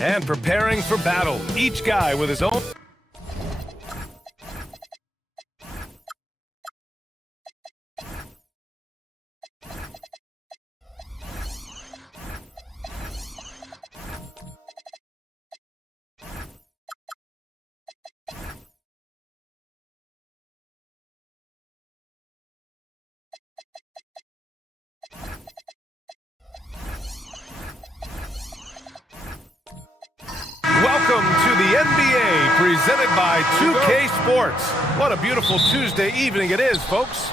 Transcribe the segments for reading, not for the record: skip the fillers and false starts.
And preparing for battle, each guy with his own... Welcome to the NBA, presented by 2K Sports. What a beautiful Tuesday evening it is, folks.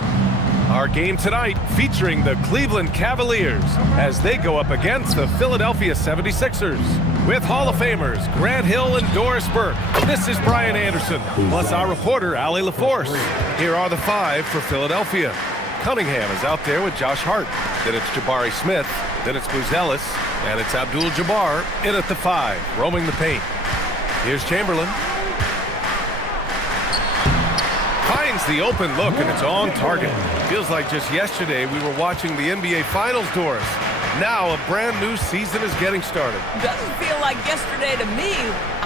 Our game tonight featuring the Cleveland Cavaliers as they go up against the Philadelphia 76ers. With Hall of Famers Grant Hill and Doris Burke, this is Brian Anderson, plus our reporter, Allie LaForce. Here are the five for Philadelphia. Cunningham is out there with Josh Hart. Then it's Jabari Smith. Then it's Buzelis. And it's Abdul-Jabbar in at the 5, roaming the paint. Here's Chamberlain. Finds the open look, and it's on target. Feels like just yesterday we were watching the NBA Finals, Doris. Now a brand new season is getting started. Doesn't feel like yesterday to me.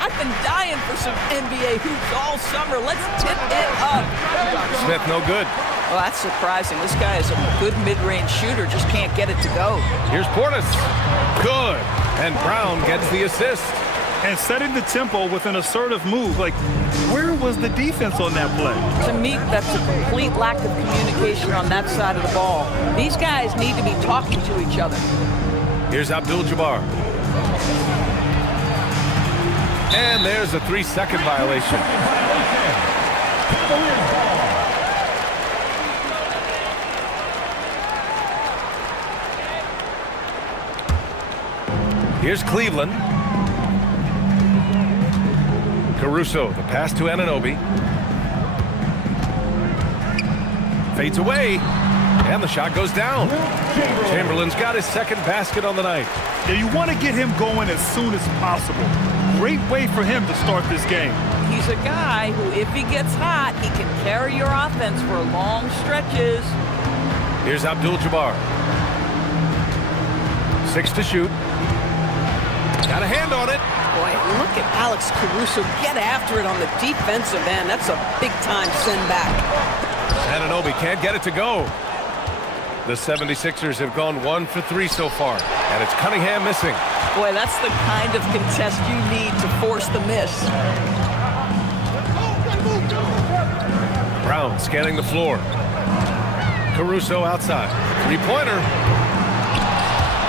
I've been dying for some NBA hoops all summer. Let's tip it up. Smith no good. Well, that's surprising. This guy is a good mid-range shooter, just can't get it to go. Here's Portis. Good. And Brown gets the assist. And setting the tempo with an assertive move. Like, where was the defense on that play? To me, that's a complete lack of communication on that side of the ball. These guys need to be talking to each other. Here's Abdul-Jabbar. And there's a 3-second violation. Here's Cleveland. Caruso, the pass to Anunoby. Fades away, and the shot goes down. Chamberlain's got his second basket on the night. Yeah, you want to get him going as soon as possible. Great way for him to start this game. He's a guy who, if he gets hot, he can carry your offense for long stretches. Here's Abdul-Jabbar. 6 to shoot. Got a hand on it. Boy, look at Alex Caruso get after it on the defensive end. That's a big-time send back. Anunoby can't get it to go. The 76ers have gone 1 for 3 so far, and it's Cunningham missing. Boy, that's the kind of contest you need to force the miss. Brown scanning the floor. Caruso outside. Three-pointer.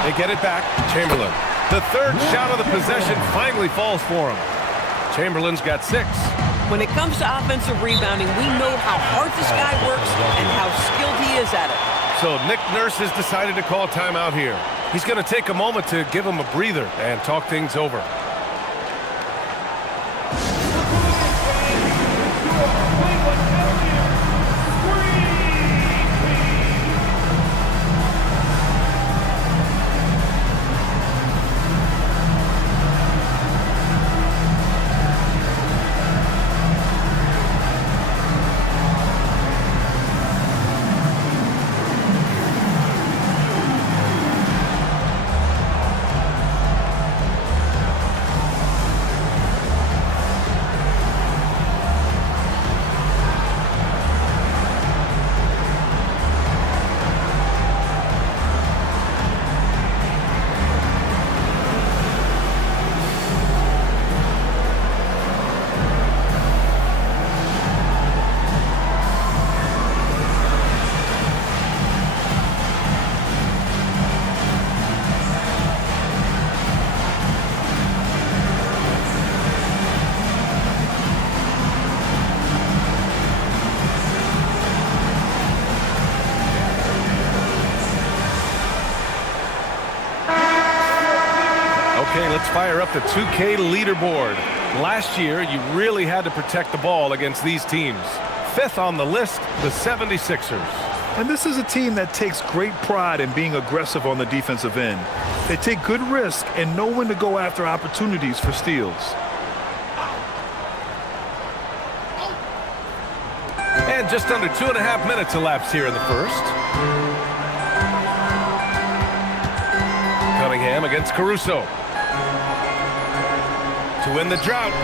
They get it back. Chamberlain. The third shot of the possession finally falls for him. Chamberlain's got 6. When it comes to offensive rebounding, we know how hard this guy works and how skilled he is at it. So Nick Nurse has decided to call timeout here. He's going to take a moment to give him a breather and talk things over. Okay, let's fire up the 2K leaderboard. Last year, you really had to protect the ball against these teams. 5th on the list, the 76ers. And this is a team that takes great pride in being aggressive on the defensive end. They take good risk and know when to go after opportunities for steals. And just under 2.5 minutes elapsed here in the first. Cunningham against Caruso. To win the drought.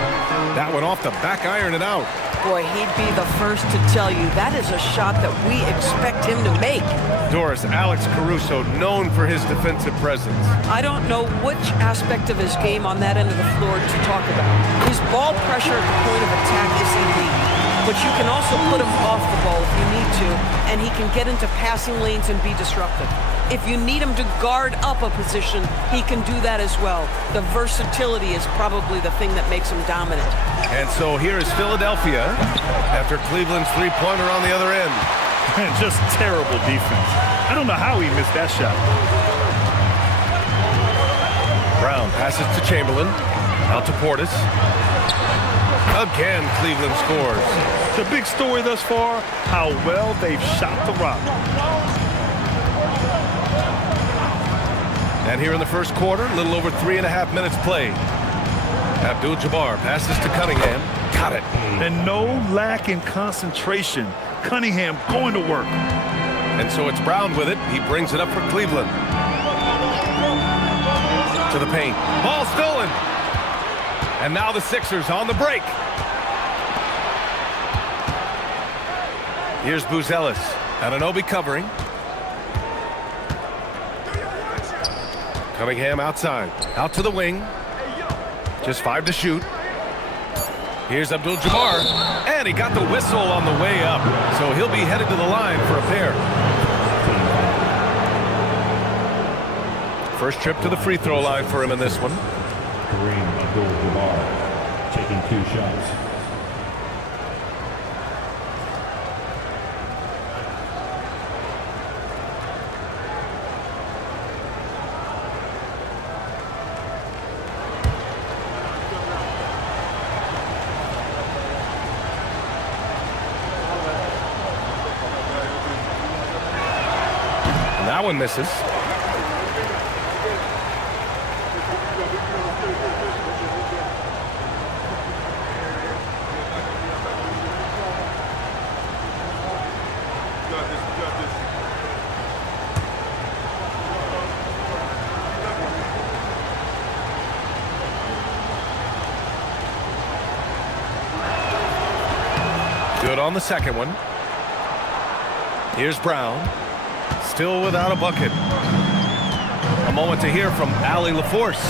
That one off the back iron and out. Boy, he'd be the first to tell you that is a shot that we expect him to make. Doris, Alex Caruso, known for his defensive presence. I don't know which aspect of his game on that end of the floor to talk about. His ball pressure at the point of attack is elite, but you can also put him off the ball if you need to, and he can get into passing lanes and be disruptive. If you need him to guard up a position, he can do that as well. The versatility is probably the thing that makes him dominant. And so here is Philadelphia after Cleveland's three-pointer on the other end. Man, just terrible defense. I don't know how he missed that shot. Brown passes to Chamberlain. Out to Portis. Again, Cleveland scores. The big story thus far, how well they've shot the rock. And here in the first quarter, a little over 3.5 minutes played. Abdul-Jabbar passes to Cunningham. Got it. And no lack in concentration. Cunningham going to work. And so it's Brown with it. He brings it up for Cleveland. To the paint. Ball stolen. And now the Sixers on the break. Here's Buzelis. Anunoby covering. Cunningham outside. Out to the wing. Just 5 to shoot. Here's Abdul-Jabbar. And he got the whistle on the way up. So he'll be headed to the line for a pair. First trip to the free throw line for him in this one. Kareem Abdul-Jabbar taking 2 shots. That one misses. Good on the second one. Here's Brown. Still without a bucket. A moment to hear from Allie LaForce.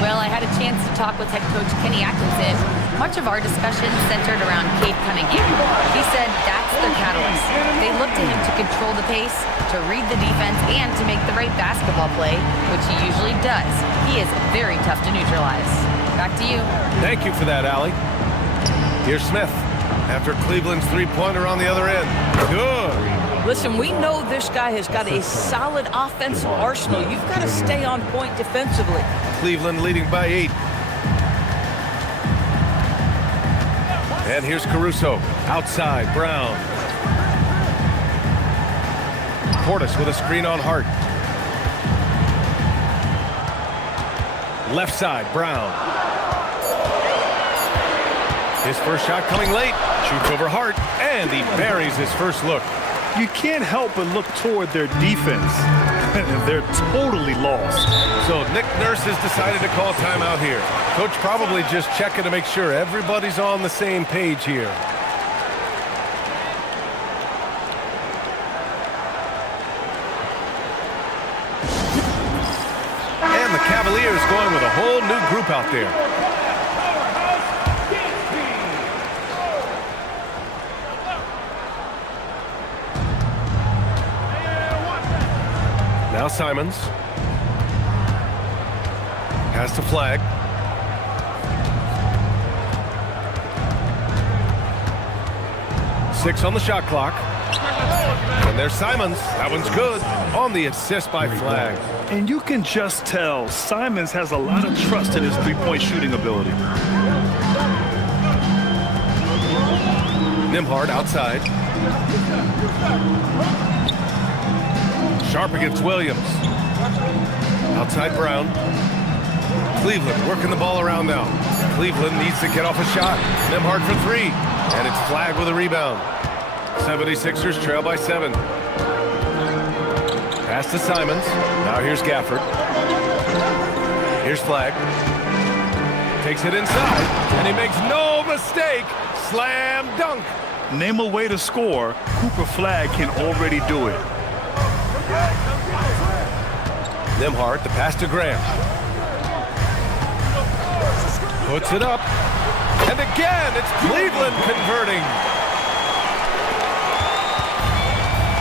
Well, I had a chance to talk with head coach Kenny Atkinson. Much of our discussion centered around Cade Cunningham. He said that's their catalyst. They look to him to control the pace, to read the defense, and to make the right basketball play, which he usually does. He is very tough to neutralize. Back to you. Thank you for that, Allie. Here's Smith after Cleveland's three-pointer on the other end. Good. Listen, we know this guy has got a solid offensive arsenal. You've got to stay on point defensively. Cleveland leading by 8. And here's Caruso. Outside, Brown. Portis with a screen on Hart. Left side, Brown. His first shot coming late. Shoots over Hart, and he buries his first look. You can't help but look toward their defense. They're totally lost. So Nick Nurse has decided to call timeout here. Coach probably just checking to make sure everybody's on the same page here. And the Cavaliers going with a whole new group out there. Now Simons. Pass to Flag. Six on the shot clock. And there's Simons. That one's good. On the assist by Flag. And you can just tell Simons has a lot of trust in his three-point shooting ability. Nembhard outside. Sharp against Williams. Outside Brown. Cleveland working the ball around now. Cleveland needs to get off a shot. Nembhard for 3. And it's Flag with a rebound. 76ers trail by 7. Pass to Simons. Now here's Gafford. Here's Flag. Takes it inside. And he makes no mistake. Slam dunk. Name a way to score. Cooper Flag can already do it. Nembhard, the pass to Graham. Puts it up. And again, it's Cleveland converting.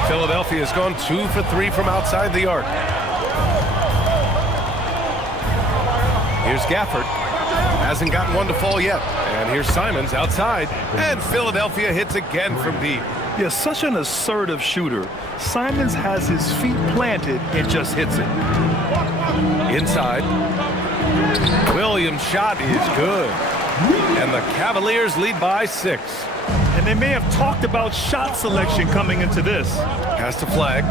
Philadelphia has gone 2 for 3 from outside the arc. Here's Gafford. Hasn't gotten one to fall yet. And here's Simons outside. And Philadelphia hits again from deep. Yeah, such an assertive shooter. Simons has his feet planted and just hits it. Inside. Williams' shot is good. And the Cavaliers lead by 6. And they may have talked about shot selection coming into this. Pass to Flag.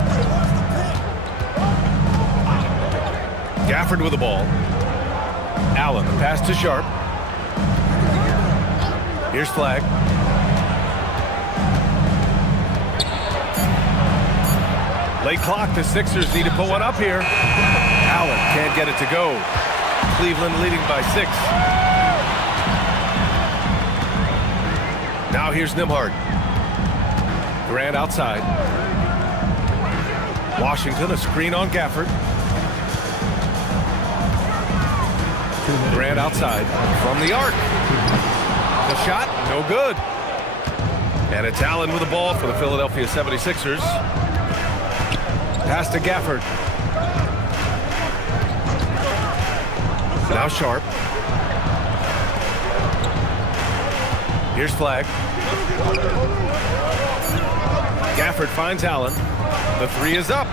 Gafford with the ball. Allen, pass to Sharp. Here's Flag. Late clock, the Sixers need to put one up here. Allen can't get it to go. Cleveland leading by 6. Now here's Nembhard. Grant outside. Washington, a screen on Gafford. Grant outside from the arc. The shot, no good. And it's Allen with the ball for the Philadelphia 76ers. Pass to Gafford. Now Sharp. Here's Flag. Gafford finds Allen. The 3 is up.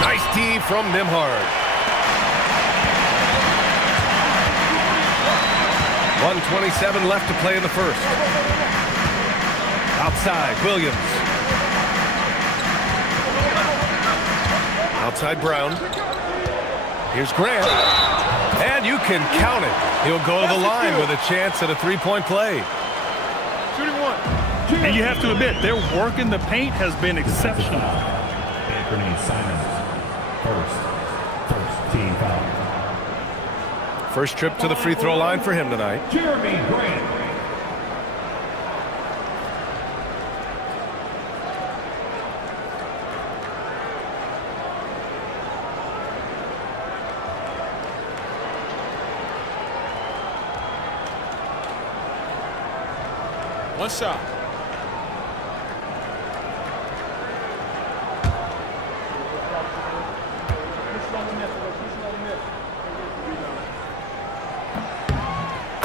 Nice D from Nembhard. 1:27 left to play in the first. Outside, Williams. Outside Brown. Here's Grant. And you can count it. He'll go to the line with a chance at a three-point play. Shooting 1. And you have to admit, their work in the paint has been exceptional. Anthony Simons. First team foul. First trip to the free throw line for him tonight. Jeremy Grant. One shot.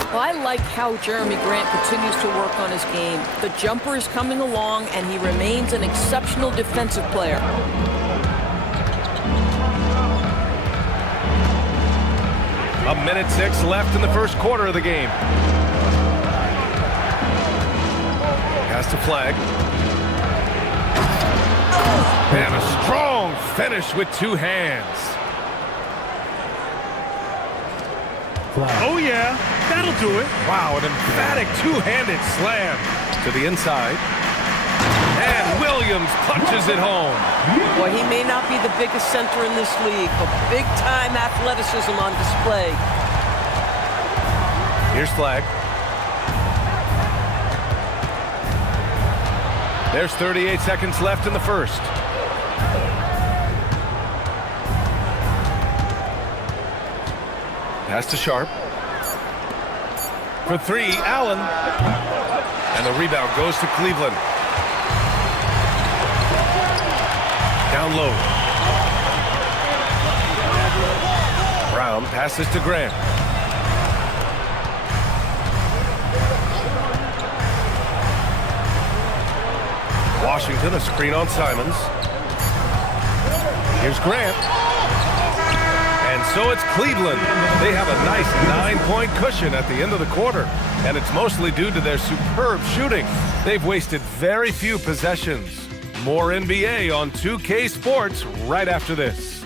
Well, I like how Jeremy Grant continues to work on his game. The jumper is coming along, and he remains an exceptional defensive player. A minute 6 left in the first quarter of the game. Pass to Flag. And a strong finish with 2 hands. Oh, yeah. That'll do it. Wow, an emphatic 2-handed slam to the inside. And Williams punches it home. Well, he may not be the biggest center in this league, but big-time athleticism on display. Here's Flag. There's 38 seconds left in the first. Pass to Sharp. For 3, Allen. And the rebound goes to Cleveland. Down low. Brown passes to Grant. Washington, a screen on Simons. Here's Grant. And so it's Cleveland. They have a nice 9-point cushion at the end of the quarter. And it's mostly due to their superb shooting. They've wasted very few possessions. More NBA on 2K Sports right after this.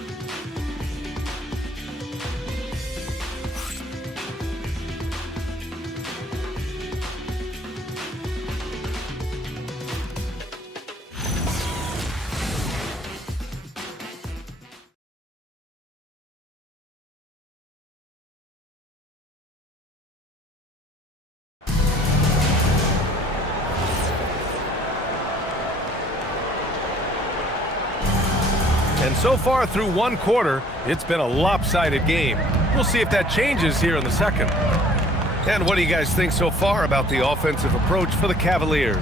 And so far through one quarter, it's been a lopsided game. We'll see if that changes here in the second. And what do you guys think so far about the offensive approach for the Cavaliers?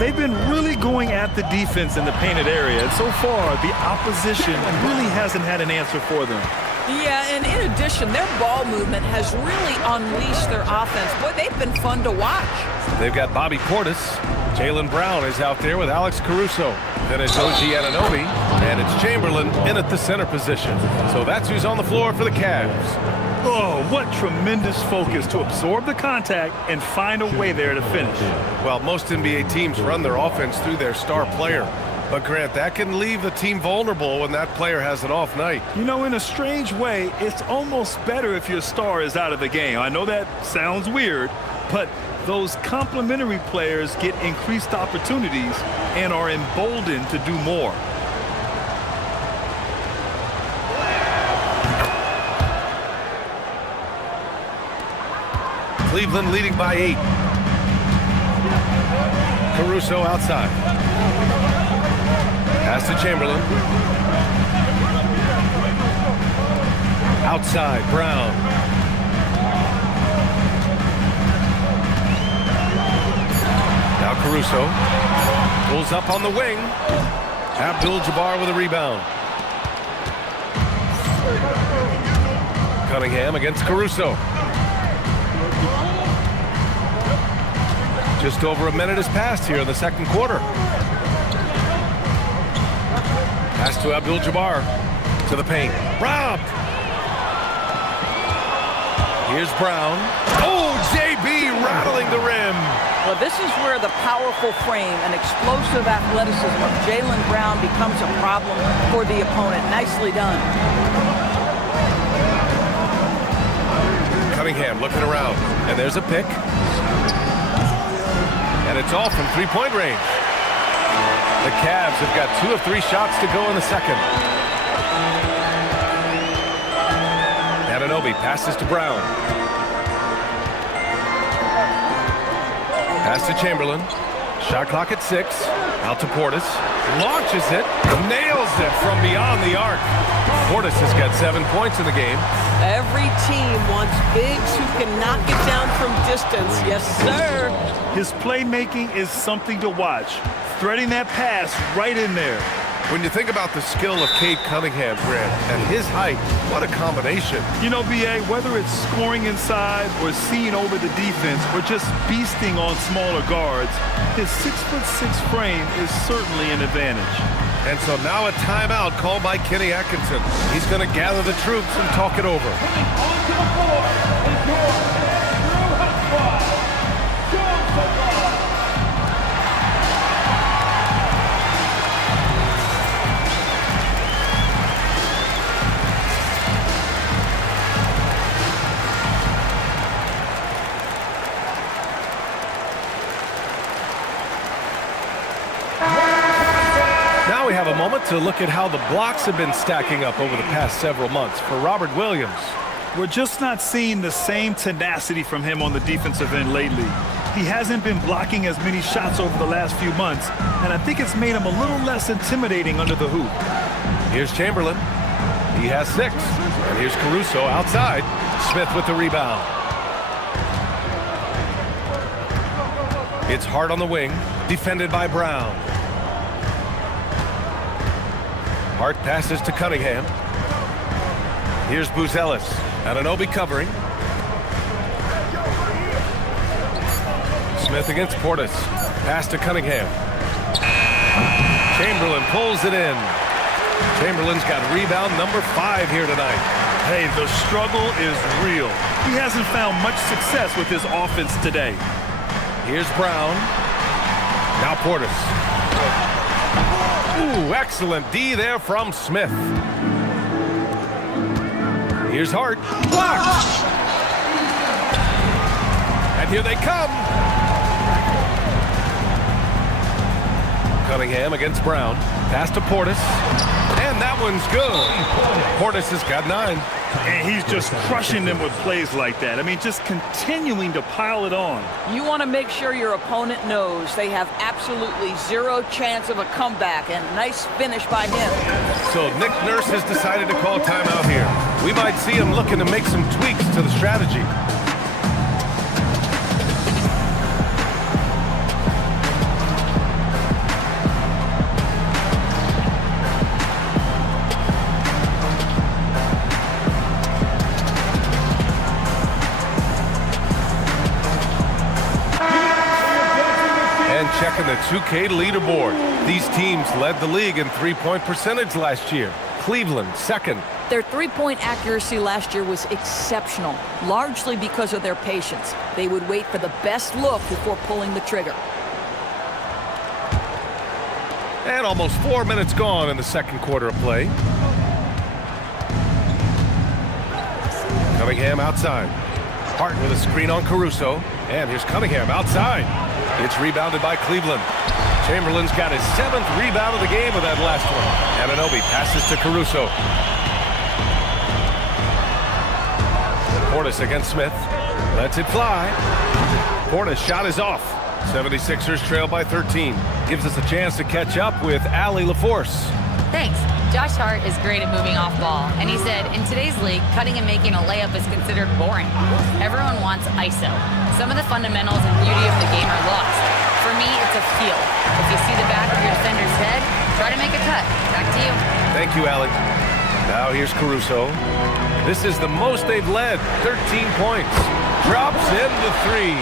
They've been really going at the defense in the painted area. And so far, the opposition really hasn't had an answer for them. Yeah, and in addition, their ball movement has really unleashed their offense. Boy, they've been fun to watch. They've got Bobby Portis. Jaylen Brown is out there with Alex Caruso. Then it's OG Anunoby, and it's Chamberlain in at the center position. So that's who's on the floor for the Cavs. Oh, what tremendous focus to absorb the contact and find a way there to finish. Well, most NBA teams run their offense through their star player. But, Grant, that can leave the team vulnerable when that player has an off night. You know, in a strange way, it's almost better if your star is out of the game. I know that sounds weird, but those complementary players get increased opportunities and are emboldened to do more. Cleveland leading by 8. Caruso outside. Pass to Chamberlain. Outside, Brown. Now Caruso pulls up on the wing. Abdul-Jabbar with a rebound. Cunningham against Caruso. Just over a minute has passed here in the second quarter. Pass to Abdul-Jabbar to the paint. Robbed. Here's Brown. Oh, JB rattling the rim. Well, this is where the powerful frame and explosive athleticism of Jaylen Brown becomes a problem for the opponent. Nicely done. Cunningham looking around. And there's a pick. And it's all from three-point range. The Cavs have got 2 of 3 shots to go in the second. Anunoby passes to Brown. Pass to Chamberlain. Shot clock at 6. 6. Out to Portis. Launches it. Nails it from beyond the arc. Portis has got 7 points in the game. Every team wants bigs who can knock it down from distance. Yes, sir. His playmaking is something to watch. Threading that pass right in there. When you think about the skill of Cade Cunningham, Grant, and his height, what a combination. You know, B.A., whether it's scoring inside or seeing over the defense or just beasting on smaller guards, his 6'6" frame is certainly an advantage. And so now a timeout called by Kenny Atkinson. He's going to gather the troops and talk it over. Onto the floor is your Drew Housewife, Joe Sabah. Now we have a moment to look at how the blocks have been stacking up over the past several months for Robert Williams. We're just not seeing the same tenacity from him on the defensive end lately. He hasn't been blocking as many shots over the last few months, and I think it's made him a little less intimidating under the hoop. Here's Chamberlain. He has 6. And here's Caruso outside. Smith with the rebound. It's Hart on the wing, defended by Brown. Hart passes to Cunningham. Here's Buzelis. Anunoby covering. Smith against Portis. Pass to Cunningham. Chamberlain pulls it in. Chamberlain's got rebound number 5 here tonight. Hey, the struggle is real. He hasn't found much success with his offense today. Here's Brown. Now Portis. Ooh, excellent D there from Smith. Here's Hart. Blocked. And here they come. Cunningham against Brown. Pass to Portis. And that one's good. Portis has got 9. And he's just crushing them with plays like that. I mean, just continuing to pile it on. You want to make sure your opponent knows they have absolutely 0 chance of a comeback, and nice finish by him. So Nick Nurse has decided to call timeout here. We might see him looking to make some tweaks to the strategy. Checking the 2K leaderboard. These teams led the league in three-point percentage last year. Cleveland, 2nd. Their three-point accuracy last year was exceptional, largely because of their patience. They would wait for the best look before pulling the trigger. And almost 4 minutes gone in the second quarter of play. Cunningham outside. Hart with a screen on Caruso. And here's Cunningham outside. It's rebounded by Cleveland. Chamberlain's got his 7th rebound of the game with that last one. Anunoby passes to Caruso. Portis against Smith. Lets it fly. Portis' shot is off. 76ers trail by 13. Gives us a chance to catch up with Allie LaForce. Thanks. Josh Hart is great at moving off ball, and he said, in today's league, cutting and making a layup is considered boring. Everyone wants ISO. Some of the fundamentals and beauty of the game are lost. For me, it's a feel. If you see the back of your defender's head, try to make a cut. Back to you. Thank you, Allie. Now here's Caruso. This is the most they've led, 13 points. Drops in the 3.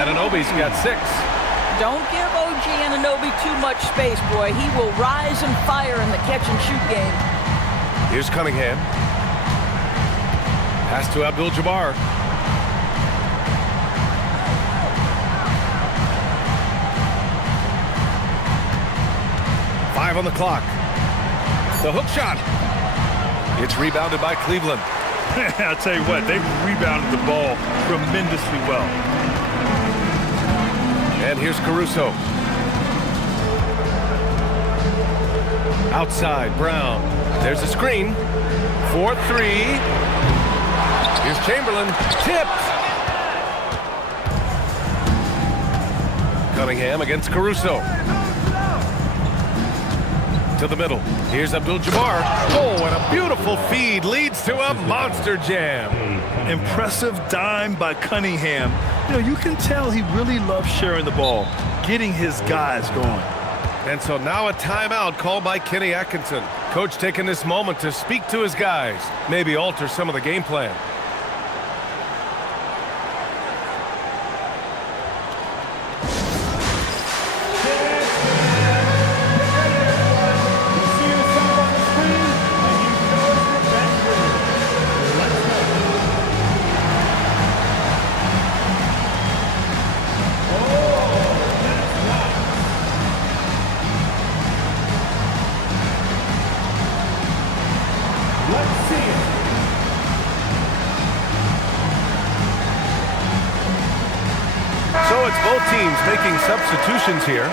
Anunoby's got 6. Don't give OG Anunoby too much space, boy. He will rise and fire in the catch-and-shoot game. Here's Cunningham. Pass to Abdul-Jabbar. Five on the clock. The hook shot. It's rebounded by Cleveland. I'll tell you what, they've rebounded the ball tremendously well. And here's Caruso. Outside, Brown. There's a screen. 4-3. Here's Chamberlain. Tipped. Cunningham against Caruso. To the middle. Here's Abdul-Jabbar. Oh, and a beautiful feed leads to a monster jam. Impressive dime by Cunningham. You can tell he really loves sharing the ball, getting his guys going. And so now a timeout called by Kenny Atkinson. Coach taking this moment to speak to his guys, maybe alter some of the game plan. So it's both teams making substitutions here.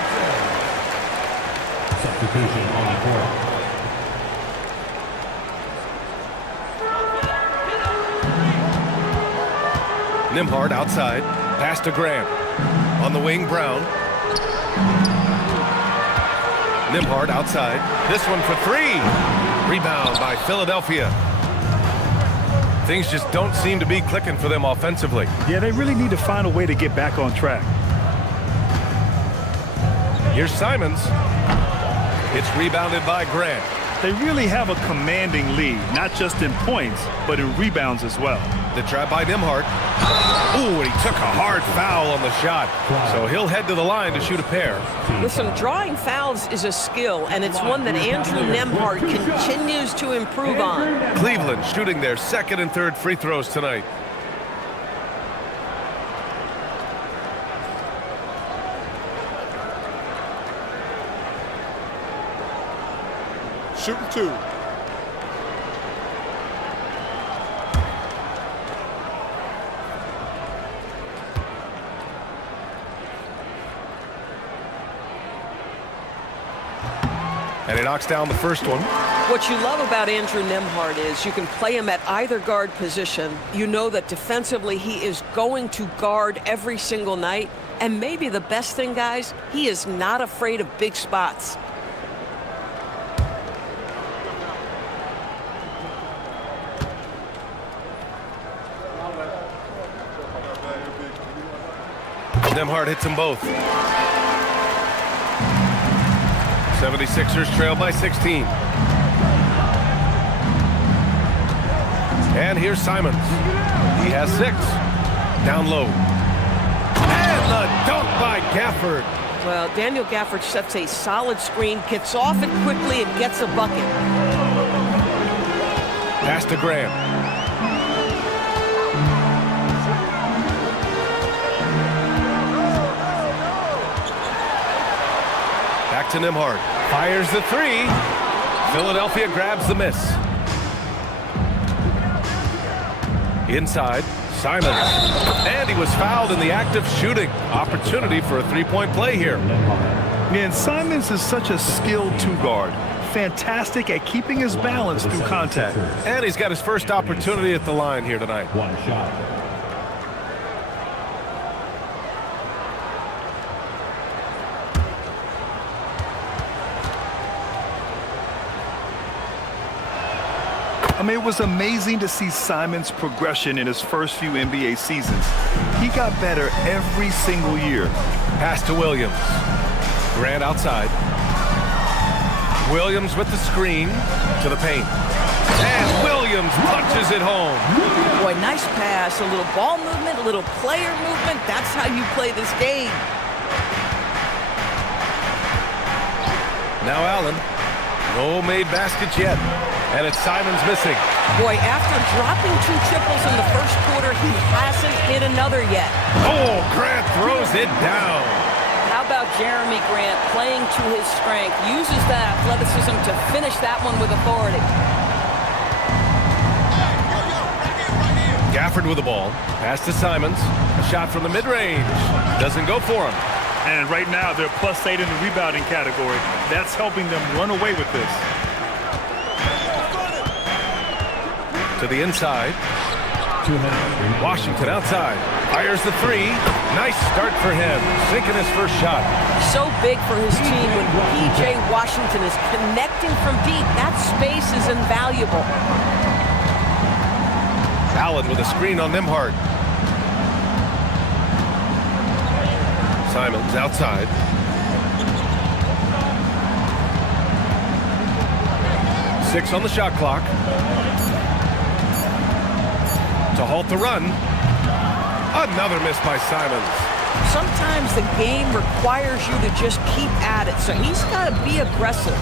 Substitution on the court. Nembhard outside. Pass to Graham. On the wing, Brown. Nembhard outside. This one for three. Rebound by Philadelphia. Things just don't seem to be clicking for them offensively. Yeah, they really need to find a way to get back on track. Here's Simons. It's rebounded by Grant. They really have a commanding lead, not just in points, but in rebounds as well. The trap by Nembhard. Ooh, and he took a hard foul on the shot. So he'll head to the line to shoot a pair. Listen, drawing fouls is a skill, and it's one that Andrew Nembhard continues to improve on. Cleveland shooting their second and third free throws tonight. Shooting two. And he knocks down the first one. What you love about Andrew Nembhard is you can play him at either guard position. You know that defensively he is going to guard every single night. And maybe the best thing, guys, he is not afraid of big spots. Nembhard hits them both. 76ers trail by 16. And here's Simons. He has 6. Down low. And the dunk by Gafford. Well, Daniel Gafford sets a solid screen, gets off it quickly, and gets a bucket. Pass to Graham. Back to Nembhard. Fires the three. Philadelphia grabs the miss. Inside, Simons. And he was fouled in the act of shooting. Opportunity for a three-point play here. Man, Simons is such a skilled two-guard. Fantastic at keeping his balance through contact. And he's got his first opportunity at the line here tonight. One shot. I mean, it was amazing to see Simons' progression in his first few NBA seasons. He got better every single year. Pass to Williams. Grant outside. Williams with the screen to the paint. And Williams punches it home. Boy, nice pass, a little ball movement, a little player movement. That's how you play this game. Now Allen. No made baskets yet. And it's Simons missing. Boy, after dropping 2 triples in the first quarter, he hasn't hit another yet. Oh, Grant throws it down. How about Jeremy Grant playing to his strength, uses that athleticism to finish that one with authority. Gafford with the ball. Pass to Simons. A shot from the mid-range. Doesn't go for him. And right now, they're +8 in the rebounding category. That's helping them run away with this. To the inside. Washington outside. Fires the three. Nice start for him. Sinking his first shot. So big for his team when P.J. Washington is connecting from deep. That space is invaluable. Allen with a screen on Nembhard. Simons outside. Six on the shot clock. To halt the run. Another miss by Simons. Sometimes the game requires you to just keep at it, so he's got to be aggressive.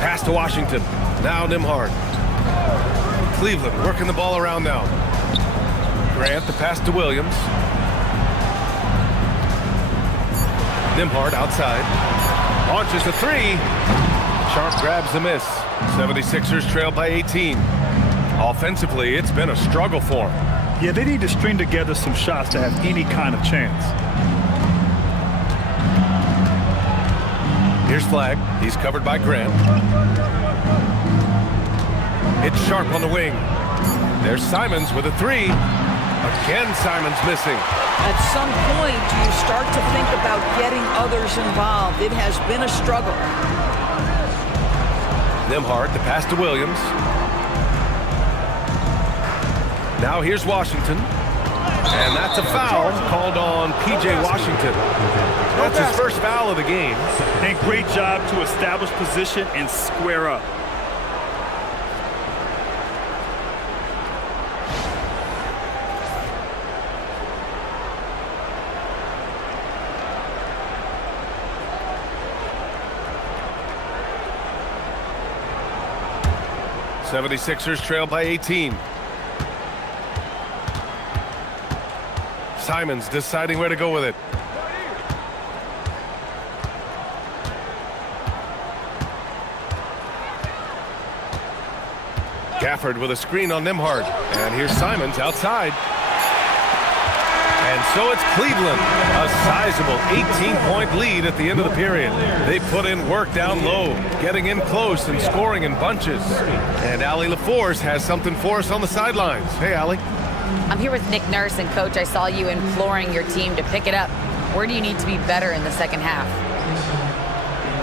Pass to Washington. Now Nembhard. Cleveland working the ball around now. Grant the pass to Williams. Nembhard outside. Launches the three. Sharp grabs the miss. 76ers trail by 18. Offensively, it's been a struggle for them. Yeah, they need to string together some shots to have any kind of chance. Here's Flagg. He's covered by Grant. It's Sharp on the wing. There's Simons with a three. Again, Simons missing. At some point, do you start to think about getting others involved? It has been a struggle. Nembhard, the pass to Williams. Now here's Washington. And that's a foul called on P.J. Washington. That's his first foul of the game. And great job to establish position and square up. '76ers trail by 18. Simons deciding where to go with it. Gafford with a screen on Nembhard. And here's Simons outside. And so it's Cleveland. A sizable 18-point lead at the end of the period. They put in work down low, getting in close and scoring in bunches. And Allie LaForce has something for us on the sidelines. Hey, Allie. I'm here with Nick Nurse, and Coach, I saw you imploring your team to pick it up. Where do you need to be better in the second half?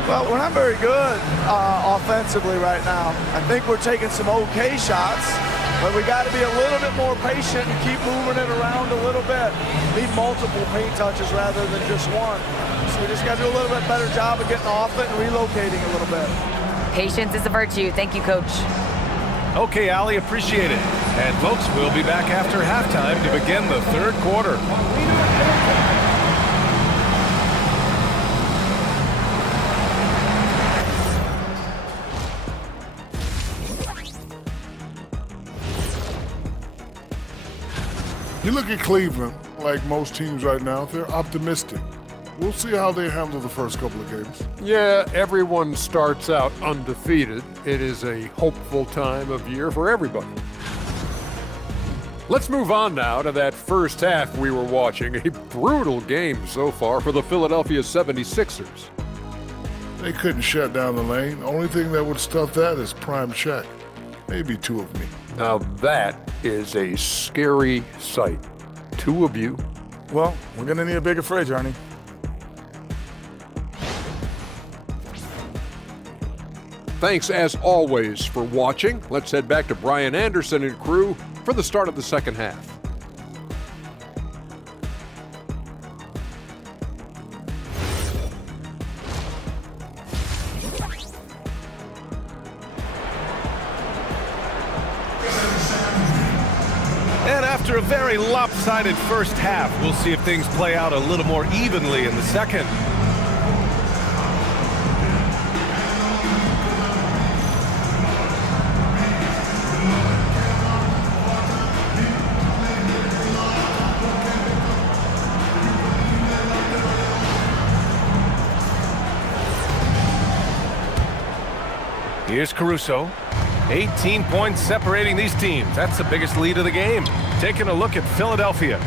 Well, we're not very good offensively right now. I think we're taking some okay shots, but we got to be a little bit more patient and keep moving it around a little bit. Need multiple paint touches rather than just one. So we just got to do a little bit better job of getting off it and relocating a little bit. Patience is a virtue. Thank you, Coach. Okay, Allie, appreciate it. And folks, we'll be back after halftime to begin the third quarter. You look at Cleveland, like most teams right now, they're optimistic. We'll see how they handle the first couple of games. Yeah, everyone starts out undefeated. It is a hopeful time of year for everybody. Let's move on now to that first half we were watching. A brutal game so far for the Philadelphia 76ers. They couldn't shut down the lane. Only thing that would stuff that is prime check. Maybe two of me. Now that is a scary sight. Two of you. Well, we're going to need a bigger fridge, Arnie. Thanks, as always, for watching. Let's head back to Brian Anderson and crew for the start of the second half. And after a very lopsided first half, we'll see if things play out a little more evenly in the second. Here's Caruso. 18 points separating these teams. That's the biggest lead of the game. Taking a look at Philadelphia.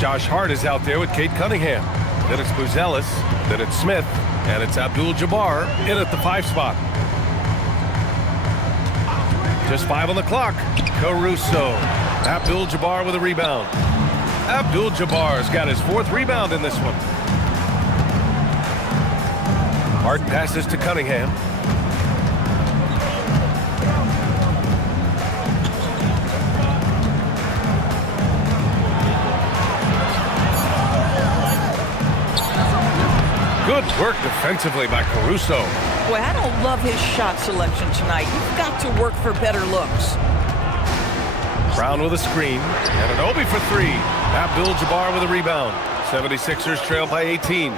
Josh Hart is out there with Cade Cunningham. Then it's Buzelis. Then it's Smith. And it's Abdul-Jabbar in at the 5 spot. Just 5 on the clock. Caruso. Abdul-Jabbar with a rebound. Abdul-Jabbar's got his 4th rebound in this one. Hart passes to Cunningham. Good work defensively by Caruso. Boy, I don't love his shot selection tonight. You've got to work for better looks. Brown with a screen. And an Obi for 3. Abdul-Jabbar with a rebound. 76ers trail by 18.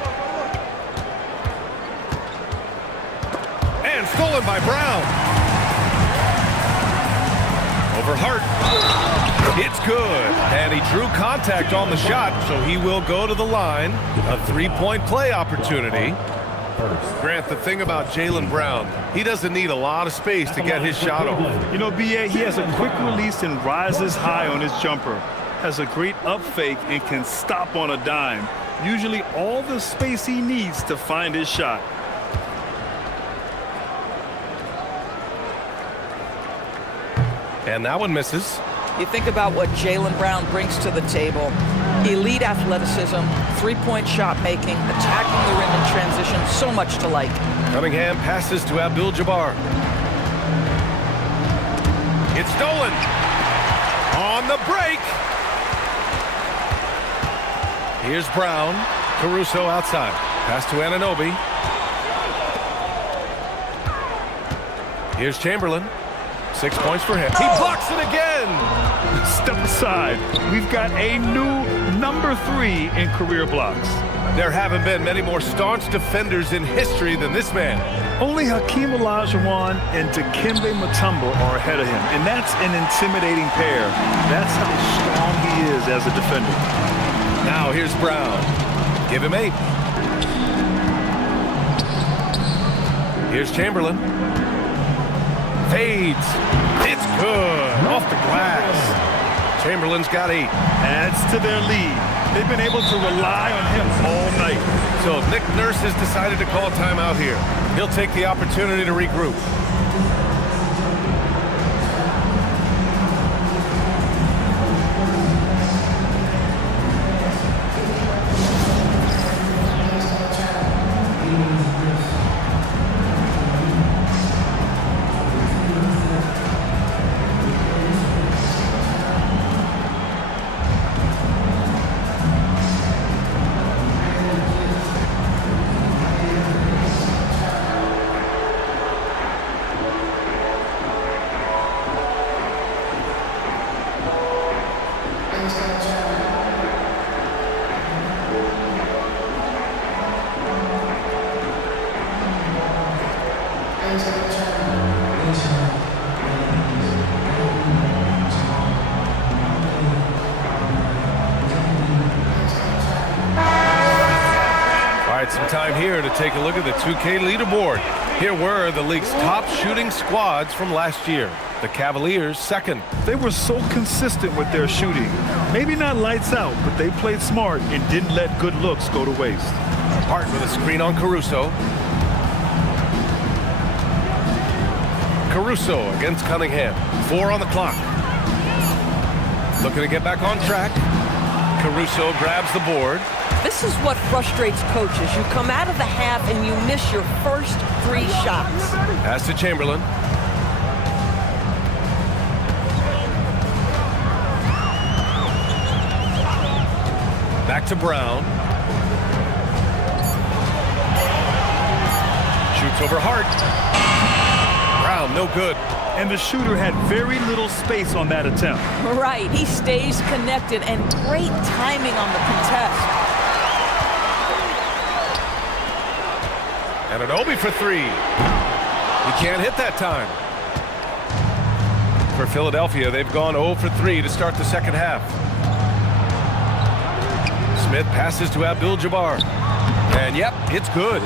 And stolen by Brown. Over Hart. It's good. And he drew contact on the shot, so he will go to the line. A 3-point play opportunity. Grant, the thing about Jaylen Brown, he doesn't need a lot of space to get his shot off. You know, B.A., he has a quick release and rises high on his jumper. Has a great up fake and can stop on a dime. Usually all the space he needs to find his shot. And that one misses. You think about what Jaylen Brown brings to the table. Elite athleticism, 3-point shot making, attacking the rim in transition, so much to like. Cunningham passes to Abdul-Jabbar. It's stolen. On the break. Here's Brown. Caruso outside. Pass to Anunoby. Here's Chamberlain. 6 points for him. He blocks it again. Step aside. We've got a new number 3 in career blocks. There haven't been many more staunch defenders in history than this man. Only Hakeem Olajuwon and Dikembe Mutombo are ahead of him, and that's an intimidating pair. That's how strong he is as a defender. Now here's Brown. Give him 8. Here's Chamberlain. Fades. It's good. Off the glass. Chamberlain's got 8. Adds to their lead. They've been able to rely on him all night. So Nick Nurse has decided to call timeout here. He'll take the opportunity to regroup. Some time here to take a look at the 2K leaderboard. Here were the league's top shooting squads from last year. The Cavaliers, 2nd. They were so consistent with their shooting. Maybe not lights out, but they played smart and didn't let good looks go to waste. Hart with a screen on Caruso. Caruso against Cunningham. 4 on the clock. Looking to get back on track. Caruso grabs the board. This is what frustrates coaches. You come out of the half and you miss your first 3 shots. Pass to Chamberlain. Back to Brown. Shoots over Hart. Brown, no good. And the shooter had very little space on that attempt. Right, he stays connected and great timing on the contest. And an Obi for 3. He can't hit that time. For Philadelphia, they've gone 0 for 3 to start the second half. Smith passes to Abdul-Jabbar. And yep, it's good.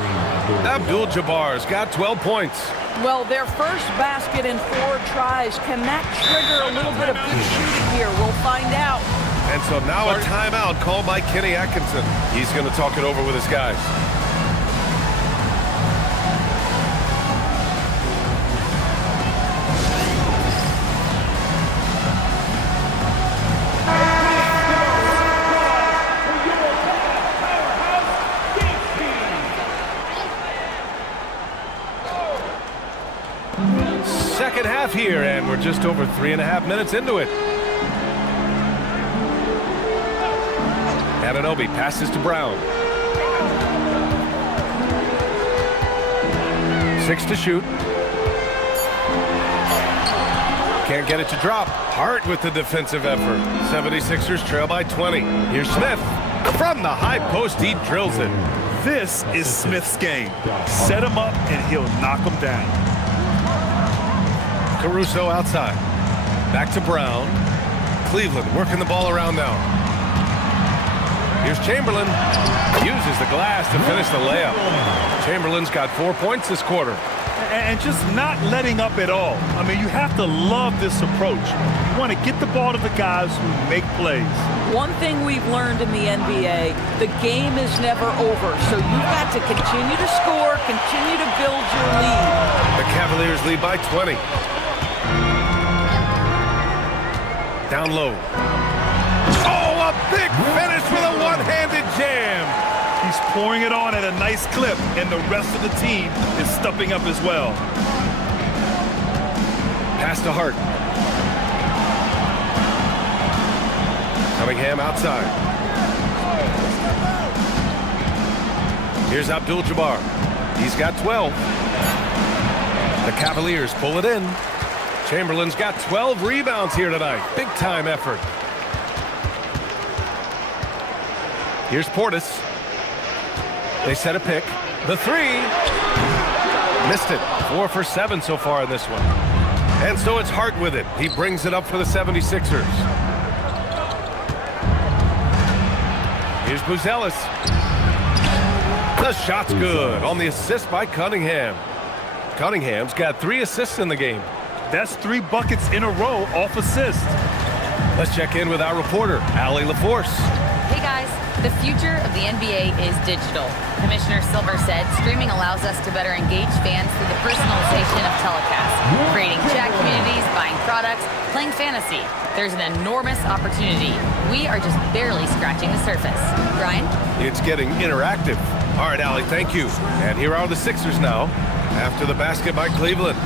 Abdul-Jabbar's got 12 points. Well, their first basket in 4 tries. Can that trigger a little bit of good shooting here? We'll find out. And so now a timeout called by Kenny Atkinson. He's going to talk it over with his guys. second half here, and we're just over 3.5 minutes into it. Anunoby passes to Brown. 6 to shoot. Can't get it to drop. Hart with the defensive effort. 76ers trail by 20. Here's Smith. From the high post, he drills it. This is Smith's game. Set him up and he'll knock him down. Caruso outside. Back to Brown. Cleveland working the ball around now. Here's Chamberlain. Uses the glass to finish the layup. Chamberlain's got 4 points this quarter. And just not letting up at all. I mean, you have to love this approach. You want to get the ball to the guys who make plays. One thing we've learned in the NBA, the game is never over. So you've got to continue to score, continue to build your lead. The Cavaliers lead by 20. Down low. Oh, a big finish with a one-handed jam. He's pouring it on at a nice clip, and the rest of the team is stepping up as well. Pass to Hart. Cunningham outside. Here's Abdul-Jabbar. He's got 12. The Cavaliers pull it in. Chamberlain's got 12 rebounds here tonight. Big time effort. Here's Portis. They set a pick. The three. Missed it. 4 for 7 so far in this one. And so it's Hart with it. He brings it up for the 76ers. Here's Buzelis. The shot's good on the assist by Cunningham. Cunningham's got 3 assists in the game. That's 3 buckets in a row off assist. Let's check in with our reporter, Allie LaForce. Hey guys, the future of the NBA is digital. Commissioner Silver said streaming allows us to better engage fans through the personalization of telecasts, creating chat communities, buying products, playing fantasy. There's an enormous opportunity. We are just barely scratching the surface. Brian? It's getting interactive. All right, Allie, thank you. And here are the Sixers now, after the basket by Cleveland.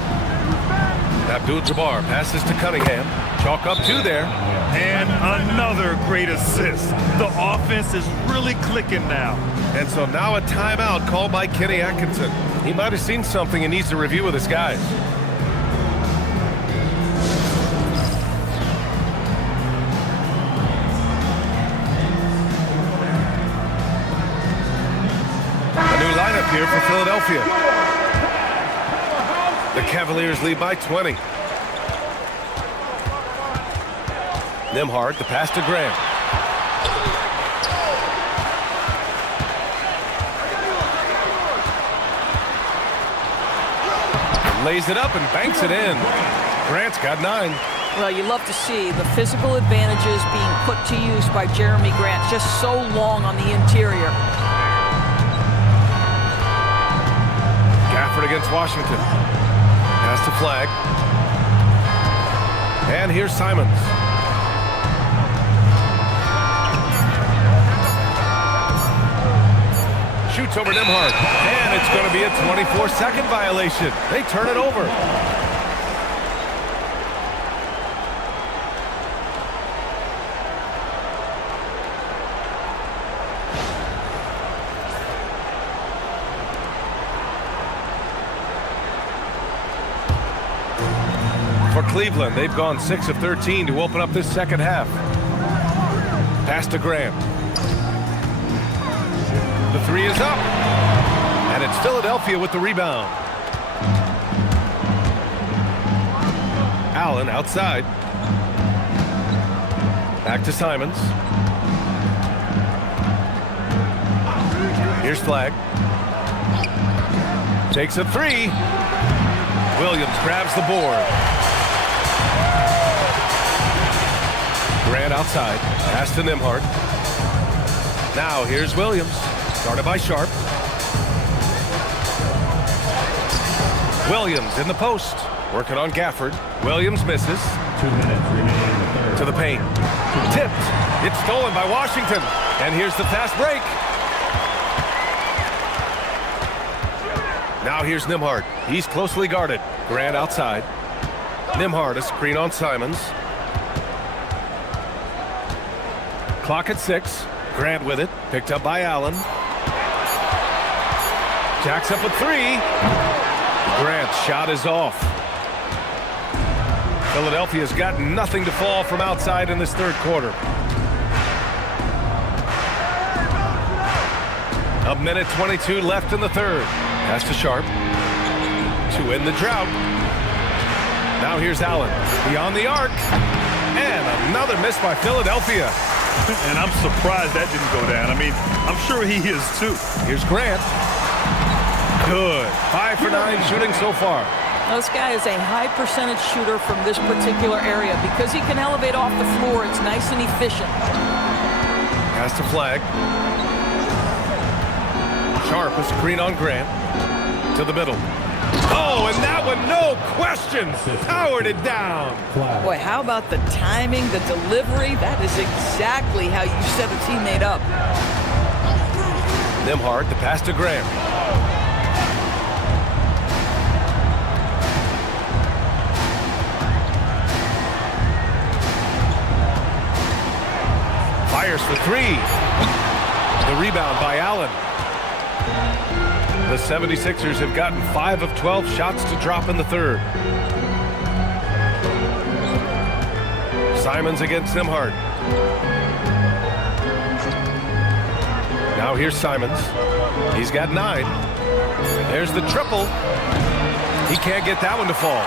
Abdul-Jabbar passes to Cunningham. Chalk up 2 there. And another great assist. The offense is really clicking now. And so now a timeout called by Kenny Atkinson. He might have seen something and needs to review with his guys. A new lineup here for Philadelphia. The Cavaliers lead by 20. Nembhard, the pass to Graham. Lays it up and banks it in. Grant's got 9. Well, you love to see the physical advantages being put to use by Jeremy Grant, just so long on the interior. Gafford against Washington. Pass to Flag. And here's Simons. Shoots over Nembhard. And it's going to be a 24-second violation. They turn it over. For Cleveland, they've gone 6 of 13 to open up this second half. Pass to Graham. The 3 is up. And it's Philadelphia with the rebound. Allen outside. Back to Simons. Here's Flag. Takes a 3. Williams grabs the board. Grant outside. Pass to Nembhard. Now here's Williams. Started by Sharp. Williams in the post. Working on Gafford. Williams misses. 2 minutes remaining in the third. To the paint. Tipped. It's stolen by Washington. And here's the fast break. Now here's Nembhard. He's closely guarded. Grant outside. Nembhard, a screen on Simons. Clock at 6. Grant with it. Picked up by Allen. Jacks up a 3. Grant's shot is off. Philadelphia's got nothing to fall from outside in this third quarter. A minute 22 left in the third. Pass to Sharp to end the drought. Now here's Allen beyond the arc. And another miss by Philadelphia. And I'm surprised that didn't go down. I mean, I'm sure he is too. Here's Grant. Good. 5 for 9 shooting so far. Now, this guy is a high percentage shooter from this particular area because he can elevate off the floor. It's nice and efficient. Pass to Flag. Sharp, a screen on Grant. To the middle. Oh, and that one, no questions. Powered it down. Boy, how about the timing, the delivery? That is exactly how you set a teammate up. Nembhard, the pass to Grant. Fires for 3. The rebound by Allen. The 76ers have gotten 5 of 12 shots to drop in the third. Simons against Nembhard. Now here's Simons. He's got 9. There's the triple. He can't get that one to fall.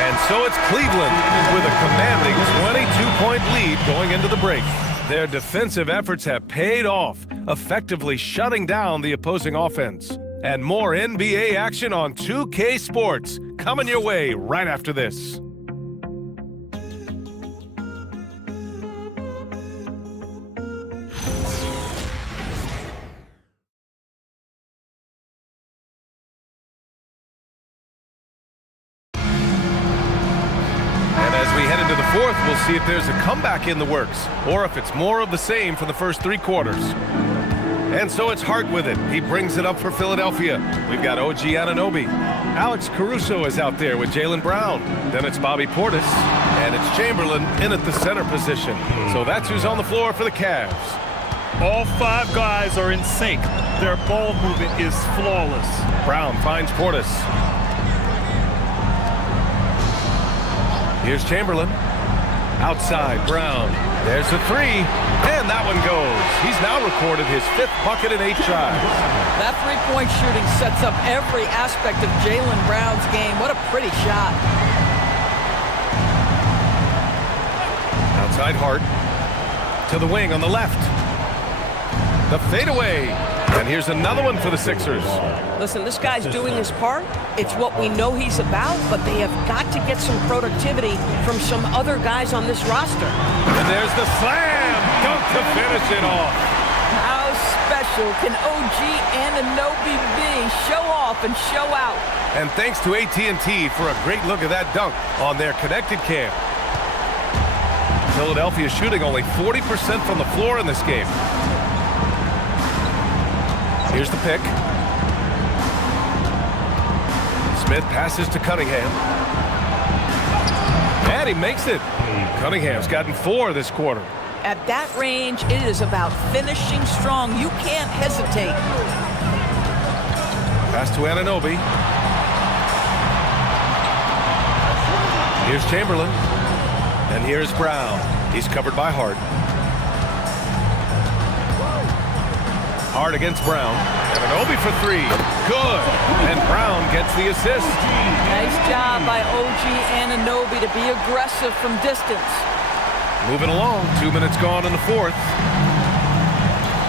And so it's Cleveland with a commanding 22-point lead going into the break. Their defensive efforts have paid off, effectively shutting down the opposing offense. And more NBA action on 2K Sports coming your way right after this. Fourth, we'll see if there's a comeback in the works or if it's more of the same for the first 3 quarters. And so it's Hart with it. He brings it up for Philadelphia. We've got OG Anunoby. Alex Caruso is out there with Jaylen Brown. Then it's Bobby Portis. And it's Chamberlain in at the center position. So that's who's on the floor for the Cavs. All 5 guys are in sync. Their ball movement is flawless. Brown finds Portis. Here's Chamberlain. Outside, Brown. There's the 3, and that one goes. He's now recorded his 5th bucket in 8 tries. That three-point shooting sets up every aspect of Jaylen Brown's game. What a pretty shot. Outside Hart. To the wing on the left. The fadeaway. And here's another one for the Sixers. Listen, this guy's doing his part. It's what we know he's about, but they have got to get some productivity from some other guys on this roster. And there's the slam dunk to finish it off. How special can OG Anunoby be? Show off and show out. And thanks to AT&T for a great look at that dunk on their connected cam. Philadelphia shooting only 40% from the floor in this game. Here's the pick. Smith passes to Cunningham. And he makes it. Cunningham's gotten 4 this quarter. At that range, it is about finishing strong. You can't hesitate. Pass to Anunoby. Here's Chamberlain. And here's Brown. He's covered by Hart. Hart against Brown. Anunoby for 3. Good. And Brown gets the assist. Nice job by OG Anunoby to be aggressive from distance. Moving along. 2 minutes gone in the fourth.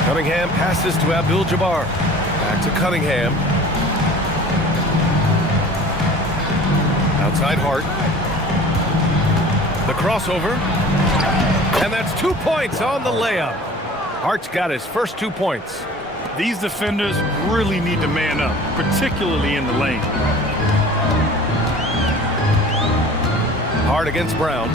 Cunningham passes to Abdul-Jabbar. Back to Cunningham. Outside Hart. The crossover. And that's 2 points on the layup. Hart's got his first 2 points. These defenders really need to man up, particularly in the lane. Hart against Brown.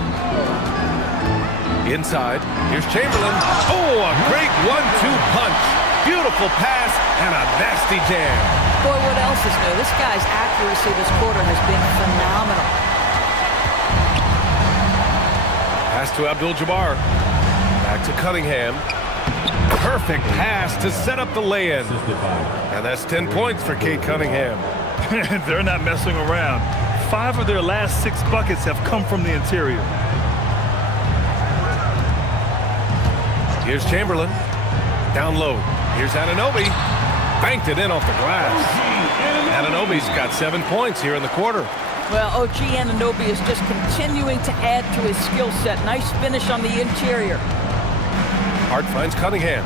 Inside. Here's Chamberlain. Oh, a great 1-2 punch. Beautiful pass and a nasty jam. Boy, what else is new? This guy's accuracy this quarter has been phenomenal. Pass to Abdul-Jabbar. Back to Cunningham. Perfect pass to set up the lay-in. And that's 10 points for Cade Cunningham. They're not messing around. 5 of their last 6 buckets have come from the interior. Here's Chamberlain. Down low. Here's Anunoby. Banked it in off the glass. Anunoby's got 7 points here in the quarter. Well, OG Anunoby is just continuing to add to his skill set. Nice finish on the interior. Hart finds Cunningham.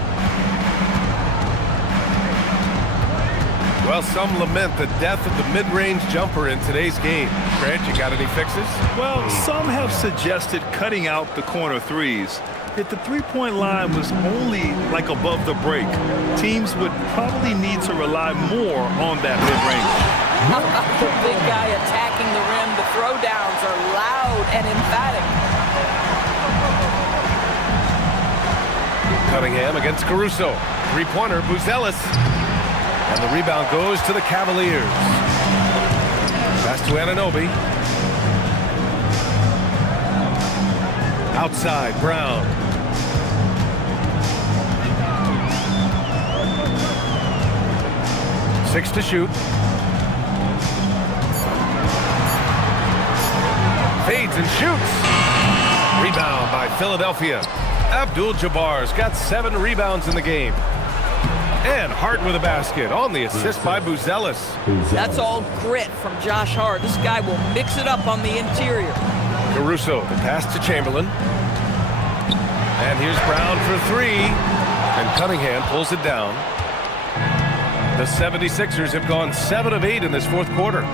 Well, some lament the death of the mid-range jumper in today's game. Grant, you got any fixes? Well, some have suggested cutting out the corner threes. If the three-point line was only like above the break, teams would probably need to rely more on that mid-range. How about the big guy attacking the rim? The throwdowns are loud and emphatic. Cunningham against Caruso. Three-pointer, Buzelis. And the rebound goes to the Cavaliers. Pass to Anunoby. Outside, Brown. Six to shoot. Fades and shoots. Rebound by Philadelphia. Abdul-Jabbar's got 7 rebounds in the game. And Hart with a basket on the assist by Buzelis. That's all grit from Josh Hart. This guy will mix it up on the interior. Caruso, the pass to Chamberlain. And here's Brown for 3. And Cunningham pulls it down. The 76ers have gone 7 of 8 in this fourth quarter.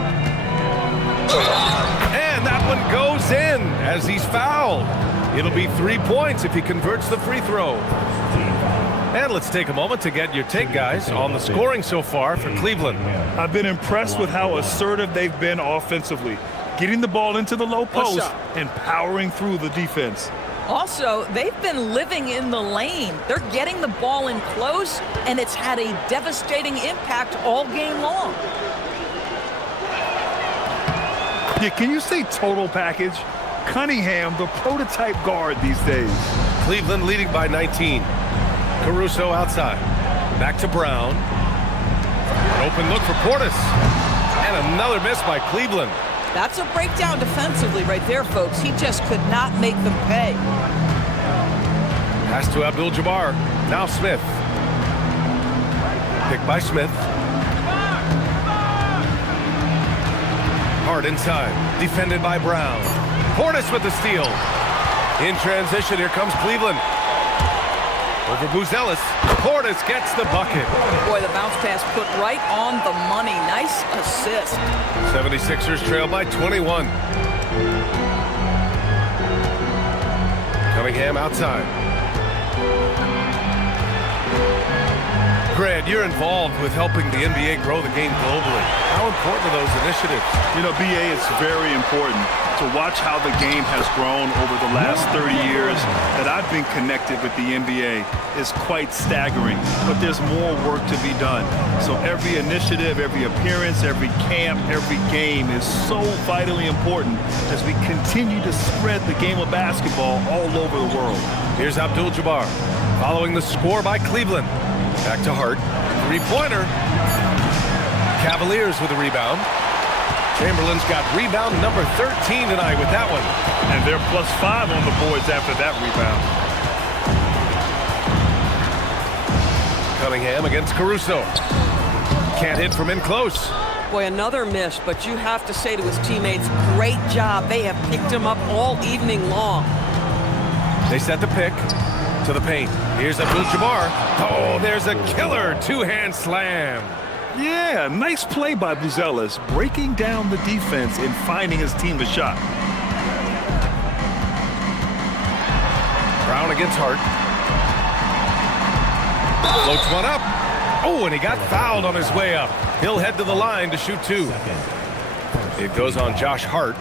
And that one goes in as he's fouled. It'll be 3 points if he converts the free throw. And let's take a moment to get your take, guys, on the scoring so far for Cleveland. I've been impressed with how assertive they've been offensively, getting the ball into the low post and powering through the defense. Also, they've been living in the lane. They're getting the ball in close, and it's had a devastating impact all game long. Yeah, can you say total package? Cunningham, the prototype guard these days. Cleveland leading by 19. Caruso outside. Back to Brown. An open look for Portis. And another miss by Cleveland. That's a breakdown defensively right there, folks. He just could not make them pay. Pass to Abdul-Jabbar. Now Smith. Picked by Smith. Hart inside. Defended by Brown. Portis with the steal. In transition, here comes Cleveland. Over Buzelis. Portis gets the bucket. Boy, the bounce pass put right on the money. Nice assist. 76ers trail by 21. Cunningham outside. Grant, you're involved with helping the NBA grow the game globally. How important are those initiatives? You know, BA, it's very important to watch how the game has grown over the last 30 years that I've been connected with the NBA is quite staggering, but there's more work to be done. So every initiative, every appearance, every camp, every game is so vitally important as we continue to spread the game of basketball all over the world. Here's Abdul-Jabbar following the score by Cleveland. Back to Hart. Three-pointer. Cavaliers with a rebound. Chamberlain's got rebound number 13 tonight with that one. And they're +5 on the boards after that rebound. Cunningham against Caruso. Can't hit from in close. Boy, another miss, but you have to say to his teammates, great job. They have picked him up all evening long. They set the pick to the paint. Here's Abdul-Jabbar. Oh, there's a killer two-hand slam. Yeah, nice play by Buzelis, breaking down the defense and finding his team a shot. Brown against Hart. Floats one up. Oh, and he got fouled on his way up. He'll head to the line to shoot 2. It goes on Josh Hart.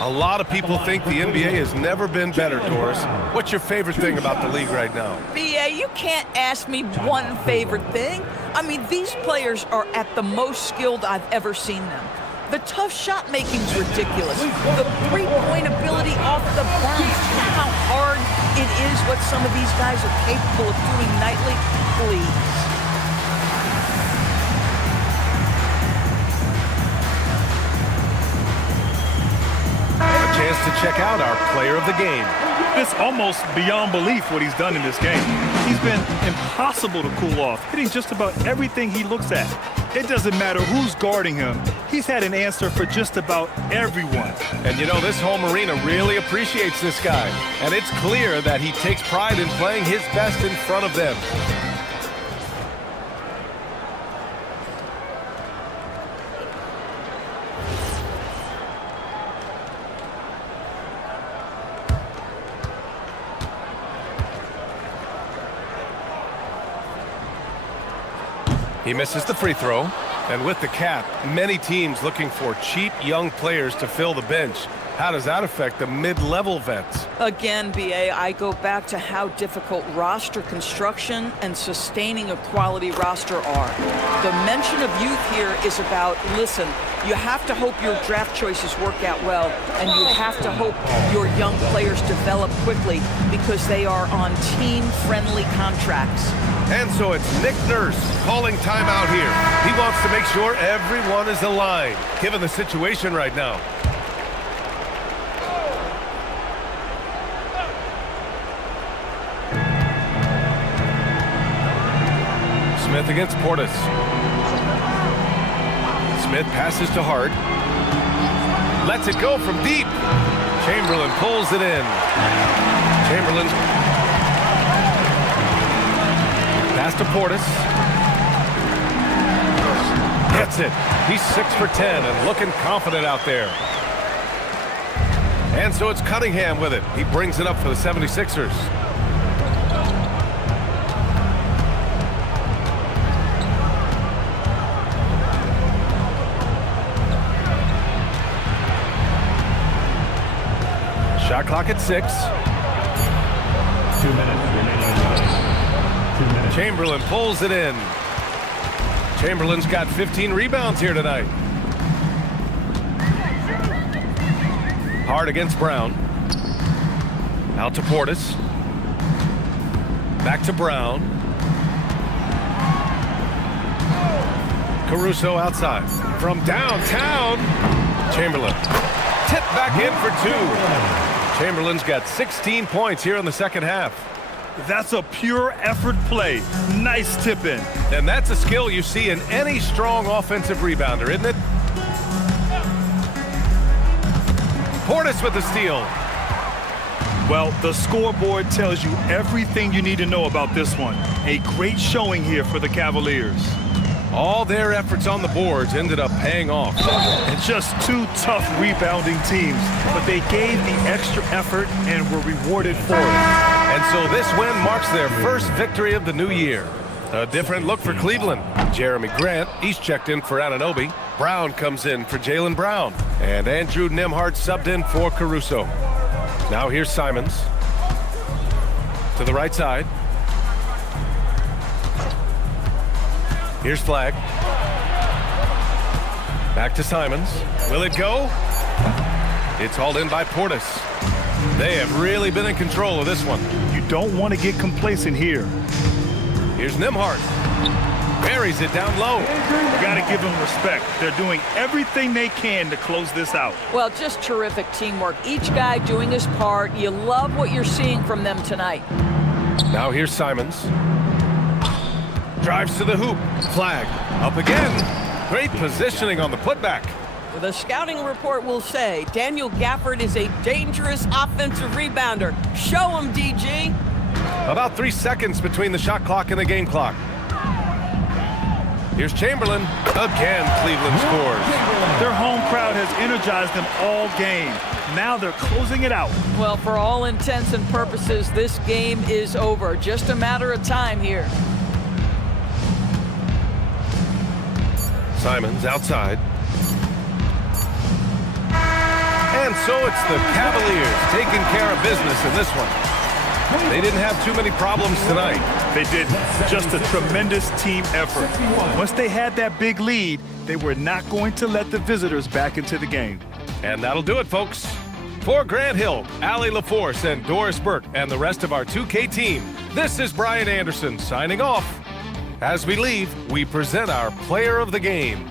A lot of people think the NBA has never been better, Doris. What's your favorite thing about the league right now? BA, you can't ask me one favorite thing. I mean, these players are at the most skilled I've ever seen them. The tough shot making's ridiculous. The three-point ability off the bounce. You know how hard it is what some of these guys are capable of doing nightly? Please. A chance to check out our player of the game. It's almost beyond belief what he's done in this game. He's been impossible to cool off, hitting just about everything he looks at. It doesn't matter who's guarding him. He's had an answer for just about everyone. And you know, this home arena really appreciates this guy. And it's clear that he takes pride in playing his best in front of them. He misses the free throw. And with the cap, many teams looking for cheap young players to fill the bench. How does that affect the mid-level vets? Again, BA, I go back to how difficult roster construction and sustaining a quality roster are. The mention of youth here is about, listen, you have to hope your draft choices work out well, and you have to hope your young players develop quickly because they are on team-friendly contracts. And so it's Nick Nurse calling timeout here. He wants to make sure everyone is aligned, given the situation right now. Smith against Portis. Smith passes to Hart. Lets it go from deep. Chamberlain pulls it in. Chamberlain pass to Portis. Gets it. He's 6 for 10 and looking confident out there. And so it's Cunningham with it. He brings it up for the 76ers. Shot clock at 6. 2 minutes remaining. 2 minutes. Chamberlain pulls it in. Chamberlain's got 15 rebounds here tonight. Hart against Brown. Out to Portis. Back to Brown. Caruso outside. From downtown. Chamberlain. Tip back in for 2. Chamberlain's got 16 points here in the second half. That's a pure effort play. Nice tip in. And that's a skill you see in any strong offensive rebounder, isn't it? Portis with the steal. Well, the scoreboard tells you everything you need to know about this one. A great showing here for the Cavaliers. All their efforts on the boards ended up paying off. It's just two tough rebounding teams, but they gave the extra effort and were rewarded for it. And so this win marks their first victory of the new year. A different look for Cleveland. Jeremy Grant, he's checked in for Anunoby. Brown comes in for Jaylen Brown. And Andrew Nembhard subbed in for Caruso. Now here's Simons. To the right side. Here's Flagg. Back to Simons. Will it go? It's hauled in by Portis. They have really been in control of this one. You don't want to get complacent here. Here's Nembhard. Buries it down low. You got to give them respect. They're doing everything they can to close this out. Well, just terrific teamwork. Each guy doing his part. You love what you're seeing from them tonight. Now here's Simons. Drives to the hoop. Flagg up again. Great positioning on the putback. The scouting report will say Daniel Gafford is a dangerous offensive rebounder. Show him, DG. About 3 seconds between the shot clock and the game clock. Here's Chamberlain. Again, Cleveland scores. Their home crowd has energized them all game. Now they're closing it out. Well, for all intents and purposes, this game is over. Just a matter of time here. Simons outside. And so it's the Cavaliers taking care of business in this one. They didn't have too many problems tonight. They did just a tremendous team effort. Once they had that big lead, they were not going to let the visitors back into the game. And that'll do it, folks. For Grant Hill, Allie LaForce, and Doris Burke, and the rest of our 2K team, this is Brian Anderson signing off. As we leave, we present our player of the game.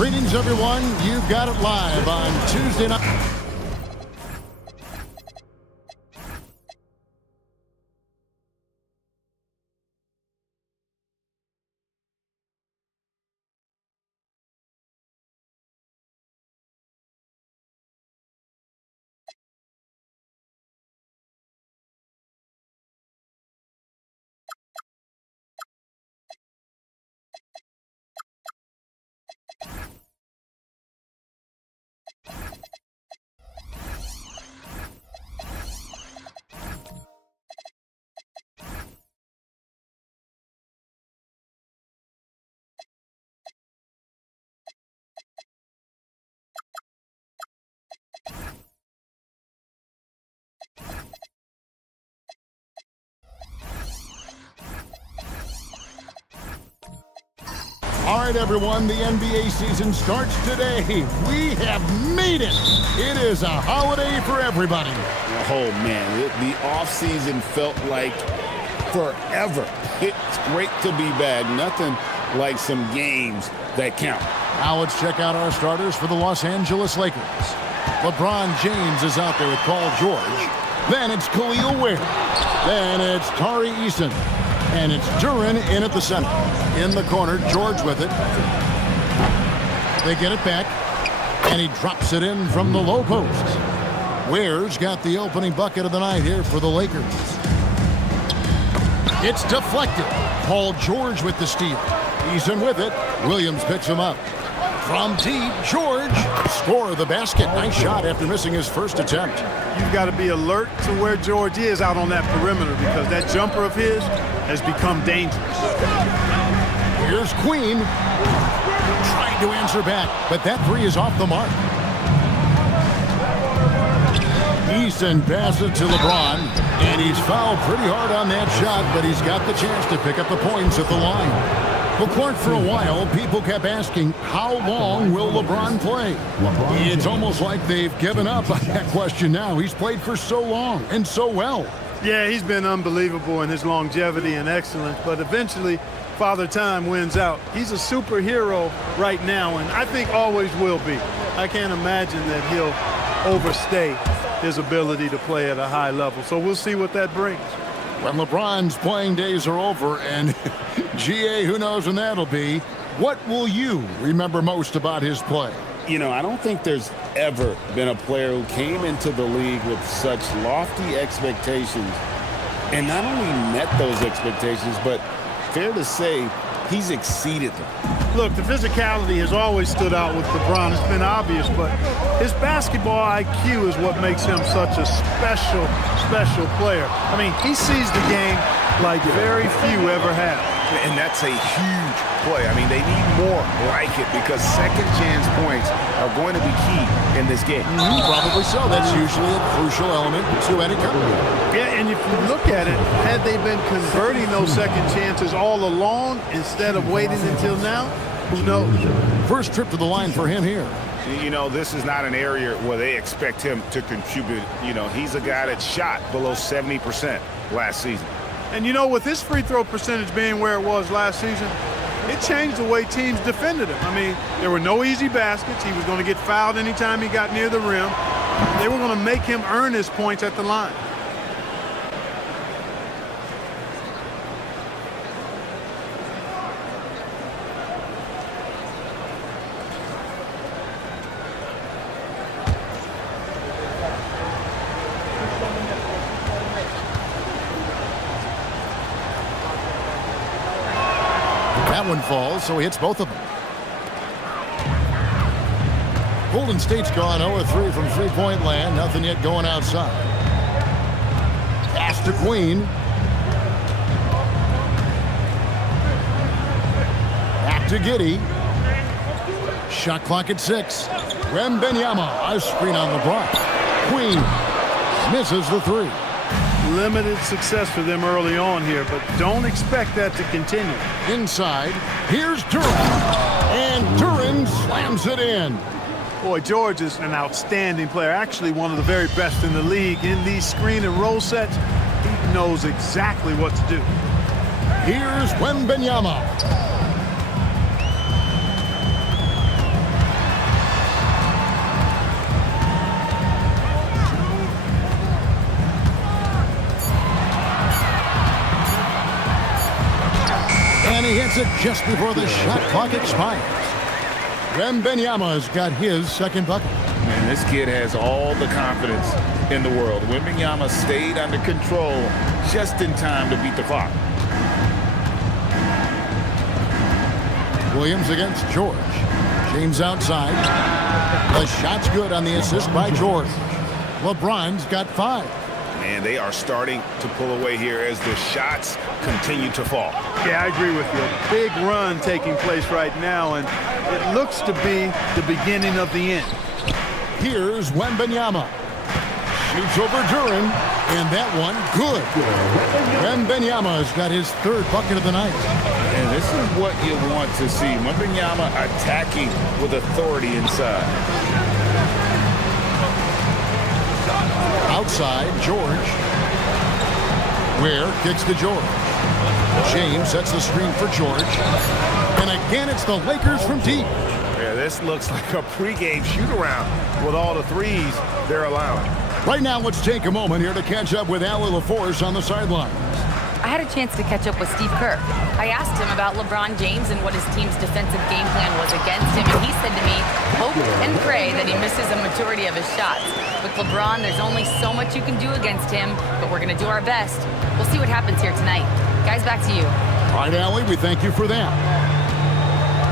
Greetings, everyone. You've got it live on Tuesday night. All right, everyone, the NBA season starts today. We have made it. It is a holiday for everybody. Oh, man, the offseason felt like forever. It's great to be back. Nothing like some games that count. Now let's check out our starters for the Los Angeles Lakers. LeBron James is out there with Paul George. Then it's Khalil Ware. Then it's Tari Eason. And it's Duren in at the center. In the corner, George with it. They get it back. And he drops it in from the low post. Ware's got the opening bucket of the night here for the Lakers. It's deflected. Paul George with the steal. Eason with it. Williams picks him up. From deep, George score the basket. Nice shot after missing his first attempt. You've got to be alert to where George is out on that perimeter because that jumper of his has become dangerous. Here's Queen. Trying to answer back, but that three is off the mark. Eason passes to LeBron, and he's fouled pretty hard on that shot, but he's got the chance to pick up the points at the line. Well, Clark, for a while, people kept asking, how long will LeBron play? It's almost like they've given up on that question now. He's played for so long and so well. Yeah, he's been unbelievable in his longevity and excellence, but eventually Father Time wins out. He's a superhero right now, and I think always will be. I can't imagine that he'll overstay his ability to play at a high level, so we'll see what that brings. When LeBron's playing days are over, and GA, who knows when that'll be, what will you remember most about his play? You know, I don't think there's ever been a player who came into the league with such lofty expectations and not only met those expectations, but fair to say, he's exceeded them. Look, the physicality has always stood out with LeBron. It's been obvious, but his basketball IQ is what makes him such a special player. I mean, he sees the game like very few ever have. And that's a huge play. I mean, they need more like it because second chance points are going to be key in this game. Probably so. That's usually a crucial element to any comeback. Yeah, and if you look at it, had they been converting those second chances all along instead of waiting until now, who knows? First trip to the line for him here. You know, this is not an area where they expect him to contribute. You know, he's a guy that shot below 70% last season. And, you know, with his free throw percentage being where it was last season, it changed the way teams defended him. I mean, there were no easy baskets. He was going to get fouled anytime he got near the rim. They were going to make him earn his points at the line. That one falls, so he hits both of them. Golden State's gone 0-3 from three-point land. Nothing yet going outside. Pass to Queen. Back to Giddey. Shot clock at 6. Wembanyama, a screen on the block. Queen misses the three. Limited success for them early on here, but don't expect that to continue. Inside, here's Duren. And Duren slams it in. Boy, George is an outstanding player, actually one of the very best in the league. In these screen and roll sets, he knows exactly what to do. Here's Wembanyama. it just before the shot clock expires. Wembanyama's got his second bucket. Man, this kid has all the confidence in the world. Wembanyama stayed under control just in time to beat the clock. Williams against George. James outside. The shot's good on the assist by George. LeBron's got 5. And they are starting to pull away here as the shots continue to fall. Yeah, I agree with you. Big run taking place right now, and it looks to be the beginning of the end. Here's Wembanyama. Shoots over Duran, and that one good. Wembanyama's got his 3rd bucket of the night. And this is what you want to see. Wembanyama attacking with authority inside. Outside, George. Ware kicks to George. James sets the screen for George. And again, it's the Lakers from deep. Yeah, this looks like a pregame shoot-around with all the threes they're allowing. Right now, let's take a moment here to catch up with Allie LaForce on the sideline. I had a chance to catch up with Steve Kerr. I asked him about LeBron James and what his team's defensive game plan was against him, and he said to me, hope and pray that he misses a majority of his shots. With LeBron, there's only so much you can do against him, but we're going to do our best. We'll see what happens here tonight. Guys, back to you. All right, Allie, we thank you for that.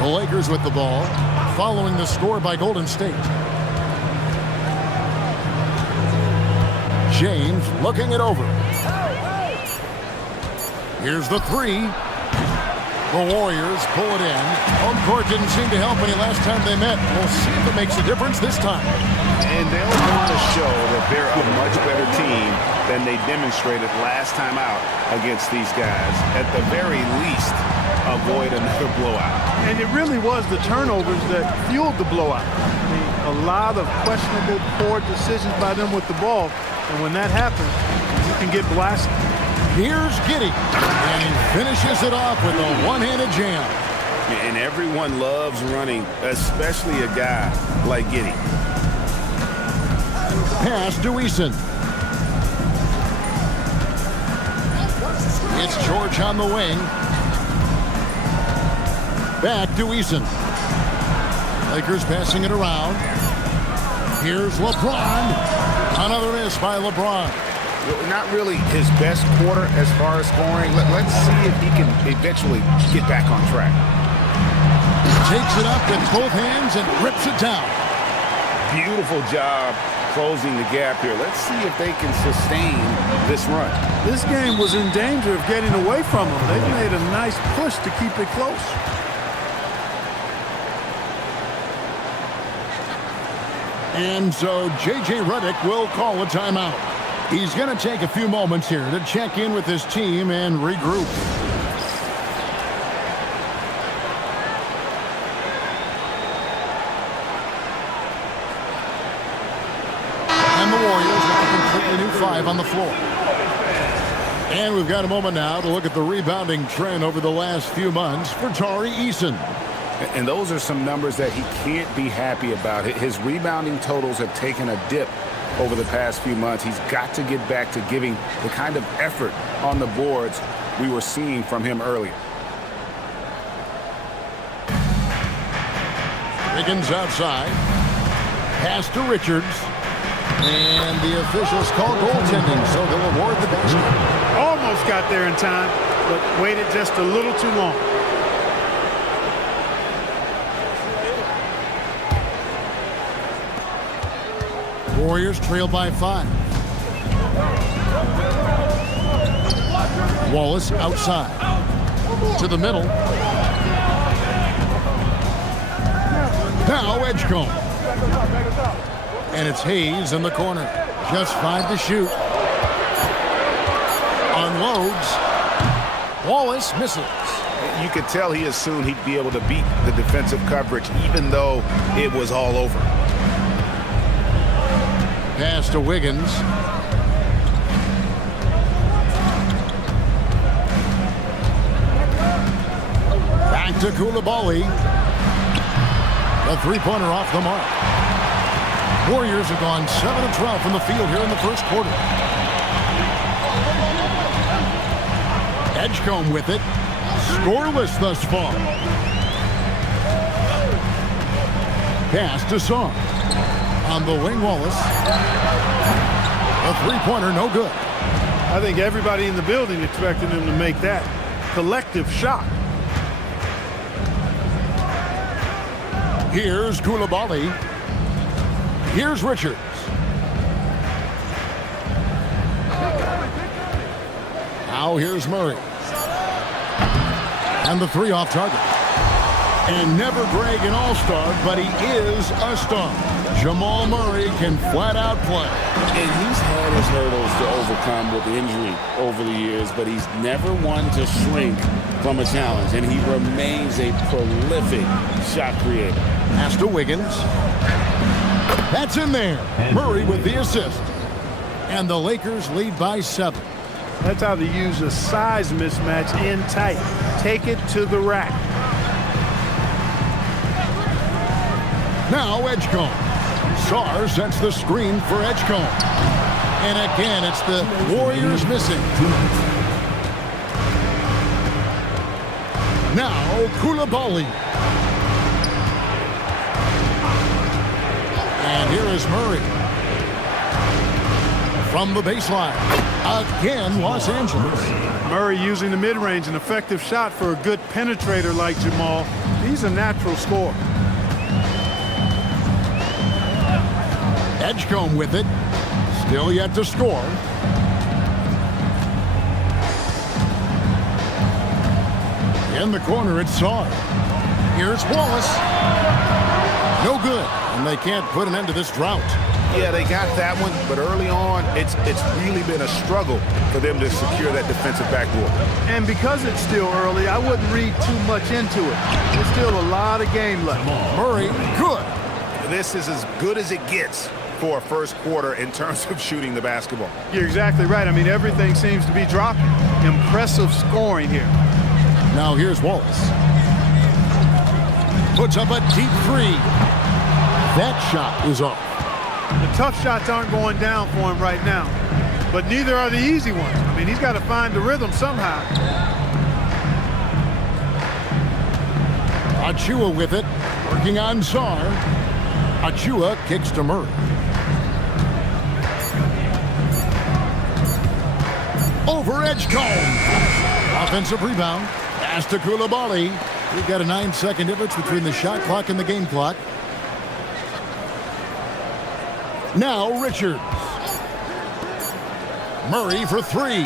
The Lakers with the ball, following the score by Golden State. James looking it over. Here's the 3. The Warriors pull it in. Home court didn't seem to help any last time they met. We'll see if it makes a difference this time. And they'll want to show that they're a much better team than they demonstrated last time out against these guys. At the very least, avoid another blowout. And it really was the turnovers that fueled the blowout. I mean, a lot of questionable, poor decisions by them with the ball. And when that happens, you can get blasted. Here's Giddey, and he finishes it off with a one-handed jam. And everyone loves running, especially a guy like Giddey. Pass to Eason. It's George on the wing. Back to Eason. Lakers passing it around. Here's LeBron. Another miss by LeBron. Not really his best quarter as far as scoring. Let's see if he can eventually get back on track. Takes it up with both hands and rips it down. Beautiful job closing the gap here. Let's see if they can sustain this run. This game was in danger of getting away from them. They've made a nice push to keep it close. And so J.J. Redick will call a timeout. He's going to take a few moments here to check in with his team and regroup. And the Warriors with a completely new 5 on the floor. And we've got a moment now to look at the rebounding trend over the last few months for Tari Eason. And those are some numbers that he can't be happy about. His rebounding totals have taken a dip over the past few months. He's got to get back to giving the kind of effort on the boards we were seeing from him earlier. Wiggins outside. Pass to Richards. And the officials call goaltending, so they'll award the basket. Almost got there in time, but waited just a little too long. Warriors trail by 5. Wallace outside. To the middle. Now Edgecombe. And it's Hayes in the corner. Just 5 to shoot. Unloads. Wallace misses. You could tell he assumed he'd be able to beat the defensive coverage even though it was all over. Pass to Wiggins. Back to Koulibaly. The three-pointer off the mark. Warriors have gone 7 of 12 from the field here in the first quarter. Edgecombe with it. Scoreless thus far. Pass to Sarr. On the wing, Wallace. A three-pointer, no good. I think everybody in the building expected him to make that collective shot. Here's Coulibaly. Here's Richards. Now here's Murray. And the three off target. And never Greg an all-star, but he is a star. Jamal Murray can flat out play. And he's had his hurdles to overcome with injury over the years, but he's never one to shrink from a challenge, and he remains a prolific shot creator. Pass to Wiggins. That's in there. Murray with the assist. And the Lakers lead by 7. That's how to use a size mismatch in tight. Take it to the rack. Now Edgecombe. Sarr sets the screen for Edgecombe. And again, it's the Warriors missing. Now Coulibaly. And here is Murray. From the baseline. Again, Los Angeles. Murray using the mid-range, an effective shot for a good penetrator like Jamal. He's a natural scorer. Edgecombe with it. Still yet to score. In the corner, it's Sarr. Here's Wallace. No good. And they can't put an end to this drought. Yeah, they got that one, but early on, it's really been a struggle for them to secure that defensive backboard. And because it's still early, I wouldn't read too much into it. There's still a lot of game left. Murray, good. This is as good as it gets for a first quarter in terms of shooting the basketball. You're exactly right. I mean, everything seems to be dropping. Impressive scoring here. Now here's Wallace. Puts up a deep three. That shot is off. The tough shots aren't going down for him right now, but neither are the easy ones. I mean, he's got to find the rhythm somehow. Achua with it, working on Sarr. Achua kicks to Murray. Over Edgecombe. Offensive rebound. Pass to Coulibaly. We've got a 9-second difference between the shot clock and the game clock. Now Richards. Murray for three.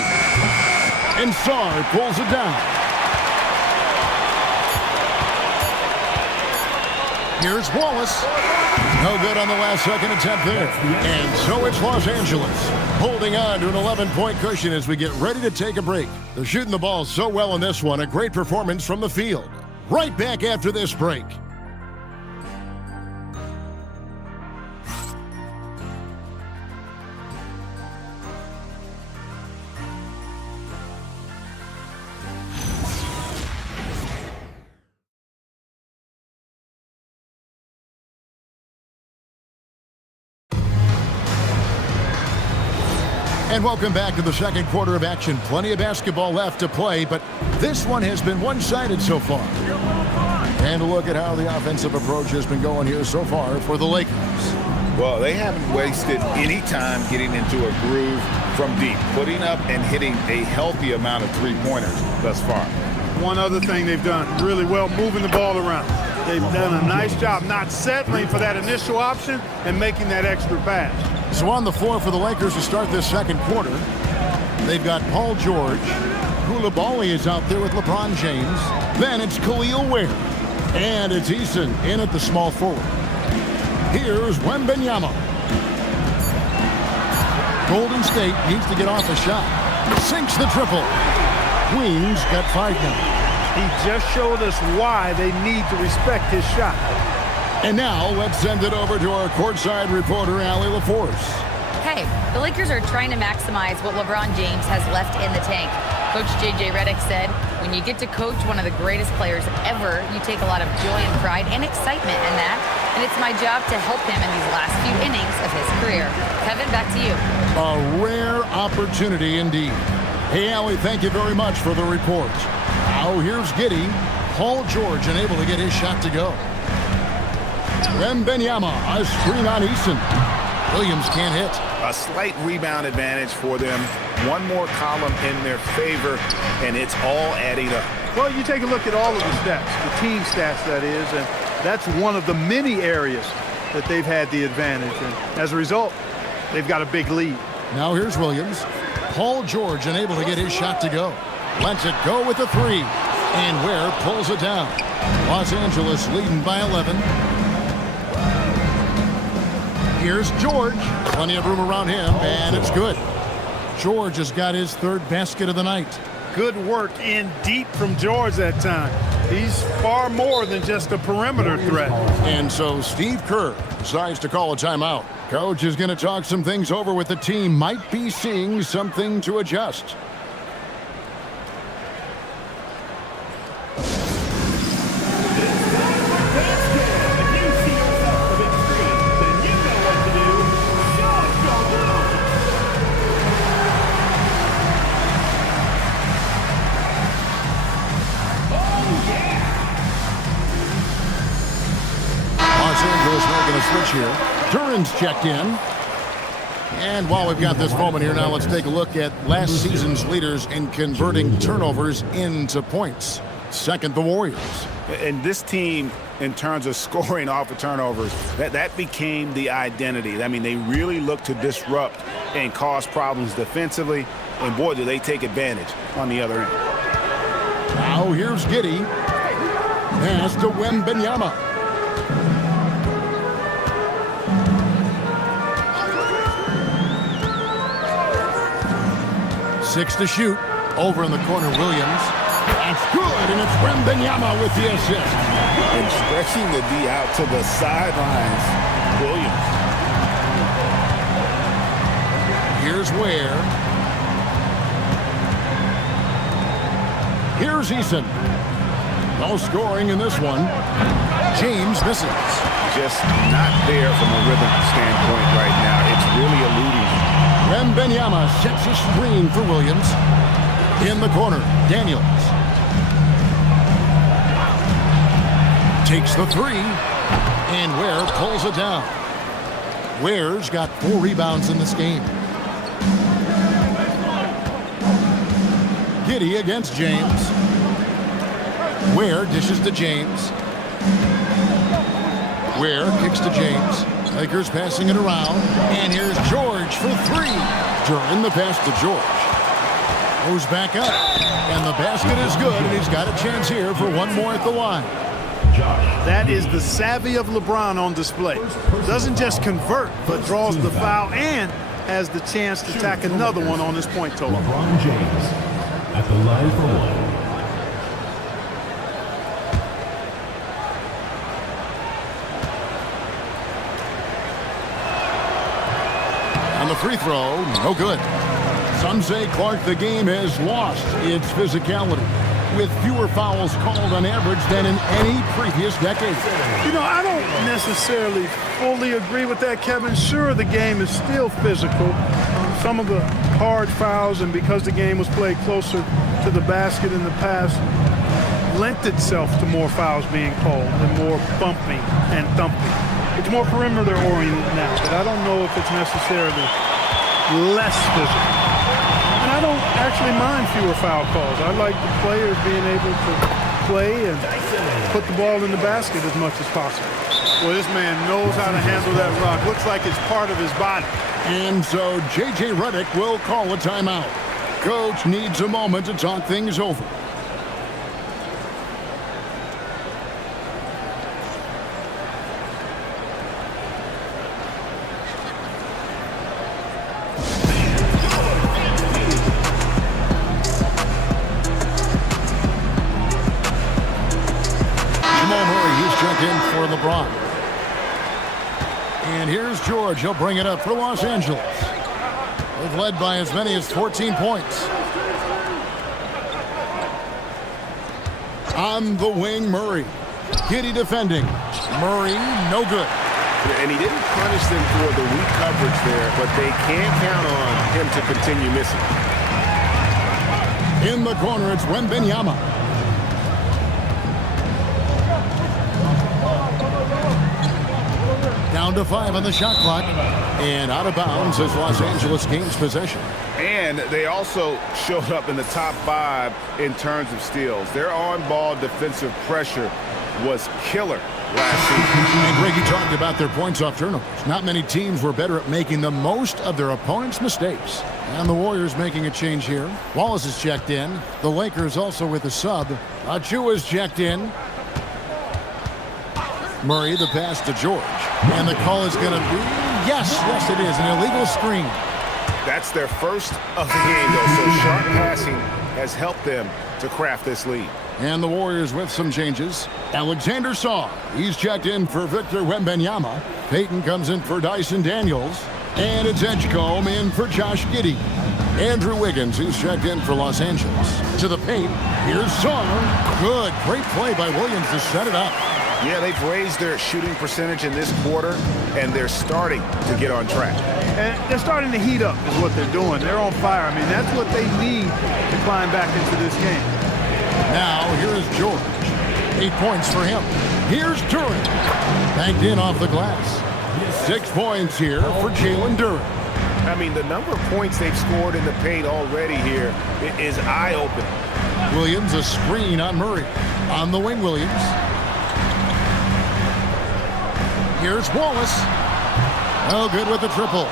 And Sarr pulls it down. Here's Wallace. No good on the last second attempt there. And so it's Los Angeles holding on to an 11-point cushion as we get ready to take a break. They're shooting the ball so well in this one. A great performance from the field. Right back after this break. And welcome back to the second quarter of action. Plenty of basketball left to play, but this one has been one-sided so far. And look at how the offensive approach has been going here so far for the Lakers. Well, they haven't wasted any time getting into a groove from deep, putting up and hitting a healthy amount of three-pointers thus far. One other thing they've done really well, moving the ball around. They've done a nice job not settling for that initial option and making that extra pass. So on the floor for the Lakers to start this second quarter, they've got Paul George. Coulibaly is out there with LeBron James. Then it's Khalil Ware. And it's Eason in at the small forward. Here's Wembanyama. Golden State needs to get off a shot. Sinks the triple. Queens got 5 now. He just showed us why they need to respect his shot. And now let's send it over to our courtside reporter, Allie LaForce. Hey, the Lakers are trying to maximize what LeBron James has left in the tank. Coach J.J. Redick said, when you get to coach one of the greatest players ever, you take a lot of joy and pride and excitement in that. And it's my job to help him in these last few innings of his career. Kevin, back to you. A rare opportunity indeed. Hey, Allie, thank you very much for the report. Now here's Giddey. Paul George unable to get his shot to go. Wembanyama, a screen on Eason. Williams can't hit. A slight rebound advantage for them. One more column in their favor, and it's all adding up. Well, you take a look at all of the stats, the team stats that is, and that's one of the many areas that they've had the advantage. And as a result, they've got a big lead. Now here's Williams. Paul George unable to get his shot to go. Lets it go with the three. And Ware pulls it down. Los Angeles leading by 11. Here's George. Plenty of room around him, and it's good. George has got his third basket of the night. Good work in deep from George that time. He's far more than just a perimeter threat. And so Steve Kerr decides to call a timeout. Coach is going to talk some things over with the team. Might be seeing something to adjust. Switch here. Duran's checked in. And while we've got this moment here now, let's take a look at last season's leaders in converting turnovers into points. Second, the Warriors. And this team, in terms of scoring off of turnovers, that became the identity. I mean, they really look to disrupt and cause problems defensively. And boy, do they take advantage on the other end. Now here's Giddey. Pass to Wembanyama. 6 to shoot. Over in the corner, Williams. That's good, and it's Wembanyama with the assist. And stretching the D out to the sidelines, Williams. Here's Ware. Here's Eason. No scoring in this one. James misses. Just not there from a rhythm standpoint right now. It's really eluding. Wembanyama sets a screen for Williams. In the corner, Daniels. Takes the three. And Ware pulls it down. Ware's got 4 rebounds in this game. Giddey against James. Ware dishes to James. Ware kicks to James. Lakers passing it around. And here's George for 3. Duran the pass to George. Goes back up. And the basket is good. And he's got a chance here for one more at the line. That is the savvy of LeBron on display. Doesn't just convert, but draws the foul and has the chance to tack another one on his point total. LeBron James at the line for one. On the free throw, no good. Some say, Clark, the game has lost its physicality, with fewer fouls called on average than in any previous decade. You know, I don't necessarily fully agree with that, Kevin. Sure, the game is still physical. Some of the hard fouls, and because the game was played closer to the basket in the past, lent itself to more fouls being called and more bumping and thumping. It's more perimeter oriented now, but I don't know if it's necessarily less physical. And I don't actually mind fewer foul calls. I like the players being able to play and put the ball in the basket as much as possible. Well, this man knows how to handle that rock. Looks like it's part of his body. And so J.J. Redick will call a timeout. Coach needs a moment to talk things over. For LeBron. And here's George. He'll bring it up for Los Angeles. They've led by as many as 14 points. On the wing, Murray. Giddey defending. Murray, no good. And he didn't punish them for the weak coverage there, but they can't count on him to continue missing. In the corner, it's Wembanyama. Down to 5 on the shot clock. And out of bounds as Los Angeles gains possession. And they also showed up in the top 5 in terms of steals. Their on-ball defensive pressure was killer last season. And Greggy talked about their points off turnovers. Not many teams were better at making the most of their opponent's mistakes. And the Warriors making a change here. Wallace is checked in. The Lakers also with a sub. Achiuwa's checked in. Murray, the pass to George. And the call is going to be, yes, it is, an illegal screen. That's their first of the game, though, so sharp passing has helped them to craft this lead. And the Warriors with some changes. Alexander Sarr, he's checked in for Victor Wembanyama. Payton comes in for Dyson Daniels. And it's Edgecombe in for Josh Giddey. Andrew Wiggins, who's checked in for Los Angeles. To the paint, here's Sarr. Good, great play by Williams to set it up. Yeah, they've raised their shooting percentage in this quarter, and they're starting to get on track. And they're starting to heat up is what they're doing. They're on fire. I mean, that's what they need to climb back into this game. Now, here is George. 8 points for him. Here's Duren. Banked in off the glass. 6 points here for Jalen Duren. I mean, the number of points they've scored in the paint already here is eye-opening. Williams, a screen on Murray. On the wing, Williams. Here's Wallace. Oh, good with the triple.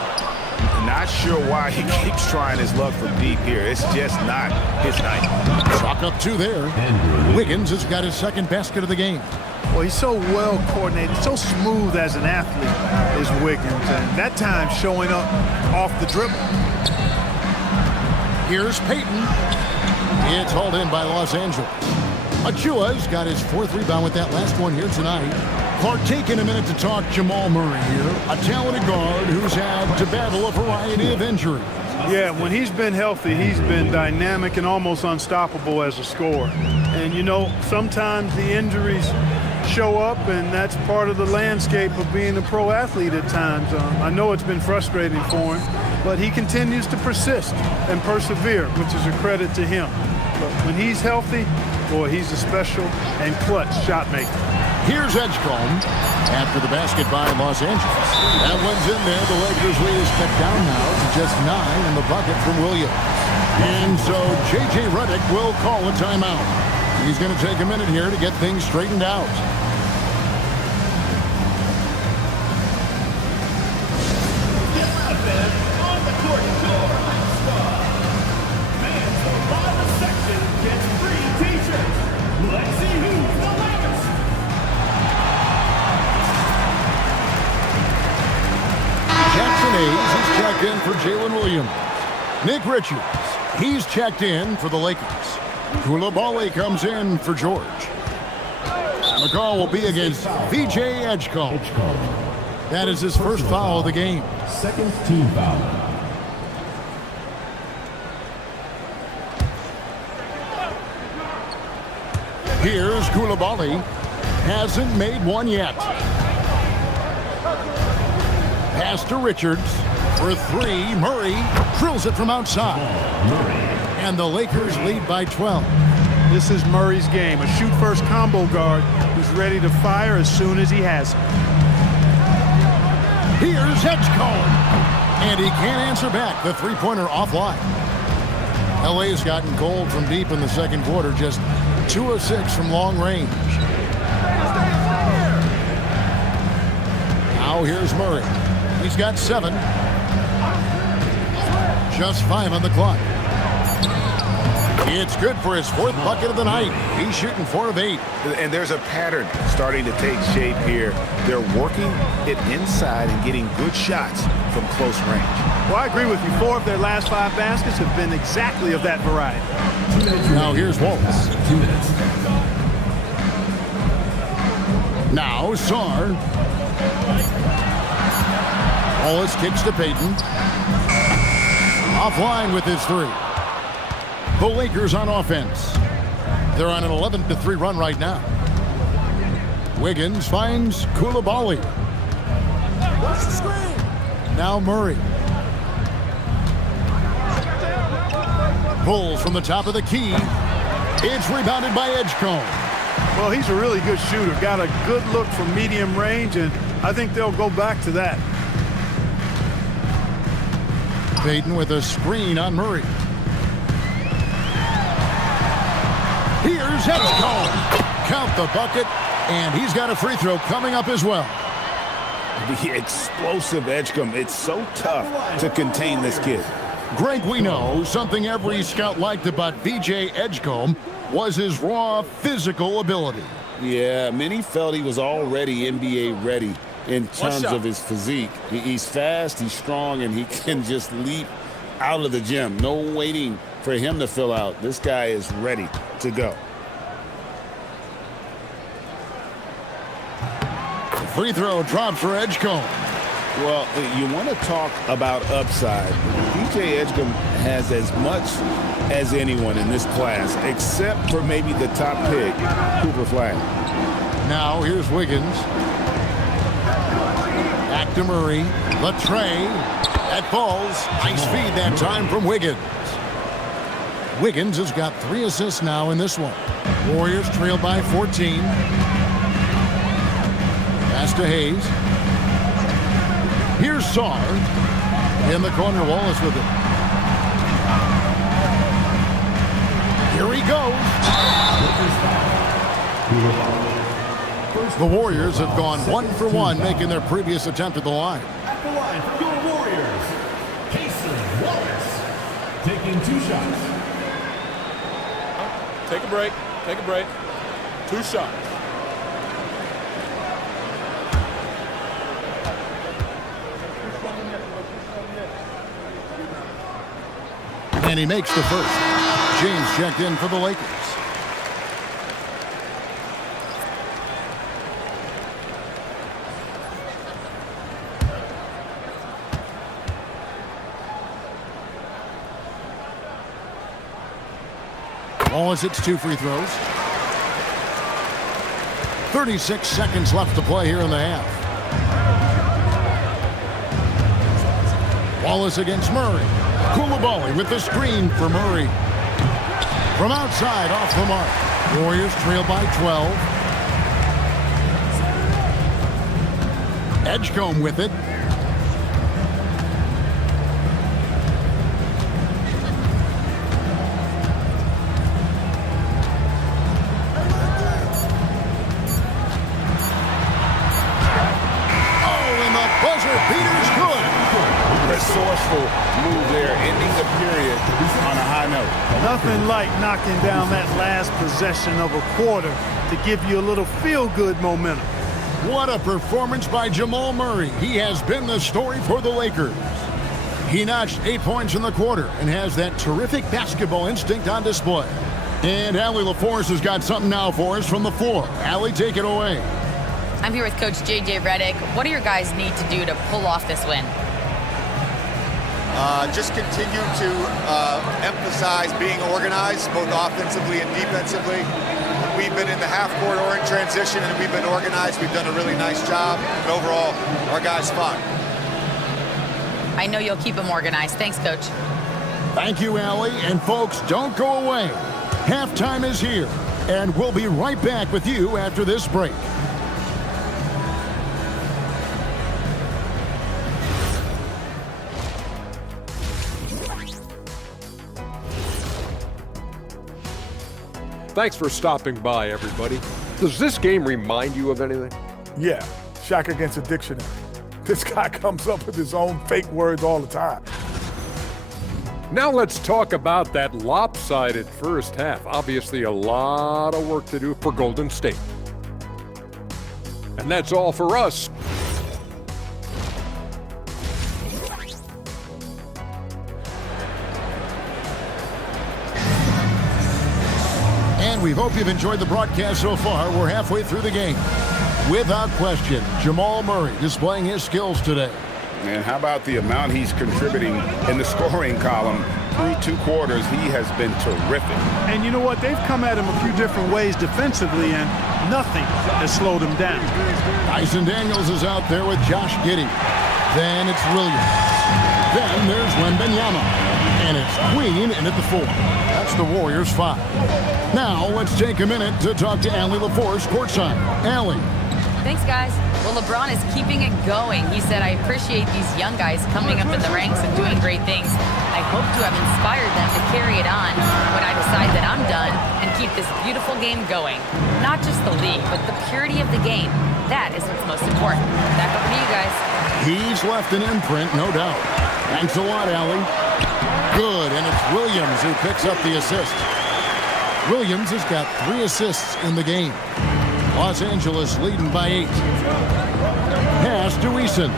Not sure why he keeps trying his luck from deep here. It's just not his night. Chalk up 2 there. Wiggins has got his second basket of the game. Well, he's so well coordinated, so smooth as an athlete is Wiggins, and that time showing up off the dribble. Here's Payton. It's hauled in by Los Angeles. Achiuwa's got his 4th rebound with that last one here tonight. Clark taking a minute to talk Jamal Murray here, a talented guard who's had to battle a variety of injuries. Yeah, when he's been healthy, he's been dynamic and almost unstoppable as a scorer. And, you know, sometimes the injuries show up, and that's part of the landscape of being a pro athlete at times. I know it's been frustrating for him, but he continues to persist and persevere, which is a credit to him. But when he's healthy, boy, he's a special and clutch shot maker. Here's Edgecombe after the basket by Los Angeles. That one's in there. The Lakers lead is cut down now to just 9 in the bucket from Williams. And so J.J. Redick will call a timeout. He's going to take a minute here to get things straightened out. He's checked in for Jalen Williams. Nick Richards, he's checked in for the Lakers. Coulibaly comes in for George. The call will be against VJ Edgecombe. That is his first foul of the game. Second team foul. Here's Coulibaly. Hasn't made one yet. Pass to Richards for 3. Murray drills it from outside. And the Lakers lead by 12. This is Murray's game, a shoot-first combo guard who's ready to fire as soon as he has it. Here's Edgecombe. And he can't answer back. The three-pointer offline. LA's gotten cold from deep in the second quarter, just 2 of 6 from long range. Now here's Murray. He's got 7. Just 5 on the clock. It's good for his 4th bucket of the night. He's shooting 4 of 8. And there's a pattern starting to take shape here. They're working it inside and getting good shots from close range. Well, I agree with you. 4 of their last 5 baskets have been exactly of that variety. Now here's Wallace. 2 minutes. Now Sarr. Wallace kicks to Payton. Offline with his 3. The Lakers on offense. They're on an 11-3 run right now. Wiggins finds Coulibaly. What's the screen? Now Murray. Pulls from the top of the key. It's rebounded by Edgecombe. Well, he's a really good shooter. Got a good look from medium range, and I think they'll go back to that. Payton with a screen on Murray. Here's Edgecombe. Count the bucket, and he's got a free throw coming up as well. The explosive Edgecombe. It's so tough to contain this kid. Greg, we know something every scout liked about VJ Edgecombe was his raw physical ability. Yeah, many felt he was already NBA ready in terms of his physique. He's fast, he's strong, and he can just leap out of the gym. No waiting for him to fill out. This guy is ready to go. Free throw dropped for Edgecombe. Well, you want to talk about upside. VJ Edgecombe has as much as anyone in this class, except for maybe the top pick, Cooper Flag. Now here's Wiggins. Back to Murray. Latrey. That falls. Nice feed that time from Wiggins. Wiggins has got 3 assists now in this one. Warriors trail by 14. Pass to Hayes. Here's Sarr. In the corner, Wallace with it. Here he goes. The Warriors have gone 1 for 1, making their previous attempt at the line. At the line for your Warriors, Cason Wallace, taking 2 shots. Take a break. Take a break. 2 shots. And he makes the first. James checked in for the Lakers. Wallace hits 2 free throws. 36 seconds left to play here in the half. Wallace against Murray. Coulibaly with the screen for Murray. From outside, off the mark. Warriors trail by 12. Edgecombe with it. Resourceful move there, ending the period on a high note. Nothing like knocking down that last possession of a quarter to give you a little feel-good momentum. What a performance by Jamal Murray. He has been the story for the Lakers. He notched 8 points in the quarter and has that terrific basketball instinct on display. And Allie LaForce has got something now for us from the floor. Allie, take it away. I'm here with Coach J.J. Redick. What do your guys need to do to pull off this win? Just continue to emphasize being organized, both offensively and defensively. We've been in the half-court or in transition, and we've been organized. We've done a really nice job. And overall, our guys fought. I know you'll keep them organized. Thanks, Coach. Thank you, Allie. And folks, don't go away. Halftime is here, and we'll be right back with you after this break. Thanks for stopping by, everybody. Does this game remind you of anything? Yeah, Shaq against a dictionary. This guy comes up with his own fake words all the time. Now let's talk about that lopsided first half. Obviously, a lot of work to do for Golden State. And that's all for us. And we hope you've enjoyed the broadcast so far. We're halfway through the game. Without question, Jamal Murray displaying his skills today. And how about the amount he's contributing in the scoring column through 2 quarters? He has been terrific. And you know what? They've come at him a few different ways defensively, and nothing has slowed him down. Dyson Daniels is out there with Josh Giddey. Then it's Williams. Then there's Wembanyama. And it's Queen in at the 4. That's the Warriors 5. Now let's take a minute to talk to Allie LaForce courtside. Allie. Thanks, guys. Well, LeBron is keeping it going. He said, I appreciate these young guys coming up in the ranks and doing great things. I hope to have inspired them to carry it on when I decide that I'm done and keep this beautiful game going. Not just the league, but the purity of the game. That is what's most important. Back over to you guys. He's left an imprint, no doubt. Thanks a lot, Allie. Good, and it's Williams who picks up the assist. Williams has got 3 assists in the game. Los Angeles leading by 8. Pass to Eason.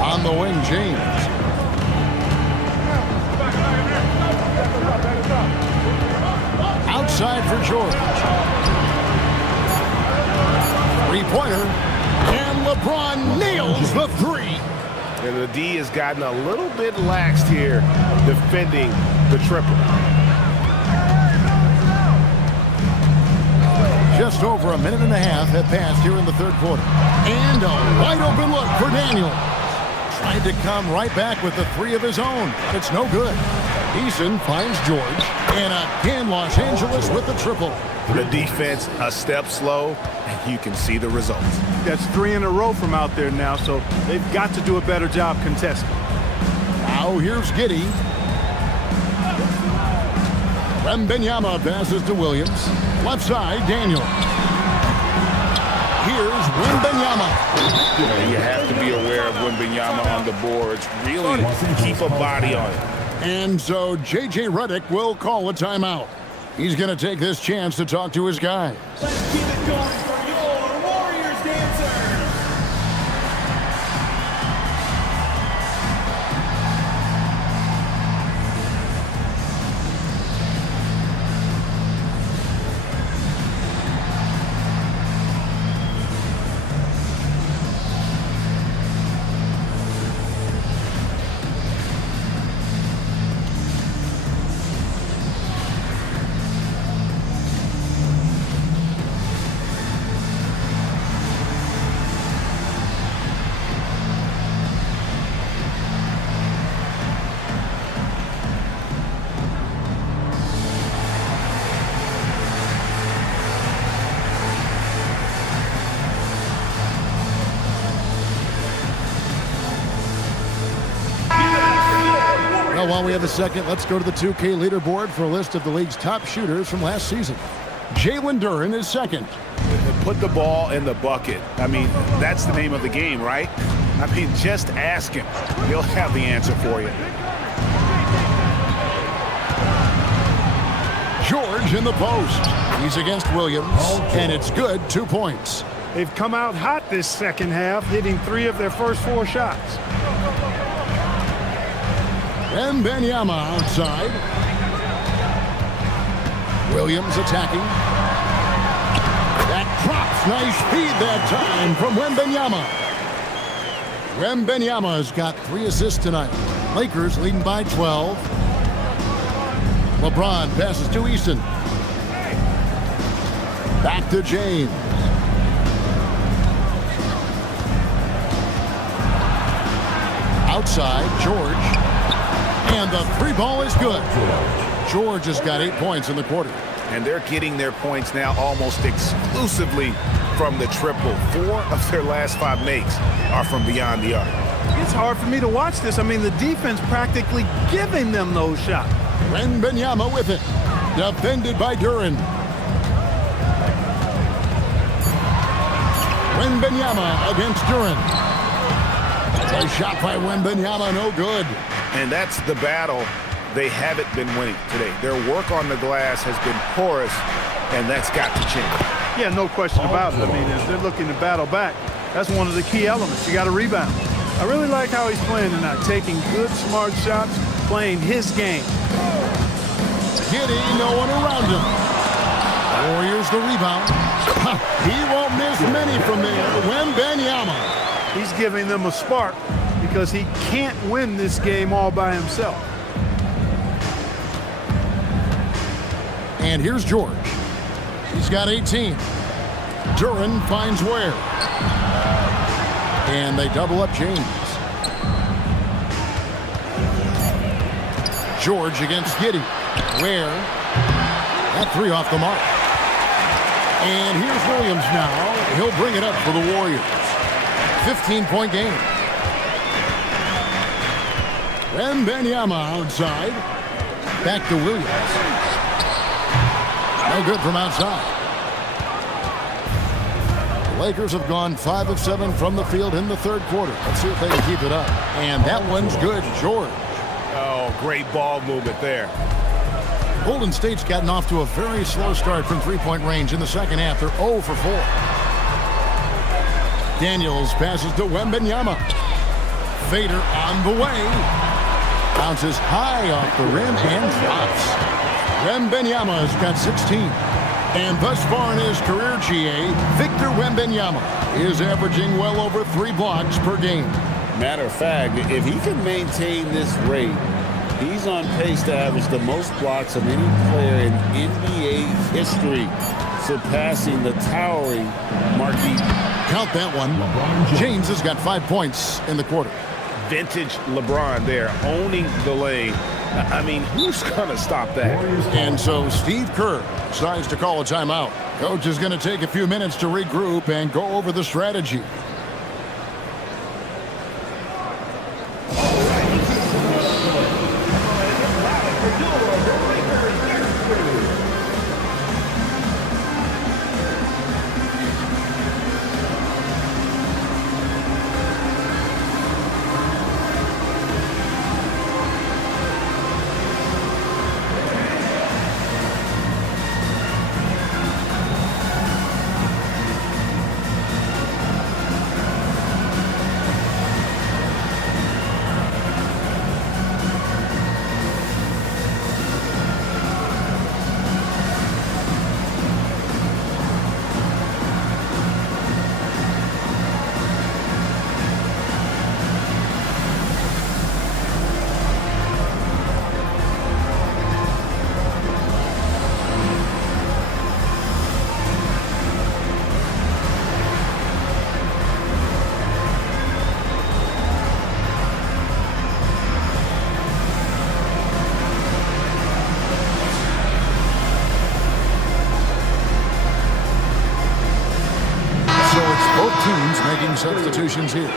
On the wing, James. Outside for George. 3-pointer. And LeBron nails the 3. And the D has gotten a little bit laxed here defending the triple. Just over a minute and a half have passed here in the third quarter. And a wide open look for Daniel. Tried to come right back with the 3 of his own, but it's no good. Eason finds George, and again Los Angeles with the triple. The defense a step slow, and you can see the results. That's 3 in a row from out there now, so they've got to do a better job contesting. Now here's Giddey. Wembanyama passes to Williams. Left side, Daniel. Here's Wembanyama. You have to be aware of Wembanyama on the boards. Really keep a body on it. And so J.J. Redick will call a timeout. He's going to take this chance to talk to his guys. Let's keep it going for your Warriors dancers. While we have a second, let's go to the 2K leaderboard for a list of the league's top shooters from last season. Jalen Duren is second. Put the ball in the bucket. I mean, that's the name of the game, right? I mean, just ask him. He'll have the answer for you. George in the post. He's against Williams, and it's good, 2 points. They've come out hot this second half, hitting 3 of their first 4 shots. Wembanyama outside. Williams attacking. That drops. Nice feed that time from Wembanyama. Wembanyama's got 3 assists tonight. Lakers leading by 12. LeBron passes to Eason. Back to James. Outside, George. And the 3 ball is good. George has got 8 points in the quarter. And they're getting their points now almost exclusively from the triple. 4 of their last 5 makes are from beyond the arc. It's hard for me to watch this. I mean, the defense practically giving them those shots. Wembanyama with it. Defended by Duren. Wembanyama against Duren. A shot by Wembanyama, no good. And that's the battle they haven't been winning today. Their work on the glass has been porous, and that's got to change. Yeah, no question about it. I mean, as they're looking to battle back, that's one of the key elements. You got to rebound. I really like how he's playing tonight, taking good, smart shots, playing his game. Giddey, no one around him. Warriors the rebound. He won't miss many from there. Wembanyama. He's giving them a spark because he can't win this game all by himself. And here's George. He's got 18. Duren finds Ware. And they double up James. George against Giddey. Ware. That 3 off the mark. And here's Williams now. He'll bring it up for the Warriors. 15-point game. Wembanyama outside. Back to Williams. No good from outside. The Lakers have gone 5 of 7 from the field in the third quarter. Let's see if they can keep it up. And that one's good, George. Oh, great ball movement there. Golden State's gotten off to a very slow start from three-point range in the second half. They're 0 for 4. Daniels passes to Wembanyama. Fader on the way. Bounces high off the rim and drops. Wembanyama's got 16. And thus far in his career, GA, Victor Wembanyama is averaging well over 3 blocks per game. Matter of fact, if he can maintain this rate, he's on pace to average the most blocks of any player in NBA history, surpassing the towering Marquis. Count that one. James has got 5 points in the quarter. Vintage LeBron there, owning the lane. I mean, who's going to stop that? And so Steve Kerr decides to call a timeout. Coach is going to take a few minutes to regroup and go over the strategy. Making substitutions here.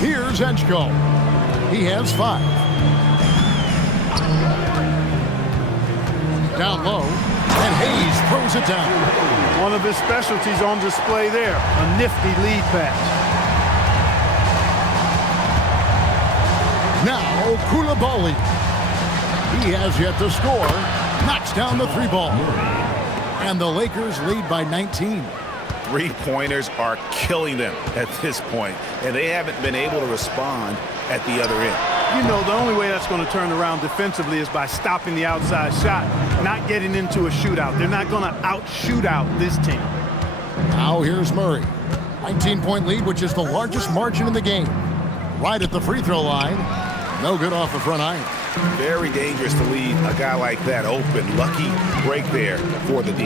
Here's Edgecombe. He has 5. Down low, and Hayes throws it down. One of his specialties on display there, a nifty lead pass. Now Koulibaly. He has yet to score. Knocks down the 3-ball. And the Lakers lead by 19. Three-pointers are killing them at this point, and they haven't been able to respond at the other end. You know, the only way that's going to turn around defensively is by stopping the outside shot, not getting into a shootout. They're not going to out-shoot out this team. Now here's Murray. 19-point lead, which is the largest margin in the game. Right at the free throw line. No good off the front iron. Very dangerous to leave a guy like that open. Lucky break there for the D.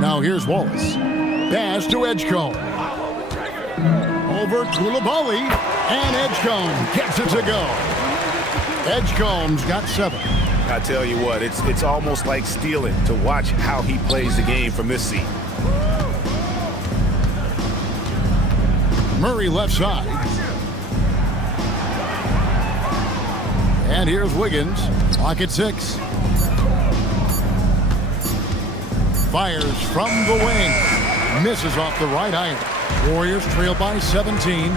Now here's Wallace. Pass to Edgecombe. Over Koulibaly, and Edgecombe gets it to go. Edgecombe's got 7. I tell you what, it's almost like stealing to watch how he plays the game from this seat. Murray left side. And here's Wiggins. Clock at 6. Fires from the wing. Misses off the right iron. Warriors trail by 17.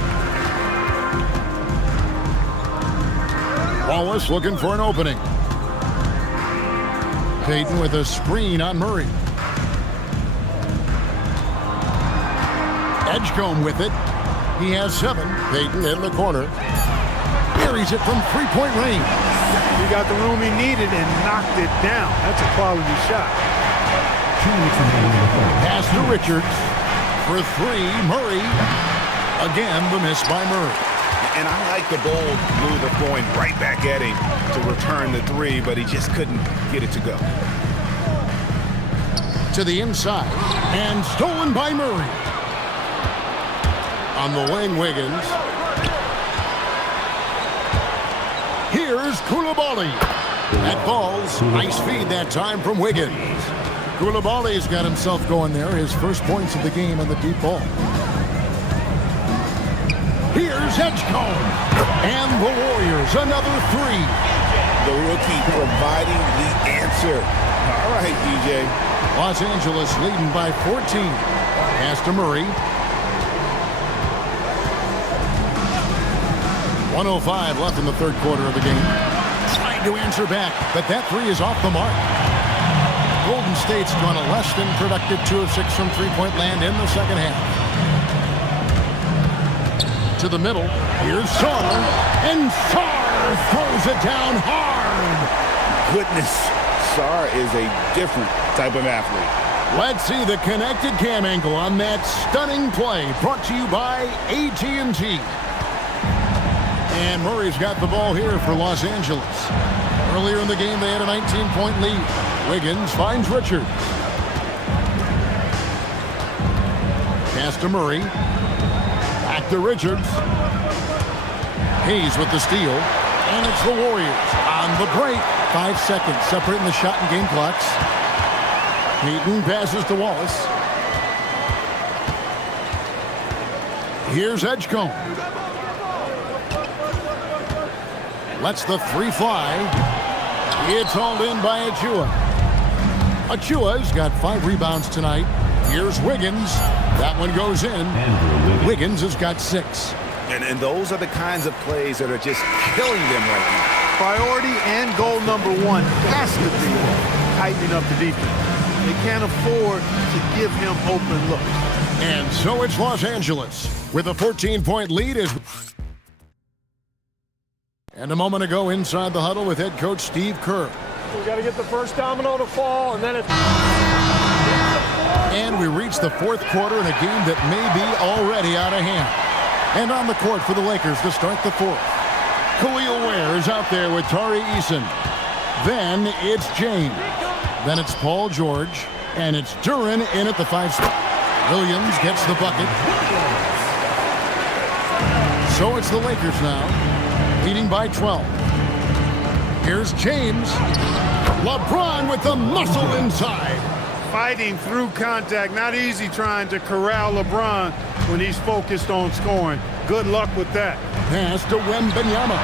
Wallace looking for an opening. Payton with a screen on Murray. Edgecombe with it. He has 7. Payton in the corner. Buries it from 3-point range. He got the room he needed and knocked it down. That's a quality shot. Pass to Richards. For 3, Murray. Again, the miss by Murray. And I like the bold move of going right back at him to return the three, but he just couldn't get it to go. To the inside, and stolen by Murray. On the wing, Wiggins. Here's Koulibaly. That ball's nice feed that time from Wiggins. Koulibaly's got himself going there, his first points of the game on the deep ball. Here's Edgecombe. And the Warriors, another three. The rookie providing the answer. All right, DJ. Los Angeles leading by 14. Pass to Murray. 1:05 left in the third quarter of the game. Trying to answer back, but that three is off the mark. Golden State's gone a less than productive 2 of 6 from three-point land in the second half. To the middle. Here's Sarr. And Sarr throws it down hard. Goodness, Sarr is a different type of athlete. Let's see the connected cam angle on that stunning play, brought to you by AT&T. And Murray's got the ball here for Los Angeles. Earlier in the game, they had a 19-point lead. Wiggins finds Richards. Pass to Murray. Back to Richards. Hayes with the steal. And it's the Warriors on the break. 5 seconds separating the shot and game clocks. Peyton passes to Wallace. Here's Edgecombe. Lets the three fly. It's hauled in by Achua. Achua's got 5 rebounds tonight. Here's Wiggins. That one goes in. Wiggins has got 6. And those are the kinds of plays that are just killing them right now. Priority and goal number 1 has to be tightening up the defense. They can't afford to give him open looks. And so it's Los Angeles with a 14-point lead. And a moment ago inside the huddle with head coach Steve Kerr. We got to get the first domino to fall, and then it's... And we reach the fourth quarter in a game that may be already out of hand. And on the court for the Lakers to start the fourth. Khalil Ware is out there with Tari Eason. Then it's James. Then it's Paul George. And it's Duren in at the 5 spot. Williams gets the bucket. So it's the Lakers now, leading by 12. Here's James. LeBron with the muscle inside. Fighting through contact. Not easy trying to corral LeBron when he's focused on scoring. Good luck with that. Pass to Wembanyama.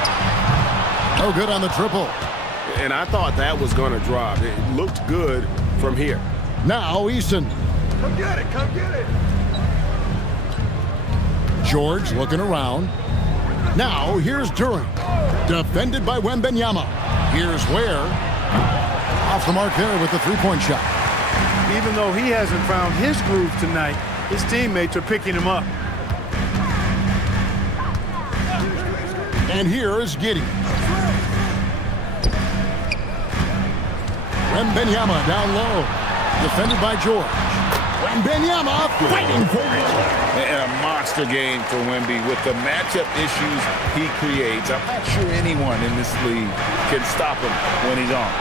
No good on the triple. And I thought that was going to drop. It looked good from here. Now Eason. Come get it, come get it. George looking around. Now here's Duren. Defended by Wembanyama. Here's Ware. Off the mark there with the three-point shot. Even though he hasn't found his groove tonight, his teammates are picking him up. And here is Giddey. Wembanyama down low. Defended by George. Wembanyama fighting for it. And a monster game for Wemby with the matchup issues he creates. I'm not sure anyone in this league can stop him when he's on.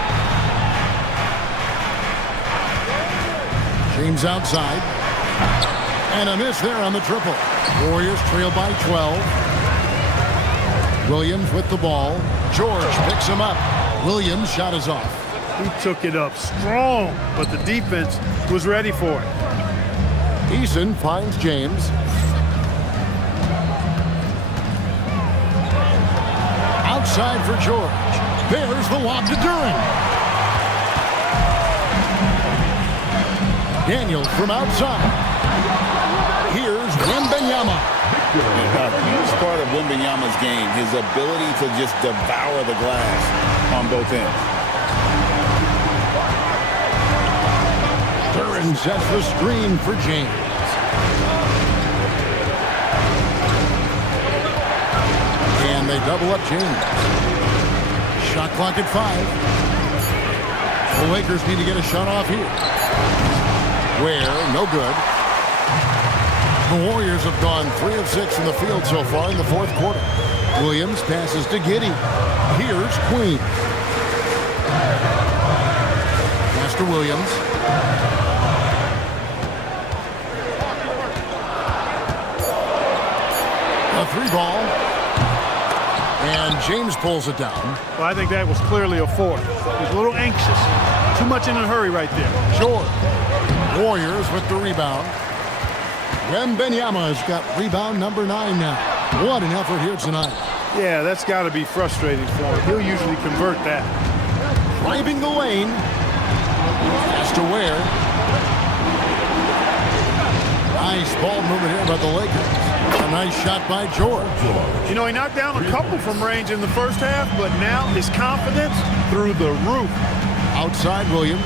James outside. And a miss there on the triple. Warriors trail by 12. Williams with the ball. George picks him up. Williams' shot is off. He took it up strong, but the defense was ready for it. Eason finds James. Outside for George. There's the lob to Duren. Daniels from outside. Here's Wembanyama. A huge part of Wembanyama's game, his ability to just devour the glass on both ends. Duren sets the screen for James. And they double up James. Shot clock at 5. The Lakers need to get a shot off here. Ware, no good. The Warriors have gone 3 of 6 in the field so far in the fourth quarter. Williams passes to Giddey. Here's Queen. Pass to Williams. A 3-ball. And James pulls it down. Well, I think that was clearly a 4. He's a little anxious. Too much in a hurry right there. George. Warriors with the rebound. Wembanyama's got rebound number 9 now. What an effort here tonight. Yeah, that's got to be frustrating for him. He'll usually convert that. Driving the lane. Pass to Ware. Nice ball movement here by the Lakers. A nice shot by George. You know, he knocked down a couple from range in the first half, but now his confidence through the roof. Outside Williams.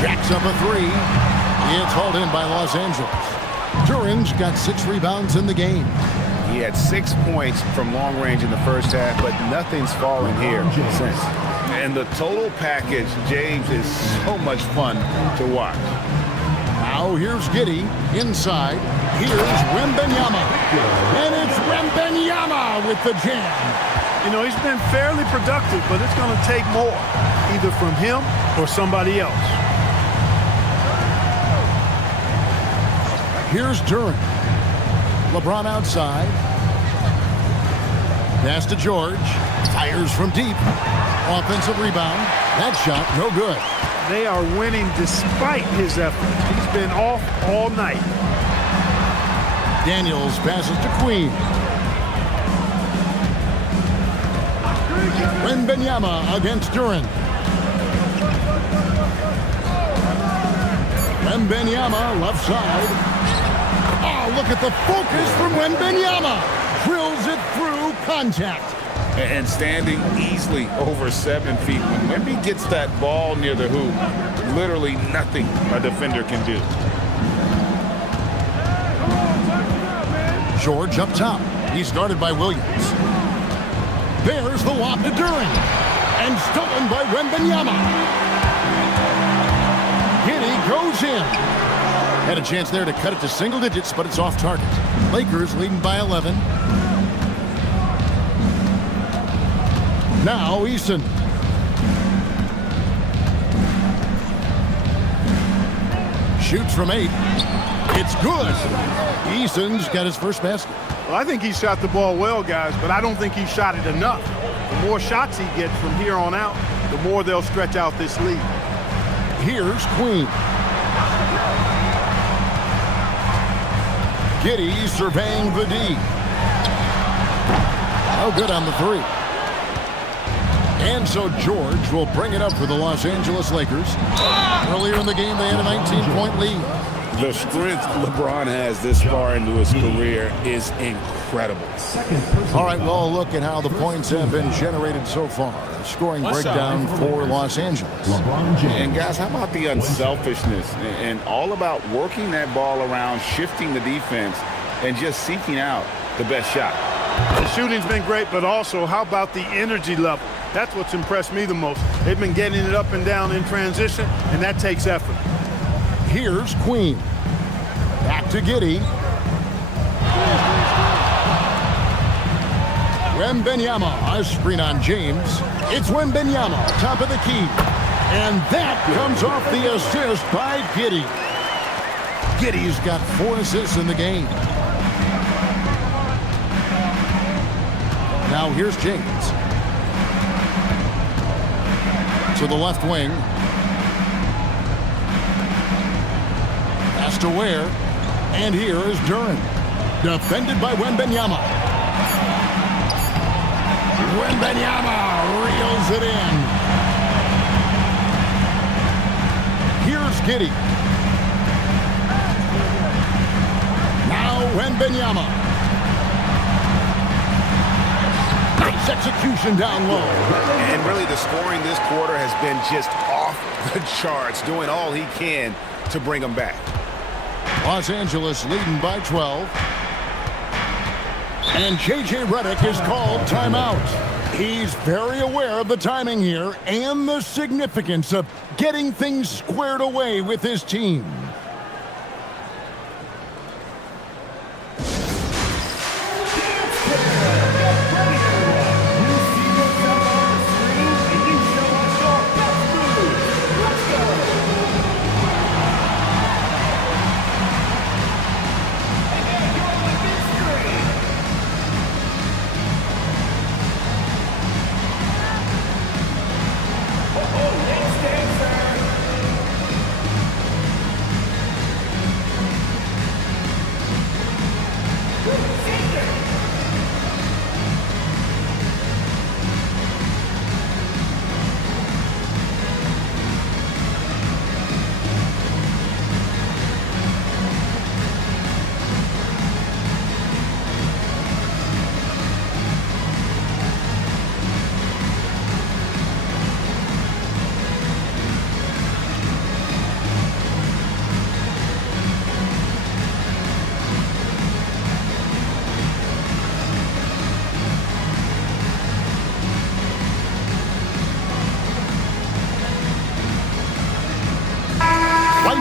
Jacks up a 3. It's hauled in by Los Angeles. Duran's got 6 rebounds in the game. He had 6 points from long range in the first half, but nothing's fallen here since. And the total package, James, is so much fun to watch. Now here's Giddey inside. Here's Wembanyama. And it's Wembanyama with the jam. You know, he's been fairly productive, but it's going to take more, either from him or somebody else. Here's Durant. LeBron outside. Pass to George. Fires from deep. Offensive rebound. That shot, no good. They are winning despite his effort. He's been off all night. Daniels passes to Queen. Wembanyama against Durant. Wembanyama left side. Oh, look at the focus from Wembanyama. Drills it through contact. And standing easily over 7 feet. When Wemby gets that ball near the hoop, literally nothing a defender can do. George up top. He's guarded by Williams. There's the lob to Durant. And stolen by Wembanyama. Giddey goes in. Had a chance there to cut it to single digits, but it's off target. Lakers leading by 11. Now Eason. Shoots from 8. It's good. Eason's got his first basket. Well, I think he shot the ball well, guys, but I don't think he shot it enough. The more shots he gets from here on out, the more they'll stretch out this lead. Here's Queen. Giddey surveying the D. Oh, good on the 3. And so George will bring it up for the Los Angeles Lakers. Earlier in the game, they had a 19-point lead. The strength LeBron has this far into his career is incredible. All right, well, look at how the points have been generated so far. Scoring breakdown for Los Angeles. And guys, how about the unselfishness and all about working that ball around, shifting the defense, and just seeking out the best shot? The shooting's been great, but also how about the energy level? That's what's impressed me the most. They've been getting it up and down in transition, and that takes effort. Here's Queen. Back to Giddey. Wembanyama, a screen on James. It's Wembanyama, top of the key. And that comes off the assist by Giddey. Giddey's got 4 assists in the game. Now here's James. To the left wing. Pass to Ware. And here is Durant. Defended by Wembanyama. Wembanyama reels it in. Here's Giddey. Now Wembanyama. Nice execution down low. And really the scoring this quarter has been just off the charts, doing all he can to bring them back. Los Angeles leading by 12. And J.J. Redick is called timeout. He's very aware of the timing here and the significance of getting things squared away with his team.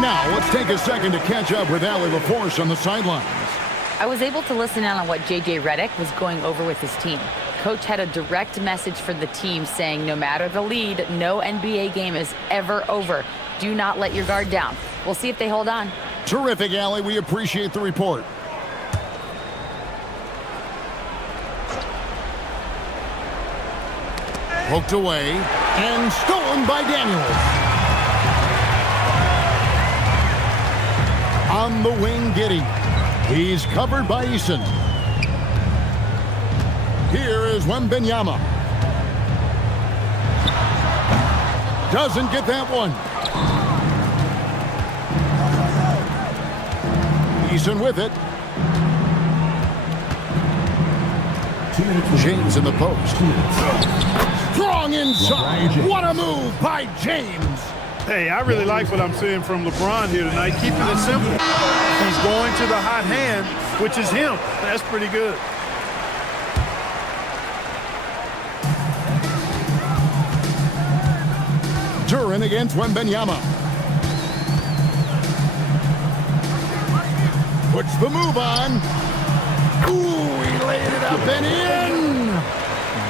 Now, let's take a second to catch up with Allie LaForce on the sidelines. I was able to listen in on what J.J. Redick was going over with his team. Coach had a direct message for the team saying no matter the lead, no NBA game is ever over. Do not let your guard down. We'll see if they hold on. Terrific, Allie. We appreciate the report. Poked away and stolen by Daniels. On the wing, Giddey. He's covered by Eason. Here is Wembanyama. Doesn't get that one. Eason with it. James in the post. Strong inside. What a move by James. Hey, I really like what I'm seeing from LeBron here tonight, keeping it simple. He's going to the hot hand, which is him. That's pretty good. Duren against Wembanyama. Puts the move on. Ooh, he laid it up and in.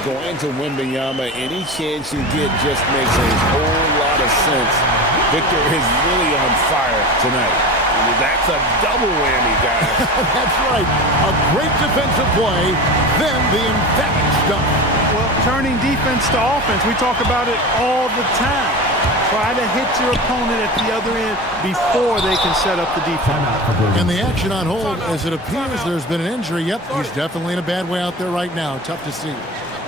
Going to Wembanyama, any chance you get just makes a whole lot of sense. Victor is really on fire tonight. That's a double whammy, guys. That's right. A great defensive play, then the emphatic stuff. Well, turning defense to offense, we talk about it all the time. Try to hit your opponent at the other end before they can set up the defense. And the action on hold, as it appears there's been an injury. Yep, he's definitely in a bad way out there right now. Tough to see.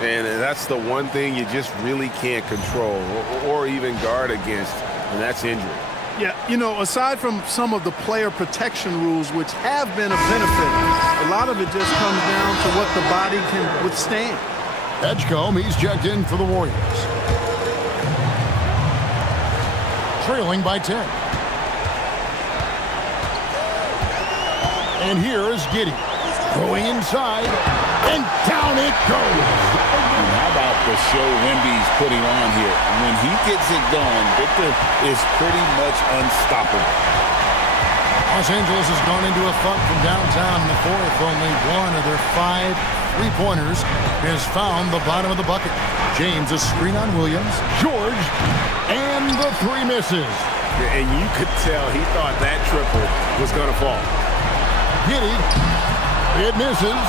And that's the one thing you just really can't control or even guard against, and that's injury. Yeah, you know, aside from some of the player protection rules, which have been a benefit, a lot of it just comes down to what the body can withstand. Edgecombe, he's checked in for the Warriors. Trailing by 10. And here is Giddey. Going inside, and down it goes. How about the show Wemby's putting on here? When he gets it going, Victor is pretty much unstoppable. Los Angeles has gone into a funk from downtown in the fourth. Only one of their 5 3-pointers has found the bottom of the bucket. James, a screen on Williams. George, and the 3 misses. And you could tell he thought that triple was going to fall. Giddey, it misses.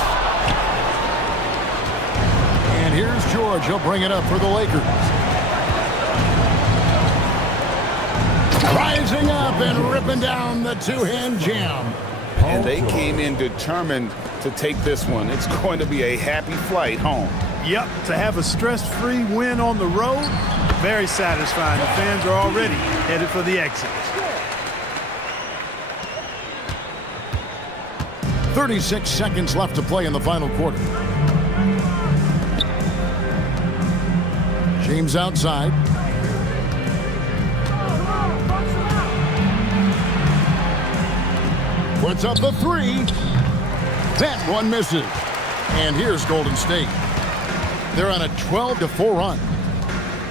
And here's George. He'll bring it up for the Lakers. Rising up and ripping down the 2-hand jam. And they came in determined to take this one. It's going to be a happy flight home. Yep, to have a stress-free win on the road, very satisfying. The fans are already headed for the exit. 36 seconds left to play in the final quarter. James outside. Puts up the 3. That one misses. And here's Golden State. They're on a 12-4 run.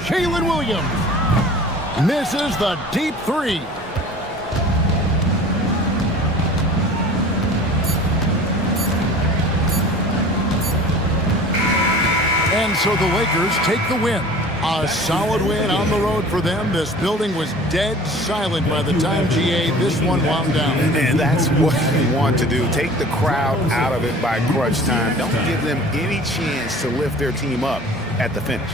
Jalen Williams misses the deep three. And so the Lakers take the win. A solid win on the road for them. This building was dead silent by the time, GA, this one wound down. And that's what you want to do. Take the crowd out of it by crunch time. Don't give them any chance to lift their team up at the finish.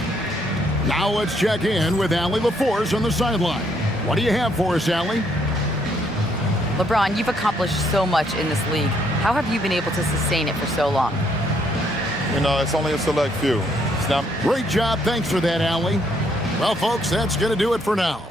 Now let's check in with Allie LaForce on the sideline. What do you have for us, Allie? LeBron, you've accomplished so much in this league. How have you been able to sustain it for so long? You know, it's only a select few. Great job. Thanks for that, Allie. Well, folks, that's going to do it for now.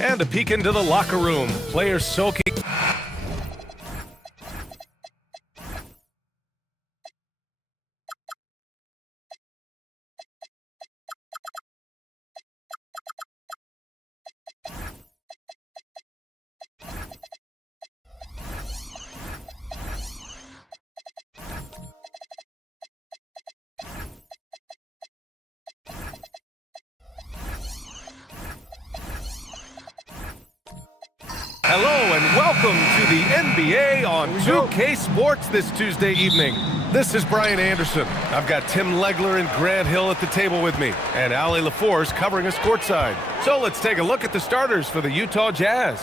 And a peek into the locker room. Players soaking. Hello and welcome to the NBA on 2K Sports this Tuesday evening. This is Brian Anderson. I've got Tim Legler and Grant Hill at the table with me, and Allie LaForce covering us courtside. So let's take a look at the starters for the Utah Jazz.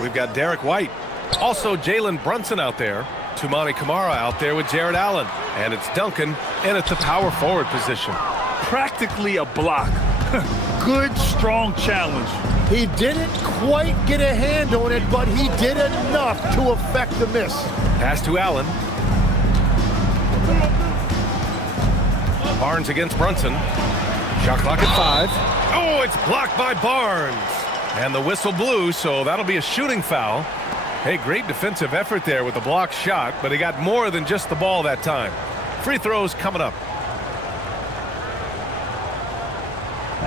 We've got Derek White, also Jalen Brunson out there, Toumani Camara out there with Jared Allen, and it's Duncan in at the power forward position. Practically a block. Good, strong challenge. He didn't quite get a hand on it, but he did enough to affect the miss. Pass to Allen. Barnes against Brunson. Shot clock at 5. Oh, it's blocked by Barnes. And the whistle blew, so that'll be a shooting foul. Hey, great defensive effort there with the block shot, but he got more than just the ball that time. Free throws coming up.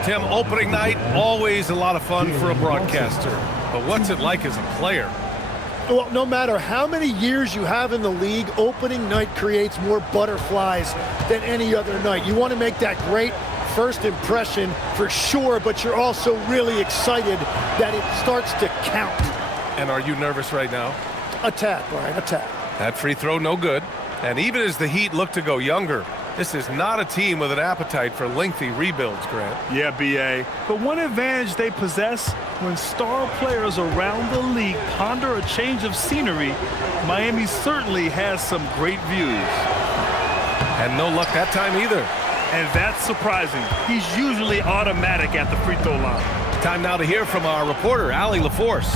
Tim, opening night, always a lot of fun for a broadcaster. But what's it like as a player? Well, no matter how many years you have in the league, opening night creates more butterflies than any other night. You want to make that great first impression for sure, but you're also really excited that it starts to count. And are you nervous right now? A tad, Brian, a tad. That free throw, no good. And even as the Heat look to go younger, this is not a team with an appetite for lengthy rebuilds, Grant. Yeah, B.A. But one advantage they possess, when star players around the league ponder a change of scenery, Miami certainly has some great views. And no luck that time either. And that's surprising. He's usually automatic at the free throw line. Time now to hear from our reporter, Allie LaForce.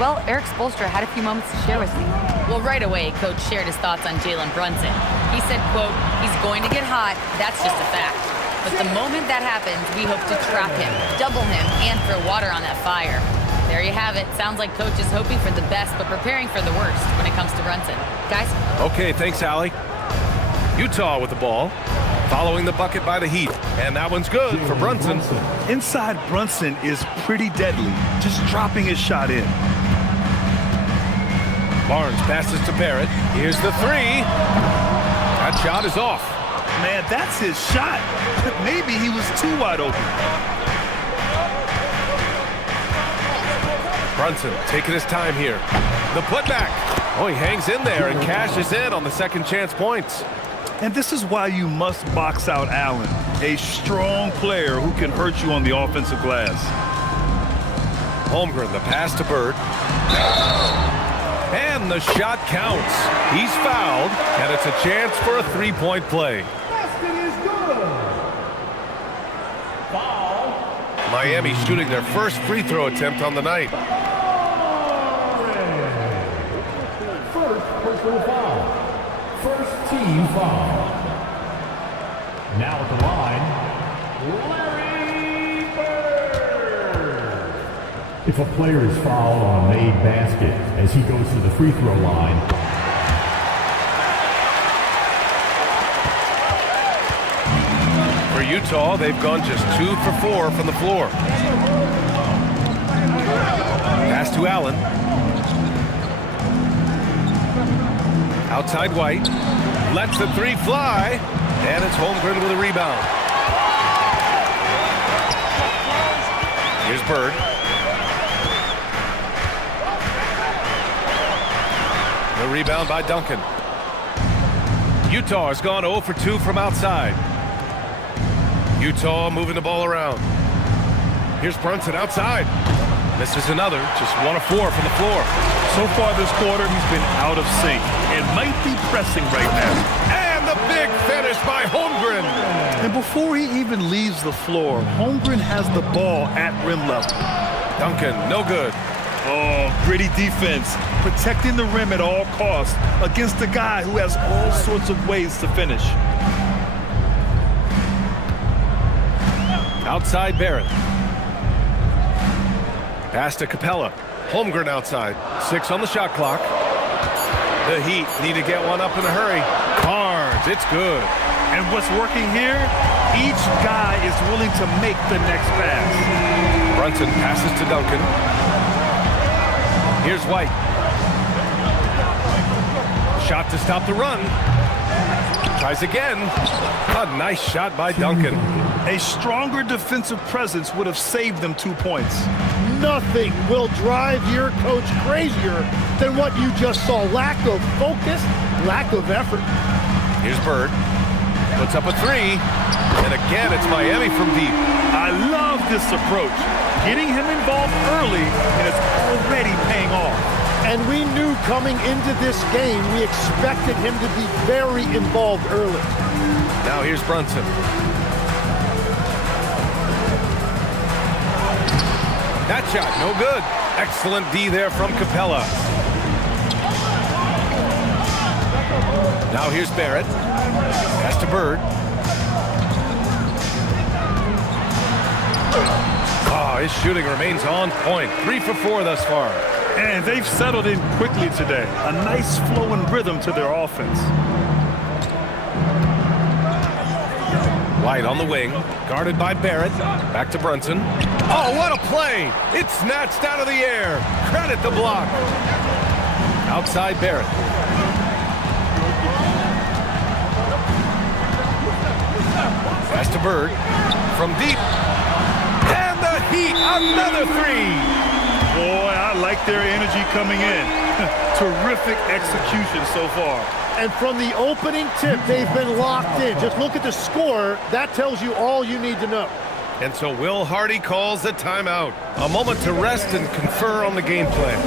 Well, Eric Spoelstra had a few moments to share with me. Well, right away, Coach shared his thoughts on Jalen Brunson. He said, quote, he's going to get hot, that's just a fact. But the moment that happens, we hope to trap him, double him, and throw water on that fire. There you have it. Sounds like Coach is hoping for the best, but preparing for the worst when it comes to Brunson. Guys? Okay, thanks, Allie. Utah with the ball, following the bucket by the Heat. And that one's good for Brunson. Inside Brunson is pretty deadly, just dropping his shot in. Barnes passes to Barrett. Here's the 3. That shot is off. Man, that's his shot. Maybe he was too wide open. Brunson taking his time here. The putback. Oh, he hangs in there and cashes in on the second chance points. And this is why you must box out Allen, a strong player who can hurt you on the offensive glass. Holmgren, the pass to Bird. And the shot counts. He's fouled, and it's a chance for a three-point play. Basket is good. Foul. Miami shooting their first free throw attempt on the night. First personal foul. First team foul. Now at the line, Larry Bird. If a player is fouled on a made basket as he goes to the free throw line, for Utah, they've gone just 2 for 4 from the floor. Pass to Allen. Outside White. Lets the 3 fly. And it's Holmgren with a rebound. Here's Bird. The rebound by Duncan. Utah has gone 0 for 2 from outside. Utah moving the ball around. Here's Brunson outside. This is another, just 1 of 4 from the floor. So far this quarter, he's been out of sync and might be pressing right now. And the big finish by Holmgren. And before he even leaves the floor, Holmgren has the ball at rim level. Duncan, no good. Oh, gritty defense, protecting the rim at all costs against a guy who has all sorts of ways to finish. Outside Barrett. Pass to Capella. Holmgren outside. 6 on the shot clock. The Heat need to get one up in a hurry. Barnes, it's good. And what's working here? Each guy is willing to make the next pass. Brunson passes to Duncan. Here's White. Shot to stop the run. Tries again. A nice shot by Duncan. A stronger defensive presence would have saved them 2 points. Nothing will drive your coach crazier than what you just saw. Lack of focus, lack of effort. Here's Bird. Puts up a three. And again, it's Miami from deep. I love this approach. Getting him involved early, and it's already paying off. And we knew coming into this game, we expected him to be very involved early. Now here's Brunson. That shot, no good. Excellent D there from Capella. Now here's Barrett. Pass to Bird. Oh, his shooting remains on point. 3 for 4 thus far. And they've settled in quickly today. A nice flow and rhythm to their offense. White on the wing, guarded by Barrett. Back to Brunson. Oh, what a play! It's snatched out of the air. Credit the block. Outside Barrett. Pass to Bird. From deep. And the Heat, another three. Boy, I like their energy coming in. Terrific execution so far. And from the opening tip, they've been locked in. Just look at the score. That tells you all you need to know. And so Will Hardy calls the timeout. A moment to rest and confer on the game plan.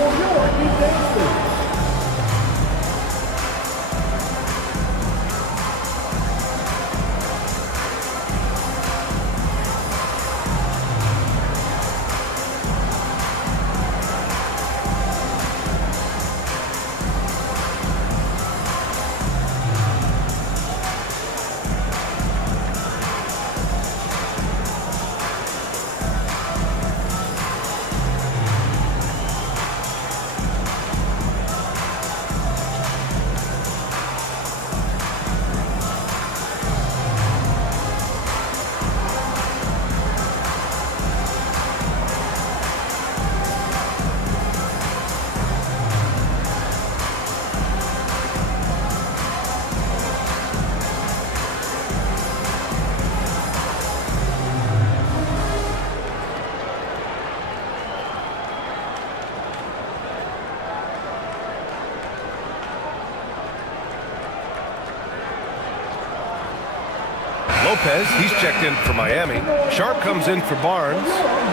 Lopez, he's checked in for Miami. Sharp comes in for Barnes.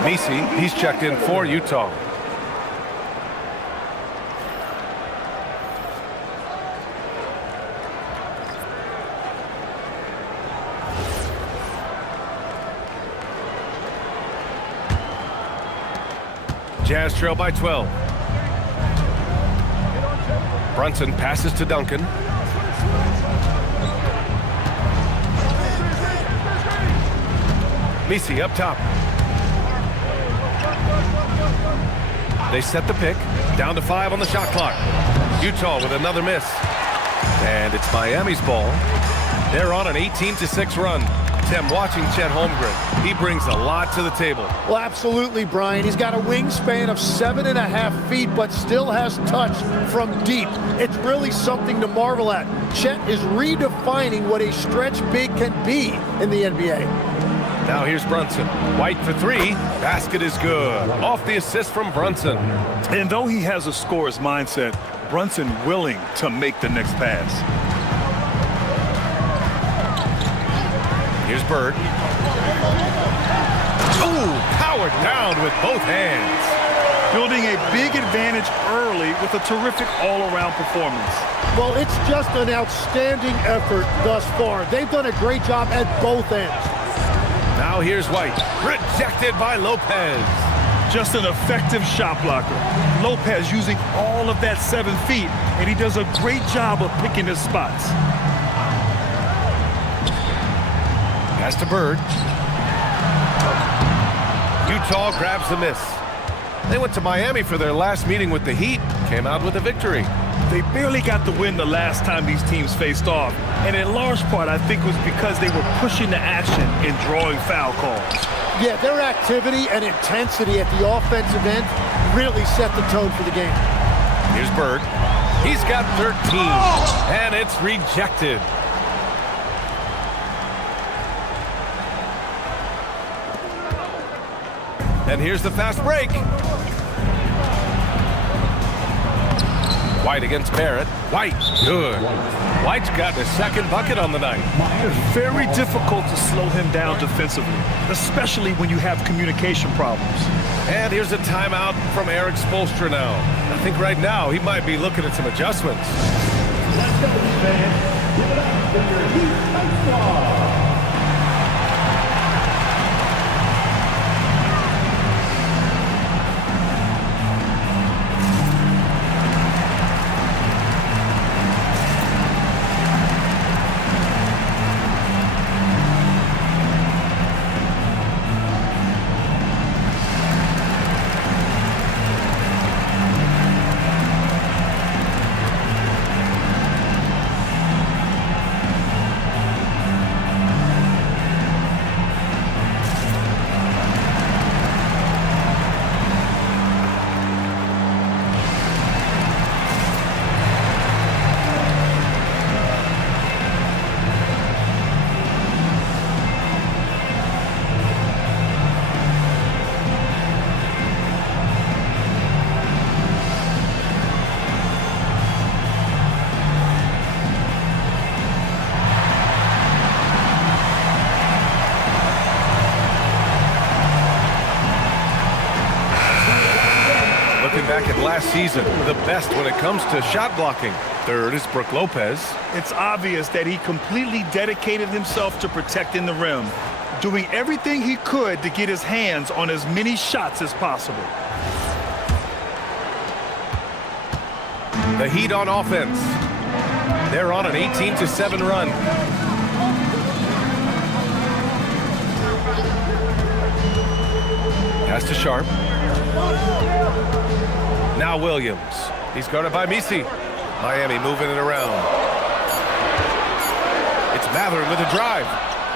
Misi, he's checked in for Utah. Jazz trail by 12. Brunson passes to Duncan. Misi up top. They set the pick. Down to 5 on the shot clock. Utah with another miss. And it's Miami's ball. They're on an 18-6 run. Tim, watching Chet Holmgren, he brings a lot to the table. Well, absolutely, Brian. He's got a wingspan of 7.5 feet, but still has touch from deep. It's really something to marvel at. Chet is redefining what a stretch big can be in the NBA. Now here's Brunson. White for 3. Basket is good. Off the assist from Brunson. And though he has a scorer's mindset, Brunson willing to make the next pass. Here's Bird. Ooh, powered down with both hands. Building a big advantage early with a terrific all-around performance. Well, it's just an outstanding effort thus far. They've done a great job at both ends. Now here's White. Rejected by Lopez. Just an effective shot blocker. Lopez using all of that 7 feet, and he does a great job of picking his spots. Pass to Bird. Utah grabs the miss. They went to Miami for their last meeting with the Heat. Came out with a victory. They barely got the win the last time these teams faced off. And in large part, I think, was because they were pushing the action and drawing foul calls. Yeah, their activity and intensity at the offensive end really set the tone for the game. Here's Bird. He's got 13, and it's rejected. And here's the fast break. White against Barrett. White, good. White's got his second bucket on the night. Very difficult to slow him down defensively, especially when you have communication problems. And here's a timeout from Eric Spoelstra now. I think right now he might be looking at some adjustments. Let's go, fans. Give it up for your Heat Ice Squad. Back at last season, the best when it comes to shot blocking. Third is Brook Lopez. It's obvious that he completely dedicated himself to protecting the rim, doing everything he could to get his hands on as many shots as possible. The Heat on offense. They're on an 18-7 run. Pass to Sharp. Now Williams. He's guarded by Misi. Miami moving it around. It's Mathurin with a drive.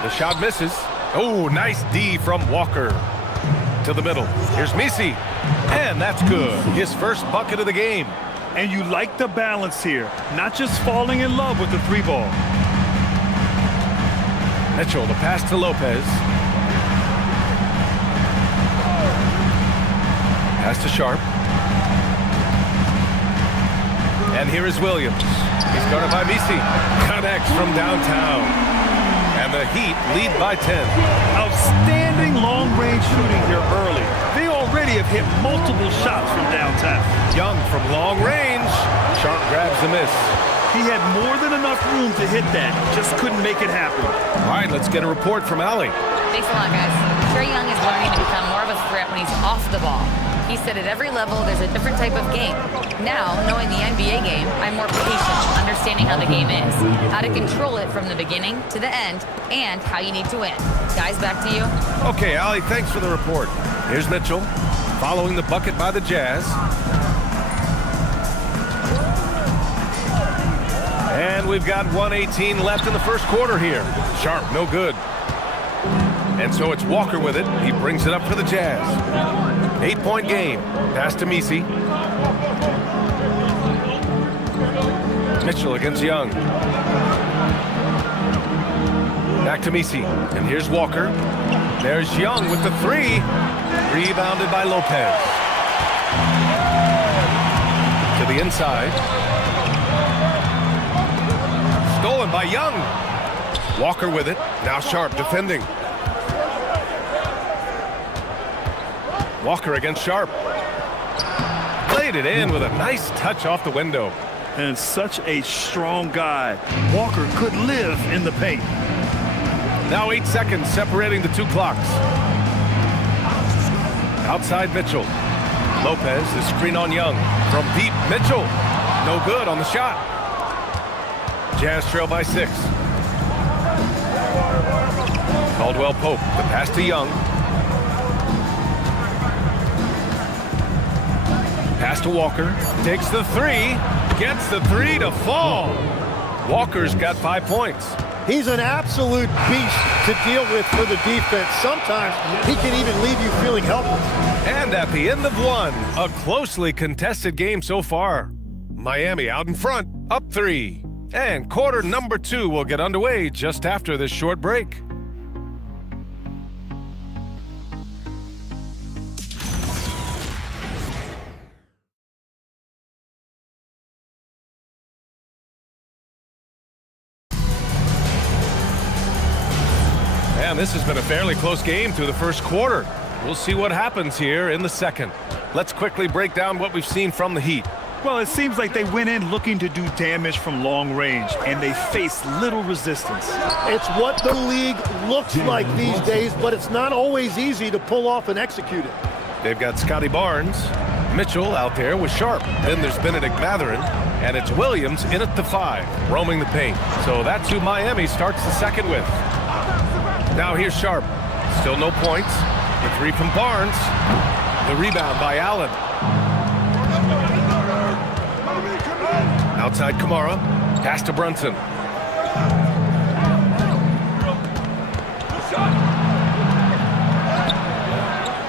The shot misses. Oh, nice D from Walker. To the middle. Here's Misi. And that's good. His first bucket of the game. And you like the balance here. Not just falling in love with the three ball. Mitchell, the pass to Lopez. Pass to Sharp. And here is Williams. He's guarded by Misi. Connects from downtown. And the Heat lead by 10. Outstanding long-range shooting here early. They already have hit multiple shots from downtown. Young from long range. Sharp grabs the miss. He had more than enough room to hit that. Just couldn't make it happen. All right, let's get a report from Allie. Thanks a lot, guys. Trae Young is learning to become more of a threat when he's off the ball. He said at every level there's a different type of game. Now, knowing the NBA game, I'm more patient, understanding how the game is, how to control it from the beginning to the end, and how you need to win. Guys, back to you. Okay, Allie, thanks for the report. Here's Mitchell, following the bucket by the Jazz. And we've got 1:18 left in the first quarter here. Sharp, no good. And so it's Walker with it. He brings it up for the Jazz. 8-point game. Pass to Misi. Mitchell against Young. Back to Misi. And here's Walker. There's Young with the three. Rebounded by Lopez. To the inside. Stolen by Young. Walker with it. Now Sharp defending. Walker against Sharp. Played it in with a nice touch off the window. And such a strong guy. Walker could live in the paint. Now 8 seconds separating the two clocks. Outside Mitchell. Lopez is screen on Young. From deep, Mitchell. No good on the shot. Jazz trail by 6. Caldwell Pope. The pass to Young. Pass to Walker. Takes the three. Gets the three to fall. Walker's got 5 points. He's an absolute beast to deal with for the defense. Sometimes he can even leave you feeling helpless. And at the end of one, a closely contested game so far. Miami out in front, up 3. And quarter number 2 will get underway just after this short break. Man, this has been a fairly close game through the first quarter. We'll see what happens here in the second. Let's quickly break down what we've seen from the Heat. Well, it seems like they went in looking to do damage from long range, and they faced little resistance. It's what the league looks like these days, but it's not always easy to pull off and execute it. They've got Scotty Barnes, Mitchell out there with Sharp. Then there's Benedict Mathurin, and it's Williams in at the 5, roaming the paint. So that's who Miami starts the second with. Now here's Sharp. Still no points. The 3 from Barnes. The rebound by Allen. Outside Kamara. Pass to Brunson.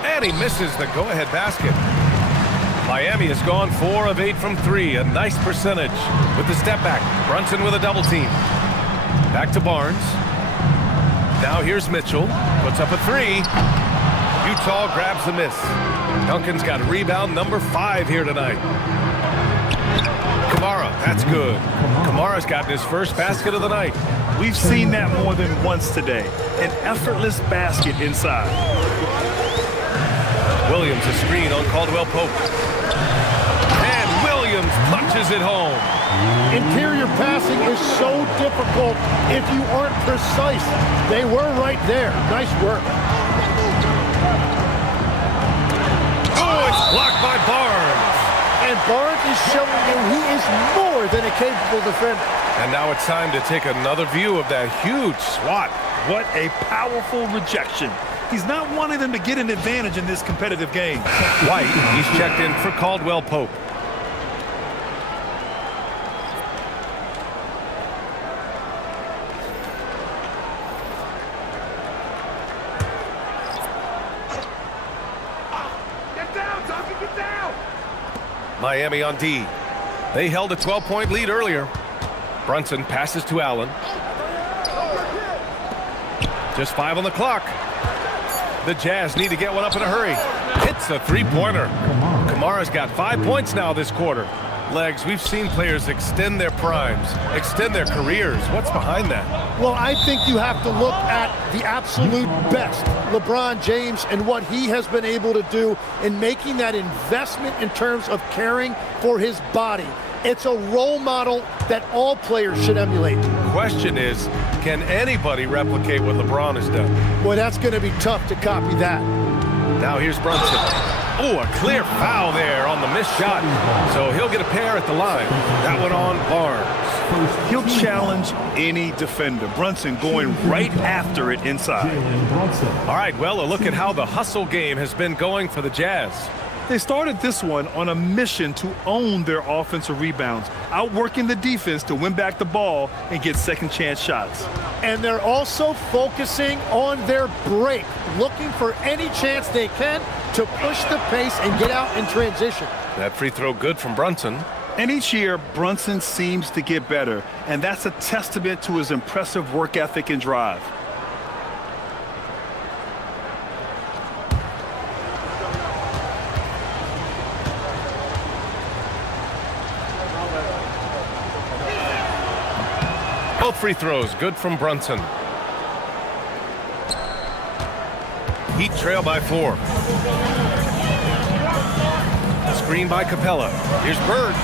And he misses the go-ahead basket. Miami has gone 4 of 8 from 3. A nice percentage with the step back. Brunson with a double team. Back to Barnes. Now here's Mitchell. Puts up a 3. Utah grabs the miss. Duncan's got rebound number 5 here tonight. Kamara, that's good. Kamara's gotten his first basket of the night. We've seen that more than once today. An effortless basket inside. Williams a screen on Caldwell Pope. And Williams punches it home. Interior passing is so difficult if you aren't precise. They were right there. Nice work. Oh, it's blocked by Barnes. And Barnes is showing you he is more than a capable defender. And now it's time to take another view of that huge swat. What a powerful rejection. He's not wanting them to get an advantage in this competitive game. White, he's checked in for Caldwell Pope. Miami on D. They held a 12-point lead earlier. Brunson passes to Allen. Just 5 on the clock. The Jazz need to get one up in a hurry. Hits a 3-pointer. Kamara's got 5 points now this quarter. Legs, we've seen players extend their primes, extend their careers. What's behind that? Well, I think you have to look at the absolute best, LeBron James, and what he has been able to do in making that investment in terms of caring for his body. It's a role model that all players should emulate. Question is, can anybody replicate what LeBron has done? Boy, that's going to be tough to copy that. Now here's Brunson. Oh, a clear foul there on the missed shot. So he'll get a pair at the line. That one on Barnes. He'll challenge any defender. Brunson going right after it inside. All right, well, a look at how the hustle game has been going for the Jazz. They started this one on a mission to own their offensive rebounds, outworking the defense to win back the ball and get second chance shots. And they're also focusing on their break, looking for any chance they can to push the pace and get out in transition. That free throw good from Brunson. And each year, Brunson seems to get better, and that's a testament to his impressive work ethic and drive. Both free throws good from Brunson. Heat trail by 4. Screen by Capella. Here's Bird.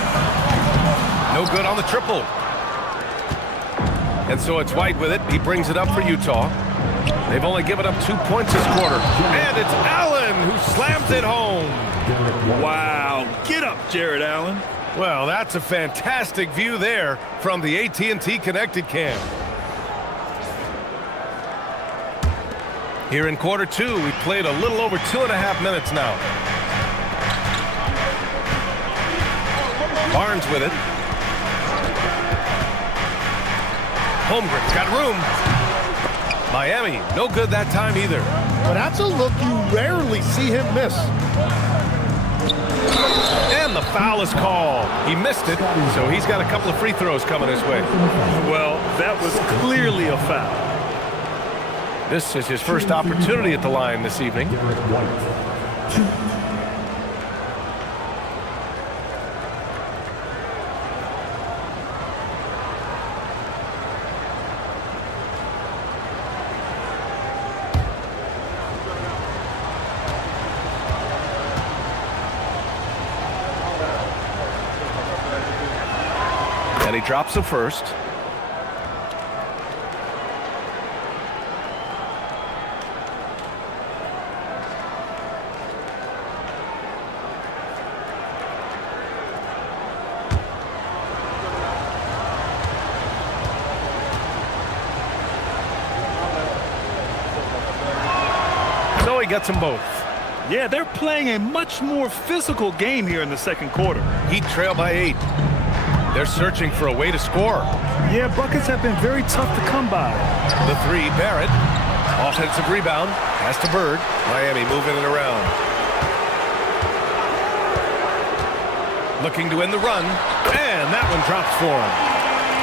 No good on the triple. And so it's White with it. He brings it up for Utah. They've only given up 2 points this quarter. And it's Allen who slams it home. Wow. Get up, Jared Allen. Well, that's a fantastic view there from the AT&T Connected Cam. Here in quarter 2, we played a little over 2.5 minutes now. Barnes with it. Holmgren's got room. Miami, no good that time either. But that's a look you rarely see him miss. And the foul is called. He missed it, so he's got a couple of free throws coming his way. Well, that was clearly a foul. This is his first opportunity at the line this evening. And he drops the first. So he gets them both. Yeah, they're playing a much more physical game here in the second quarter. Heat trail by 8. They're searching for a way to score. Yeah, buckets have been very tough to come by. The 3, Barrett. Offensive rebound. Pass to Bird. Miami moving it around. Looking to end the run. And that one drops for him.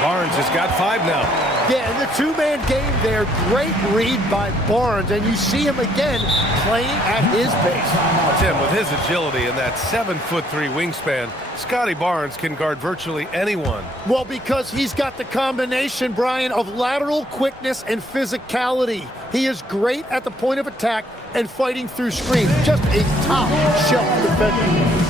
Barnes has got 5 now. Yeah, in the two-man game there, great read by Barnes, and you see him again playing at his pace. Tim, with his agility and that 7'3" wingspan, Scotty Barnes can guard virtually anyone. Well, because he's got the combination, Brian, of lateral quickness and physicality. He is great at the point of attack and fighting through screens. Just a top-shelf defender.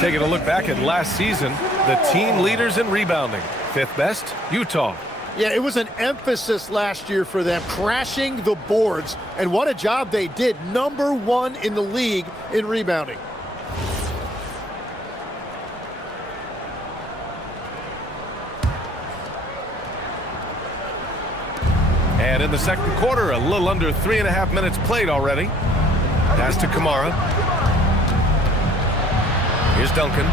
Taking a look back at last season, the team leaders in rebounding. 5th best, Utah. Yeah, it was an emphasis last year for them, crashing the boards, and what a job they did. Number 1 in the league in rebounding. And in the second quarter, a little under 3.5 minutes played already. Pass to Kamara. Here's Duncan.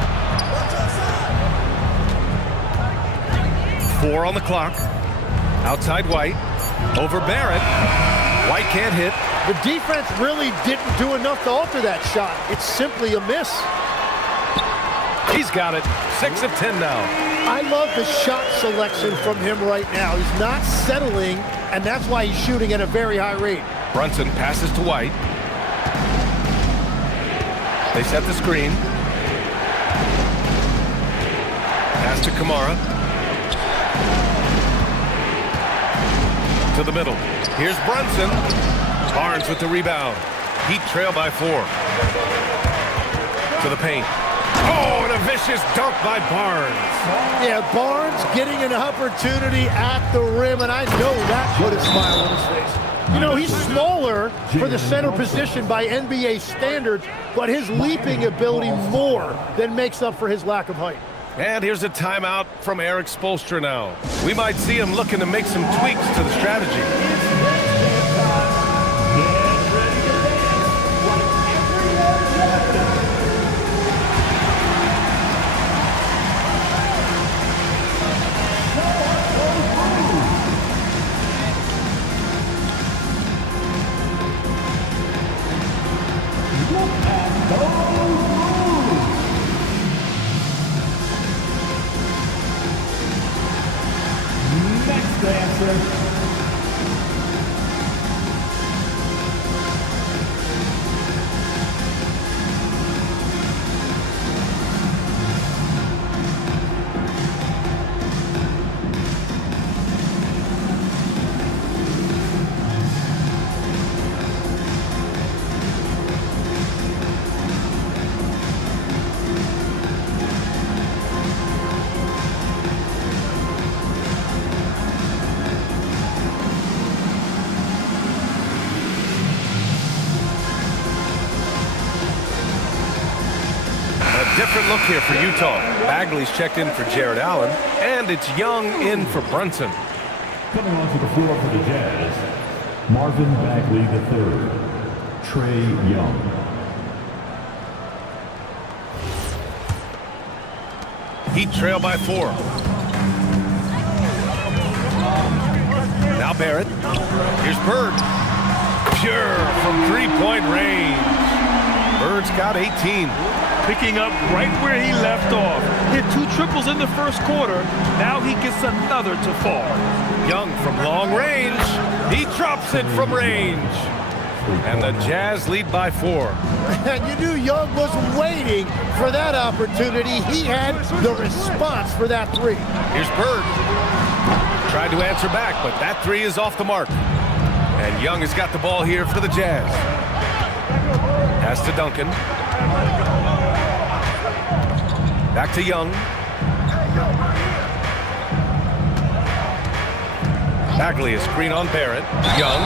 4 on the clock. Outside White. Over Barrett. White can't hit. The defense really didn't do enough to alter that shot. It's simply a miss. He's got it. 6 of 10 now. I love the shot selection from him right now. He's not settling, and that's why he's shooting at a very high rate. Brunson passes to White. They set the screen. Pass to Kamara. To the middle. Here's Brunson. Barnes with the rebound. Heat trail by 4. To the paint. Oh, and a vicious dunk by Barnes. Yeah, Barnes getting an opportunity at the rim, and I know that put a smile on his face. You know, he's smaller for the center position by NBA standards, but his leaping ability more than makes up for his lack of height. And here's a timeout from Eric Spoelstra now. We might see him looking to make some tweaks to the strategy. here for Utah. Bagley's checked in for Jared Allen, and it's Young in for Brunson. Coming onto the floor for the Jazz, Marvin Bagley III, Trey Young. Heat trail by 4. Now Barrett. Here's Bird. Pure from three-point range. Bird's got 18. Picking up right where he left off. Hit 2 triples in the first quarter. Now he gets another to fall. Young from long range. He drops it from range. And the Jazz lead by 4. And you knew Young was waiting for that opportunity. He had the response for that 3. Here's Bird. Tried to answer back, but that 3 is off the mark. And Young has got the ball here for the Jazz. Pass to Duncan. Back to Young. Bagley is screen on Barrett. Young.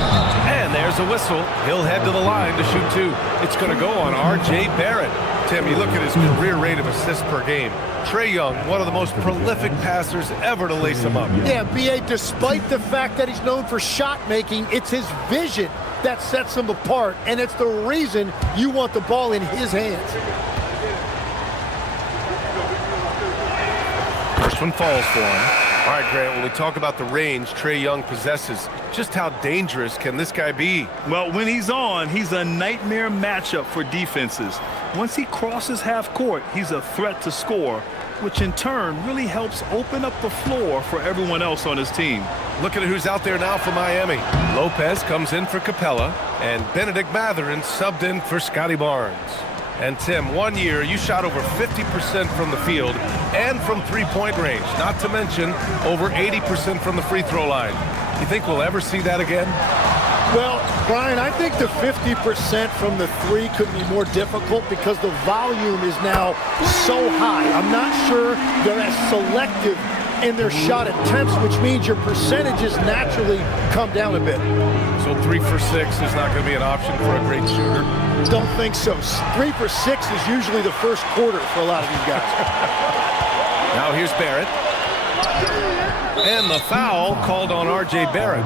And there's a whistle. He'll head to the line to shoot 2. It's going to go on R.J. Barrett. Tim, you look at his career rate of assists per game. Trey Young, one of the most prolific passers ever to lace him up. Yeah, B.A., despite the fact that he's known for shot making, it's his vision that sets him apart, and it's the reason you want the ball in his hands. First one falls for him. All right, Grant, when we talk about the range Trey Young possesses, just how dangerous can this guy be? Well, when he's on, he's a nightmare matchup for defenses. Once he crosses half court, he's a threat to score, which in turn really helps open up the floor for everyone else on his team. Look at who's out there now for Miami. Lopez comes in for Capella, and Benedict Mathurin subbed in for Scotty Barnes. And Tim, 1 year you shot over 50% from the field and from three-point range, not to mention over 80% from the free throw line. You think we'll ever see that again? Well, Brian, I think the 50% from the 3 could be more difficult because the volume is now so high. I'm not sure they're as selective in their shot attempts, which means your percentages naturally come down a bit. So 3 for 6 is not going to be an option for a great shooter? Don't think so. 3 for 6 is usually the first quarter for a lot of these guys. Now here's Barrett. And the foul called on R.J. Barrett.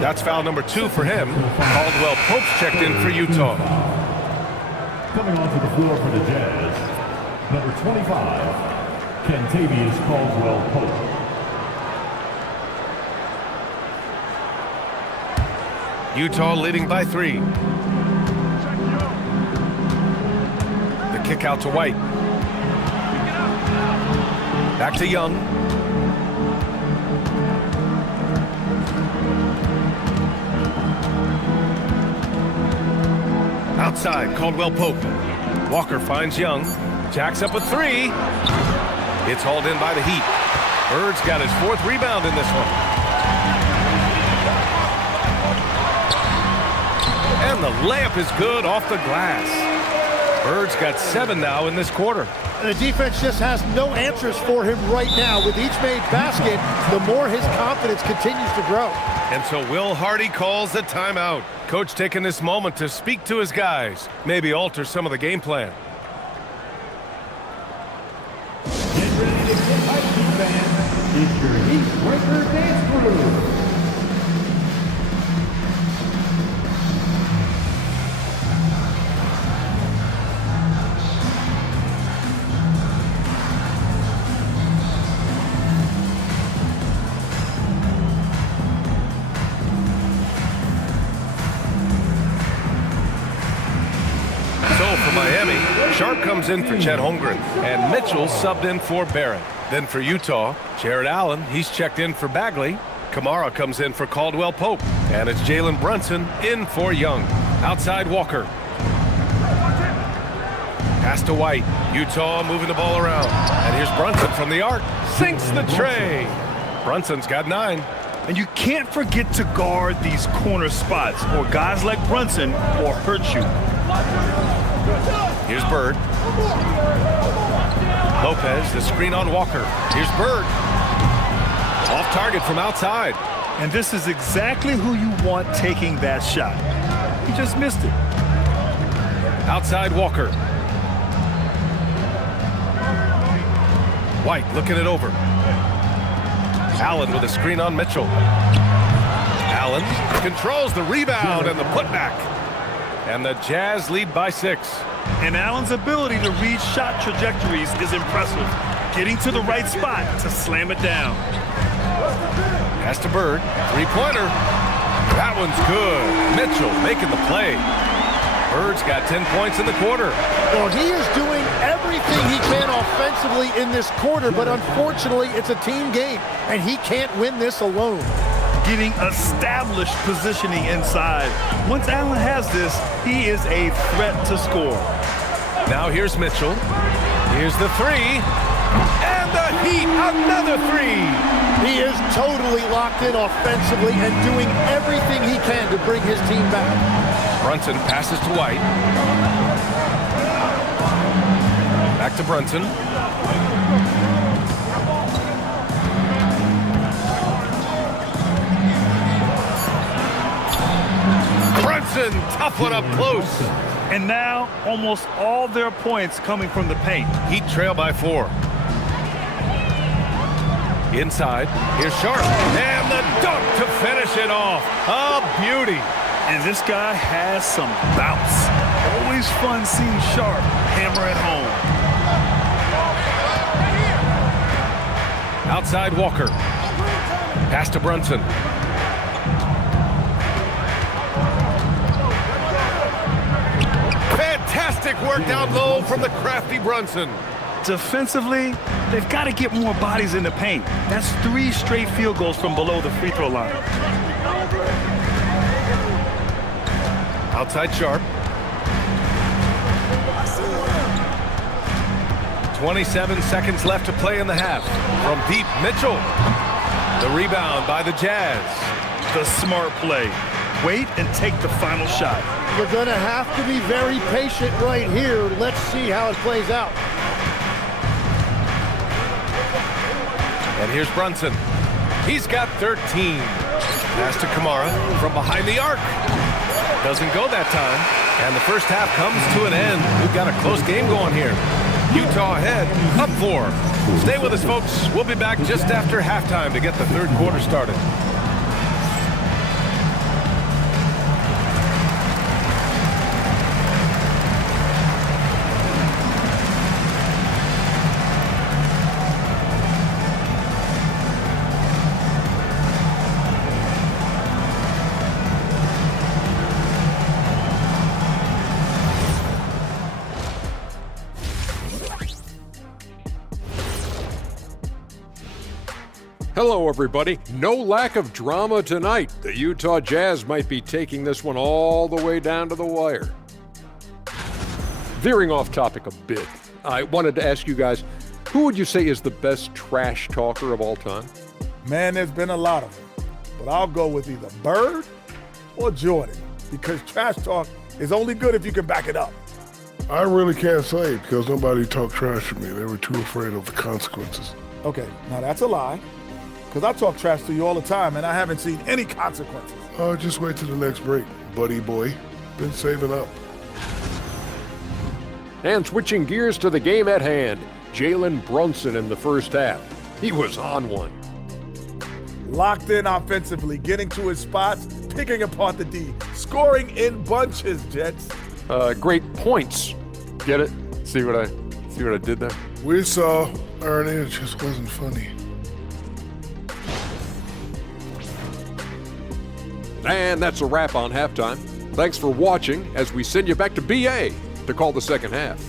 That's foul number 2 for him. Caldwell Pope's checked in for Utah. Coming onto the floor for the Jazz, number 25, Kentavious Caldwell Pope. Utah leading by 3. The kick out to White. Back to Young. Outside, Caldwell Pope. Walker finds Young. Jacks up a 3. It's hauled in by the Heat. Bird's got his 4th rebound in this one. And the layup is good off the glass. Bird's got 7 now in this quarter. And the defense just has no answers for him right now. With each made basket, the more his confidence continues to grow. And so Will Hardy calls a timeout. Coach taking this moment to speak to his guys, maybe alter some of the game plan. Get ready to get hyped, fans. It's your Heat Breaker Dance Crew. Miami, Sharp comes in for Chet Holmgren, and Mitchell subbed in for Barrett. Then for Utah, Jared Allen, he's checked in for Bagley. Kamara comes in for Caldwell Pope, and it's Jalen Brunson in for Young. Outside Walker. Pass to White. Utah moving the ball around. And here's Brunson from the arc. Sinks the tray. Brunson's got 9. And you can't forget to guard these corner spots, or guys like Brunson will hurt you. Here's Bird. Lopez, the screen on Walker. Here's Bird. Off target from outside. And this is exactly who you want taking that shot. He just missed it. Outside Walker. White looking it over. Allen with a screen on Mitchell. Allen controls the rebound and the putback. And the Jazz lead by 6. And Allen's ability to read shot trajectories is impressive. Getting to the right spot to slam it down. Pass to Bird. Three-pointer. That one's good. Mitchell making the play. Bird's got 10 points in the quarter. Well, he is doing everything he can offensively in this quarter, but unfortunately, it's a team game, and he can't win this alone. Getting established positioning inside. Once Allen has this, he is a threat to score. Now here's Mitchell. Here's the three. And the Heat, another three. He is totally locked in offensively and doing everything he can to bring his team back. Brunson passes to White. Back to Brunson. Brunson, tough one up close. And now, almost all their points coming from the paint. Heat trail by 4. Inside, here's Sharp. And the dunk to finish it off. A beauty. And this guy has some bounce. Always fun seeing Sharp hammer it home. Outside Walker. Pass to Brunson. Fantastic work down low from the crafty Brunson. Defensively, they've got to get more bodies in the paint. That's 3 straight field goals from below the free throw line. Outside Sharp. 27 seconds left to play in the half. From deep, Mitchell. The rebound by the Jazz. The smart play. Wait and take the final shot. You're going to have to be very patient right here. Let's see how it plays out. And here's Brunson. He's got 13. Pass to Kamara from behind the arc. Doesn't go that time. And the first half comes to an end. We've got a close game going here. Utah ahead, up 4. Stay with us, folks. We'll be back just after halftime to get the third quarter started. Hello, everybody. No lack of drama tonight. The Utah Jazz might be taking this one all the way down to the wire. Veering off topic a bit, I wanted to ask you guys, who would you say is the best trash talker of all time? Man, there's been a lot of them. But I'll go with either Bird or Jordan, because trash talk is only good if you can back it up. I really can't say because nobody talked trash to me. They were too afraid of the consequences. Okay, now that's a lie. Because I talk trash to you all the time, and I haven't seen any consequences. Oh, just wait till the next break, buddy boy. Been saving up. And switching gears to the game at hand, Jalen Brunson in the first half. He was on one. Locked in offensively, getting to his spots, picking apart the D, scoring in bunches, Jets. Great points. Get it? See what I did there? We saw, Ernie, it just wasn't funny. And that's a wrap on halftime. Thanks for watching as we send you back to BA to call the second half.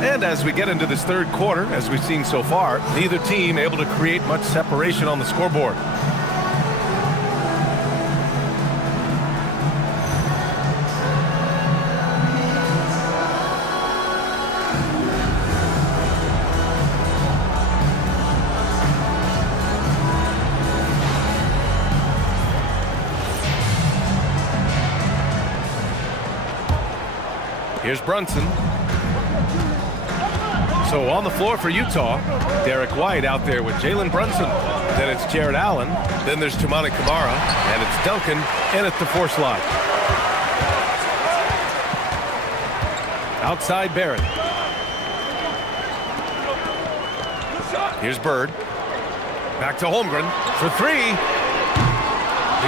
And as we get into this third quarter, as we've seen so far, neither team able to create much separation on the scoreboard. Here's Brunson. So on the floor for Utah, Derek White out there with Jalen Brunson. Then it's Jared Allen. Then there's Toumani Camara. And it's Duncan in at the 4 slot. Outside Barrett. Here's Bird. Back to Holmgren for 3.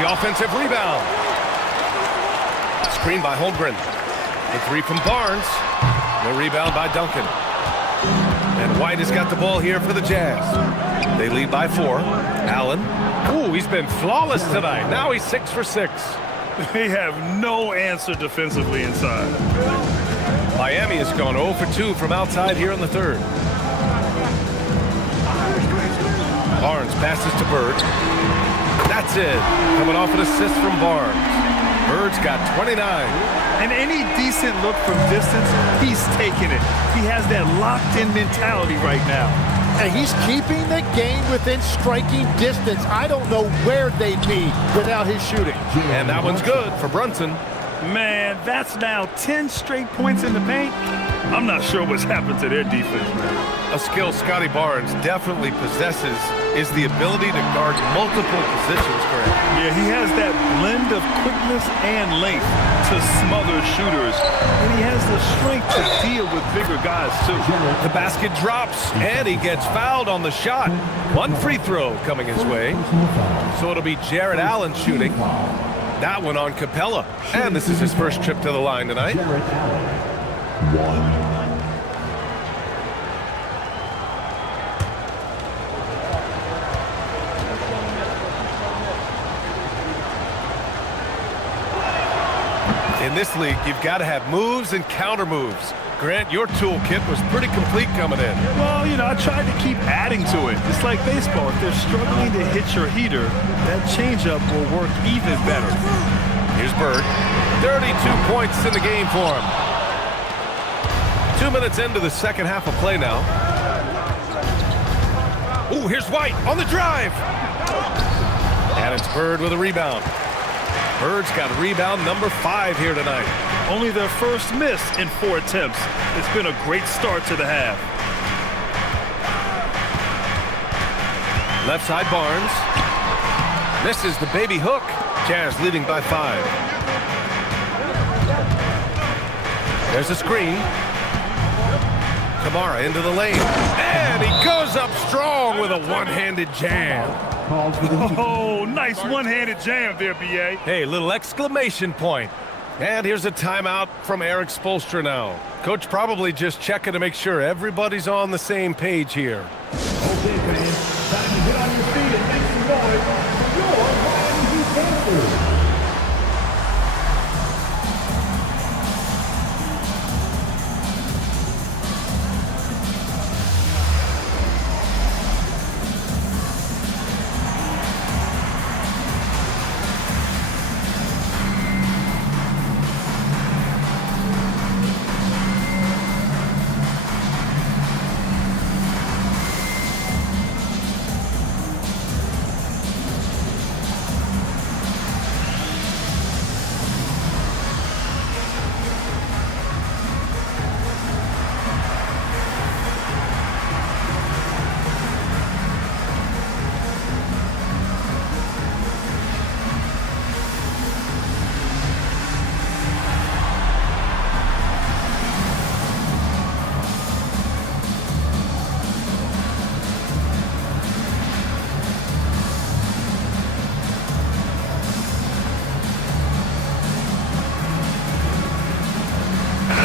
The offensive rebound. Screen by Holmgren. The 3 from Barnes. No rebound by Duncan. And White has got the ball here for the Jazz. They lead by 4. Allen. Ooh, he's been flawless tonight. Now he's 6 for 6. They have no answer defensively inside. Miami has gone 0 for 2 from outside here in the 3rd. Barnes passes to Bird. That's it. Coming off an assist from Barnes. Bird's got 29. And any decent look from distance, he's taking it. He has that locked-in mentality right now. And he's keeping the game within striking distance. I don't know where they'd be without his shooting. And that one's good for Brunson. Man, that's now 10 straight points in the paint. I'm not sure what's happened to their defense, man. A skill Scotty Barnes definitely possesses is the ability to guard multiple positions, Grant. Yeah, he has that blend of quickness and length to smother shooters. And he has the strength to deal with bigger guys, too. The basket drops, and he gets fouled on the shot. 1 free throw coming his way. So it'll be Jared Allen shooting. That one on Capella. And this is his first trip to the line tonight. In this league, you've got to have moves and counter moves. Grant, your toolkit was pretty complete coming in. Well, you know, I tried to keep adding to it. It's like baseball. If they're struggling to hit your heater, that changeup will work even better. Here's Bird. 32 points in the game for him. 2 minutes into the second half of play now. Ooh, here's White on the drive. And it's Bird with a rebound. Bird's got rebound number 5 here tonight. Only their first miss in 4 attempts. It's been a great start to the half. Left side Barnes. Misses the baby hook. Jazz leading by 5. There's a screen. Camara into the lane. And he goes up strong with a one-handed jam. Oh, nice one-handed jam there, B.A. Hey, little exclamation point. And here's a timeout from Eric Spoelstra now. Coach probably just checking to make sure everybody's on the same page here. Okay, fans, time to get on your feet and make some noise for your Miami Heat Panthers.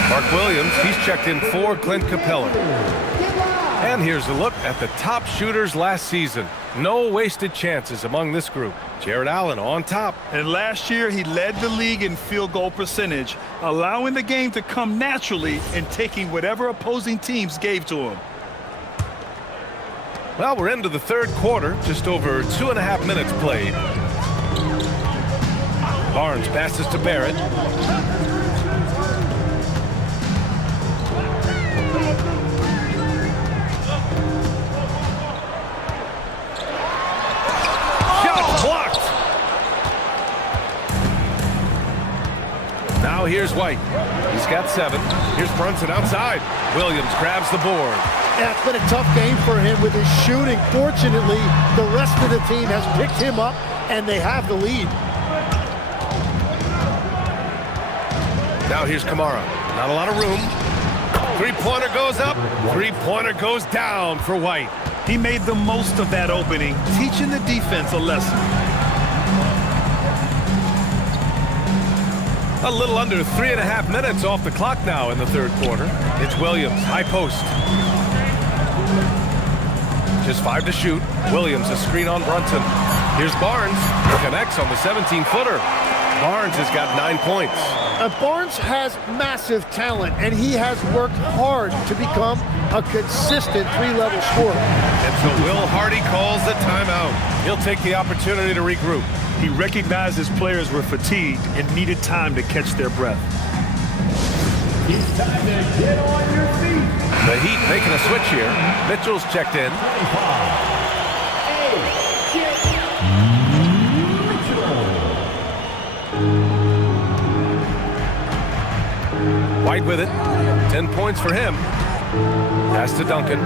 Mark Williams, he's checked in for Clint Capella. And here's a look at the top shooters last season. No wasted chances among this group. Jared Allen on top. And last year, he led the league in field goal percentage, allowing the game to come naturally and taking whatever opposing teams gave to him. Well, we're into the 3rd quarter, just over 2.5 minutes played. Barnes passes to Barrett. Now here's White. He's got 7. Here's Brunson outside. Williams grabs the board. That's been a tough game for him with his shooting. Fortunately, the rest of the team has picked him up, and they have the lead. Now here's Kamara. Not a lot of room. Three-pointer goes up. Three-pointer goes down for White. He made the most of that opening, teaching the defense a lesson. A little under 3.5 minutes off the clock now in the third quarter. It's Williams, high post. Just 5 to shoot. Williams, a screen on Brunson. Here's Barnes. Connects on the 17-footer. Barnes has got 9 points. Barnes has massive talent, and he has worked hard to become a consistent three-level scorer. And so Will Hardy calls the timeout. He'll take the opportunity to regroup. He recognized his players were fatigued and needed time to catch their breath. It's time to get on your feet. The Heat making a switch here. Mitchell's checked in. White with it. 10 points for him. Pass to Duncan.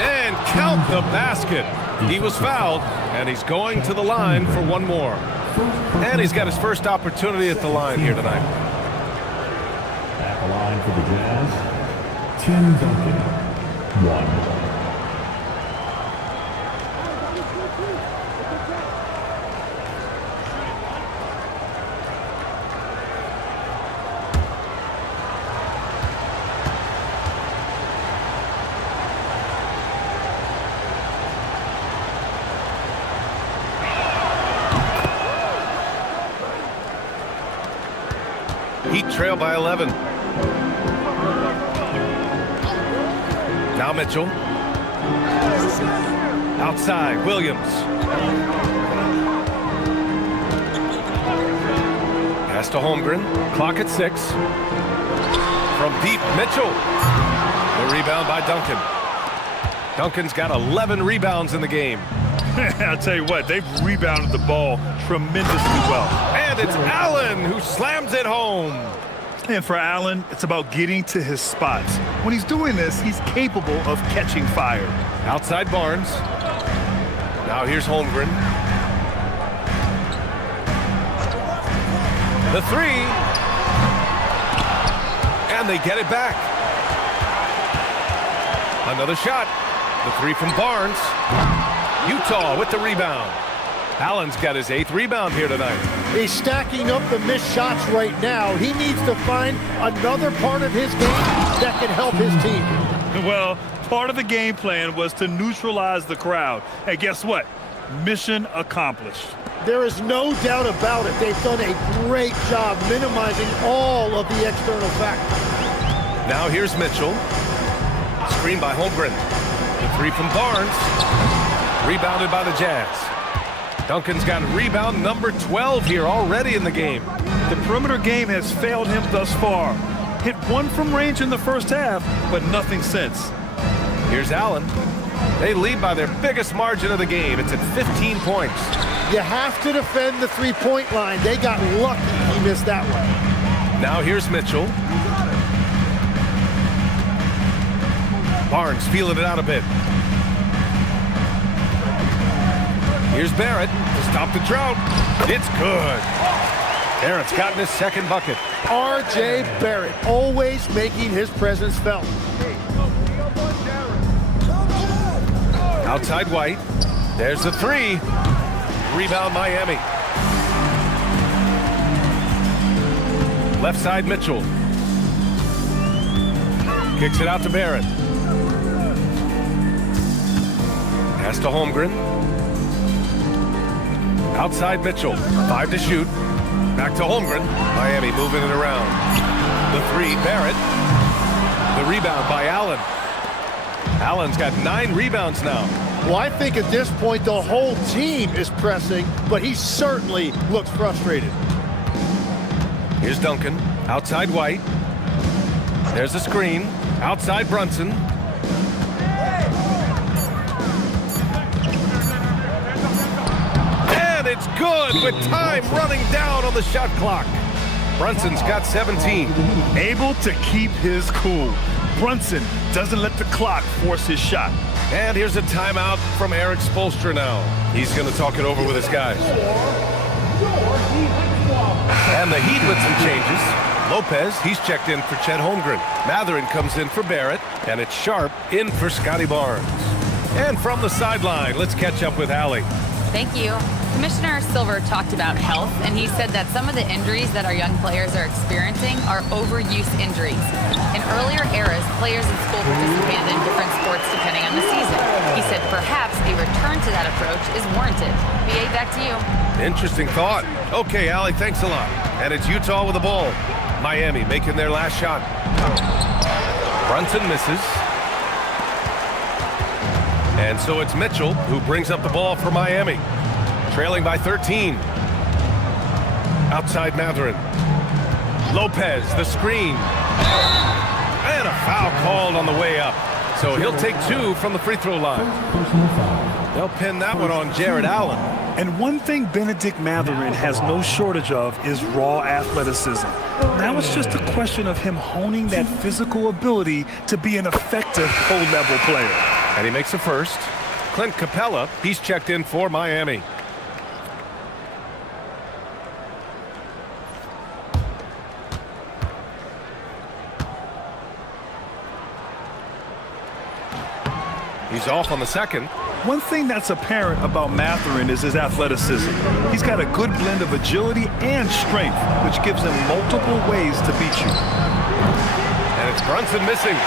And count the basket. He was fouled, and he's going to the line for one more. And he's got his first opportunity at the line here tonight. At the line for the Jazz, Tim Duncan, 1. Heat trail by 11. Now Mitchell. Outside, Williams. Pass to Holmgren. Clock at 6. From deep, Mitchell. The rebound by Duncan. Duncan's got 11 rebounds in the game. I'll tell you what, they've rebounded the ball tremendously well. And it's Allen who slams it home. And for Allen, it's about getting to his spots. When he's doing this, he's capable of catching fire. Outside Barnes. Now here's Holmgren. The 3. And they get it back. Another shot. The 3 from Barnes. Utah with the rebound. Allen's got his 8th rebound here tonight. He's stacking up the missed shots right now. He needs to find another part of his game that can help his team. Well, part of the game plan was to neutralize the crowd. And guess what? Mission accomplished. There is no doubt about it. They've done a great job minimizing all of the external factors. Now here's Mitchell. Screen by Holmgren. The 3 from Barnes. Rebounded by the Jazz. Duncan's got rebound number 12 here already in the game. The perimeter game has failed him thus far. Hit 1 from range in the first half, but nothing since. Here's Allen. They lead by their biggest margin of the game. It's at 15 points. You have to defend the three-point line. They got lucky he missed that one. Now here's Mitchell. Barnes feeling it out a bit. Here's Barrett to stop the drought. It's good. Barrett's gotten his 2nd bucket. R.J. Barrett always making his presence felt. Outside White. There's the 3. Rebound Miami. Left side Mitchell. Kicks it out to Barrett. Pass to Holmgren. Outside Mitchell. 5 to shoot. Back to Holmgren. Miami moving it around. The 3, Barrett. The rebound by Allen. Allen's got 9 rebounds now. Well, I think at this point the whole team is pressing, but he certainly looks frustrated. Here's Duncan. Outside White. There's the screen. Outside Brunson. And it's good with time running down on the shot clock. Brunson's got 17. Able to keep his cool. Brunson doesn't let the clock force his shot. And here's a timeout from Eric Spoelstra now. He's going to talk it over with his guys. And the Heat with some changes. Lopez, he's checked in for Chet Holmgren. Mathurin comes in for Barrett, and it's Sharp in for Scotty Barnes. And from the sideline, let's catch up with Allie. Thank you. Commissioner Silver talked about health, and he said that some of the injuries that our young players are experiencing are overuse injuries. In earlier eras, players in school participated in different sports depending on the season. He said perhaps a return to that approach is warranted. BA, back to you. Interesting thought. Okay, Allie, thanks a lot. And it's Utah with the ball. Miami making their last shot. Brunson misses. And so it's Mitchell who brings up the ball for Miami. Trailing by 13. Outside Mathurin. Lopez, the screen. And a foul called on the way up. So he'll take 2 from the free throw line. They'll pin that one on Jared Allen. And one thing Benedict Mathurin has no shortage of is raw athleticism. Now it's just a question of him honing that physical ability to be an effective low-level player. And he makes a first. Clint Capella, he's checked in for Miami. He's off on the second. One thing that's apparent about Mathurin is his athleticism. He's got a good blend of agility and strength, which gives him multiple ways to beat you. And it's Brunson missing.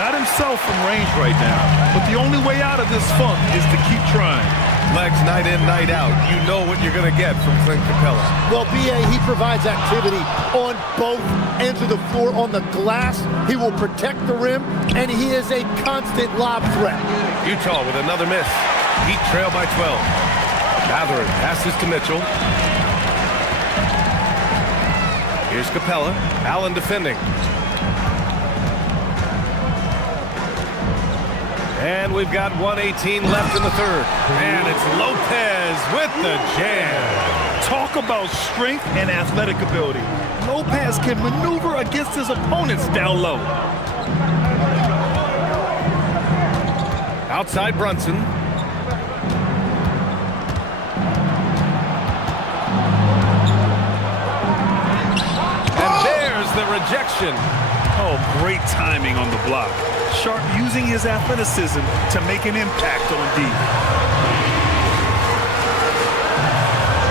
Not himself from range right now, but the only way out of this funk is to keep trying. Legs night in, night out. You know what you're going to get from Clint Capella. Well, B.A., he provides activity on both ends of the floor. On the glass, he will protect the rim, and he is a constant lob threat. Utah with another miss. Heat trail by 12. Mathurin passes to Mitchell. Here's Capella. Allen defending. And we've got 1:18 left in the third. And it's Lopez with the jam. Talk about strength and athletic ability. Lopez can maneuver against his opponents down low. Outside Brunson. And there's the rejection. Oh, great timing on the block. Sharp using his athleticism to make an impact on D.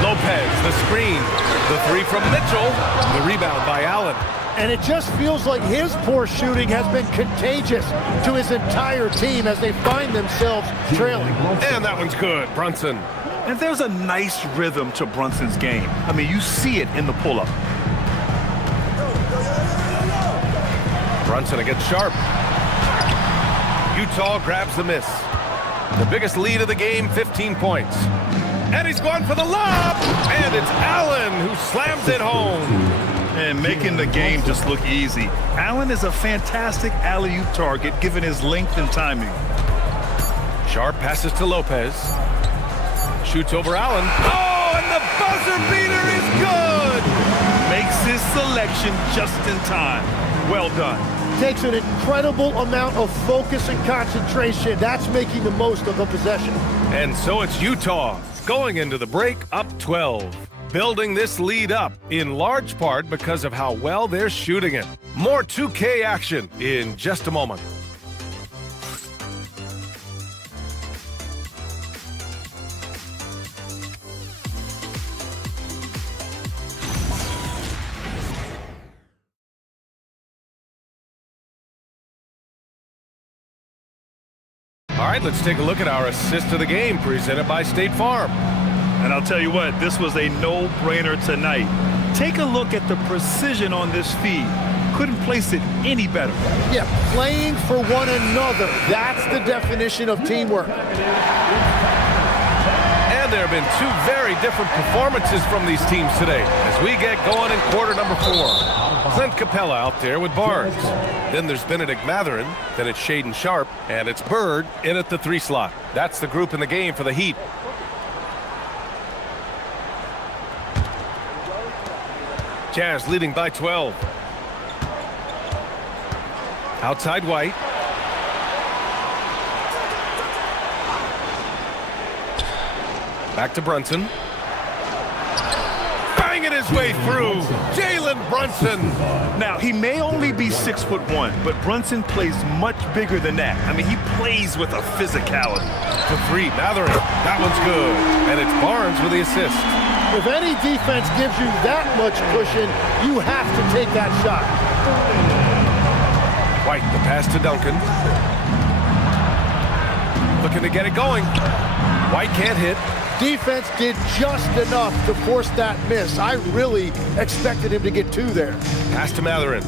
Lopez, the screen. The three from Mitchell. The rebound by Allen. And it just feels like his poor shooting has been contagious to his entire team as they find themselves trailing. And that one's good, Brunson. And there's a nice rhythm to Brunson's game. I mean, you see it in the pull-up. Brunson against Sharp. Utah grabs the miss. The biggest lead of the game, 15 points. And he's going for the lob! And it's Allen who slams it home. And making the game just look easy. Allen is a fantastic alley-oop target given his length and timing. Sharp passes to Lopez. Shoots over Allen. Oh, and the buzzer beater is good! Makes his selection just in time. Well done. Takes an incredible amount of focus and concentration. That's making the most of a possession. And so it's Utah going into the break up 12. Building this lead up in large part because of how well they're shooting it. More 2K action in just a moment. All right, let's take a look at our assist of the game presented by State Farm. And I'll tell you what, this was a no-brainer tonight. Take a look at the precision on this feed. Couldn't place it any better. Yeah, playing for one another. That's the definition of teamwork. And there have been two very different performances from these teams today as we get going in quarter number 4. Clint Capella out there with Barnes. Then there's Benedict Mathurin. Then it's Shaedon Sharp. And it's Bird in at the 3 slot. That's the group in the game for the Heat. Jazz leading by 12. Outside White. Back to Brunson. Banging his way through. Jalen Brunson. Now, he may only be 6'1", but Brunson plays much bigger than that. I mean, he plays with a physicality. To three, Matherin. That one's good. And it's Barnes with the assist. If any defense gives you that much cushion, you have to take that shot. White, the pass to Duncan. Looking to get it going. White can't hit. Defense did just enough to force that miss. I really expected him to get two there. Pass to Matherin.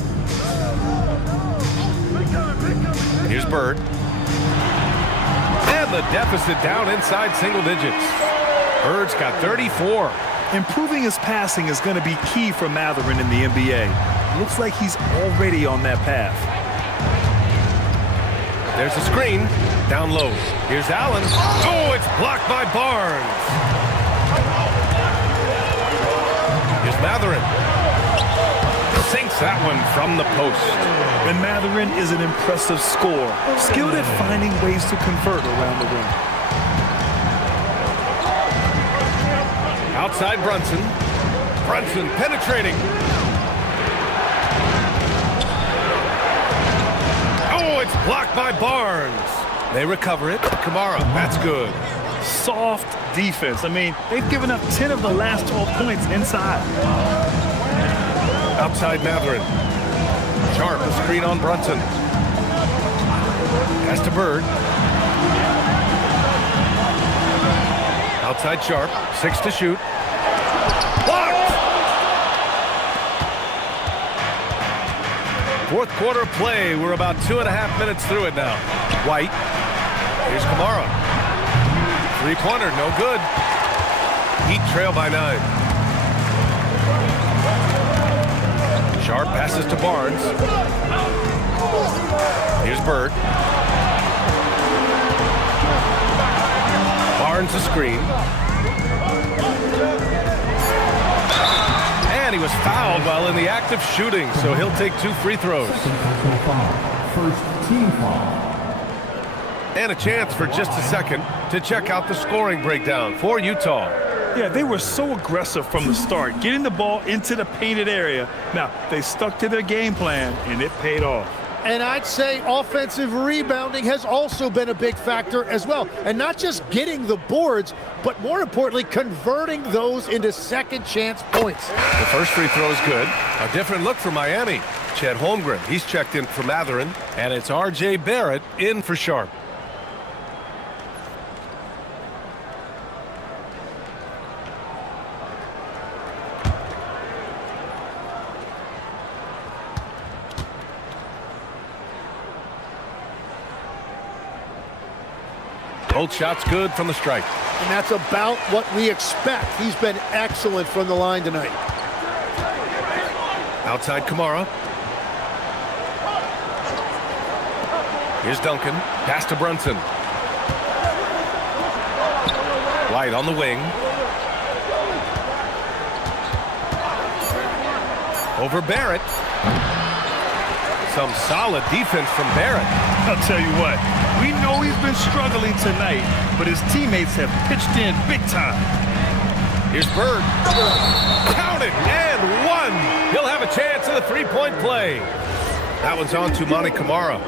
Here's Bird. And the deficit down inside single digits. Bird's got 34. Improving his passing is going to be key for Matherin in the NBA. Looks like he's already on that path. There's a screen. Down low. Here's Allen. Oh, it's blocked by Barnes. Here's Matherin. Sinks that one from the post. And Matherin is an impressive scorer, skilled at finding ways to convert around the rim. Outside Brunson. Brunson penetrating. Oh, it's blocked by Barnes. They recover it. Kamara, that's good. Soft defense. I mean, they've given up 10 of the last 12 points inside. Outside Matherin. Sharp, a screen on Brunson. Pass to Bird. Outside Sharp, 6 to shoot. Blocked! Fourth quarter play. We're about 2.5 minutes through it now. White. Here's Kamara. Three-pointer, no good. Heat trail by 9. Sharp passes to Barnes. Here's Bird. Barnes a screen. And he was fouled while in the act of shooting, so he'll take 2 free throws. First team foul. And a chance for just a second to check out the scoring breakdown for Utah. Yeah, they were so aggressive from the start, getting the ball into the painted area. Now, they stuck to their game plan, and it paid off. And I'd say offensive rebounding has also been a big factor as well. And not just getting the boards, but more importantly, converting those into second chance points. The first free throw is good. A different look for Miami. Chet Holmgren, he's checked in for Matherin. And it's R.J. Barrett in for Sharp. Both shots good from the stripe. And that's about what we expect. He's been excellent from the line tonight. Outside Kamara. Here's Duncan. Pass to Brunson. White on the wing. Over Barrett. Some solid defense from Barrett. I'll tell you what, we know he's been struggling tonight, but his teammates have pitched in big time. Here's Bird. Counted and one. He'll have a chance at a three-point play. That one's on to Monty Kamara.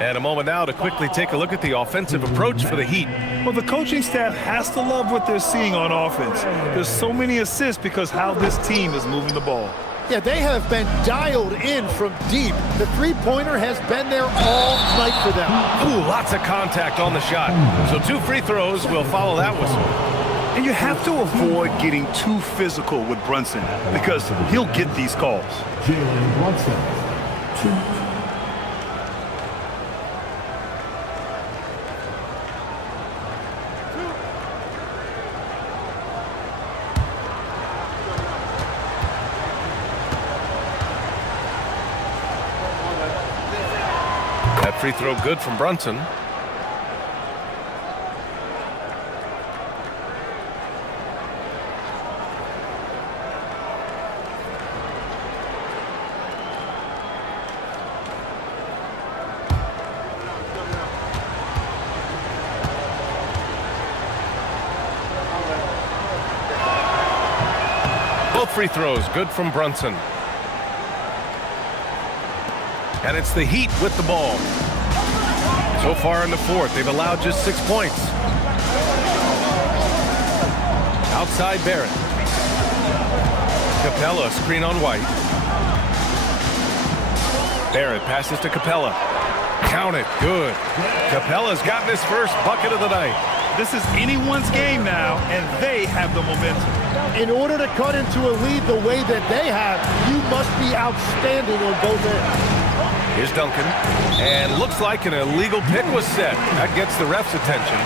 And a moment now to quickly take a look at the offensive approach for the Heat. Well, the coaching staff has to love what they're seeing on offense. There's so many assists because how this team is moving the ball. Yeah, they have been dialed in from deep. The three-pointer has been there all night for them. Ooh, lots of contact on the shot. So 2 free throws will follow that whistle. And you have to avoid getting too physical with Brunson because he'll get these calls. Jalen Brunson, 2. That free throw good from Brunson. Both free throws good from Brunson. And it's the Heat with the ball. So far in the fourth, they've allowed just 6 points. Outside Barrett. Capella, screen on White. Barrett passes to Capella. Count it, good. Capella's gotten his first bucket of the night. This is anyone's game now, and they have the momentum. In order to cut into a lead the way that they have, you must be outstanding on both ends. Here's Duncan, and looks like an illegal pick was set. That gets the ref's attention.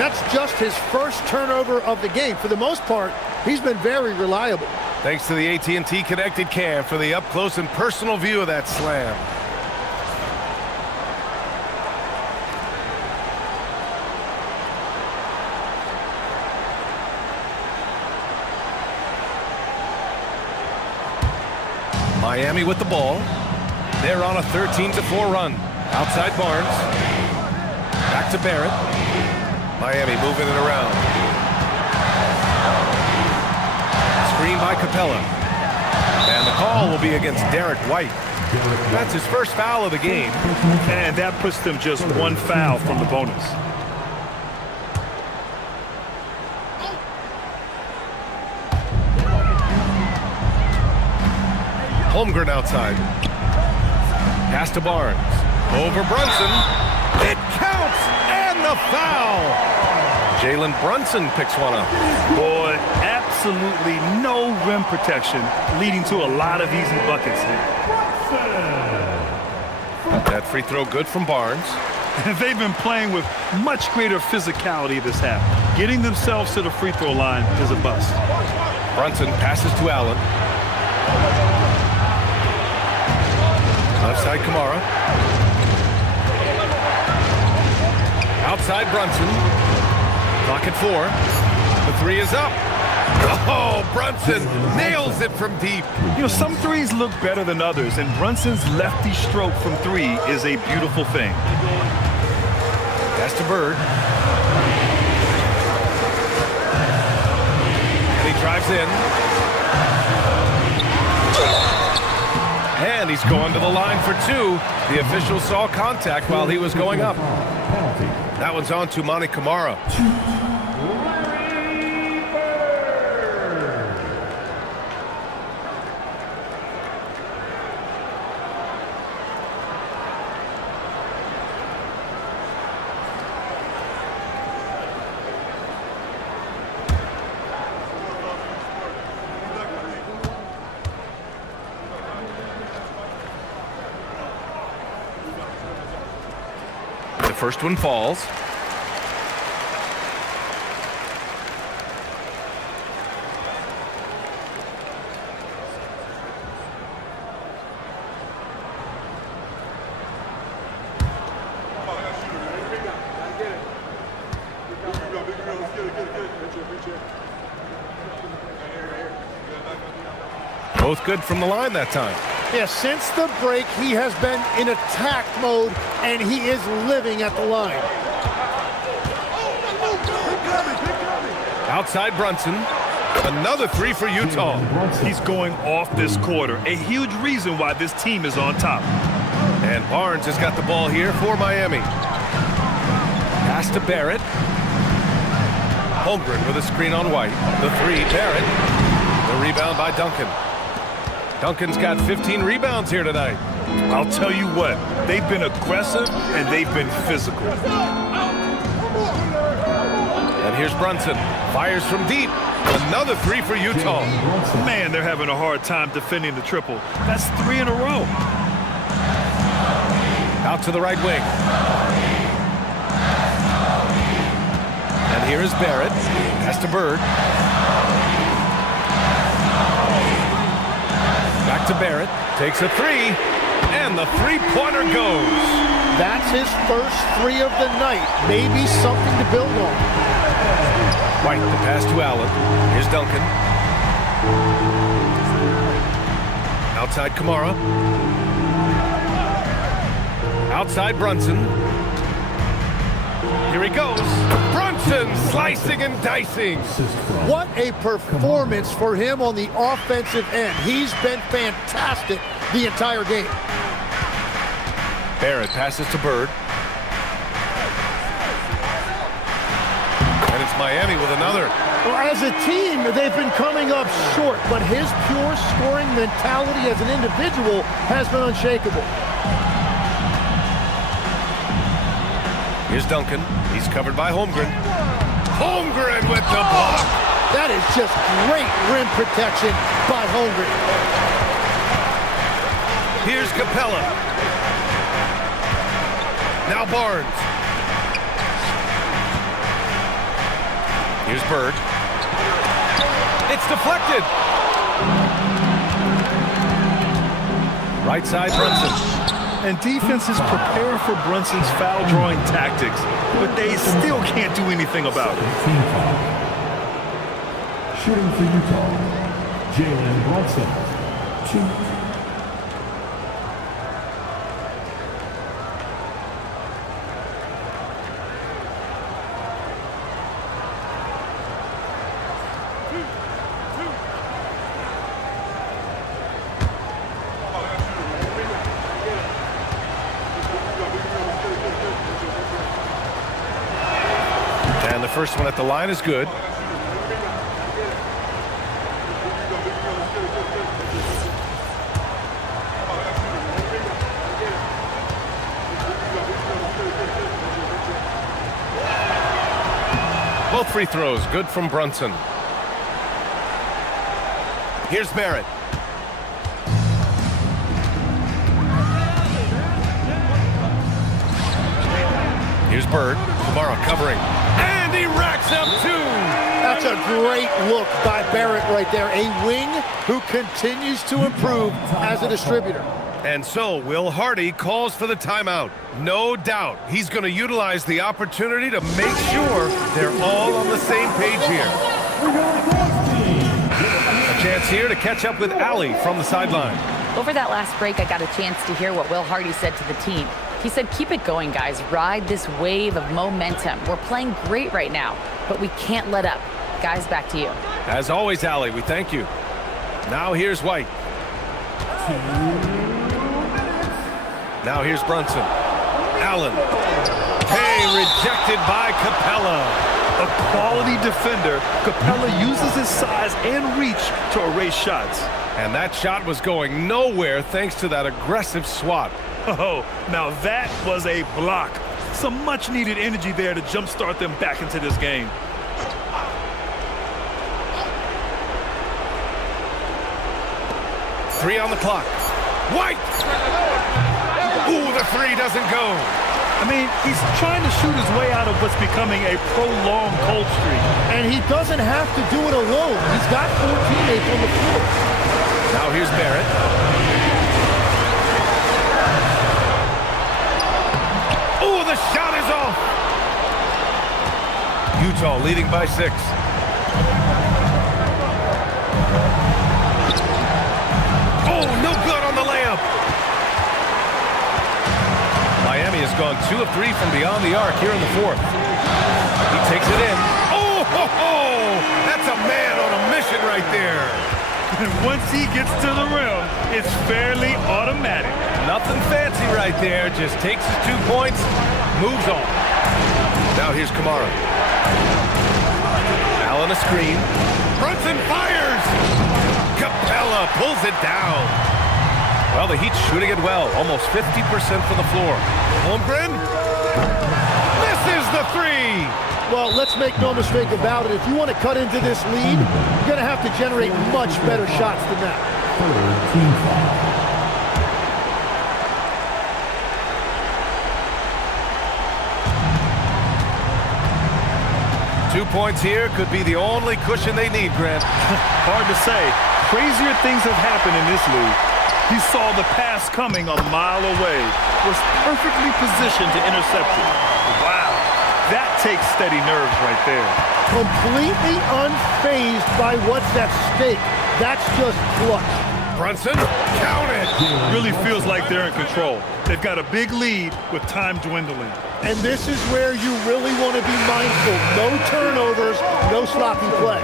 That's just his first turnover of the game. For the most part, he's been very reliable. Thanks to the AT&T Connected Cam for the up-close and personal view of that slam. Miami with the ball. They're on a 13-4 run. Outside Barnes. Back to Barrett. Miami moving it around. Screen by Capella. And the call will be against Derek White. That's his first foul of the game. And that puts them just one foul from the bonus. Holmgren outside. Pass to Barnes. Over Brunson. It counts! And the foul! Jalen Brunson picks one up. Boy, absolutely no rim protection, leading to a lot of easy buckets here. That free throw good from Barnes. They've been playing with much greater physicality this half. Getting themselves to the free throw line is a bust. Brunson passes to Allen. Left side Kamara. Outside Brunson. Clock at 4. The three is up. Oh, Brunson nails it from deep. You know, some threes look better than others, and Brunson's lefty stroke from 3 is a beautiful thing. Pass to Bird. And he drives in. And he's going to the line for 2. The official saw contact while he was going up. That one's on to Monty Kamara. First one falls. Both good from the line that time. Yeah, since the break, he has been in attack mode, and he is living at the line. Outside Brunson. Another 3 for Utah. He's going off this quarter. A huge reason why this team is on top. And Barnes has got the ball here for Miami. Pass to Barrett. Holmgren with a screen on White. The 3, Barrett. The rebound by Duncan. Duncan's got 15 rebounds here tonight. I'll tell you what, they've been aggressive and they've been physical. And here's Brunson. Fires from deep. Another 3 for Utah. Man, they're having a hard time defending the triple. That's 3 in a row. Out to the right wing. And here is Barrett. Pass to Bird. Back to Barrett. Takes a 3. And the three-pointer goes. That's his first 3 of the night. Maybe something to build on. White, the pass to Allen. Here's Duncan. Outside Kamara. Outside Brunson. Here he goes. Brunson slicing and dicing. What a performance for him on the offensive end. He's been fantastic the entire game. Barrett passes to Bird. And it's Miami with another. Well, as a team, they've been coming up short, but his pure scoring mentality as an individual has been unshakable. Here's Duncan. He's covered by Holmgren. Holmgren with the block. That is just great rim protection by Holmgren. Here's Capella. Now Barnes. Here's Bird. It's deflected. Right side, Brunson. And defenses prepare for Brunson's foul-drawing tactics, but they still can't do anything about it. Team foul. Shooting for Utah, Jalen Brunson, 2. And the first one at the line is good. Both free throws good from Brunson. Here's Barrett. Here's Bird. Kamara covering. And he racks up 2. That's a great look by Barrett right there. A wing who continues to improve as a distributor. And so Will Hardy calls for the timeout. No doubt he's going to utilize the opportunity to make sure they're all on the same page here. A chance here to catch up with Allie from the sideline. Over that last break, I got a chance to hear what Will Hardy said to the team. He said, keep it going, guys. Ride this wave of momentum. We're playing great right now, but we can't let up. Guys, back to you. As always, Allie, we thank you. Now here's White. Now here's Brunson. Allen. Hey, rejected by Capella. A quality defender, Capella uses his size and reach to erase shots. And that shot was going nowhere thanks to that aggressive swat. Oh, now that was a block. Some much-needed energy there to jumpstart them back into this game. Three on the clock. White! Ooh, the three doesn't go. I mean, he's trying to shoot his way out of what's becoming a prolonged cold streak. And he doesn't have to do it alone. He's got 4 teammates on the floor. Now here's Barrett. Oh, the shot is off. Utah leading by 6. Oh, no good on the layup. Miami has gone 2 of 3 from beyond the arc here in the 4th. He takes it in. Oh, ho, ho! That's a man on a mission right there. And once he gets to the rim, it's fairly automatic. Nothing fancy right there. Just takes his 2 points, moves on. Now here's Kamara. Allen a screen. Brunson fires. Capella pulls it down. Well, the Heat's shooting it well. Almost 50% from the floor. Holmgren. Misses the 3. Well, let's make no mistake about it. If you want to cut into this lead, you're going to have to generate much better shots than that. Team foul. 2 points here could be the only cushion they need, Grant. Hard to say. Crazier things have happened in this league. He saw the pass coming a mile away, was perfectly positioned to intercept it. Wow, that takes steady nerves right there. Completely unfazed by what's at stake. That's just clutch. Brunson, count it. Really feels like they're in control. They've got a big lead with time dwindling. And this is where you really want to be mindful. No turnovers, no sloppy play.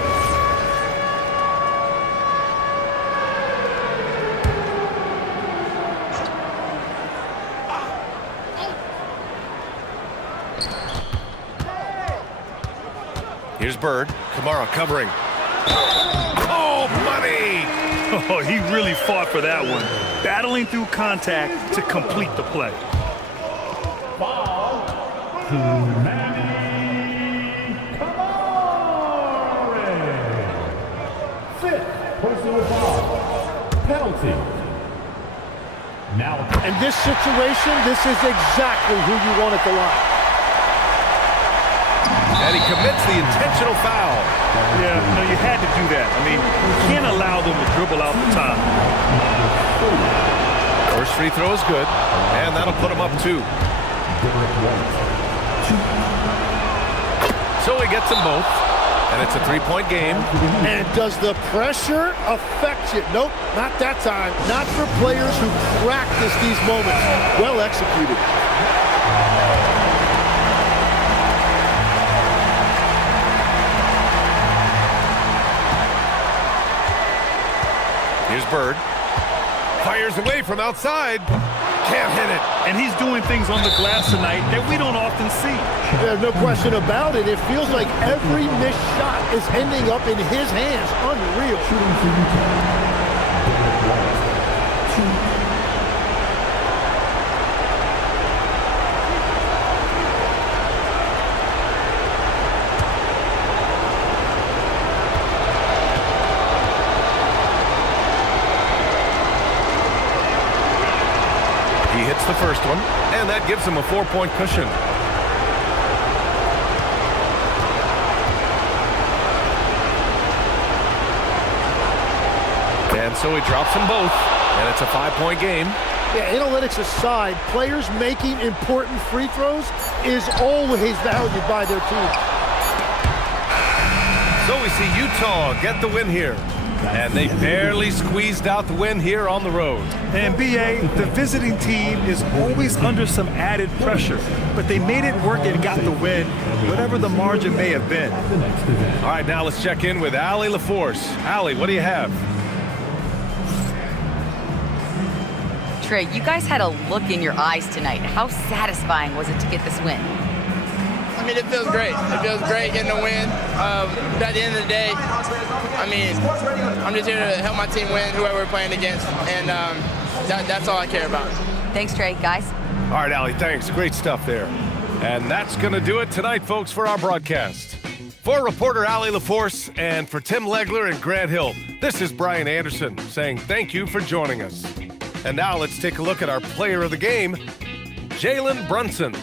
Here's Bird. Kamara covering. Oh, money! Oh, he really fought for that one. Battling through contact to complete the play. Foul to Manny Kamara. Fifth personal foul. Penalty. Now, in this situation, this is exactly who you want at the line. And he commits the intentional foul. Yeah, no, you had to do that. I mean, you can't allow them to dribble out the top. First free throw is good, and that'll put him up 2. So he gets them both, and it's a 3-point game. And does the pressure affect you? Nope, not that time. Not for players who practice these moments. Well executed. Here's Bird. Fires away from outside. Can't hit it. And he's doing things on the glass tonight that we don't often see. There's no question about it. It feels like every missed shot is ending up in his hands. Unreal. He hits the first one, and that gives him a 4-point cushion. And so he drops them both, and it's a 5-point game. Yeah, analytics aside, players making important free throws is always valued by their team. So we see Utah get the win here. And they barely squeezed out the win here on the road. And BA, the visiting team is always under some added pressure, but they made it work and got the win, whatever the margin may have been. All right, now let's check in with Allie LaForce. Allie, what do you have? Trey, you guys had a look in your eyes tonight. How satisfying was it to get this win? I mean, it feels great. It feels great getting a win. But at the end of the day, I mean, I'm just here to help my team win, whoever we're playing against, and that's all I care about. Thanks, Trey. Guys? All right, Allie, thanks. Great stuff there. And that's going to do it tonight, folks, for our broadcast. For reporter Allie LaForce and for Tim Legler and Grant Hill, this is Brian Anderson saying thank you for joining us. And now let's take a look at our player of the game, Jalen Brunson.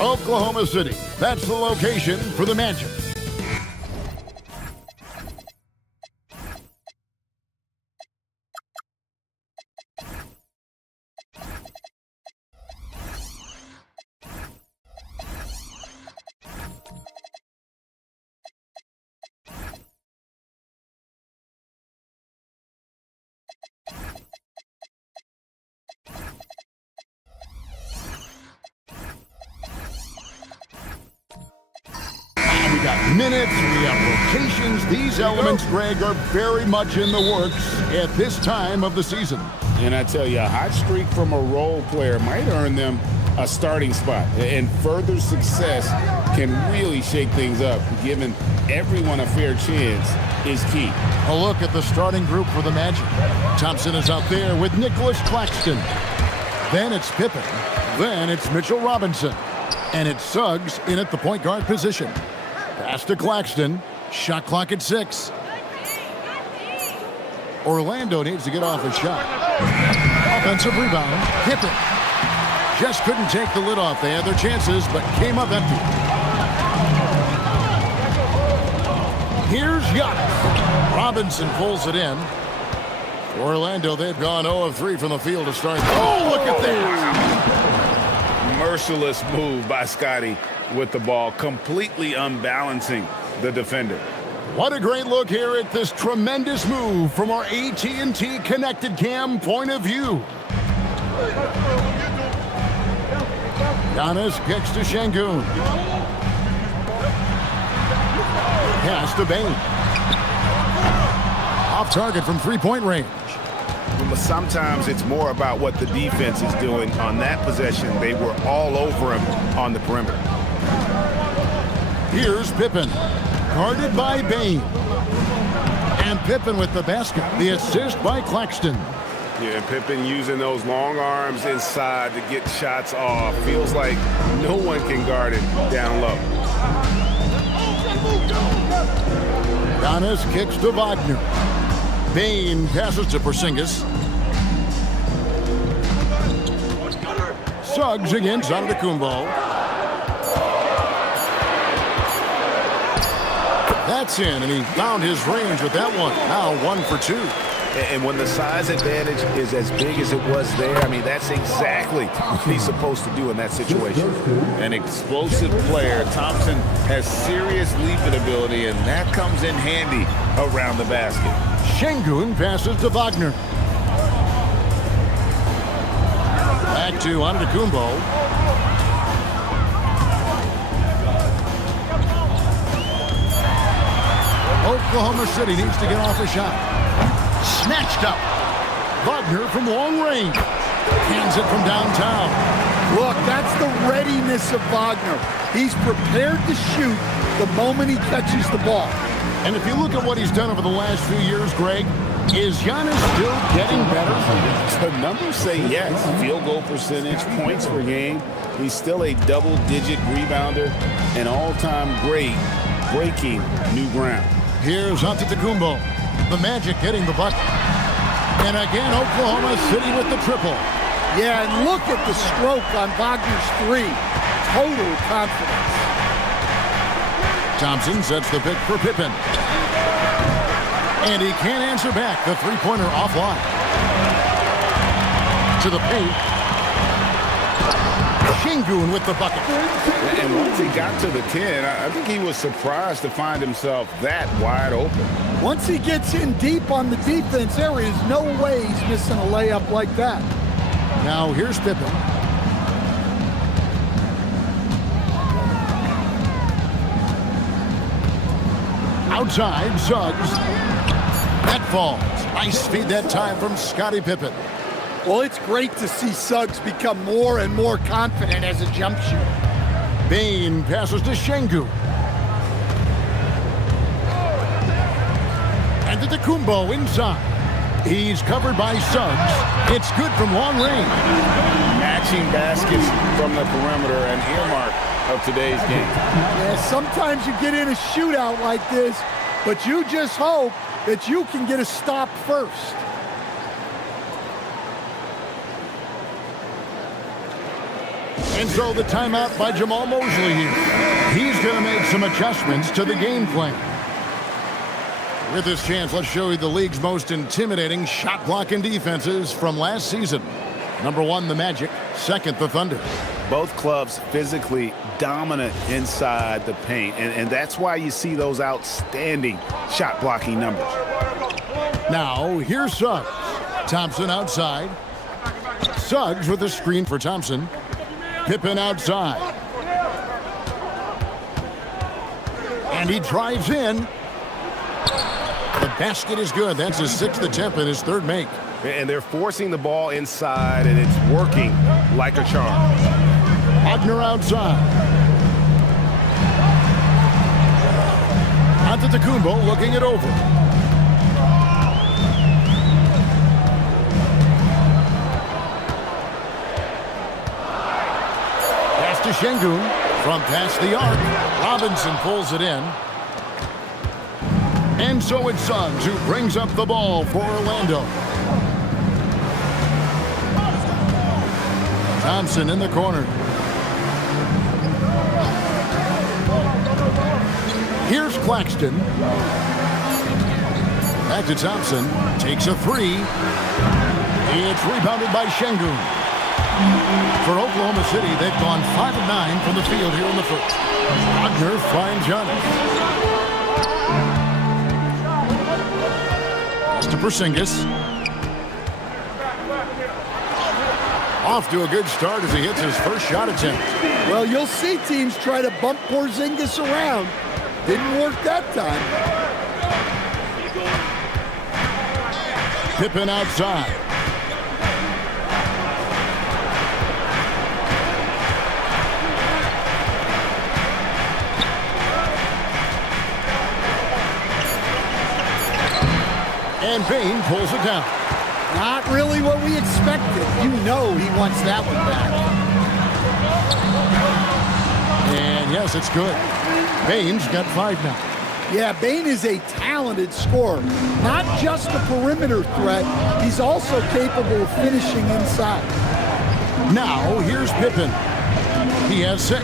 Oklahoma City. That's the location for the Magic. We got minutes, we have rotations. These elements, Greg, are very much in the works at this time of the season. And I tell you, a hot streak from a role player might earn them a starting spot. And further success can really shake things up. Giving everyone a fair chance is key. A look at the starting group for the Magic. Thompson is out there with Nicholas Claxton. Then it's Pippen. Then it's Mitchell Robinson. And it's Suggs in at the point guard position. Pass to Claxton. Shot clock at 6. Orlando needs to get off a shot. Offensive rebound. Pippen. Just couldn't take the lid off. They had their chances, but came up empty. Here's Giannis. Robinson pulls it in. Orlando, they've gone 0 of 3 from the field to start. Oh, look at that. Merciless move by Scotty with the ball, completely unbalancing the defender. What a great look here at this tremendous move from our AT&T Connected Cam point of view. Giannis kicks to Şengün. Pass to Bane. Off target from three-point range. But sometimes it's more about what the defense is doing on that possession. They were all over him on the perimeter. Here's Pippen, guarded by Bane. And Pippen with the basket. The assist by Claxton. Yeah, Pippen using those long arms inside to get shots off. Feels like no one can guard it down low. Giannis kicks to Wagner. Bane passes to Porzingis. Suggs against Antetokounmpo. That's in, and he found his range with that one. Now 1 for 2. And when the size advantage is as big as it was there, I mean, that's exactly what he's supposed to do in that situation. An explosive player. Thompson has serious leaping ability, and that comes in handy around the basket. Şengün passes to Wagner. Back to Antetokounmpo. Oklahoma City needs to get off a shot. Snatched up. Wagner from long range. Hands it from downtown. Look, that's the readiness of Wagner. He's prepared to shoot the moment he catches the ball. And if you look at what he's done over the last few years, Greg, is Giannis still getting better? The numbers say yes. Field goal percentage, points per game. He's still a double-digit rebounder, an all-time great, breaking new ground. Here's Antetokounmpo. The Magic getting the bucket. And again, Oklahoma City with the triple. Yeah, and look at the stroke on Wagner's three. total confidence. Thompson sets the pick for Pippen. And he can't answer back. The three-pointer offline. To the paint. Şengün with the bucket. And once he got to the 10, I think he was surprised to find himself that wide open. Once he gets in deep on the defense, there is no way he's missing a layup like that. Now here's Pippen. Outside, Suggs. That falls. Nice feed that time from Scottie Pippen. Well, it's great to see Suggs become more and more confident as a jump shooter. Bane passes to Şengün. And to Kumbo inside. He's covered by Suggs. It's good from long range. Matching baskets from the perimeter, an earmark of today's game. Yeah, sometimes you get in a shootout like this, but you just hope that you can get a stop first. And so the timeout by Jamal Mosley here. He's going to make some adjustments to the game plan. With this chance, let's show you the league's most intimidating shot blocking defenses from last season. Number 1, the Magic. Second, the Thunder. Both clubs physically dominant inside the paint, and that's why you see those outstanding shot blocking numbers. Now, here's Suggs. Thompson outside. Suggs with a screen for Thompson. Pippen outside. And he drives in. The basket is good. That's his 6th attempt and his 3rd make. And they're forcing the ball inside, and it's working like a charm. Wagner outside. Antetokounmpo looking it over. Pass to Şengün from past the arc. Robinson pulls it in. And so it's Suggs who brings up the ball for Orlando. Thompson in the corner. Here's Claxton. Back to Thompson. Takes a 3. It's rebounded by Şengün. For Oklahoma City, they've gone 5 of 9 from the field here in the first. Wagner finds Giannis. Pass to Porzingis. Off to a good start as he hits his first shot attempt. Well, you'll see teams try to bump Porzingis around. Didn't work that time. Pippen outside. And Bane pulls it down. Not really what we expected. You know he wants that one back. And yes, it's good. Bane's got 5 now. Yeah, Bane is a talented scorer. Not just a perimeter threat, he's also capable of finishing inside. Now, here's Pippen. He has 6.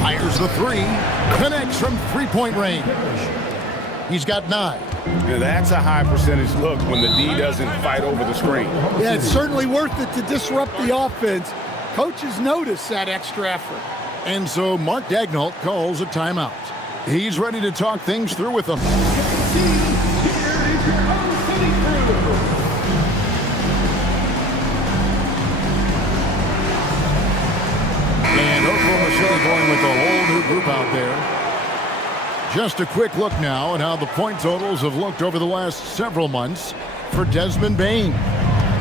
Fires the 3. Connects from three-point range. He's got 9. And that's a high percentage look when the D doesn't fight over the screen. Yeah, it's certainly worth it to disrupt the offense. Coaches notice that extra effort. And so Mark Daigneault calls a timeout. He's ready to talk things through with them. And Oklahoma City going with a whole new group out there. Just a quick look now at how the point totals have looked over the last several months for Desmond Bane.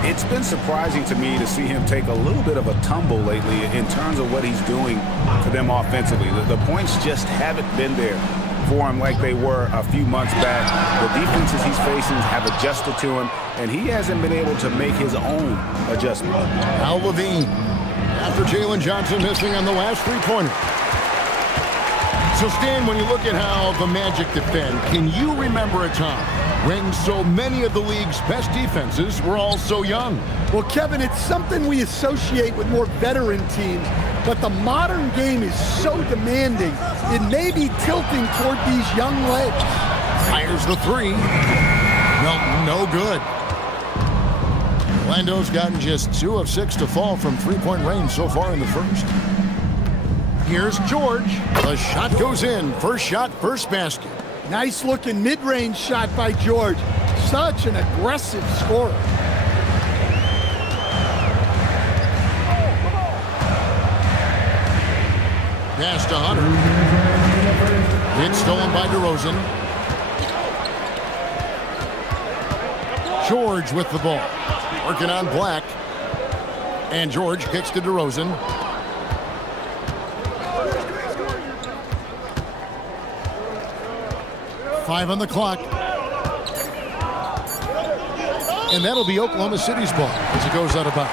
It's been surprising to me to see him take a little bit of a tumble lately in terms of what he's doing for them offensively. The points just haven't been there for him like they were a few months back. The defenses he's facing have adjusted to him, and he hasn't been able to make his own adjustment. Al Levine, after Jalen Johnson missing on the last three-pointer. So, Stan, when you look at how the Magic defend, can you remember a time when so many of the league's best defenses were all so young? Well, Kevin, it's something we associate with more veteran teams, but the modern game is so demanding, it may be tilting toward these young legs. Fires the three. Melton, no good. Orlando's gotten just 2 of 6 to fall from three-point range so far in the first. Here's George. The shot goes in. First shot, first basket. Nice looking mid-range shot by George. Such an aggressive scorer. Pass to Hunter. It's stolen by DeRozan. George with the ball. Working on Black. And George kicks to DeRozan. Five on the clock. And that'll be Oklahoma City's ball as it goes out of bounds.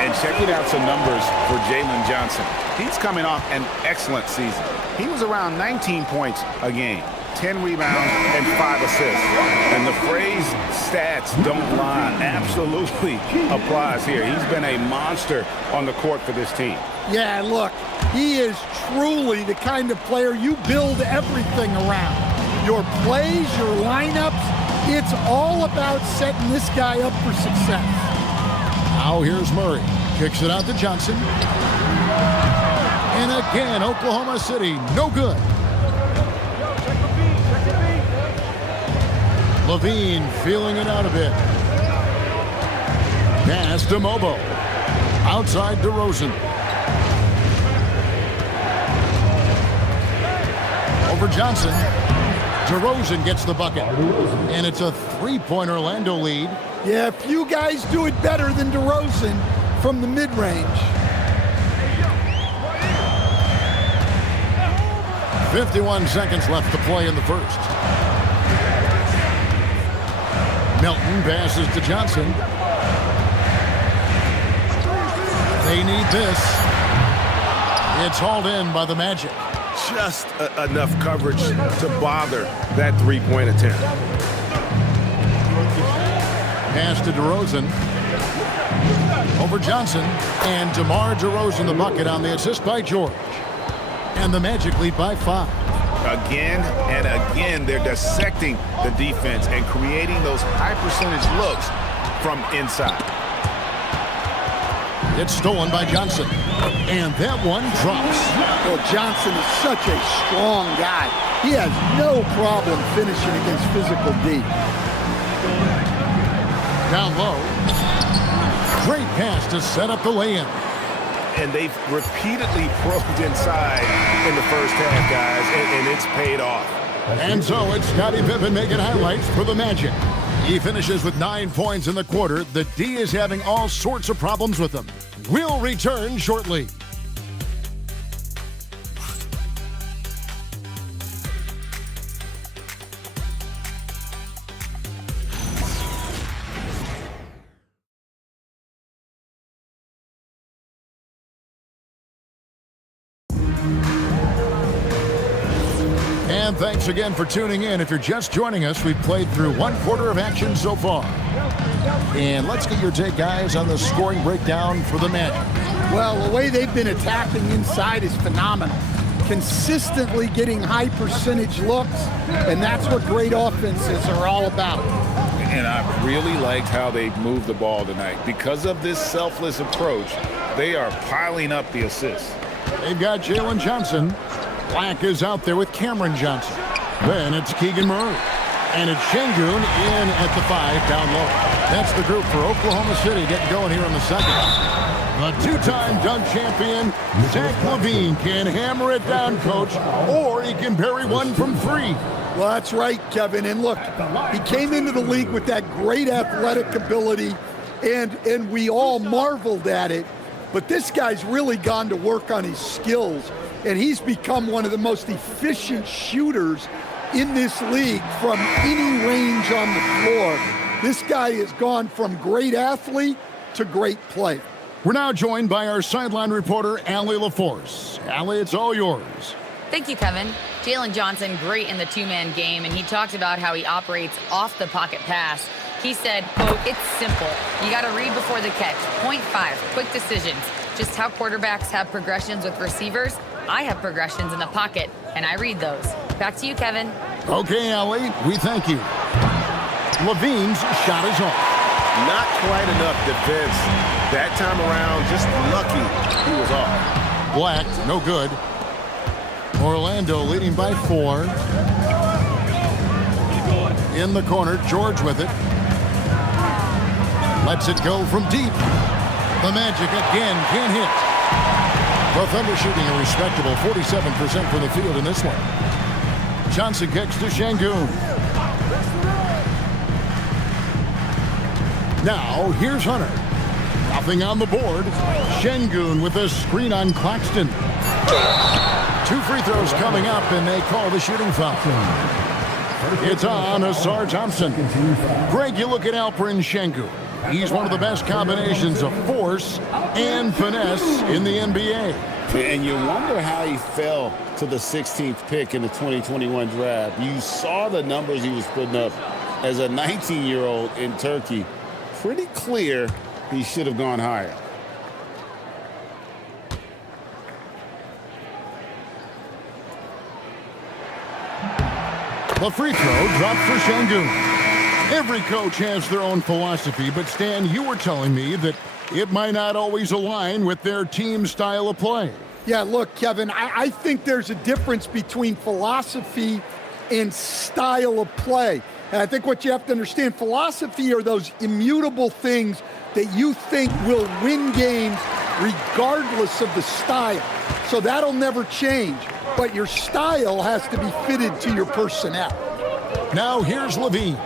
And checking out some numbers for Jalen Johnson. He's coming off an excellent season. He was around 19 points a game, 10 rebounds, and 5 assists. And the phrase stats don't lie absolutely applies here. He's been a monster on the court for this team. Yeah, look, he is truly the kind of player you build everything around. Your plays, your lineups, it's all about setting this guy up for success. Now here's Murray. Kicks it out to Johnson. And again, Oklahoma City, no good. Levine feeling it out a bit. Pass to Mobo. Outside DeRozan. Over Johnson. DeRozan gets the bucket. And it's a three-point Orlando lead. Yeah, few guys do it better than DeRozan from the mid-range. 51 seconds left to play in the first. Melton passes to Johnson. They need this. It's hauled in by the Magic. Just enough coverage to bother that three-point attempt. Pass to DeRozan. Over Johnson. And DeMar DeRozan the bucket on the assist by George. And the Magic lead by 5. Again and again, they're dissecting the defense and creating those high-percentage looks from inside. It's stolen by Johnson. And that one drops. Well, Johnson is such a strong guy. He has no problem finishing against physical D. Down low. Great pass to set up the lay-in. And they've repeatedly probed inside in the first half, guys, and it's paid off. And so it's Scottie Pippen making highlights for the Magic. He finishes with 9 points in the quarter. The D is having all sorts of problems with them. We'll return shortly. And thanks again for tuning in. If you're just joining us, we've played through 1 quarter of action so far. And let's get your take, guys, on the scoring breakdown for the Magic. Well, the way they've been attacking inside is phenomenal. Consistently getting high percentage looks, and that's what great offenses are all about. And I really liked how they moved the ball tonight. Because of this selfless approach, they are piling up the assists. They've got Jalen Johnson. Black is out there with Cameron Johnson. Then it's Keegan Murray. And it's Şengün in at the 5 down low. That's the group for Oklahoma City getting going here in the second. The two-time dunk champion, Zach LaVine, can hammer it down, Coach, or he can bury one from 3. Well, that's right, Kevin. And look, he came into the league with that great athletic ability, and we all marveled at it. But this guy's really gone to work on his skills, and he's become one of the most efficient shooters in this league from any range on the floor. This guy has gone from great athlete to great player. We're now joined by our sideline reporter, Allie LaForce. Allie, it's all yours. Thank you, Kevin. Jalen Johnson, great in the two-man game, and he talked about how he operates off the pocket pass. He said, quote, "It's simple. You got to read before the catch. Point 5, quick decisions. Just how quarterbacks have progressions with receivers, I have progressions in the pocket, and I read those." Back to you, Kevin. Okay, Ellie, we thank you. Levine's shot is off. Not quite enough defense that time around. Just lucky he was off. Black, no good. Orlando leading by 4. In the corner, George with it. Lets it go from deep. The Magic again can't hit. The Thunder shooting a respectable 47% from the field in this one. Johnson kicks to Şengün. Now, here's Hunter. Nothing on the board. Şengün with a screen on Claxton. 2 free throws coming up, and they call the shooting foul. It's on Ausar Thompson. Greg, you look at Alperen Şengün. He's one of the best combinations of force and finesse in the NBA. And you wonder how he fell to the 16th pick in the 2021 draft. You saw the numbers he was putting up as a 19-year-old in Turkey. Pretty clear he should have gone higher. The free throw dropped for Şengün. Every coach has their own philosophy, but Stan, you were telling me that it might not always align with their team style of play. Yeah, look, Kevin, I think there's a difference between philosophy and style of play. And I think what you have to understand, philosophy are those immutable things that you think will win games regardless of the style. So that'll never change. But your style has to be fitted to your personnel. Now here's Levine.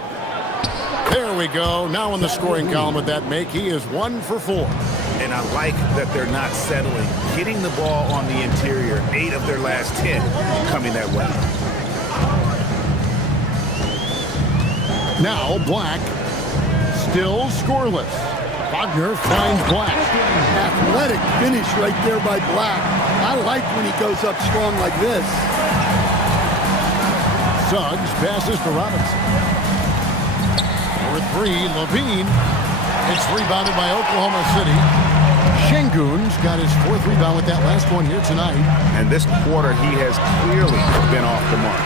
There we go. Now in the scoring column with that make, he is 1 for 4. And I like that they're not settling. Getting the ball on the interior, 8 of their last 10 coming that way. Now Black, still scoreless. Wagner finds Black. Athletic finish right there by Black. I like when he goes up strong like this. Suggs passes to Robinson. For 3, Levine. It's rebounded by Oklahoma City. Şengün's got his 4th rebound with that last one here tonight. And this quarter, he has clearly been off the mark.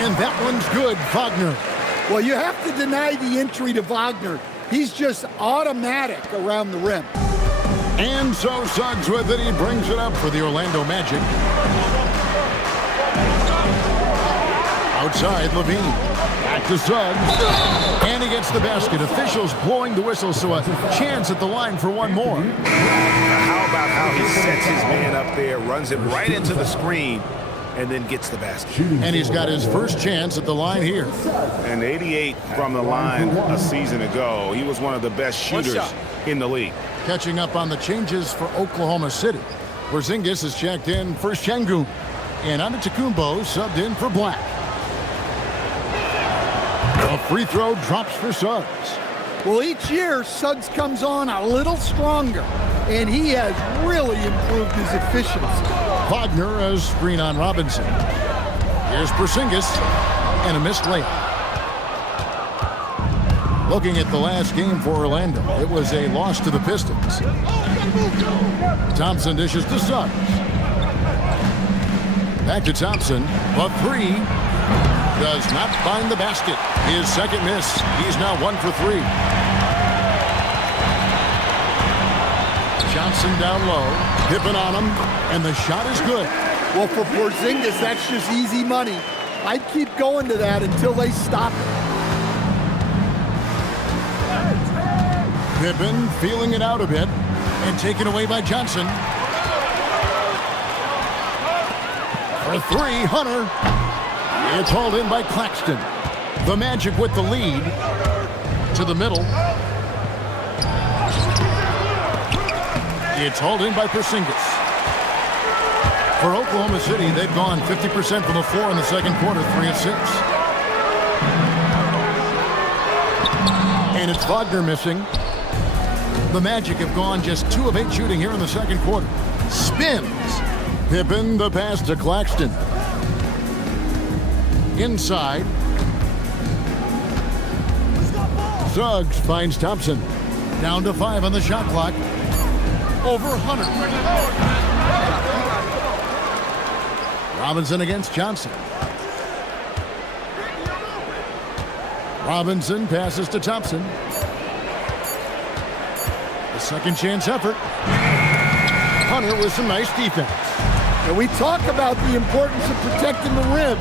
And that one's good, Wagner. Well, you have to deny the entry to Wagner. He's just automatic around the rim. And so Suggs with it. He brings it up for the Orlando Magic. Outside, Levine. Back to Suggs. And he gets the basket. Officials blowing the whistle, so a chance at the line for one more. How about how he sets his man up there, runs it right into the screen, and then gets the basket. And he's got his first chance at the line here. And 88 from the line a season ago. He was one of the best shooters in the league. Catching up on the changes for Oklahoma City. Porzingis is checked in for Şengün. And Antetokounmpo subbed in for Black. A free throw drops for Suggs. Well, each year, Suggs comes on a little stronger, and he has really improved his efficiency. Wagner a screen on Robinson. Here's Porzingis, and a missed layup. Looking at the last game for Orlando, it was a loss to the Pistons. Thompson dishes to Suggs. Back to Thompson, but 3 does not find the basket. His second miss. He's now 1 for 3. Johnson down low, Pippen on him, and the shot is good. Well, for Porzingis, that's just easy money. I'd keep going to that until they stop it. Pippen feeling it out a bit and taken away by Johnson. For 3, Hunter. It's hauled in by Claxton. The Magic with the lead. To the middle. It's hauled in by Porzingis. For Oklahoma City, they've gone 50% from the floor in the second quarter, 3 of 6. And it's Wagner missing. The Magic have gone just 2 of 8 shooting here in the second quarter. Spins. Pippen the pass to Claxton. inside. Suggs finds Thompson. Down to 5 on the shot clock. Over 100. Robinson against Johnson. Robinson passes to Thompson. The second chance effort. Hunter with some nice defense. And we talk about the importance of protecting the rim.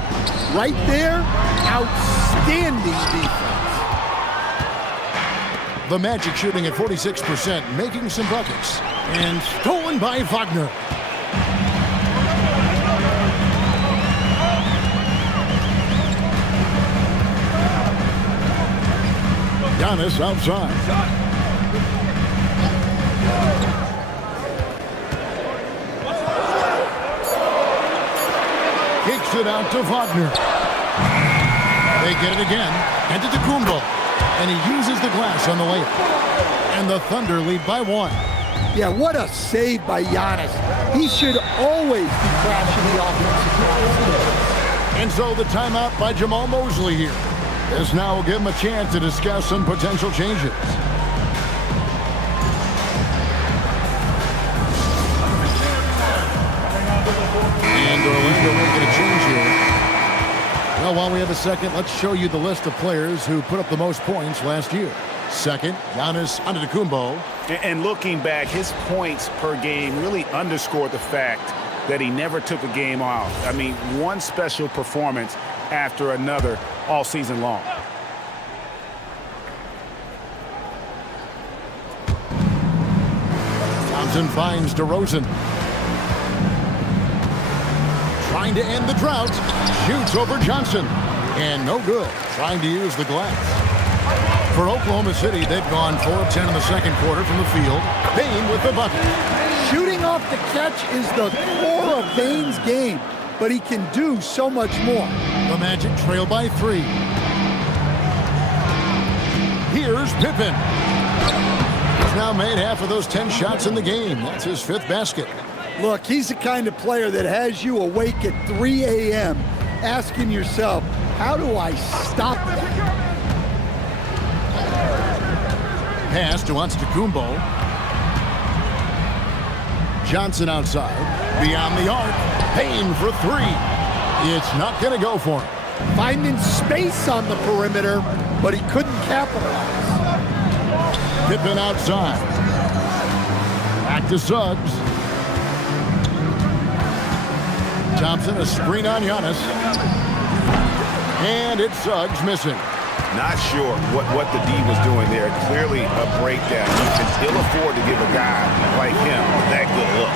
Right there, outstanding defense. The Magic shooting at 46%, making some buckets. And stolen by Wagner. Giannis outside. Kicks it out to Wagner. They get it again. And to Antetokounmpo. And he uses the glass on the layup. And the Thunder lead by 1. Yeah, what a save by Giannis. He should always be crashing the offensive glass. And so the timeout by Jamal Mosley here. This now will give him a chance to discuss some potential changes. And Orlando making a change here. Well, while we have a second, let's show you the list of players who put up the most points last year. Second, Giannis Antetokounmpo. And looking back, his points per game really underscored the fact that he never took a game off. I mean, one special performance after another all season long. Thompson finds DeRozan. Trying to end the drought. Shoots over Johnson. And no good. Trying to use the glass. For Oklahoma City, they've gone 4 of 10 in the second quarter from the field. Bane with the bucket. Shooting off the catch is the core of Bane's game, but he can do so much more. The Magic trail by 3. Here's Pippen. He's now made half of those 10 shots in the game. That's his 5th basket. Look, he's the kind of player that has you awake at 3 a.m. asking yourself, how do I stop that? Pass to Antetokounmpo. Johnson outside. Beyond the arc. Payne for 3. It's not going to go for him. Finding space on the perimeter, but he couldn't capitalize. Pippen outside. Back to Suggs. Thompson, a screen on Giannis. And it's Suggs missing. Not sure what the D was doing there. Clearly a breakdown. You can still afford to give a guy like him that good look.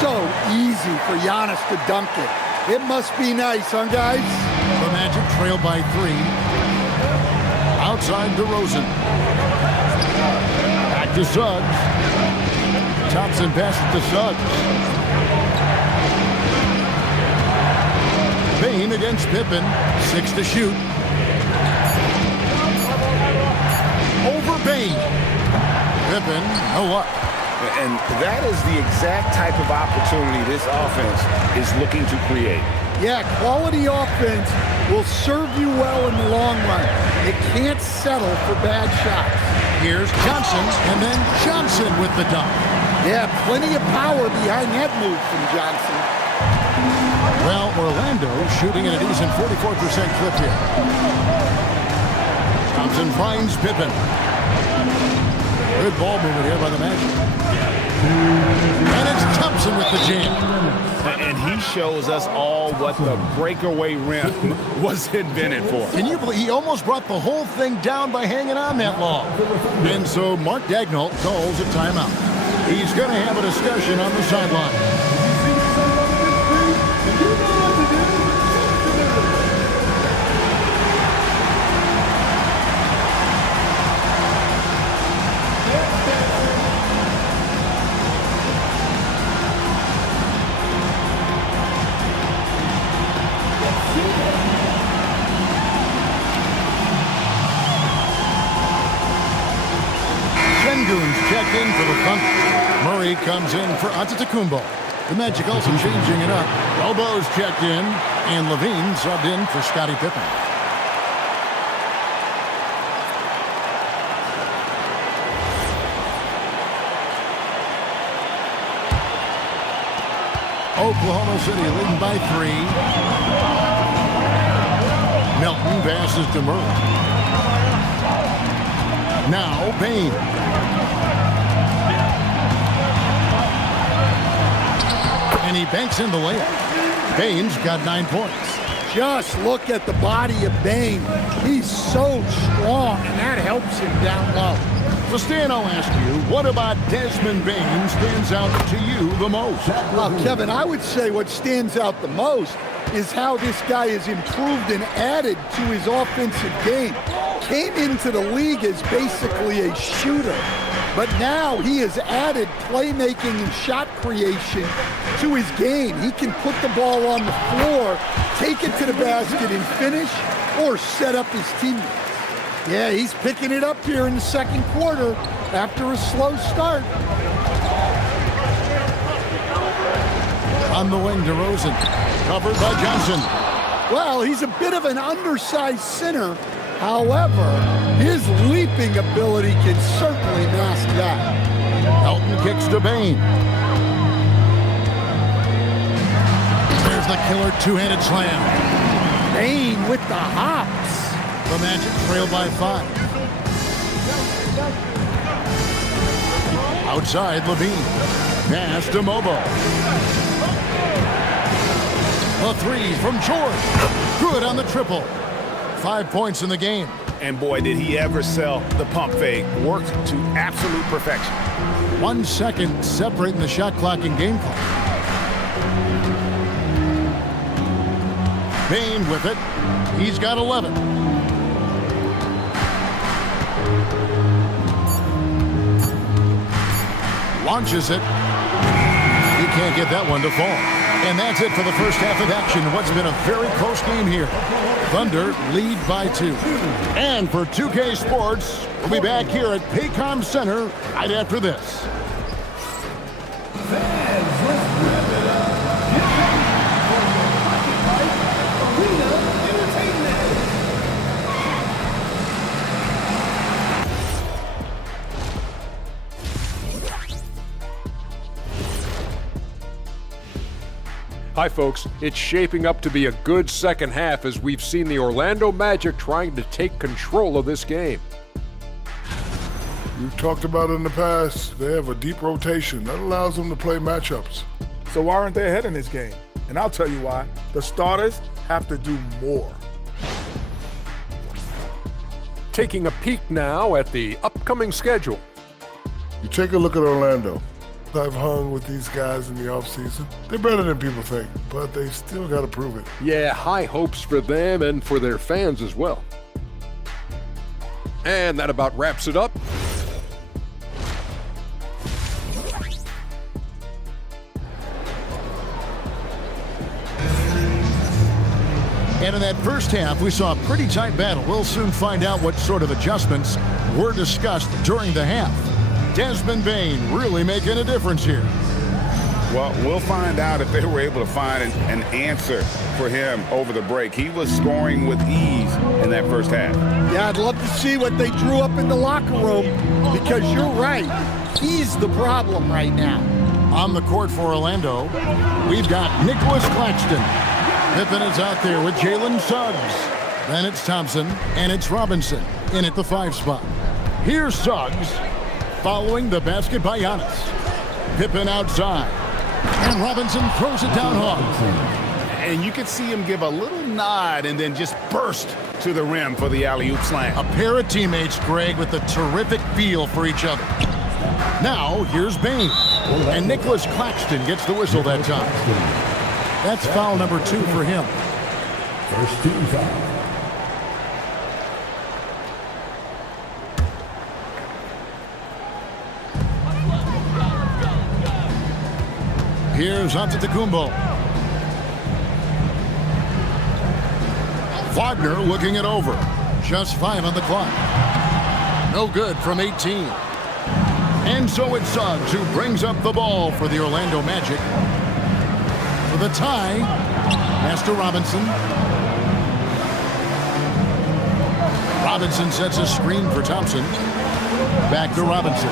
So easy for Giannis to dunk it. It must be nice, huh, guys? The Magic trail by 3. Outside DeRozan. Back to Suggs. Thompson passes to Suggs. Bane against Pippen. 6 to shoot. Over Bane. Pippen, no luck. And that is the exact type of opportunity this offense is looking to create. Yeah, quality offense will serve you well in the long run. It can't settle for bad shots. Here's Johnson, and then Johnson with the dunk. Yeah, plenty of power behind that move from Johnson. Well, Orlando shooting at a decent 44% clip here. Thompson finds Pippen. Good ball movement here by the Magic. And it's Thompson with the jam. And he shows us all what the breakaway rim was invented for. Can you believe he almost brought the whole thing down by hanging on that long? And so Mark Daigneault calls a timeout. He's going to have a discussion on the sideline. Checked in for the Thunder. Murray comes in for Antetokounmpo. The Magic also changing it up. Elbows checked in. And Levine subbed in for Scottie Pippen. Oklahoma City leading by 3. Melton passes to Murray. Now Bane. And he banks in the layup. Bane's got 9 points. Just look at the body of Bane. He's so strong, and that helps him down low. So Stan, I'll ask you, what about Desmond Bane stands out to you the most? Well, Kevin, I would say what stands out the most is how this guy has improved and added to his offensive game. Came into the league as basically a shooter, but now he has added playmaking and shot creation to his game. He can put the ball on the floor, take it to the basket and finish, or set up his teammates. Yeah, he's picking it up here in the second quarter after a slow start. On the wing, DeRozan, covered by Johnson. Well, he's a bit of an undersized center. However, his leaping ability can certainly mask that. Elton kicks to Bane. There's the killer two-handed slam. Bane with the hops. The Magic trail by 5. Outside, Levine. Pass to Mobo. A 3 from George. Good on the triple. 5 points in the game. And boy, did he ever sell the pump fake. Worked to absolute perfection. 1 second separating the shot clock and game clock. Bane with it. He's got 11. Launches it. He can't get that one to fall. And that's it for the first half of action. What's been a very close game here. Thunder lead by 2. And for 2K Sports, we'll be back here at Paycom Center right after this. Hi, folks. It's shaping up to be a good second half as we've seen the Orlando Magic trying to take control of this game. You've talked about it in the past. They have a deep rotation. That allows them to play matchups. So why aren't they ahead in this game? And I'll tell you why. The starters have to do more. Taking a peek now at the upcoming schedule. You take a look at Orlando. I've hung with these guys in the offseason. They're better than people think, but they still got to prove it. Yeah, high hopes for them and for their fans as well. And that about wraps it up. And in that first half, we saw a pretty tight battle. We'll soon find out what sort of adjustments were discussed during the half. Desmond Bane really making a difference here. Well, we'll find out if they were able to find an answer for him over the break. He was scoring with ease in that first half. Yeah, I'd love to see what they drew up in the locker room because you're right. He's the problem right now. On the court for Orlando, we've got Nicholas Claxton. Pippen is out there with Jalen Suggs. Then it's Thompson, and it's Robinson in at the 5 spot. Here's Suggs. Following the basket by Giannis. Pippen outside. And Robinson throws it down hard. And you could see him give a little nod and then just burst to the rim for the alley-oop slam. A pair of teammates, Greg, with a terrific feel for each other. Now, here's Bane. And Nicholas Claxton gets the whistle that time. That's foul number 2 for him. First team foul. Here's Antetokounmpo. Wagner looking it over. Just 5 on the clock. No good from 18. And so it's Suggs who brings up the ball for the Orlando Magic. For the tie Pass to Robinson. Robinson sets a screen for Thompson. Back to Robinson.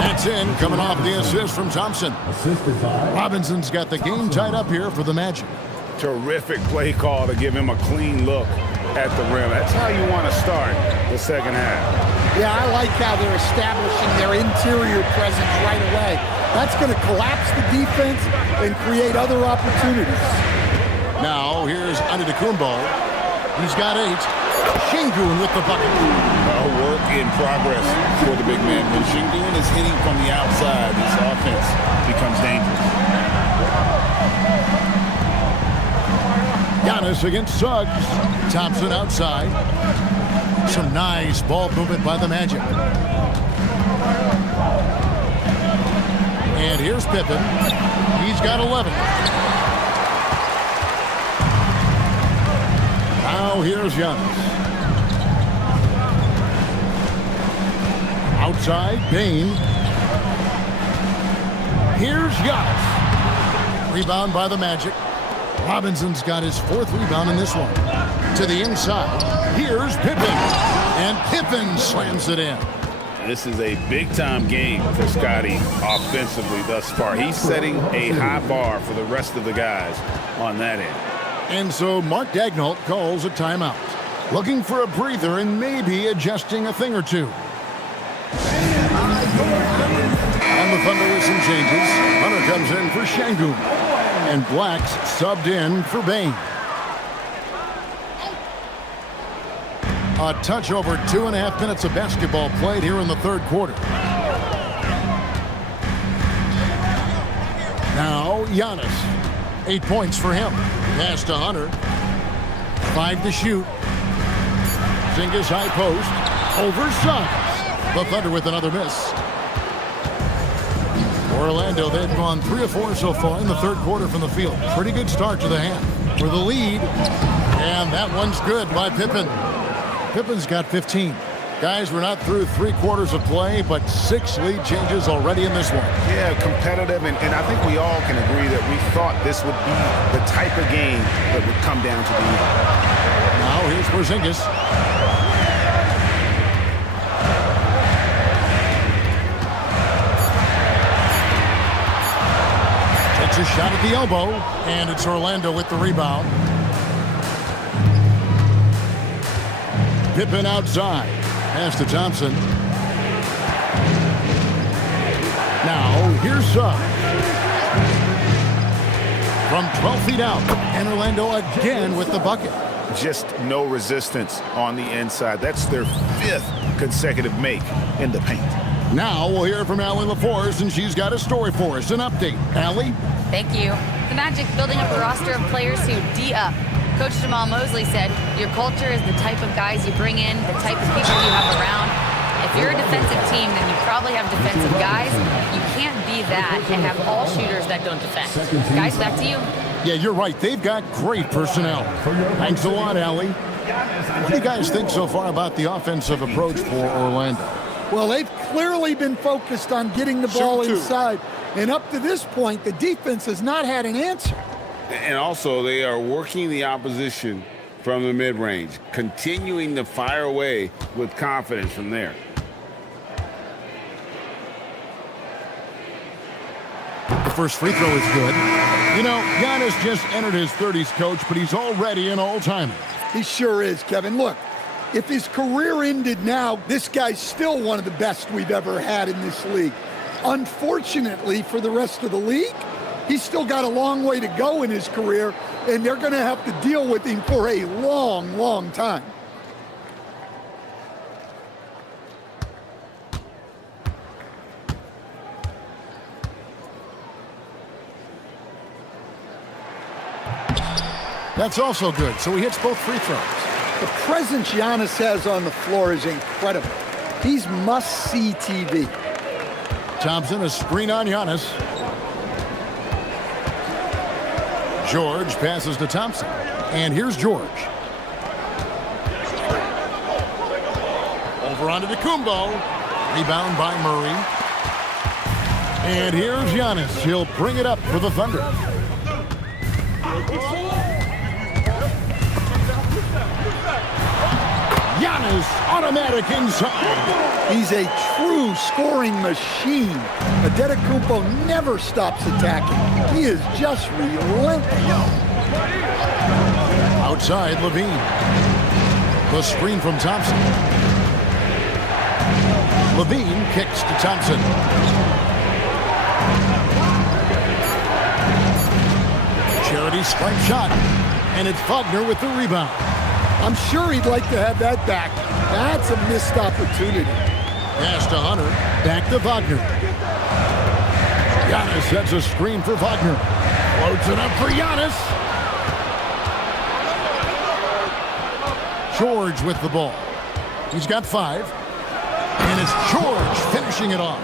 That's in, coming off the assist from Thompson. Robinson's got the game tied up here for the Magic. Terrific play call to give him a clean look at the rim. That's how you want to start the second half. Yeah, I like how they're establishing their interior presence right away. That's going to collapse the defense and create other opportunities. Now, here's Antetokounmpo. He's got 8. Şengün with the bucket. Work in progress for the big man. When Şengün is hitting from the outside, this offense becomes dangerous. Giannis against Suggs. Thompson outside. Some nice ball movement by the Magic. And here's Pippen. He's got 11. Now here's Giannis. Outside, Bane. Here's Giannis. Rebound by the Magic. Robinson's got his 4th rebound in this one. To the inside. Here's Pippen. And Pippen slams it in. This is a big-time game for Scotty offensively thus far. He's setting a high bar for the rest of the guys on that end. And so Mark Daigneault calls a timeout. Looking for a breather and maybe adjusting a thing or two. And the Thunder with some changes. Hunter comes in for Şengün. And Black's subbed in for Bane. A touch over 2.5 minutes of basketball played here in the third quarter. Now Giannis. 8 points for him. Pass to Hunter. 5 to shoot. Zingas high post. Over Suggs. The Thunder with another miss. Orlando, they've gone 3 of 4 so far in the third quarter from the field. Pretty good start to the half. For the lead. And that one's good by Pippen. Pippen's got 15. Guys, we're not through 3 quarters of play, but 6 lead changes already in this one. Yeah, competitive, and I think we all can agree that we thought this would be the type of game that would come down to the end. Now here's Porzingis. Takes a shot at the elbow, and it's Orlando with the rebound. Pippen outside. Pass to Thompson. Now, here's Suggs. From 12 feet out. And Orlando again with the bucket. Just no resistance on the inside. That's their 5th consecutive make in the paint. Now we'll hear from Allie LaForce, and she's got a story for us. An update. Allie? Thank you. The Magic building up a roster of players who D-up. Coach Jamal Mosley said, your culture is the type of guys you bring in, the type of people you have around. If you're a defensive team, then you probably have defensive guys. You can't be that and have all shooters that don't defend. Guys, back to you. Yeah, you're right. They've got great personnel. Thanks a lot, Allie. What do you guys think so far about the offensive approach for Orlando? Well, they've clearly been focused on getting the ball inside. And up to this point, the defense has not had an answer. And also, they are working the opposition from the mid-range, continuing to fire away with confidence from there. The first free throw is good. You know, Giannis just entered his 30s, Coach, but he's already an all-timer. He sure is, Kevin. Look, if his career ended now, this guy's still one of the best we've ever had in this league. Unfortunately for the rest of the league, he's still got a long way to go in his career, and they're going to have to deal with him for a long, long time. That's also good, so he hits both free throws. The presence Giannis has on the floor is incredible. He's must-see TV. Thompson, a screen on Giannis. George passes to Thompson. And here's George. Over onto Antetokounmpo. Rebound by Murray. And here's Giannis. He'll bring it up for the Thunder. Giannis automatic inside. He's a true scoring machine. Antetokounmpo never stops attacking. He is just relentless. Outside, Levine. The screen from Thompson. Levine kicks to Thompson. Charity stripe shot. And it's Wagner with the rebound. I'm sure he'd like to have that back. That's a missed opportunity. Pass to Hunter. Back to Wagner. Giannis sets a screen for Wagner. Floats it up for Giannis. George with the ball. He's got 5. And it's George finishing it off.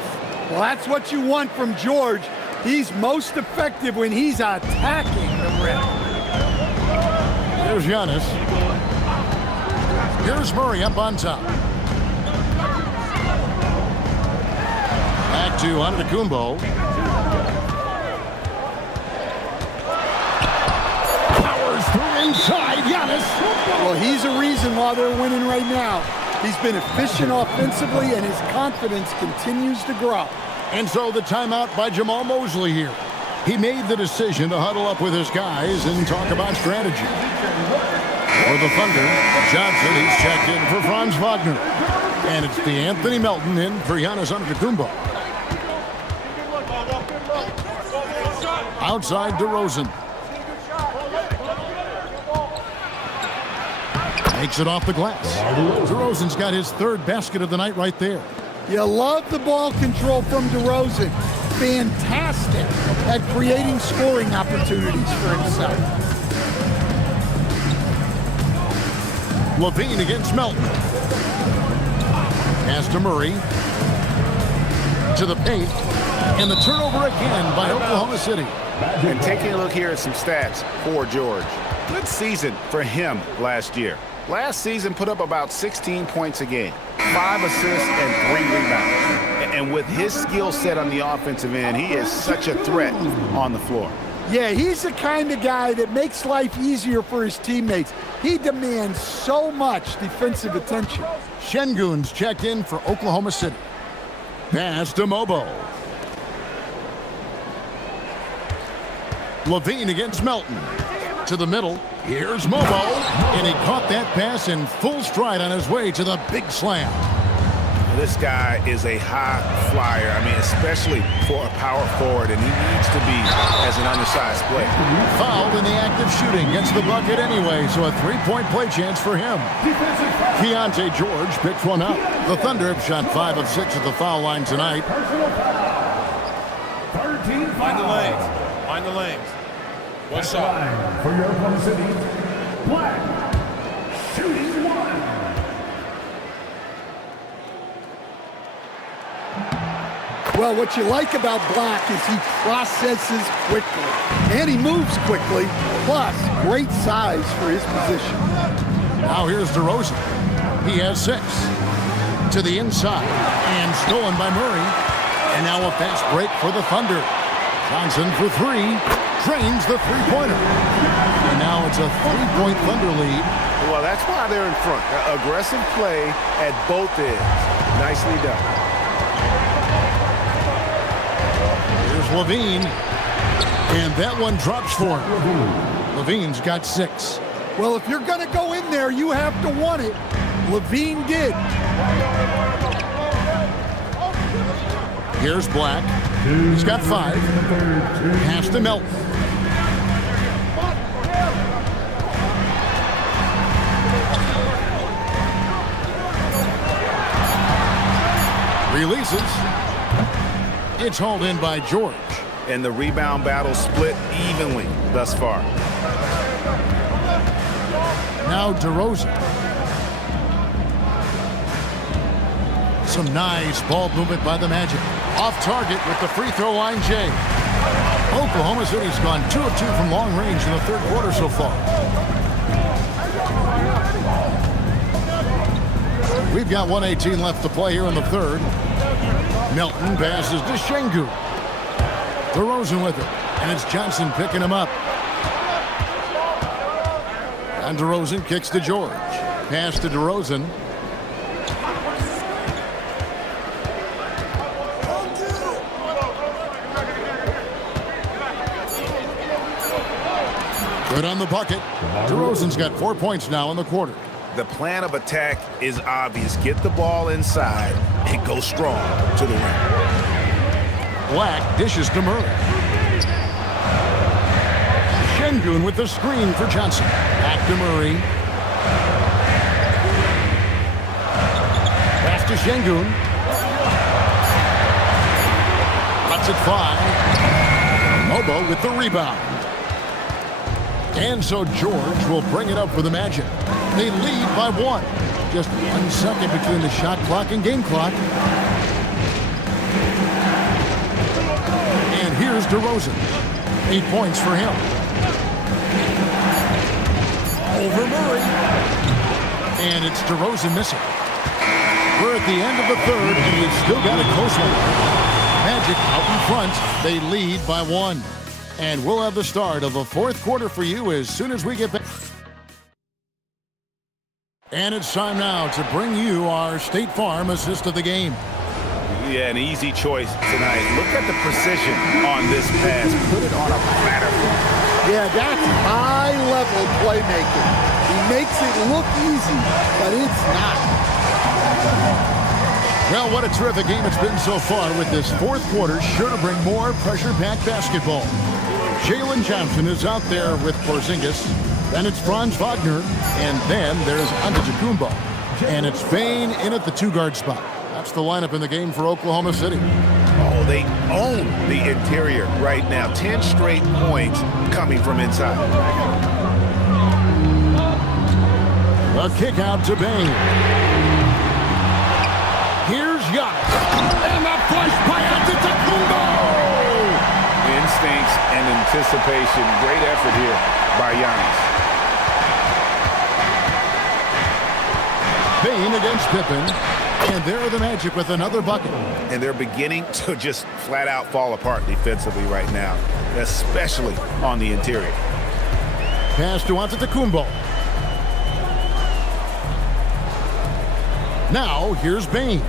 Well, that's what you want from George. He's most effective when he's attacking the rim. There's Giannis. Here's Murray up on top. Back to Antetokounmpo. Powers through inside. Giannis. Well, he's a reason why they're winning right now. He's been efficient offensively, and his confidence continues to grow. And so the timeout by Jamal Mosley here. He made the decision to huddle up with his guys and talk about strategy. For the Thunder, Johnson, he's checked in for Franz Wagner. And it's DeAnthony Melton in for Giannis Antetokounmpo. Outside DeRozan. Makes it off the glass. DeRozan's got his 3rd basket of the night right there. You love the ball control from DeRozan. Fantastic at creating scoring opportunities for himself. Levine against Melton. Pass to Murray. To the paint. And the turnover again by Oklahoma City. And taking a look here at some stats for George. Good season for him last year. Last season put up about 16 points a game, 5 assists and 3 rebounds. And with his skill set on the offensive end, he is such a threat on the floor. Yeah, he's the kind of guy that makes life easier for his teammates. He demands so much defensive attention. Şengün's checked in for Oklahoma City. Pass to Mobo. Levine against Melton. To the middle. Here's Mobo. And he caught that pass in full stride on his way to the big slam. This guy is a high flyer. I mean, especially for a power forward, and he needs to be as an undersized player. Fouled in the act of shooting. Gets the bucket anyway, so a 3-point play chance for him. Keontae George picks one up. The Thunder have shot 5 of 6 at the foul line tonight. Find the lanes. Find the lanes. One shot. For your Oklahoma City, Black, shooting 1. Well, what you like about Black is he processes quickly, and he moves quickly, plus great size for his position. Now here's DeRozan. He has 6. To the inside, and stolen by Murray. And now a fast break for the Thunder. Johnson for 3, drains the three-pointer. And now it's a 3-point Thunder lead. Well, that's why they're in front. Aggressive play at both ends. Nicely done. Levine, and that one drops for him. Levine's got 6. Well, if you're going to go in there, you have to want it. Levine did. Here's Black. He's got 5. Pass to Melton. Releases. It's hauled in by George. And the rebound battle split evenly thus far. Now DeRozan. Some nice ball movement by the Magic. Off target with the free throw line, Jay. Oklahoma City's gone 2 of 2 from long range in the 3rd quarter so far. We've got 1:18 left to play here in the 3rd. Melton passes to Şengün. DeRozan with it. And it's Johnson picking him up. And DeRozan kicks to George. Pass to DeRozan. Good on the bucket. DeRozan's got 4 points now in the quarter. The plan of attack is obvious. Get the ball inside and go strong to the rim. Black dishes to Murray. Şengün with the screen for Johnson. Back to Murray. Pass to Şengün. Cuts it 5. Mobo with the rebound. And so George will bring it up for the Magic. They lead by 1. Just 1 second between the shot clock and game clock. And here's DeRozan. 8 points for him. Over Murray. And it's DeRozan missing. We're at the end of the third, and we've still got a close one. Magic out in front. They lead by 1. And we'll have the start of the fourth quarter for you as soon as we get back. And it's time now to bring you our State Farm assist of the game. Yeah, an easy choice tonight. Look at the precision on this pass. Put it on a platter. Yeah, that's high-level playmaking. He makes it look easy, but it's not. Well, what a terrific game it's been so far with this fourth quarter. Sure to bring more pressure-packed basketball. Jalen Johnson is out there with Porzingis. Then it's Franz Wagner. And then there's Antetokounmpo. And it's Bane in at the 2-guard spot. That's the lineup in the game for Oklahoma City. Oh, they own the interior right now. 10 straight points coming from inside. A kick out to Bane. Here's Giannis. And the flush by Antetokounmpo. Instincts and anticipation. Great effort here by Giannis. Bane against Pippen. And there are the Magic with another bucket. And they're beginning to just flat out fall apart defensively right now, especially on the interior. Pass to Antetokounmpo. Now, here's Bane.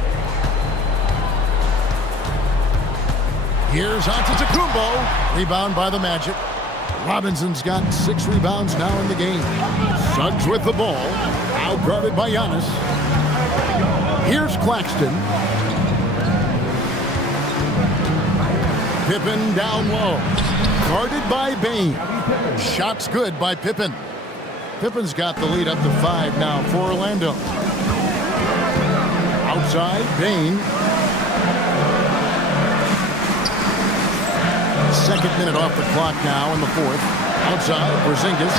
Here's Antetokounmpo. Rebound by the Magic. Robinson's got 6 rebounds now in the game. Suggs with the ball. Out guarded by Giannis. Here's Claxton. Pippen down low. Guarded by Bane. Shots good by Pippen. Pippen's got the lead up to 5 now for Orlando. Outside, Bane. Second minute off the clock now in the fourth. Outside, Porzingis.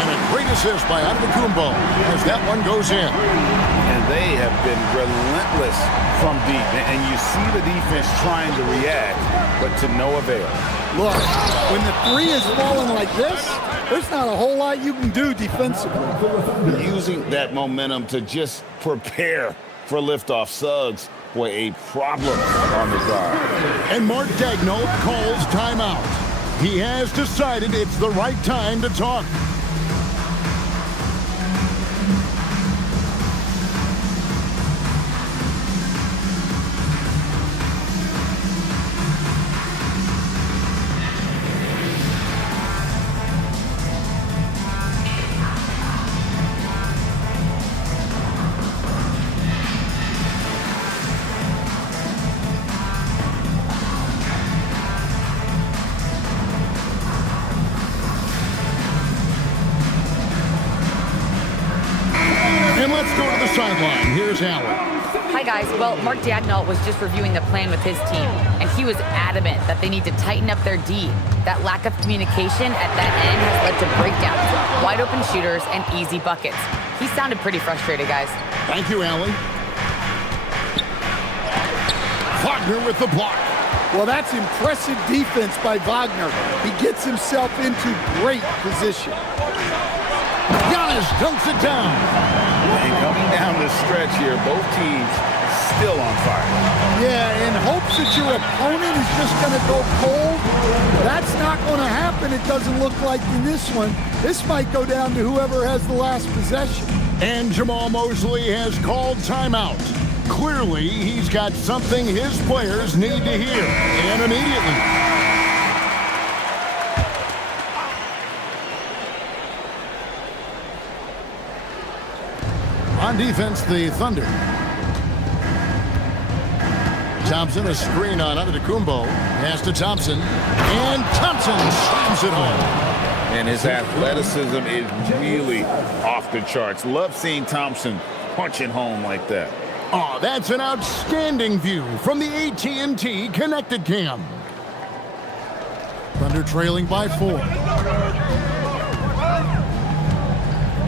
And a great assist by Antetokounmpo as that one goes in. And they have been relentless from deep. And you see the defense trying to react, but to no avail. Look, when the 3 is falling like this, there's not a whole lot you can do defensively. Using that momentum to just prepare for liftoff. Suggs, boy, a problem on the guard. And Mark Daigneault calls timeout. He has decided it's the right time to talk. Sideline. Here's Allen. Hi, guys. Well, Mark Daigneault was just reviewing the plan with his team, and he was adamant that they need to tighten up their D. That lack of communication at that end has led to breakdowns, wide open shooters, and easy buckets. He sounded pretty frustrated, guys. Thank you, Allen. Wagner with the block. Well, that's impressive defense by Wagner. He gets himself into great position. Giannis dunks it down. And coming down the stretch here, both teams still on fire. Yeah, and hopes hopes that your opponent is just going to go cold. That's not going to happen, it doesn't look like in this one. This might go down to whoever has the last possession. And Jamal Mosley has called timeout. Clearly, he's got something his players need to hear, and immediately. On defense, the Thunder. Thompson, a screen on Antetokounmpo. Pass to Thompson. And Thompson slams it home. And his athleticism is really off the charts. Love seeing Thompson punching home like that. Oh, that's an outstanding view from the AT&T Connected Cam. Thunder trailing by 4.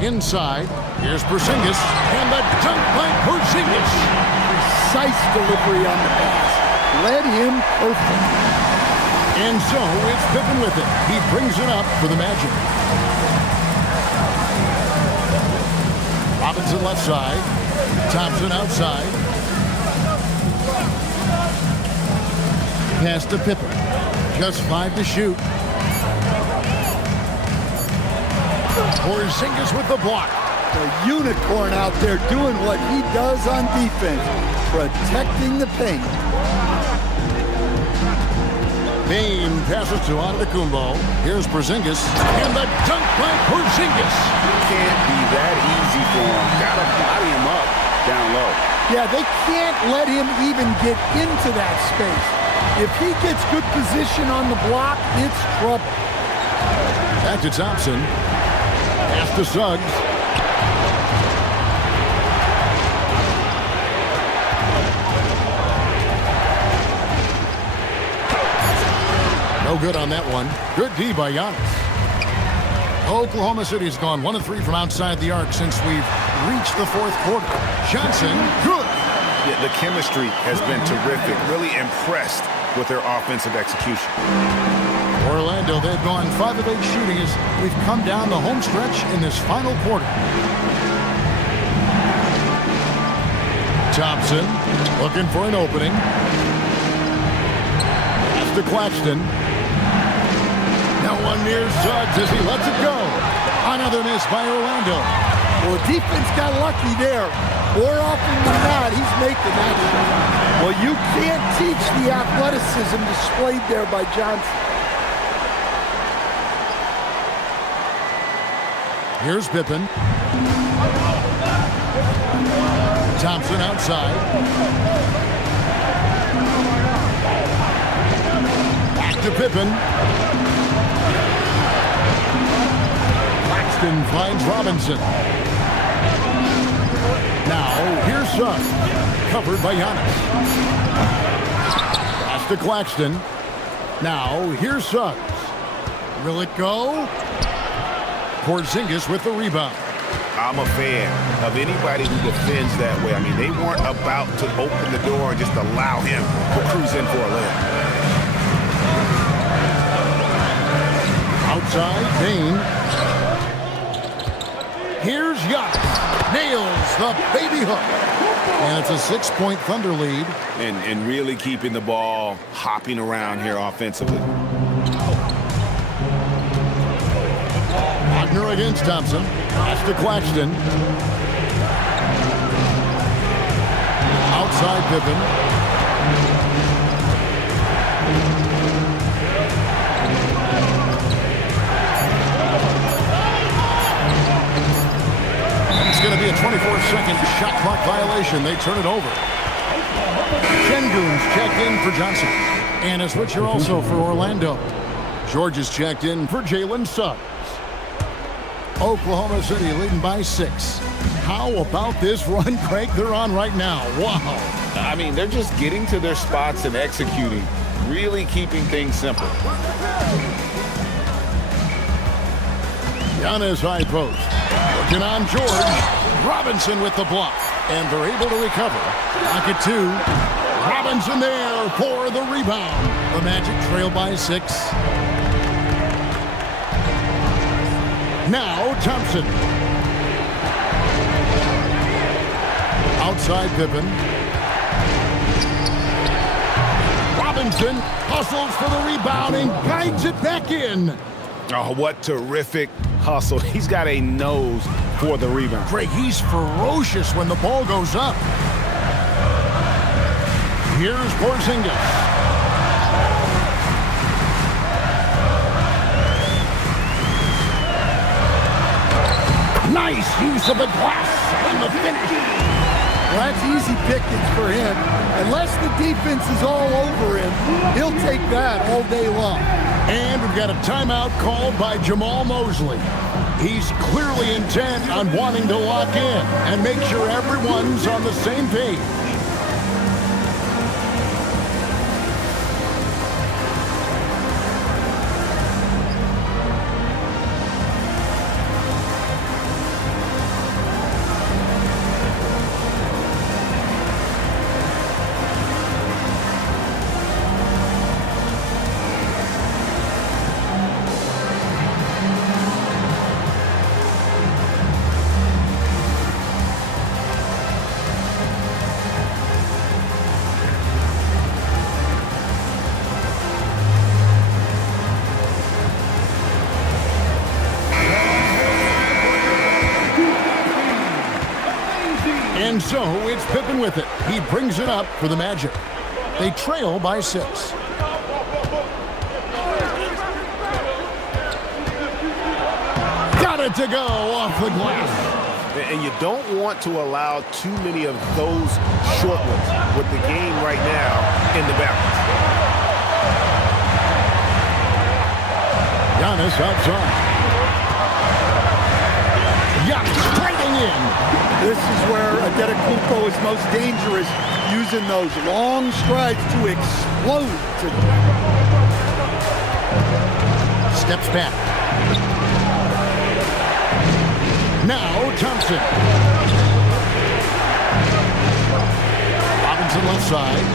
Inside, here's Porzingis, and the dunk by Porzingis. Precise delivery on the pass. Led him perfect. And so it's Pippen with it. He brings it up for the Magic. Robinson left side. Thompson outside. Pass to Pippen. Just 5 to shoot. Porzingis with the block. The unicorn out there doing what he does on defense. Protecting the paint. Bane passes to Antetokounmpo. Here's Porzingis. And the dunk by Porzingis. Can't be that easy for him. Gotta body him up down low. Yeah, they can't let him even get into that space. If he gets good position on the block, it's trouble. Back to Thompson. Pass to Suggs. No good on that one. Good D by Giannis. Oklahoma City's gone 1 of 3 from outside the arc since we've reached the 4th quarter. Johnson, good. Yeah, the chemistry has been terrific. Really impressed with their offensive execution. Orlando, they've gone 5 of 8 shooting as we've come down the home stretch in this final quarter. Thompson looking for an opening. Pass to Claxton. No one near Suggs as he lets it go. Another miss by Orlando. Well, defense got lucky there. More often than not, he's making that shot. Well, you can't teach the athleticism displayed there by Johnson. Here's Pippen. Thompson outside. Back to Pippen. Claxton finds Robinson. Now, here's Suggs. Covered by Giannis. Pass to Claxton. Now, here's Suggs. Will it go? Porzingis with the rebound. I'm a fan of anybody who defends that way. I mean, they weren't about to open the door and just allow him to cruise in for a layup. Outside, Bane. Here's Giannis. Nails the baby hook. And it's a 6-point Thunder lead. And really keeping the ball hopping around here offensively. Wagner against Thompson. Pass to Claxton. Outside Pippen. It's going to be a 24-second shot clock violation. They turn it over. Şengün's checked in for Johnson. And a switcher also for Orlando. George is checked in for Jalen Suggs. Oklahoma City leading by 6. How about this run, Craig, they're on right now? Wow. I mean, they're just getting to their spots and executing, really keeping things simple. Giannis high post. Looking on George. Robinson with the block. And they're able to recover. Pocket 2. Robinson there for the rebound. The Magic trail by 6. Now Thompson. Outside Pippen. Thompson hustles for the rebound and guides it back in. Oh, what terrific hustle. He's got a nose for the rebound. Greg, he's ferocious when the ball goes up. Here's Porzingis. Nice use of the glass and the finish. Well, that's easy pickings for him. Unless the defense is all over him, he'll take that all day long. And we've got a timeout called by Jamal Mosley. He's clearly intent on wanting to lock in and make sure everyone's on the same page. And so it's Pippen with it. He brings it up for the Magic. They trail by 6. Got it to go off the glass. And you don't want to allow too many of those short ones with the game right now in the balance. Giannis outside. Giannis striking in. This is where Antetokounmpo is most dangerous, using those long strides to explode. Steps back. Now Thompson. Robinson left side.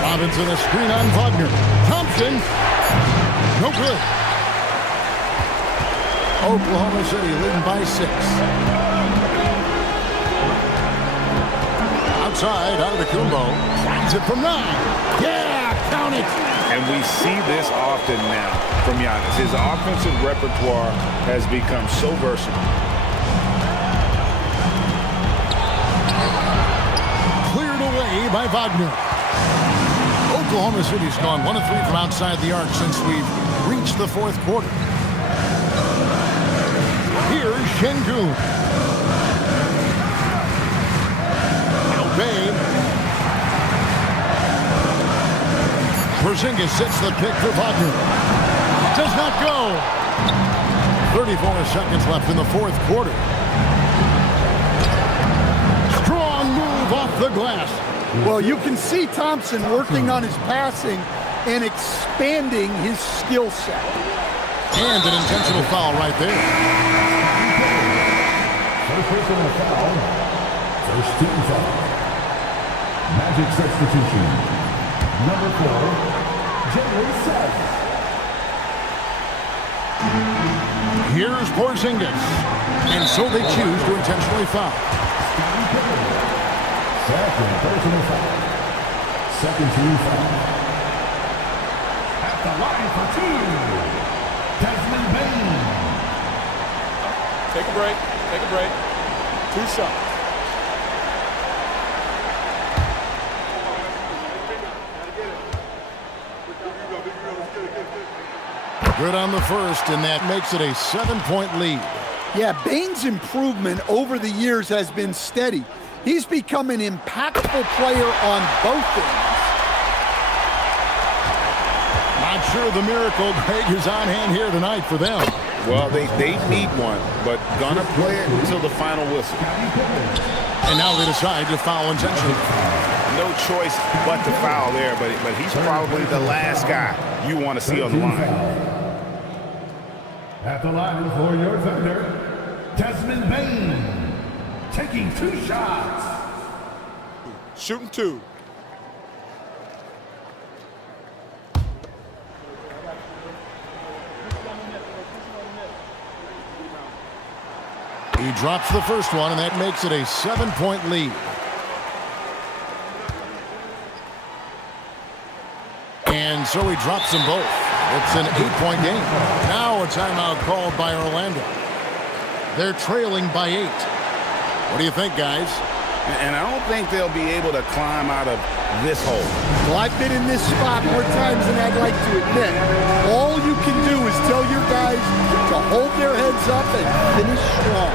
Robinson a screen on Wagner. Thompson. No good. Oklahoma City leading by 6. Outside, Antetokounmpo finds it from 9. Yeah, count it. And we see this often now from Giannis. His offensive repertoire has become so versatile. Cleared away by Wagner. Oklahoma City's gone 1 of 3 from outside the arc since we've reached the 4th quarter. Here's Şengün. Obey. Porzingis sets the pick for Wagner. Does not go. 34 seconds left in the 4th quarter. Strong move off the glass. Well, you can see Thompson working on his passing and expanding his skill set. And an intentional foul right there. First personal foul. First team foul. Magic substitution. Number 4, Jalen Suggs. Here's Porzingis. And so they choose to intentionally foul. Second personal foul. Second team foul. At the line for 2, Desmond Bane. Take a break. Take a break. 2 shots. Good on the first, and that makes it a 7-point lead. Yeah, Bane's improvement over the years has been steady. He's become an impactful player on both ends. Not sure the miracle, Greg, is on hand here tonight for them. Well, they need one, but gonna play it until the final whistle. And now they decide to foul intentionally. No choice but to foul there, but he's probably the last guy you want to see on the line. At the line for your thunder, Desmond Bane, taking 2 shots. Shooting 2. He drops the first one, and that makes it a 7-point lead. And so he drops them both. It's an 8-point game. Now a timeout called by Orlando. They're trailing by 8. What do you think, guys? And I don't think they'll be able to climb out of this hole. Well, I've been in this spot more times than I'd like to admit. All you can do is tell your guys to hold their heads up and finish strong.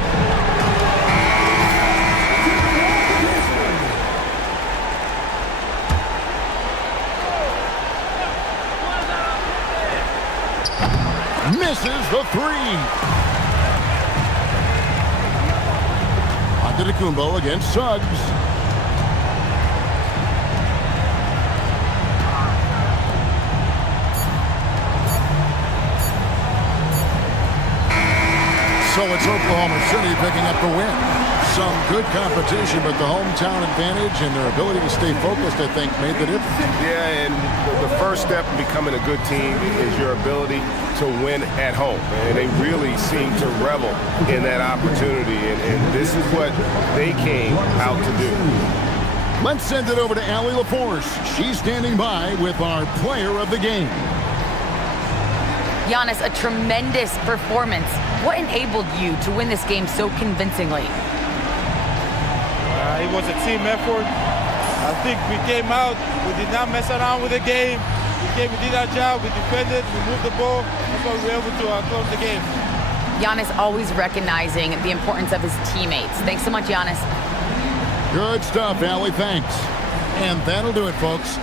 Misses the 3. Antetokounmpo against Suggs. So it's Oklahoma City picking up the win. Some good competition, but the hometown advantage and their ability to stay focused, I think, made the difference. Yeah, and the first step in becoming a good team is your ability to win at home. And they really seem to revel in that opportunity, and this is what they came out to do. Let's send it over to Allie LaForce. She's standing by with our player of the game. Giannis, a tremendous performance. What enabled you to win this game so convincingly? It was a team effort. I think we came out, we did not mess around with the game. We did our job, we defended, we moved the ball. That's why we were able to close the game. Giannis always recognizing the importance of his teammates. Thanks so much, Giannis. Good stuff, Allie. Thanks. And that'll do it, folks.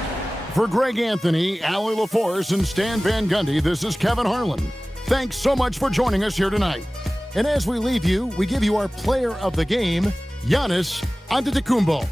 For Greg Anthony, Allie LaForce, and Stan Van Gundy, this is Kevin Harlan. Thanks so much for joining us here tonight. And as we leave you, we give you our player of the game, Giannis Antetokounmpo.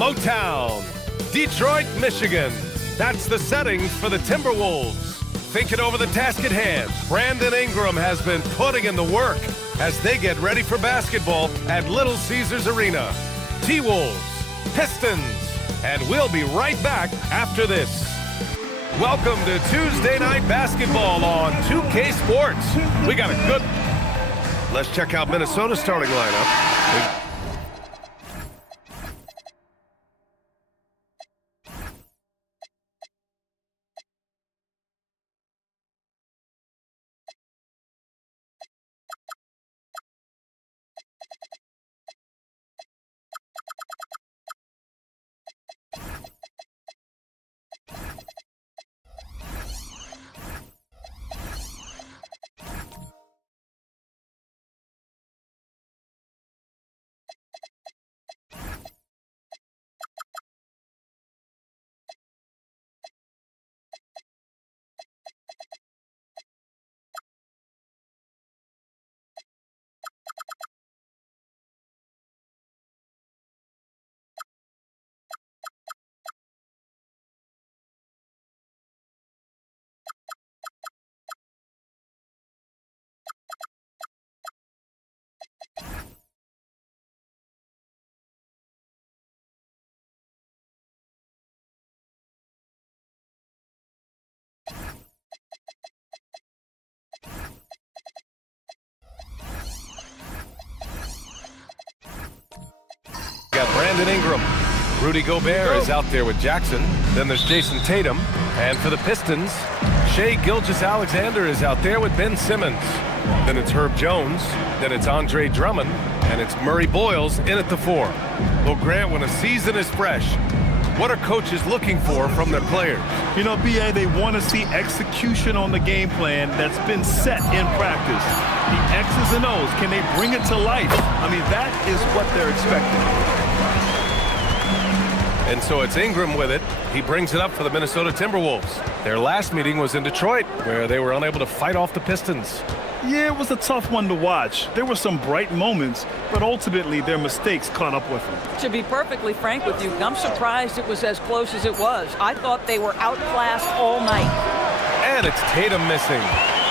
Motown, Detroit, Michigan. That's the setting for the Timberwolves. Thinking over the task at hand, Brandon Ingram has been putting in the work as they get ready for basketball at Little Caesars Arena. T-Wolves, Pistons, and we'll be right back after this. Welcome to Tuesday Night Basketball on 2K Sports. We got a good... Let's check out Minnesota's starting lineup. Got Brandon Ingram. Rudy Gobert is out there with Jackson. Then there's Jason Tatum. And for the Pistons, Shai Gilgeous-Alexander is out there with Ben Simmons. Then it's Herb Jones. Then it's Andre Drummond. And it's Murray Boyles in at the 4. Well, Grant, when a season is fresh, what are coaches looking for from their players? You know, B.A., they want to see execution on the game plan that's been set in practice. The X's and O's, can they bring it to life? I mean, that is what they're expecting. And so it's Ingram with it. He brings it up for the Minnesota Timberwolves. Their last meeting was in Detroit, where they were unable to fight off the Pistons. Yeah, it was a tough one to watch. There were some bright moments, but ultimately their mistakes caught up with them. To be perfectly frank with you, I'm surprised it was as close as it was. I thought they were outclassed all night. And it's Tatum missing.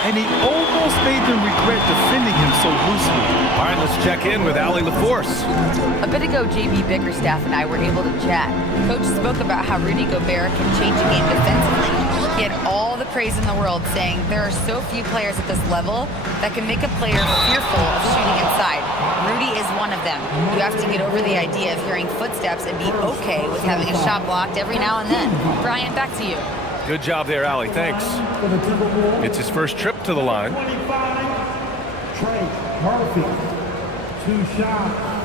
And he almost made them regret defending him so loosely. All right, let's check in with Allie LaForce. A bit ago, J.B. Bickerstaff and I were able to chat. Coach spoke about how Rudy Gobert can change a game defensively. He had all the praise in the world, saying there are so few players at this level that can make a player fearful of shooting inside. Rudy is one of them. You have to get over the idea of hearing footsteps and be okay with having a shot blocked every now and then. Brian, back to you. Good job there, Allie. Thanks. It's his first trip to the line. Trey Murphy, 2 shots.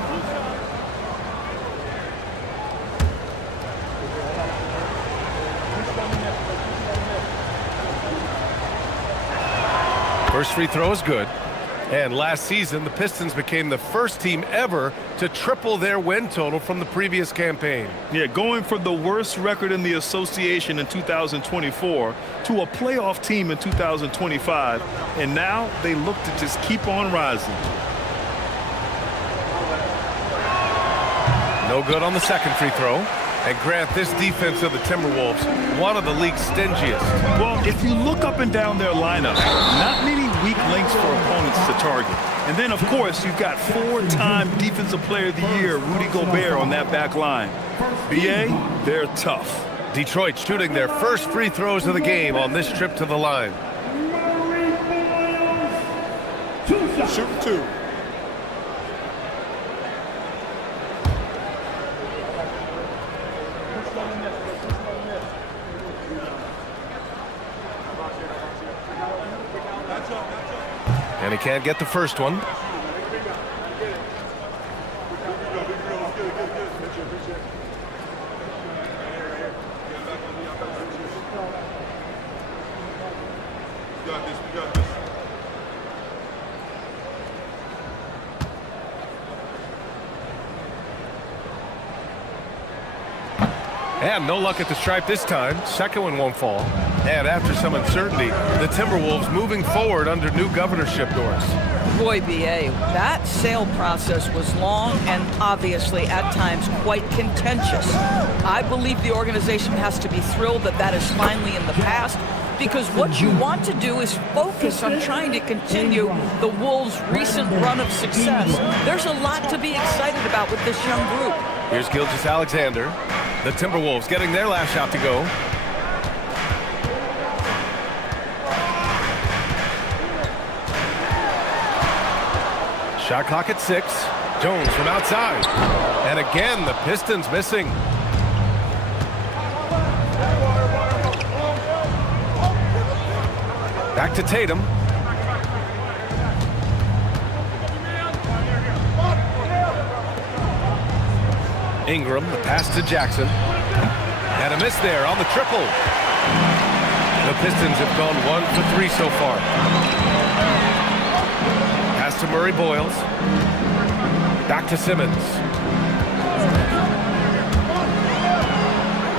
First free throw is good. And last season, the Pistons became the first team ever to triple their win total from the previous campaign. Yeah, going from the worst record in the association in 2024 to a playoff team in 2025. And now they look to just keep on rising. No good on the second free throw. And Grant, this defense of the Timberwolves, one of the league's stingiest. Well, if you look up and down their lineup, not many weak links for opponents to target. And then, of course, you've got 4-time Defensive Player of the Year, Rudy Gobert, on that back line. BA, they're tough. Detroit shooting their first free throws of the game on this trip to the line. Shoot 2. And he can't get the first one. And no luck at the stripe this time. Second one won't fall. And after some uncertainty, the Timberwolves moving forward under new governorship, Doris. Boy, B.A., that sale process was long and obviously at times quite contentious. I believe the organization has to be thrilled that that is finally in the past, because what you want to do is focus on trying to continue the Wolves' recent run of success. There's a lot to be excited about with this young group. Here's Gilgeous-Alexander. The Timberwolves getting their last shot to go. Shot clock at 6. Jones from outside. And again, the Pistons missing. Back to Tatum. Ingram, the pass to Jackson. And a miss there on the triple. The Pistons have gone 1 for 3 so far. Pass to Murray Boyles. Back to Simmons.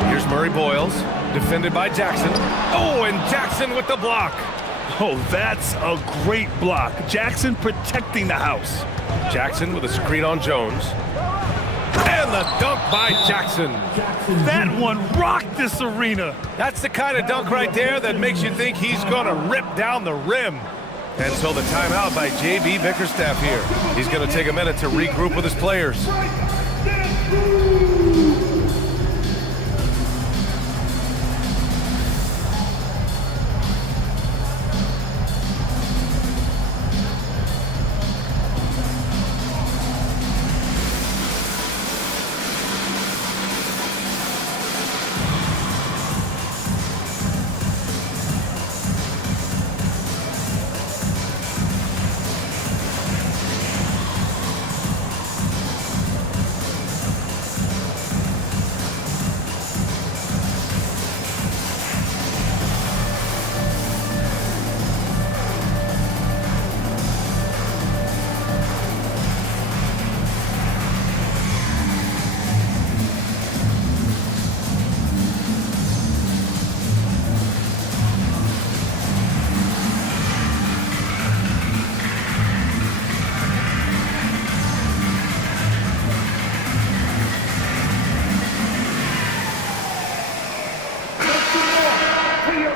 Here's Murray Boyles, defended by Jackson. Oh, and Jackson with the block. Oh, that's a great block. Jackson protecting the house. Jackson with a screen on Jones. And the dunk by Jackson. That one rocked this arena. That's the kind of dunk right there that makes you think he's going to rip down the rim. And so the timeout by J.B. Bickerstaff here. He's going to take a minute to regroup with his players.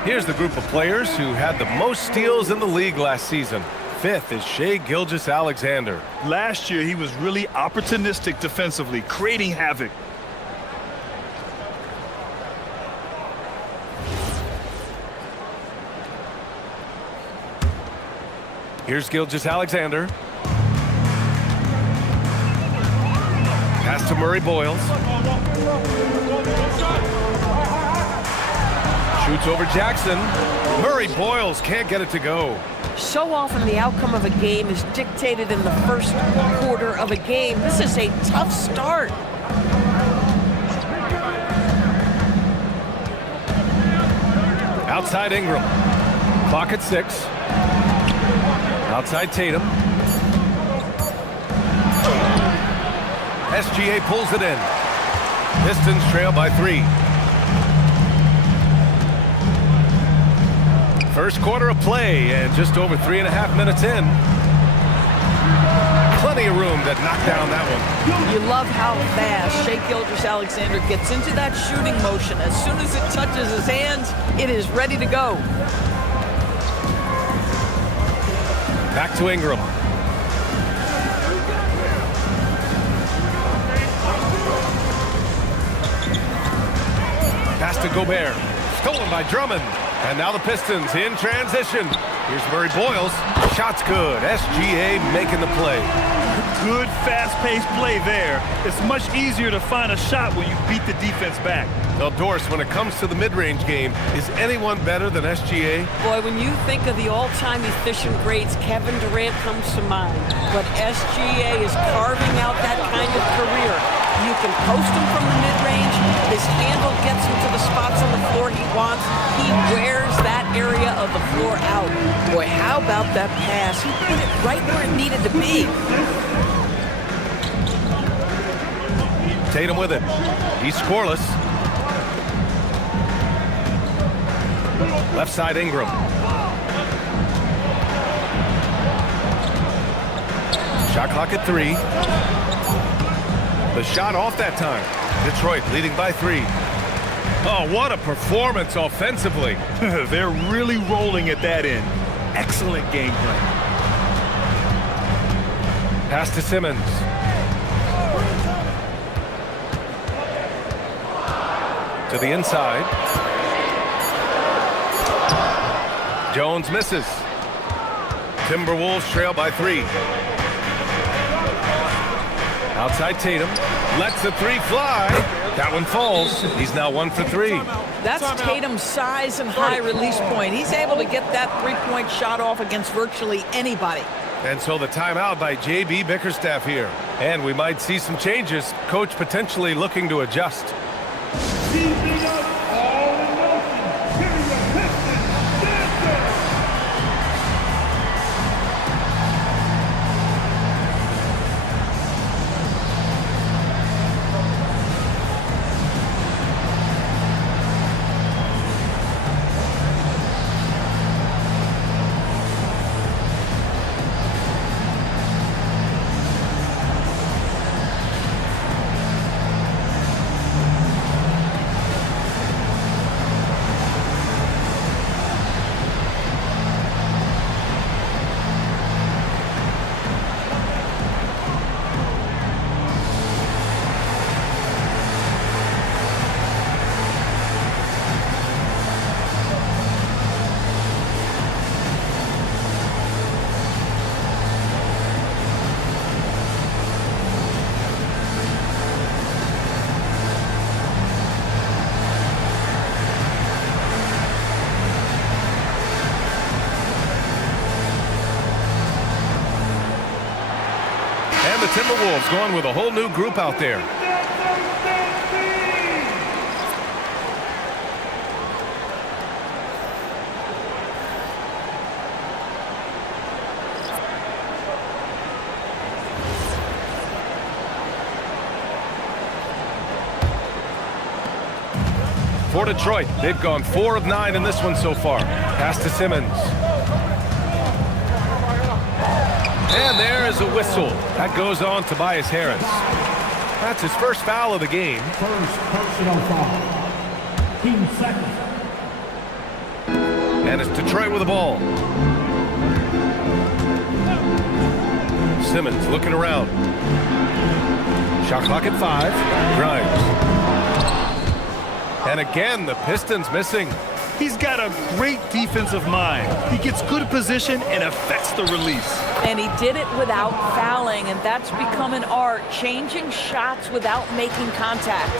Here's the group of players who had the most steals in the league last season. 5th is Shai Gilgeous-Alexander. Last year, he was really opportunistic defensively, creating havoc. Here's Gilgeous-Alexander. Pass to Murray Boyles. Shoots over Jackson. Murray Boyles can't get it to go. So often the outcome of a game is dictated in the first quarter of a game. This is a tough start. Outside Ingram. Clock at 6. Outside Tatum. SGA pulls it in. Pistons trail by 3. First quarter of play and just over 3.5 minutes in. Plenty of room to knock down that one. You love how fast Shai Gilgeous-Alexander gets into that shooting motion. As soon as it touches his hands, it is ready to go. Back to Ingram. Pass to Gobert. Stolen by Drummond. And now the Pistons in transition. Here's Murray Boyles. Shot's good. SGA making the play. Good, fast-paced play there. It's much easier to find a shot when you beat the defense back. Well, Doris, when it comes to the mid-range game, is anyone better than SGA? Boy, when you think of the all-time efficient greats, Kevin Durant comes to mind. But SGA is carving out that kind of career. You can post him from the mid-range. His handle gets him to the spots on the floor he wants. He wears that area of the floor out. Boy, how about that pass? He put it right where it needed to be. Tatum with it. He's scoreless. Left side Ingram. Shot clock at 3. The shot off that time. Detroit leading by 3. Oh, what a performance offensively. They're really rolling at that end. Excellent game plan. Pass to Simmons. To the inside. Jones misses. Timberwolves trail by 3. Outside Tatum. Lets the 3 fly. That one falls. He's now 1 for 3. That's Tatum's size and high release point. He's able to get that three-point shot off against virtually anybody. And so the timeout by J.B. Bickerstaff here. And we might see some changes. Coach potentially looking to adjust. The Timberwolves going with a whole new group out there. For Detroit, they've gone 4 of 9 in this one so far. Pass to Simmons. And there is a whistle. That goes on Tobias Harris. That's his first foul of the game. First personal foul. Team second. And it's Detroit with the ball. Simmons looking around. Shot clock at 5. Grimes. And again, the Pistons missing. He's got a great defensive mind. He gets good position and affects the release. And he did it without fouling, and that's become an art, changing shots without making contact.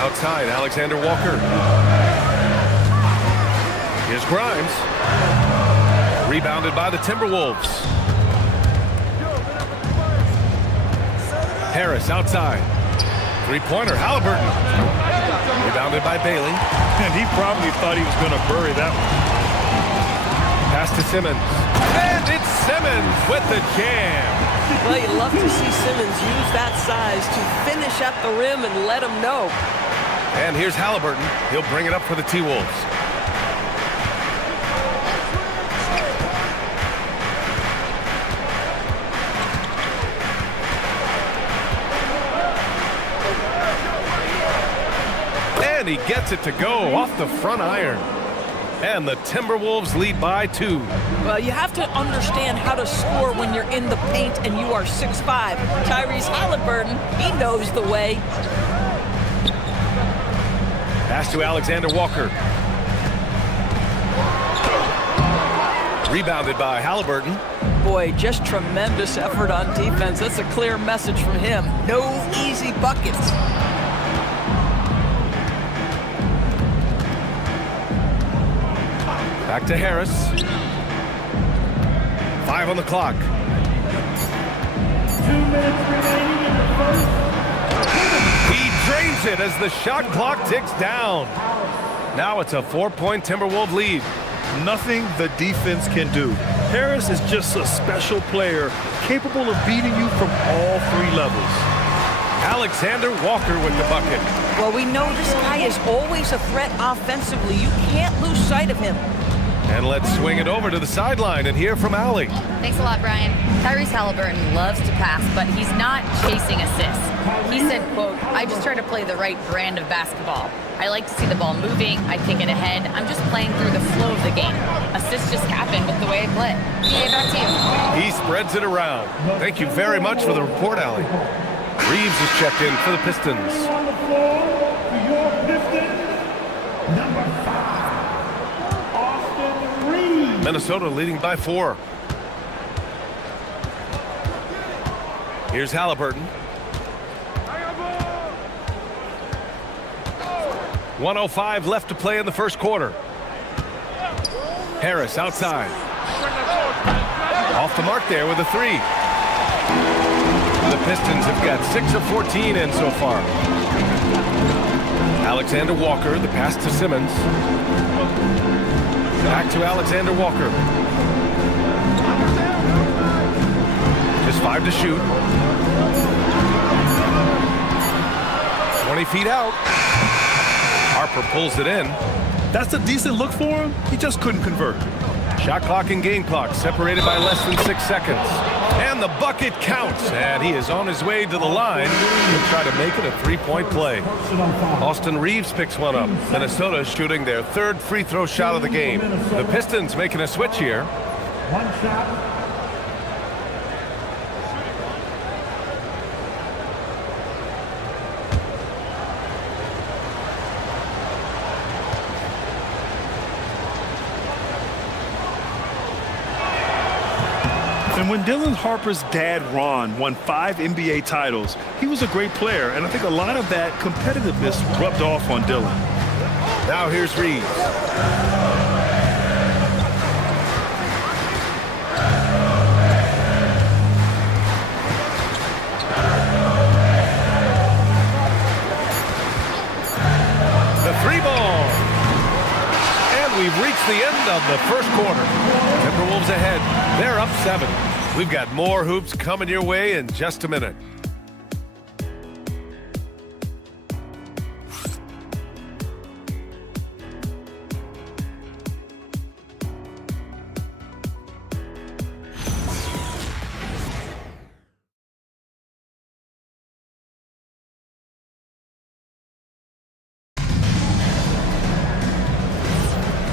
Outside, Alexander Walker. Here's Grimes. Rebounded by the Timberwolves. Harris outside. Three-pointer, Halliburton. Rebounded by Bailey. And he probably thought he was going to bury that one. Pass to Simmons. And it's Simmons with the jam. Well, you love to see Simmons use that size to finish at the rim and let him know. And here's Halliburton. He'll bring it up for the T-Wolves. And he gets it to go off the front iron. And the Timberwolves lead by 2. Well, you have to understand how to score when you're in the paint and you are 6'5". Tyrese Halliburton, he knows the way. Pass to Alexander Walker. Rebounded by Halliburton. Boy, just tremendous effort on defense. That's a clear message from him. No easy buckets. Back to Harris. 5 on the clock. 2 minutes remaining in the first. He drains it as the shot clock ticks down. Now it's a 4-point Timberwolves lead. Nothing the defense can do. Harris is just a special player, capable of beating you from all 3 levels. Alexander Walker with the bucket. Well, we know this guy is always a threat offensively. You can't lose sight of him. And let's swing it over to the sideline and hear from Allie. Thanks a lot, Brian. Tyrese Halliburton loves to pass, but he's not chasing assists. He said, quote, "I just try to play the right brand of basketball. I like to see the ball moving. I kick it ahead. I'm just playing through the flow of the game. Assists just happen with the way I play." PA, back to you. He spreads it around. Thank you very much for the report, Allie. Reeves is checked in for the Pistons. On the floor for your Pistons, number 5, Austin Reeves. Minnesota leading by 4. Here's Halliburton. 1:05 left to play in the first quarter. Harris outside. Off the mark there with a 3. The Pistons have got 6 of 14 in so far. Alexander Walker, the pass to Simmons. Back to Alexander Walker. Just 5 to shoot. 20 feet out. Harper pulls it in. That's a decent look for him. He just couldn't convert. Shot clock and game clock separated by less than 6 seconds. And the bucket counts. And he is on his way to the line. He'll try to make it a 3-point play. Austin Reeves picks one up. Minnesota shooting their 3rd free throw shot of the game. The Pistons making a switch here. One shot. And when Dylan Harper's dad, Ron, won 5 NBA titles, he was a great player, and I think a lot of that competitiveness rubbed off on Dylan. Now here's Reeves. The 3-ball. And we've reached the end of the first quarter. Timberwolves ahead. They're up 7. We've got more hoops coming your way in just a minute.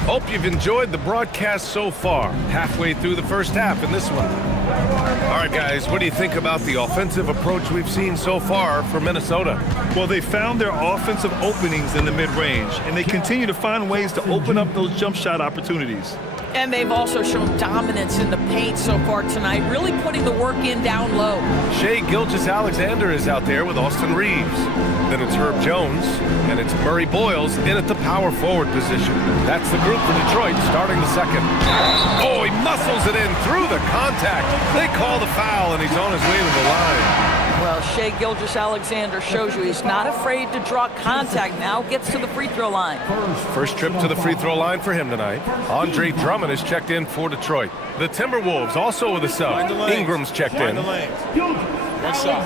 Hope you've enjoyed the broadcast so far. Halfway through the first half in this one. Our right, guys, what do you think about the offensive approach we've seen so far for Minnesota? Well, they found their offensive openings in the mid-range, and they continue to find ways to open up those jump shot opportunities. And they've also shown dominance in the paint so far tonight, really putting the work in down low. Shai Gilgeous-Alexander is out there with Austin Reeves. Then it's Herb Jones, and it's Murray Boyles in at the power forward position. That's the group for Detroit starting the second. Oh, he muscles it in through the contact. They call the foul, and he's on his way to the line. Well, Shai Gilgeous-Alexander shows you he's not afraid to draw contact. Now gets to the free throw line. First trip to the free throw line for him tonight. Andre Drummond is checked in for Detroit. The Timberwolves also with a sub. Ingram's checked in. One shot.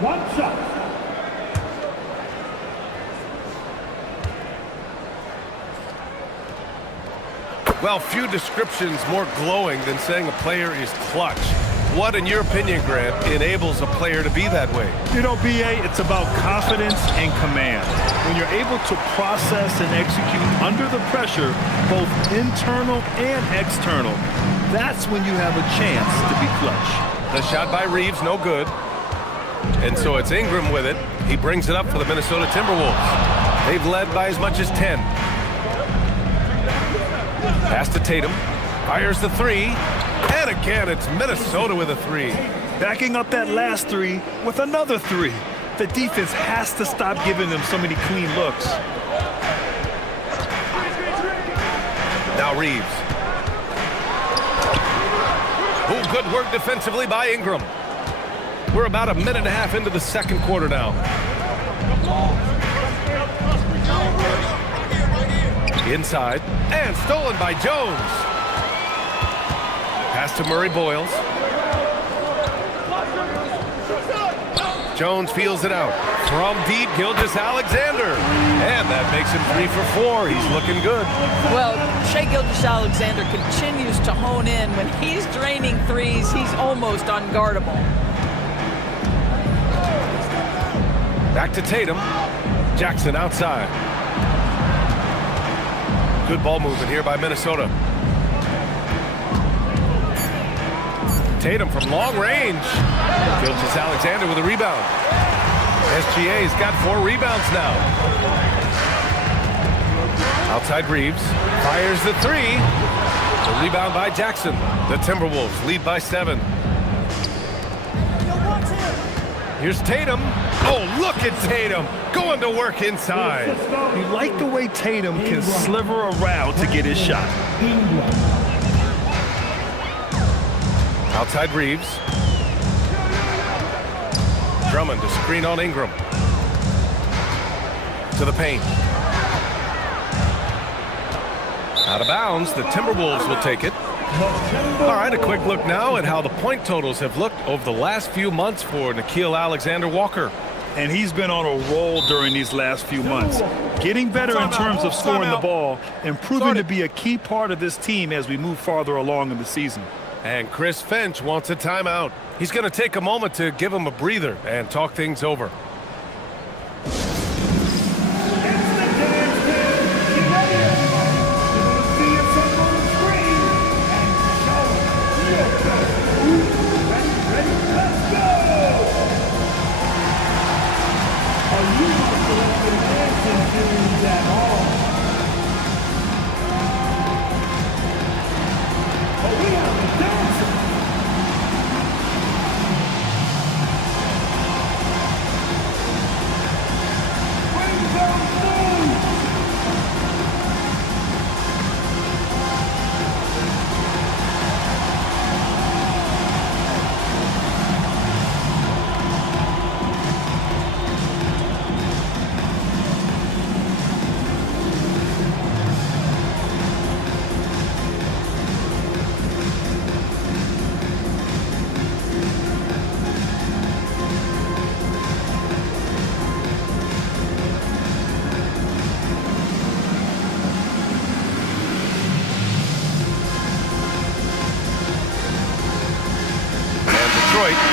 One shot. Well, few descriptions more glowing than saying a player is clutch. What, in your opinion, Grant, enables a player to be that way? You know, B.A., it's about confidence and command. When you're able to process and execute under the pressure, both internal and external, that's when you have a chance to be clutch. The shot by Reeves, no good. And so it's Ingram with it. He brings it up for the Minnesota Timberwolves. They've led by as much as 10. Pass to Tatum. Fires the three. And again, it's Minnesota with a three. Backing up that last three with another three. The defense has to stop giving them so many clean looks. Now Reeves. Oh, good work defensively by Ingram. We're about a minute and a half into the second quarter now. Inside, and stolen by Jones. Pass to Murray Boyles. Jones feels it out. From deep, Gilgeous-Alexander. And that makes him 3 for 4. He's looking good. Well, Shai Gilgeous-Alexander continues to hone in. When he's draining threes, he's almost unguardable. Back to Tatum. Jackson outside. Good ball movement here by Minnesota. Tatum from long range. Gilgeous-Alexander with a rebound. SGA's got 4 rebounds now. Outside Reeves. Fires the three. The rebound by Jackson. The Timberwolves lead by 7. Here's Tatum. Oh, look at Tatum going to work inside. You like the way Tatum can sliver around to get his shot. Outside Reeves. Drummond to screen on Ingram. To the paint. Out of bounds. The Timberwolves will take it. All right, a quick look now at how the point totals have looked over the last few months for Nickeil Alexander-Walker. And he's been on a roll during these last few months. Getting better in terms of scoring the ball and proving to be a key part of this team as we move farther along in the season. And Chris Finch wants a timeout. He's going to take a moment to give him a breather and talk things over.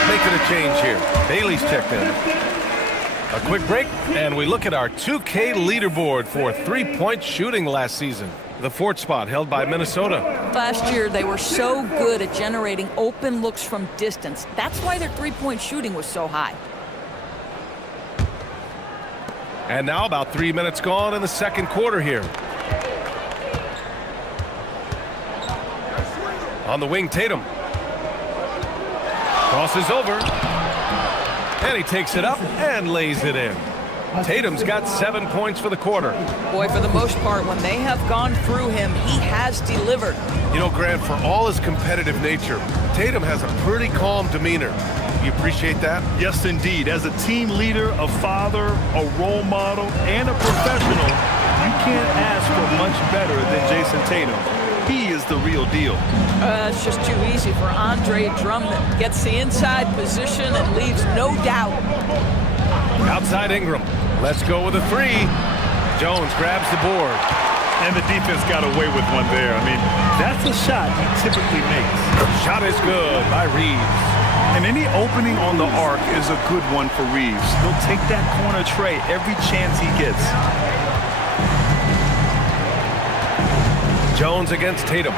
Making a change here. Bailey's checked in. A quick break, and we look at our 2K leaderboard for 3-point shooting last season. The fourth spot held by Minnesota. Last year, they were so good at generating open looks from distance. That's why their three-point shooting was so high. And now about 3 minutes gone in the second quarter here. On the wing, Tatum. Crosses over. And he takes it up and lays it in. Tatum's got 7 points for the quarter. Boy, for the most part, when they have gone through him, he has delivered. You know, Grant, for all his competitive nature, Tatum has a pretty calm demeanor. You appreciate that? Yes, indeed. As a team leader, a father, a role model, and a professional, you can't ask for much better than Jason Tatum. He is the real deal. It's just too easy for Andre Drummond. Gets the inside position and leaves no doubt. Outside Ingram. Let's go with a three. Jones grabs the board. And the defense got away with one there. I mean, that's a shot he typically makes. Shot is good by Reeves. And any opening on the arc is a good one for Reeves. He'll take that corner tray every chance he gets. Jones against Tatum.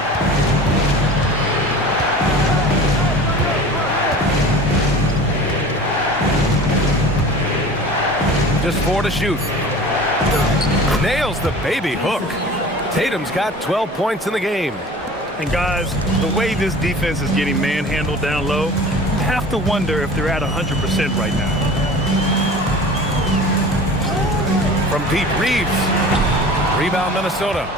Just 4 to shoot. Nails the baby hook. Tatum's got 12 points in the game. And guys, the way this defense is getting manhandled down low, you have to wonder if they're at 100% right now. From deep, Reeves. Rebound, Minnesota.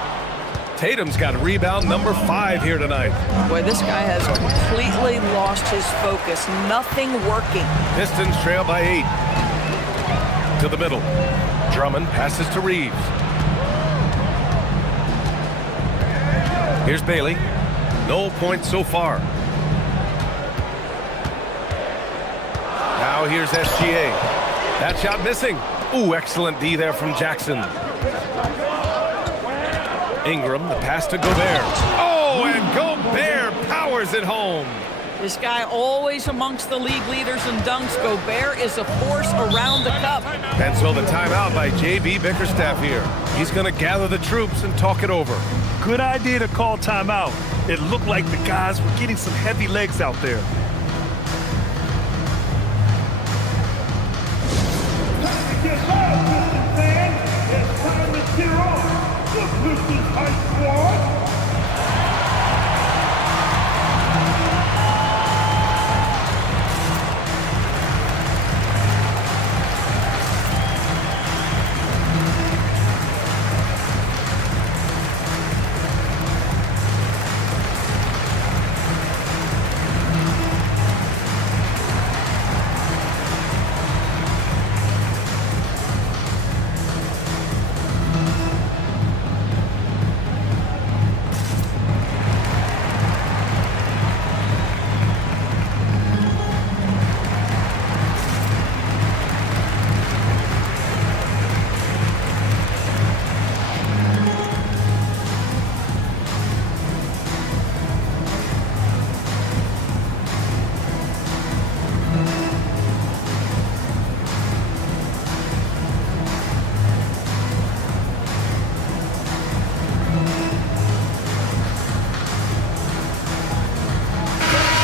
Tatum's got rebound number 5 here tonight. Boy, this guy has completely lost his focus. Nothing working. Pistons trail by 8. To the middle. Drummond passes to Reeves. Here's Bailey. No points so far. Now here's SGA. That shot missing. Ooh, excellent D there from Jackson. Ingram, the pass to Gobert. Oh, and Gobert powers it home. This guy always amongst the league leaders in dunks. Gobert is a force around the cup. And so the timeout by J.B. Bickerstaff here. He's going to gather the troops and talk it over. Good idea to call timeout. It looked like the guys were getting some heavy legs out there. Get loud, Pistons fans. It's time to cheer on the Pistons High Squad.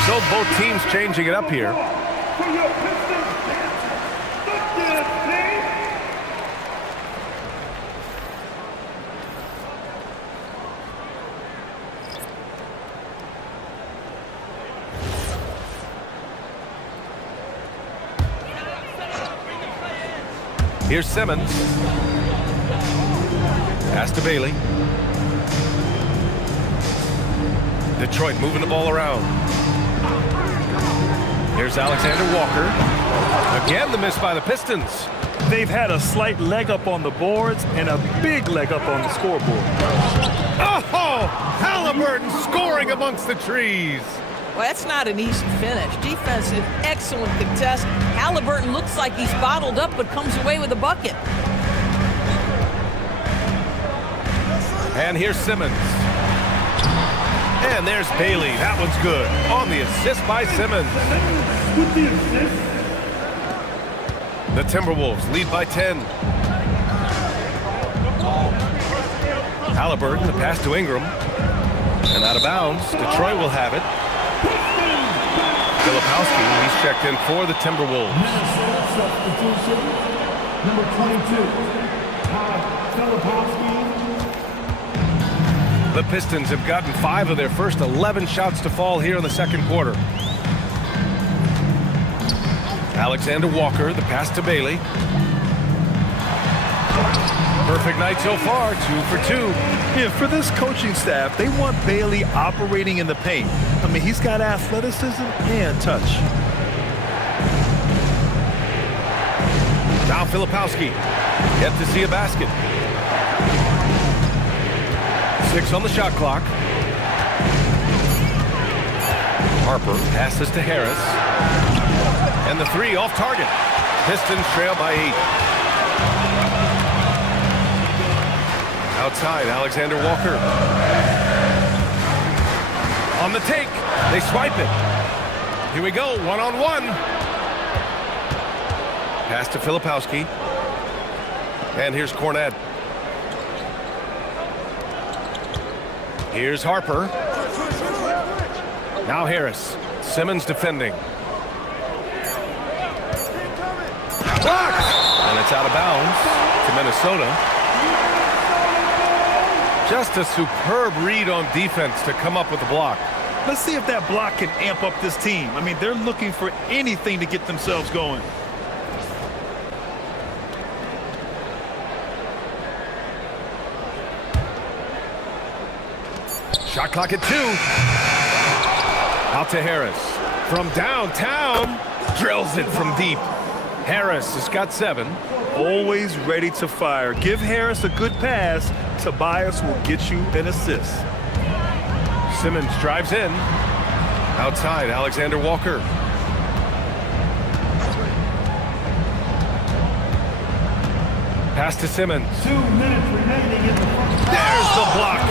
So both teams changing it up here. For your Pistons dance, the dance team. Here's Simmons. Pass to Bailey. Detroit moving the ball around. Here's Alexander Walker. Again, the miss by the Pistons. They've had a slight leg up on the boards and a big leg up on the scoreboard. Oh, Halliburton scoring amongst the trees. Well, that's not an easy finish. Defense, an excellent contest. Halliburton looks like he's bottled up, but comes away with a bucket. And here's Simmons. And there's Bailey. That one's good. On the assist by Simmons. With the assist. The Timberwolves lead by 10. Halliburton, the pass to Ingram. And out of bounds. Detroit will have it. Filipowski, he's checked in for the Timberwolves. Substitution, number 22, Filipowski. The Pistons have gotten 5 of their first 11 shots to fall here in the second quarter. Alexander Walker, the pass to Bailey. Perfect night so far, 2 for 2. Yeah, for this coaching staff, they want Bailey operating in the paint. I mean, he's got athleticism and touch. Now Filipowski, yet to see a basket. 6 on the shot clock. Harper passes to Harris. And the 3 off target. Pistons trail by 8. Outside, Alexander Walker. On the take, they swipe it. Here we go, one-on-one. Pass to Filipowski. And here's Cornette. Here's Harper. Now Harris. Simmons defending. Blocked! And it's out of bounds to Minnesota. Just a superb read on defense to come up with the block. Let's see if that block can amp up this team. I mean, they're looking for anything to get themselves going. Shot clock at 2. Out to Harris. From downtown, drills it from deep. Harris has got 7. Always ready to fire. Give Harris a good pass. Tobias will get you an assist. Simmons drives in. Outside, Alexander Walker. Pass to Simmons. 2 minutes remaining in the first. There's the block.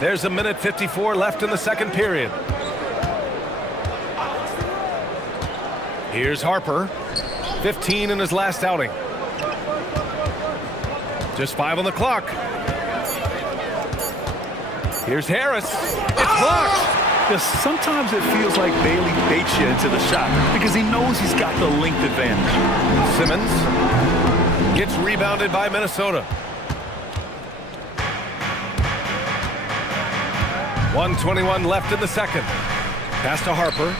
There's a minute 54 left in the second period. Here's Harper. 15 in his last outing. Just 5 on the clock. Here's Harris. It's blocked. Yes, sometimes it feels like Bailey baits you into the shot because he knows he's got the length advantage. Simmons gets rebounded by Minnesota. 1:21 left in the second. Pass to Harper.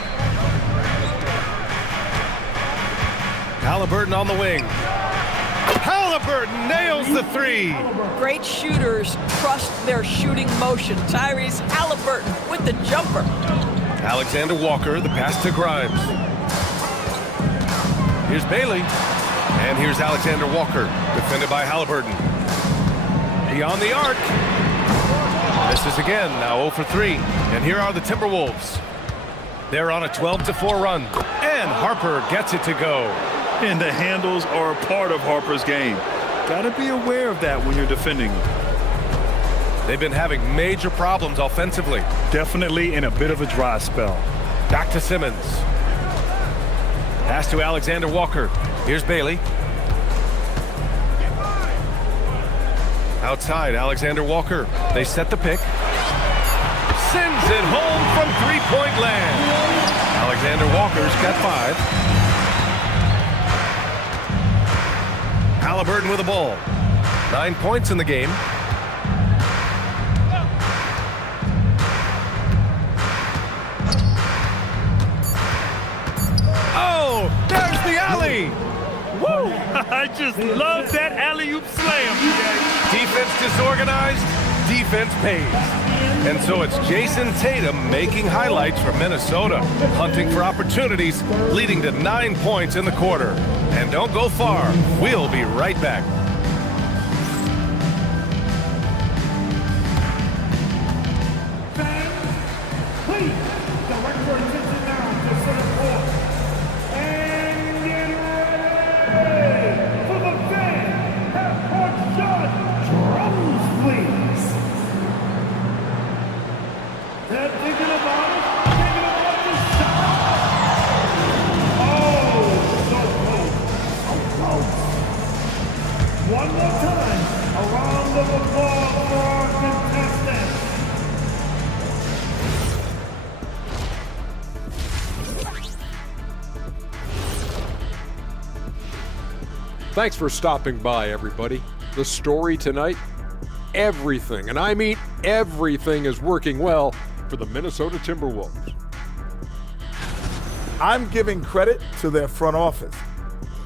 Halliburton on the wing. Halliburton nails the 3. Great shooters trust their shooting motion. Tyrese Halliburton with the jumper. Alexander Walker, the pass to Grimes. Here's Bailey. And here's Alexander Walker, defended by Halliburton. Beyond the arc. Misses again, now 0 for 3. And here are the Timberwolves. They're on a 12-4 run. And Harper gets it to go. And the handles are a part of Harper's game. Got to be aware of that when you're defending them. They've been having major problems offensively. Definitely in a bit of a dry spell. Back to Simmons. Pass to Alexander Walker. Here's Bailey. Outside, Alexander Walker. They set the pick. Sends it home from three-point land. Alexander Walker's got 5. Halliburton with the ball. 9 points in the game. Oh, there's the alley. Woo! I just love that alley-oop slam. Defense disorganized, defense pays. And so it's Jason Tatum making highlights for Minnesota, hunting for opportunities, leading to 9 points in the quarter. And don't go far. We'll be right back. Please, direct your attention now to center court. And get ready for the fan half-court shot. Drums, please. They're thinking about it. Thinking about the shot. Oh, so close. So close. Thanks for stopping by, everybody. The story tonight, everything, and I mean everything, is working well for the Minnesota Timberwolves. I'm giving credit to their front office.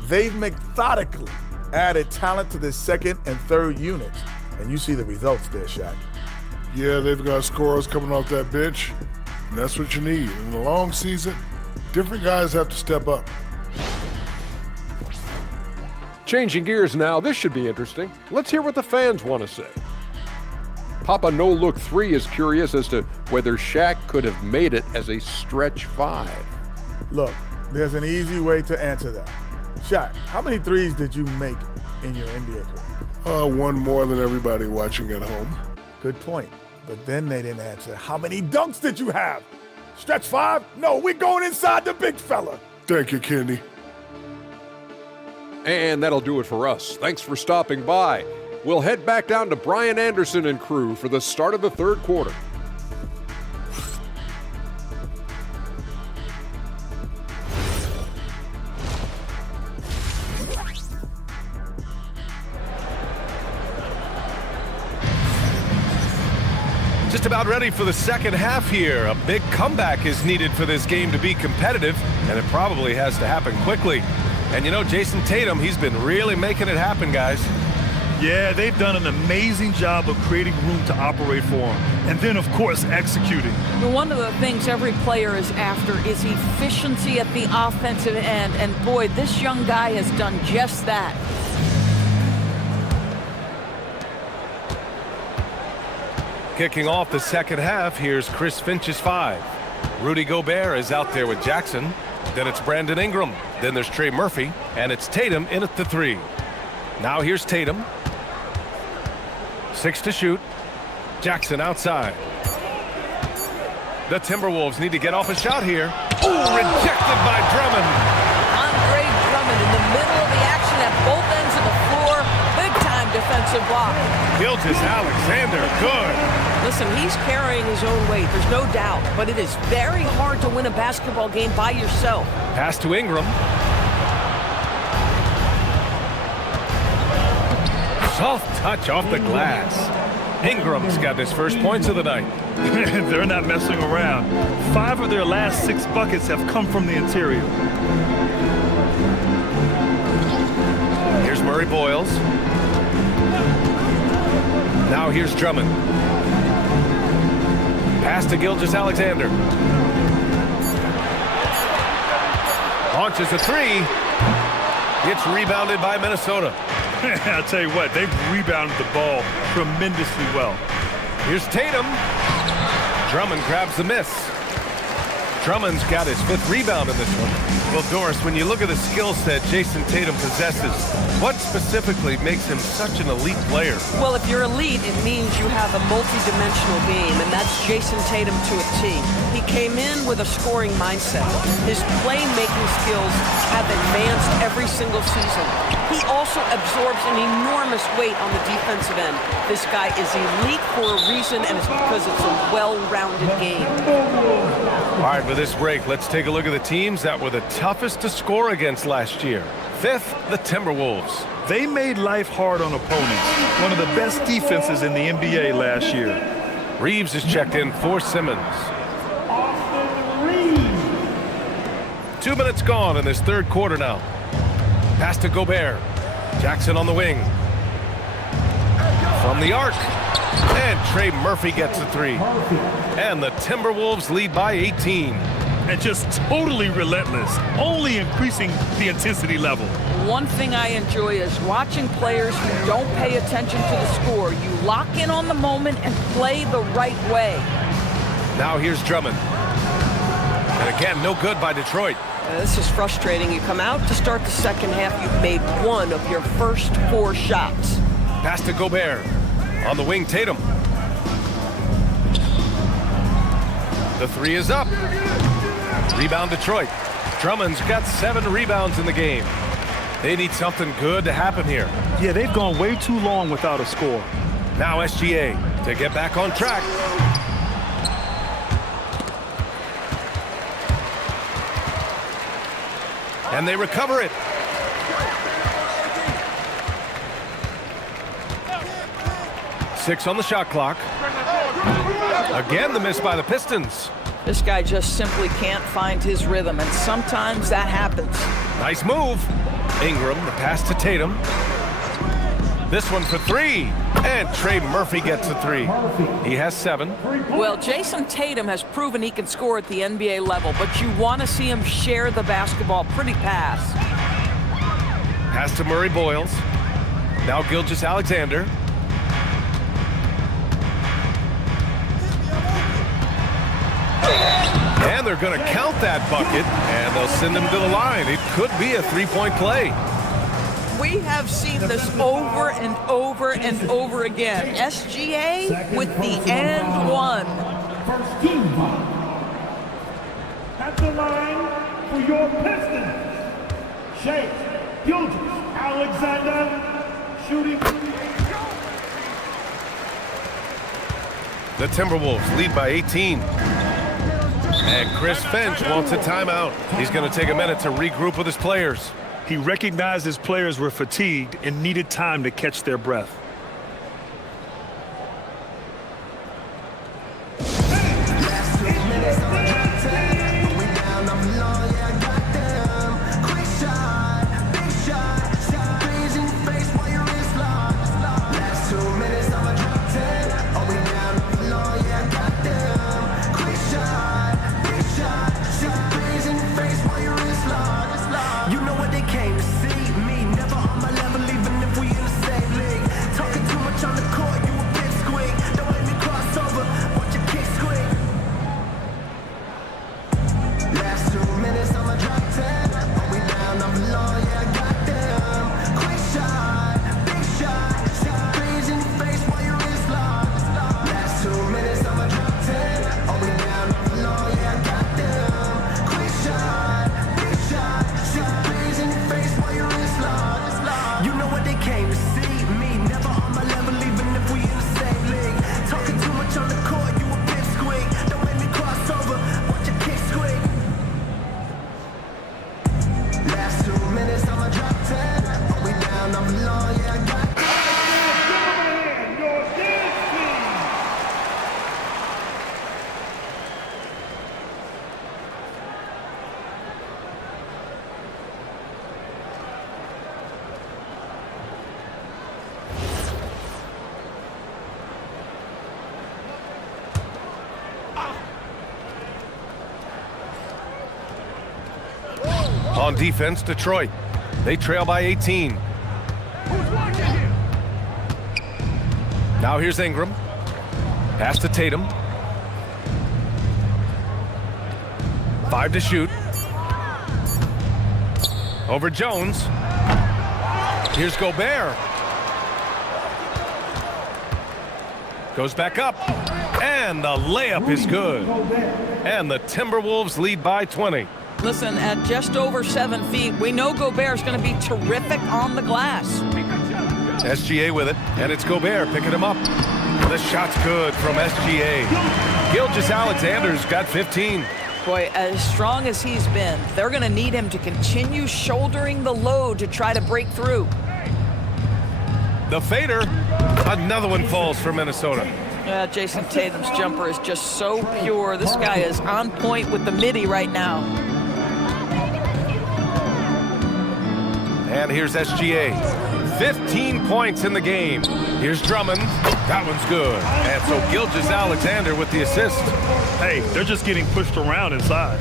They've methodically added talent to their second and third units, and you see the results there, Shaq. Yeah, they've got scorers coming off that bench, and that's what you need. In the long season, different guys have to step up. Changing gears now, this should be interesting. Let's hear what the fans want to say. Papa No Look 3 is curious as to whether Shaq could have made it as a stretch 5. Look, there's an easy way to answer that. Shaq, how many threes did you make in your NBA career? One more than everybody watching at home. Good point. But then they didn't answer. How many dunks did you have? Stretch 5? No, we're going inside the big fella. Thank you, Kenny. And that'll do it for us. Thanks for stopping by. We'll head back down to Brian Anderson and crew for the start of the third quarter. Just about ready for the second half here. A big comeback is needed for this game to be competitive, and it probably has to happen quickly. And you know, Jason Tatum, he's been really making it happen, guys. Yeah, they've done an amazing job of creating room to operate for him. And then, of course, executing. One of the things every player is after is efficiency at the offensive end. And boy, this young guy has done just that. Kicking off the second half, here's Chris Finch's 5. Rudy Gobert is out there with Jackson. Then it's Brandon Ingram. Then there's Trey Murphy. And it's Tatum in at the 3. Now here's Tatum. 6 to shoot. Jackson outside. The Timberwolves need to get off a shot here. Ooh, rejected by Drummond. Andre Drummond in the middle of the action at both ends of the floor. Big-time defensive block. Gilgeous-Alexander, good. Listen, he's carrying his own weight, there's no doubt, but it is very hard to win a basketball game by yourself. Pass to Ingram. Soft touch off the glass. Ingram's got his first points of the night. They're not messing around. 5 of their last 6 buckets have come from the interior. Here's Murray Boyles. Now here's Drummond. Pass to Gilgeous-Alexander. Launches a 3. Gets rebounded by Minnesota. I'll tell you what, they've rebounded the ball tremendously well. Here's Tatum. Drummond grabs the miss. Drummond's got his 5th rebound in this one. Well, Doris, when you look at the skill set Jason Tatum possesses, what specifically makes him such an elite player? Well, if you're elite, it means you have a multi-dimensional game, and that's Jason Tatum to a T. He came in with a scoring mindset. His playmaking skills have advanced every single season. He also absorbs an enormous weight on the defensive end. This guy is elite for a reason, and it's because it's a well-rounded game. All right, for this break, let's take a look at the teams that were the toughest to score against last year. 5th, the Timberwolves. They made life hard on opponents. One of the best defenses in the NBA last year. Reeves is checked in for Simmons. 2 minutes gone in this third quarter now. Pass to Gobert. Jackson on the wing. From the arc. And Trey Murphy gets a 3. And the Timberwolves lead by 18. And just totally relentless, only increasing the intensity level. One thing I enjoy is watching players who don't pay attention to the score. You lock in on the moment and play the right way. Now here's Drummond. And again, no good by Detroit. This is frustrating. You come out to start the second half, you've made 1 of your first 4 shots. Pass to Gobert. On the wing, Tatum. The 3 is up. Rebound Detroit. Drummond's got 7 rebounds in the game. They need something good to happen here. Yeah, they've gone way too long without a score. Now SGA to get back on track. And they recover it. 6 on the shot clock. Again, the miss by the Pistons. This guy just simply can't find his rhythm, and sometimes that happens. Nice move. Ingram, the pass to Tatum. This one for 3. And Trey Murphy gets a 3. He has 7. Well, Jason Tatum has proven he can score at the NBA level, but you want to see him share the basketball pretty fast. Pass to Murray Boyles. Now Gilgeous-Alexander. And they're going to count that bucket, and they'll send him to the line. It could be a 3-point play. We have seen this over and over and over again. SGA with the and one. First team foul. At the line for your Pistons, Shai Gilgeous-Alexander shooting. The Timberwolves lead by 18. And Chris Finch wants a timeout. He's going to take a minute to regroup with his players. He recognized his players were fatigued and needed time to catch their breath. On defense, Detroit. They trail by 18. Now here's Ingram. Pass to Tatum. 5 to shoot. Over Jones. Here's Gobert. Goes back up. And the layup is good. And the Timberwolves lead by 20. Listen, at just over 7 feet, we know Gobert's going to be terrific on the glass. SGA with it, and it's Gobert picking him up. The shot's good from SGA. Gilgeous-Alexander's got 15. Boy, as strong as he's been, they're going to need him to continue shouldering the load to try to break through. The fader. Another one falls for Minnesota. Jason Tatum's jumper is just so pure. This guy is on point with the midi right now. And here's SGA. 15 points in the game. Here's Drummond. That one's good. And so Gilgeous-Alexander with the assist. Hey, they're just getting pushed around inside.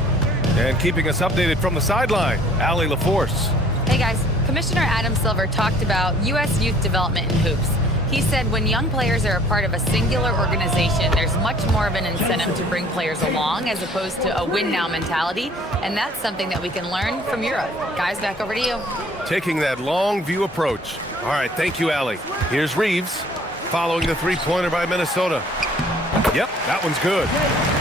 And keeping us updated from the sideline, Allie LaForce. Hey guys, Commissioner Adam Silver talked about U.S. youth development in hoops. He said when young players are a part of a singular organization, there's much more of an incentive to bring players along as opposed to a win-now mentality, and that's something that we can learn from Europe. Guys, back over to you. Taking that long view approach. All right, thank you, Allie. Here's Reeves, following the three-pointer by Minnesota. Yep, that one's good.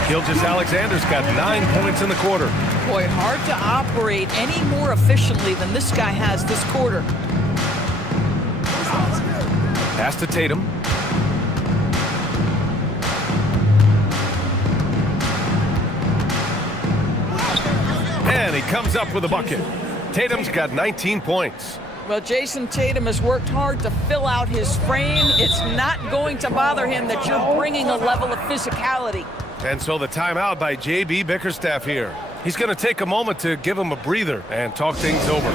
Gilgeous-Alexander's got 9 points in the quarter. Boy, hard to operate any more efficiently than this guy has this quarter. Pass to Tatum. And he comes up with a bucket. Tatum's got 19 points. Well, Jason Tatum has worked hard to fill out his frame. It's not going to bother him that you're bringing a level of physicality. And so the timeout by J.B. Bickerstaff here. He's going to take a moment to give him a breather and talk things over.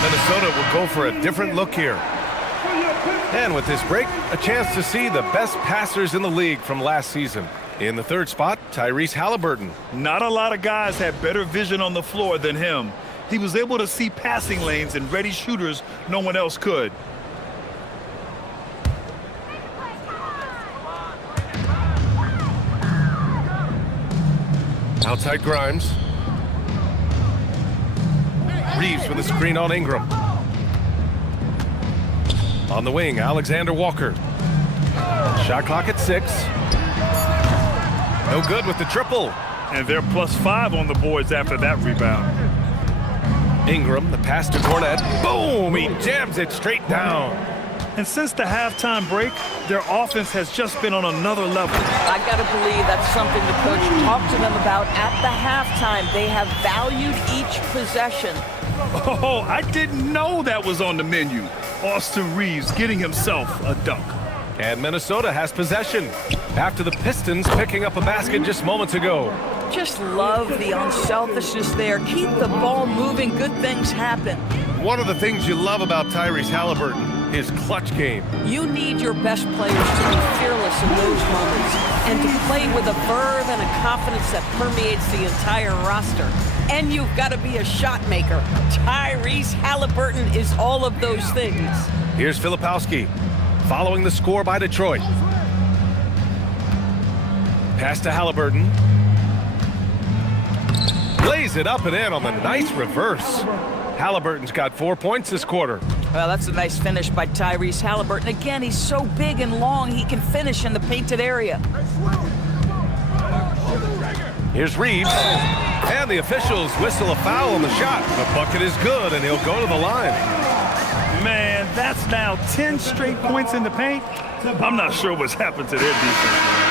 Minnesota will go for a different look here. And with this break, a chance to see the best passers in the league from last season. In the third spot, Tyrese Halliburton. Not a lot of guys had better vision on the floor than him. He was able to see passing lanes and ready shooters no one else could. Outside Grimes. Reeves with a screen on Ingram. On the wing, Alexander Walker. Shot clock at 6. No good with the triple. And they're +5 on the boards after that rebound. Ingram, the pass to Cornette. Boom! He jams it straight down. And since the halftime break, their offense has just been on another level. I got to believe that's something the coach talked to them about at the halftime. They have valued each possession. Oh, I didn't know that was on the menu. Austin Reeves getting himself a dunk. And Minnesota has possession after the Pistons picking up a basket just moments ago. Just love the unselfishness there. Keep the ball moving. Good things happen. One of the things you love about Tyrese Halliburton, his clutch game. You need your best players to be fearless in those moments and to play with a verve and a confidence that permeates the entire roster. And you've got to be a shot maker. Tyrese Halliburton is all of those things. Here's Filipowski following the score by Detroit. Pass to Halliburton. Lays it up and in on the nice reverse. Halliburton's got 4 points this quarter. Well, that's a nice finish by Tyrese Halliburton. Again, he's so big and long, he can finish in the painted area. Here's Reeves. And the officials whistle a foul on the shot. The bucket is good, and he'll go to the line. Man, that's now 10 straight points in the paint. I'm not sure what's happened to their defense.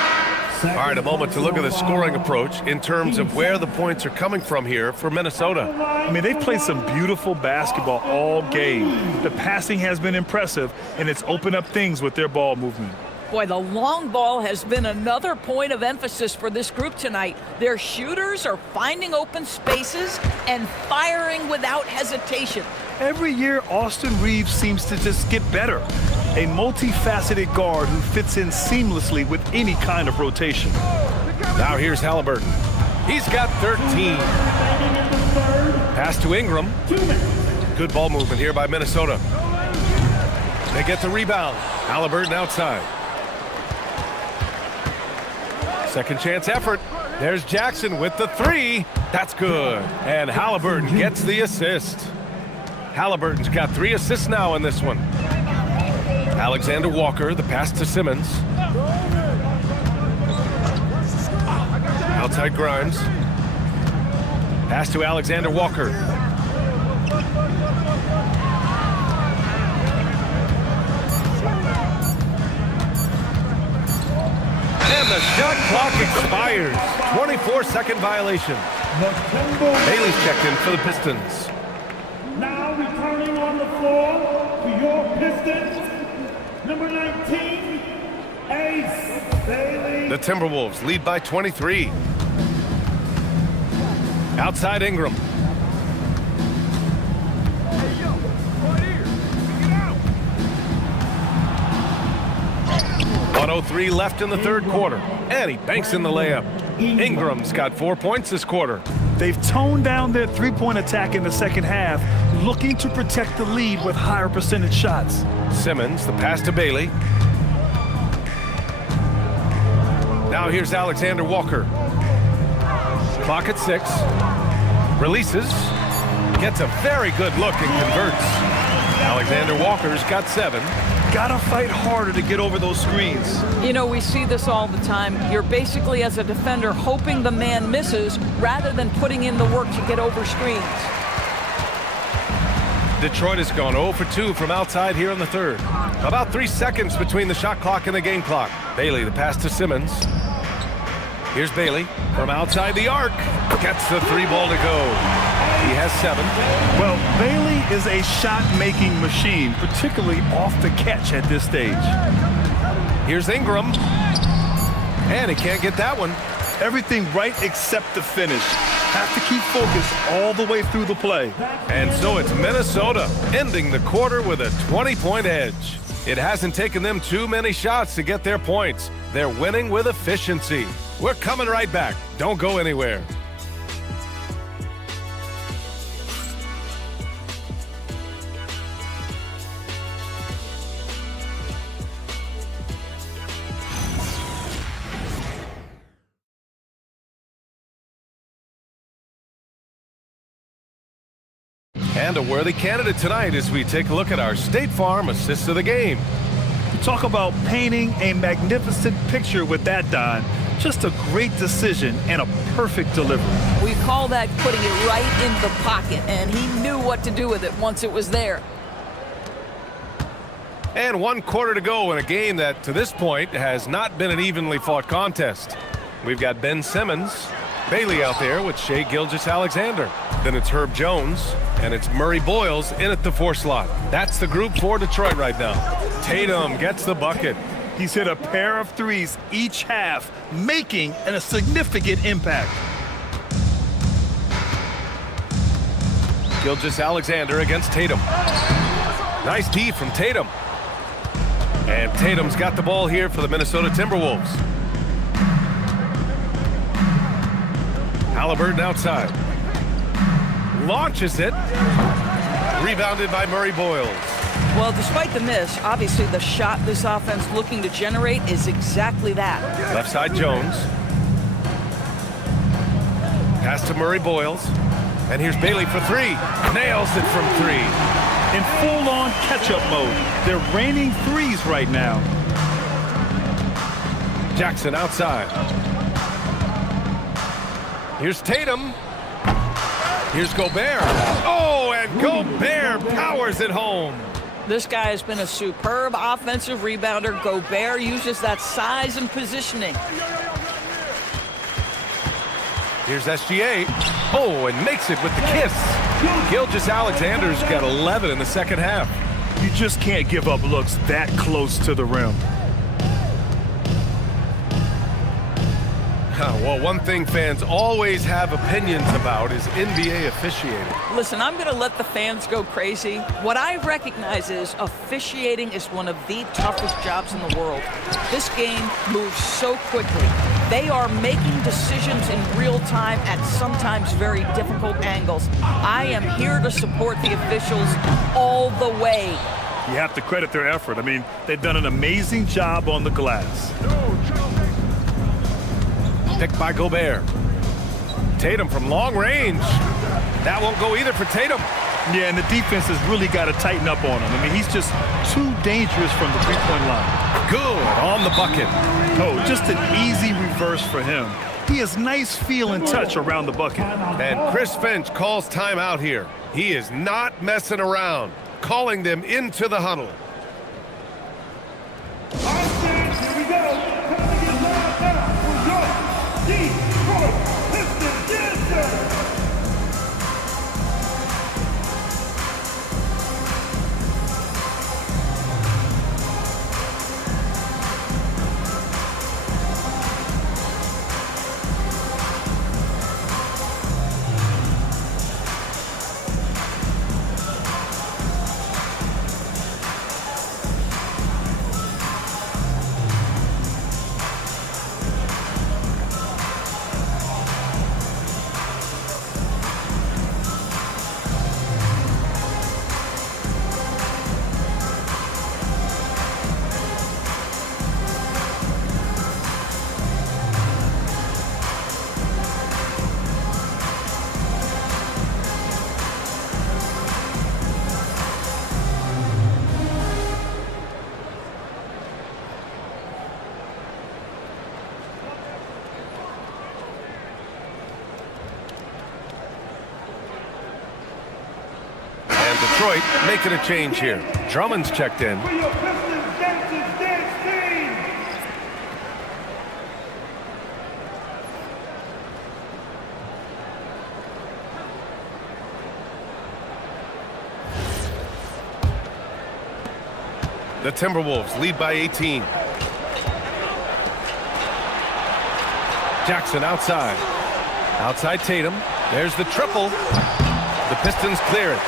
All right, a moment to look at the scoring approach in terms of where the points are coming from here for Minnesota. I mean, they've played some beautiful basketball all game. The passing has been impressive, and it's opened up things with their ball movement. Boy, the long ball has been another point of emphasis for this group tonight. Their shooters are finding open spaces and firing without hesitation. Every year, Austin Reeves seems to just get better. A multifaceted guard who fits in seamlessly with any kind of rotation. Now here's Halliburton. He's got 13. Pass to Ingram. Good ball movement here by Minnesota. They get the rebound. Halliburton outside. Second chance effort. There's Jackson with the 3. That's good. And Halliburton gets the assist. Halliburton's got 3 assists now in this one. Alexander Walker, the pass to Simmons. Outside Grimes. Pass to Alexander Walker. And the shot clock expires. 24-second violation. Bailey's checked in for the Pistons. Now returning on the floor for your Pistons, number 19, Ace Bailey. The Timberwolves lead by 23. Outside Ingram. .103 left in the third quarter, and he banks in the layup. Ingram's got 4 points this quarter. They've toned down their three-point attack in the second half, looking to protect the lead with higher percentage shots. Simmons, the pass to Bailey. Now here's Alexander Walker. Clock at 6. Releases. Gets a very good look and converts. Alexander Walker's got 7. Gotta fight harder to get over those screens. You know, we see this all the time. You're basically, as a defender, hoping the man misses rather than putting in the work to get over screens. Detroit has gone 0 for 2 from outside here in the third. About 3 seconds between the shot clock and the game clock. Bailey, the pass to Simmons. Here's Bailey from outside the arc. Gets the 3 ball to go. He has 7. Well, Bailey is a shot-making machine, particularly off the catch at this stage. Here's Ingram. And he can't get that one. Everything right except the finish. Have to keep focused all the way through the play. And so it's Minnesota ending the quarter with a 20-point edge. It hasn't taken them too many shots to get their points. They're winning with efficiency. We're coming right back. Don't go anywhere. And a worthy candidate tonight as we take a look at our State Farm assist of the game. Talk about painting a magnificent picture with that, Don. Just a great decision and a perfect delivery. We call that putting it right in the pocket, and he knew what to do with it once it was there. And 1 quarter to go in a game that, to this point, has not been an evenly fought contest. We've got Ben Simmons, Bailey out there with Shai Gilgeous-Alexander. Then it's Herb Jones, and it's Murray Boyles in at the 4 slot. That's the group for Detroit right now. Tatum gets the bucket. He's hit a pair of threes each half, making a significant impact. Gilgeous-Alexander against Tatum. Nice D from Tatum. And Tatum's got the ball here for the Minnesota Timberwolves. Halliburton outside. Launches it. Rebounded by Murray Boyles. Well, despite the miss, obviously the shot this offense looking to generate is exactly that. Left side Jones. Pass to Murray Boyles. And here's Bailey for 3. Nails it from 3. In full-on catch-up mode. They're raining threes right now. Jackson outside. Here's Tatum. Here's Gobert. Oh, and Gobert powers it home. This guy has been a superb offensive rebounder. Gobert uses that size and positioning. Here's SGA. Oh, and makes it with the kiss. Gilgeous-Alexander's got 11 in the second half. You just can't give up looks that close to the rim. Well, one thing fans always have opinions about is NBA officiating. Listen, I'm going to let the fans go crazy. What I recognize is officiating is one of the toughest jobs in the world. This game moves so quickly. They are making decisions in real time at sometimes very difficult angles. I am here to support the officials all the way. You have to credit their effort. I mean, they've done an amazing job on the glass. Picked by Gobert. Tatum from long range. That won't go either for Tatum. Yeah, and the defense has really got to tighten up on him. I mean, he's just too dangerous from the three-point line. Good on the bucket. Oh, just an easy reverse for him. He has nice feel and touch around the bucket. And Chris Finch calls timeout here. He is not messing around, calling them into the huddle. Here we go. Detroit Pistons dancer. Detroit making a change here. Drummond's checked in. For your Pistons Dancers Dance Team. The Timberwolves lead by 18. Jackson outside. Outside Tatum. There's the triple. The Pistons clear it.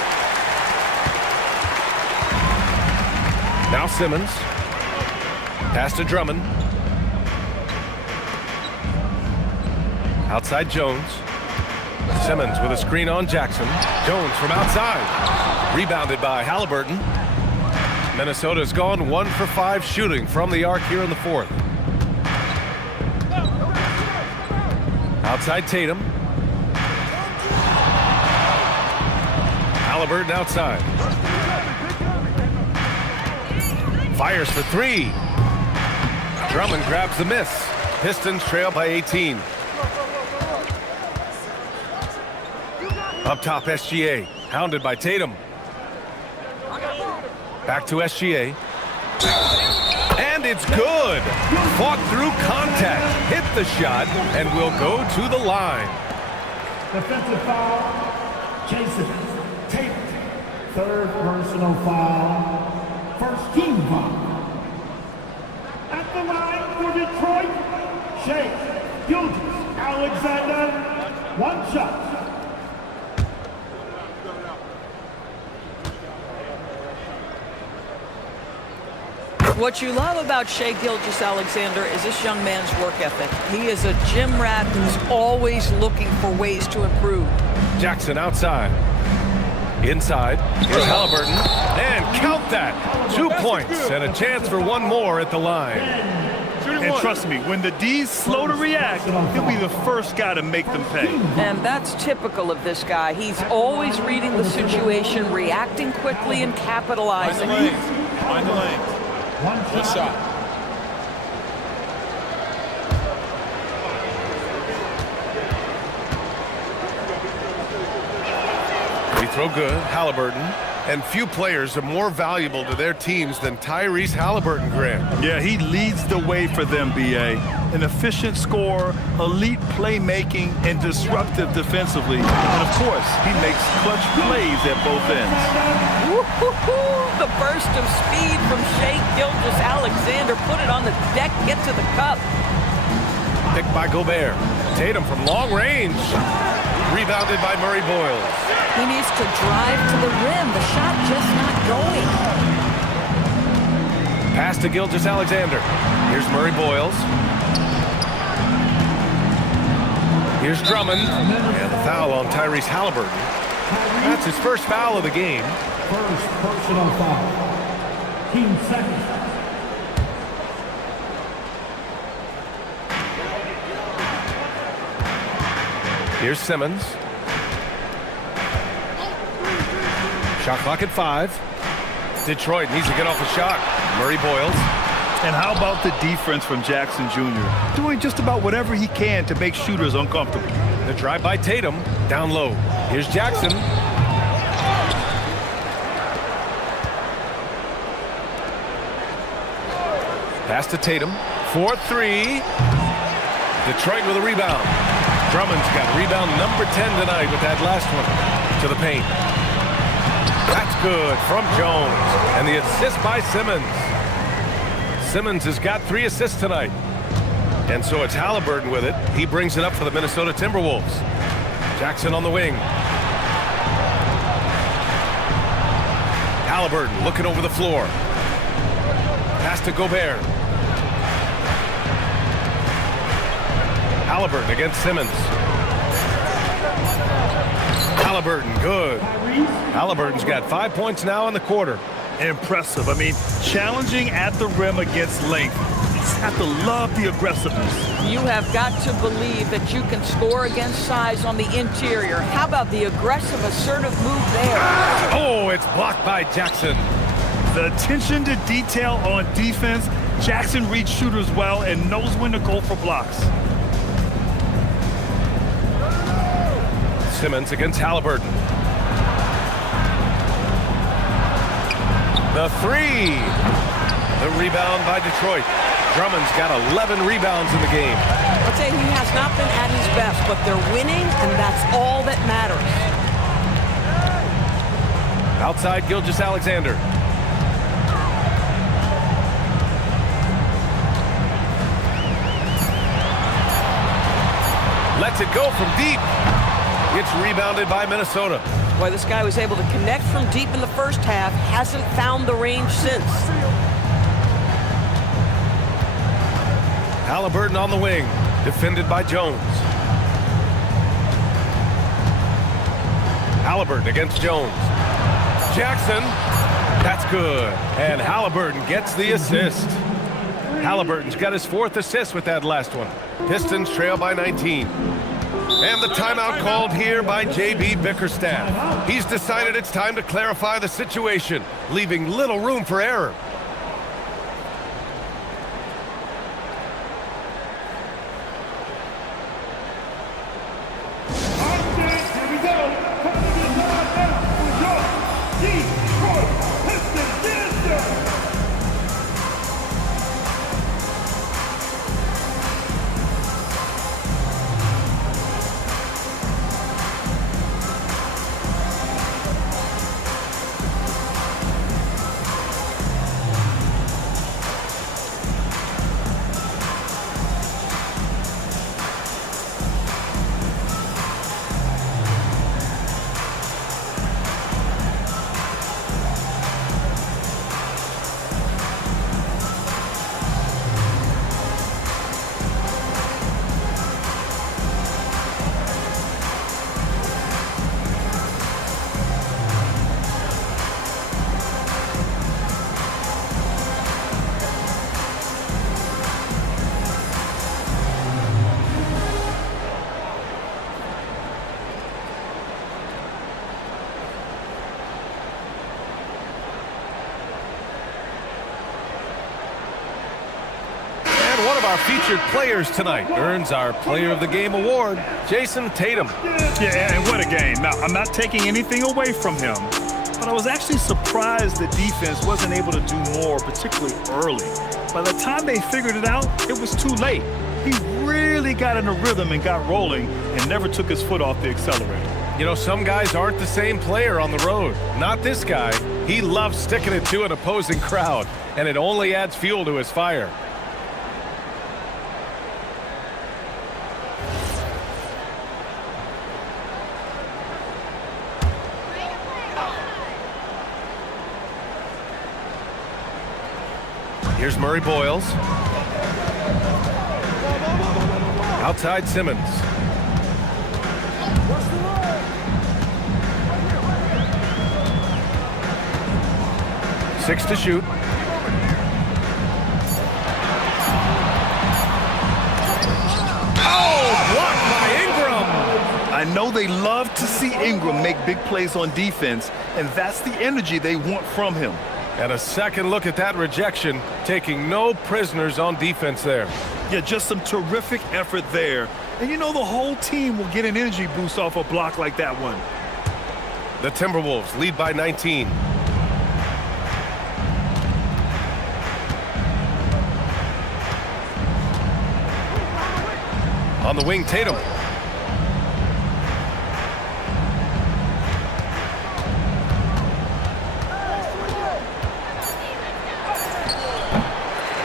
Now Simmons. Pass to Drummond. Outside Jones. Simmons with a screen on Jackson. Jones from outside. Rebounded by Halliburton. Minnesota's gone 1 for 5 shooting from the arc here in the fourth. Outside Tatum. Halliburton outside. Fires for 3. Drummond grabs the miss. Pistons trail by 18. Up top, SGA. Hounded by Tatum. Back to SGA. And it's good. Fought through contact. Hit the shot and will go to the line. Defensive foul, Jason Tatum. Third personal foul. First team foul. At the line for Detroit, Shai Gilgeous-Alexander. 1 shot. What you love about Shai Gilgeous-Alexander is this young man's work ethic. He is a gym rat who's always looking for ways to improve. Jackson outside. Inside. Here's Halliburton. And count that. 2 points and a chance for 1 more at the line. And trust me, when the D's slow to react, he'll be the first guy to make them pay. And that's typical of this guy. He's always reading the situation, reacting quickly, and capitalizing. Find the lane. Good shot. Free throw good. Halliburton. And few players are more valuable to their teams than Tyrese Halliburton, Graham. Yeah, he leads the way for them, B.A. An efficient scorer, elite playmaking, and disruptive defensively. And, of course, he makes clutch plays at both ends. The burst of speed from Shai Gilgeous-Alexander. Put it on the deck, get to the cup. Picked by Gobert. Tatum from long range. Rebounded by Murray Boyles. He needs to drive to the rim. The shot just not going. Pass to Gilgeous-Alexander. Here's Murray Boyles. Here's Drummond. And the foul on Tyrese Halliburton. That's his first foul of the game. First personal foul. Team second. Here's Simmons. Shot clock at 5. Detroit needs to get off a shot. Murray Boyles. And how about the defense from Jackson Jr.? Doing just about whatever he can to make shooters uncomfortable. The drive by Tatum. Down low. Here's Jackson. Pass to Tatum. 4-3. Detroit with a rebound. Drummond's got rebound number 10 tonight with that last one. To the paint. That's good from Jones. And the assist by Simmons. Simmons has got 3 assists tonight. And so it's Halliburton with it. He brings it up for the Minnesota Timberwolves. Jackson on the wing. Halliburton looking over the floor. Pass to Gobert. Halliburton against Simmons. Halliburton, good. Halliburton's got 5 points now in the quarter. Impressive. I mean, challenging at the rim against length. You just have to love the aggressiveness. You have got to believe that you can score against size on the interior. How about the aggressive, assertive move there? Oh, it's blocked by Jackson. The attention to detail on defense. Jackson reads shooters well and knows when to go for blocks. Simmons against Halliburton. The three. The rebound by Detroit. Drummond's got 11 rebounds in the game. I'll tell you, he has not been at his best, but they're winning, and that's all that matters. Outside, Gilgeous-Alexander. Lets it go from deep. It's rebounded by Minnesota. Boy, this guy was able to connect from deep in the first half, hasn't found the range since. Halliburton on the wing, defended by Jones. Halliburton against Jones. Jackson, that's good. And Halliburton gets the assist. Halliburton's got his 4th assist with that last one. Pistons trail by 19. And the timeout called here by J.B. Bickerstaff. He's decided it's time to clarify the situation, leaving little room for error. One of our featured players tonight earns our Player of the Game award, Jayson Tatum. Yeah, and what a game. Now, I'm not taking anything away from him, but I was actually surprised the defense wasn't able to do more, particularly early. By the time they figured it out, it was too late. He really got in a rhythm and got rolling and never took his foot off the accelerator. You know, some guys aren't the same player on the road. Not this guy. He loves sticking it to an opposing crowd, and it only adds fuel to his fire. Here's Murray Boyles. Outside Simmons. Six to shoot. Oh, blocked by Ingram. I know they love to see Ingram make big plays on defense, and that's the energy they want from him. And a second look at that rejection, taking no prisoners on defense there. Yeah, just some terrific effort there. And you know the whole team will get an energy boost off a block like that one. The Timberwolves lead by 19. On the wing, Tatum.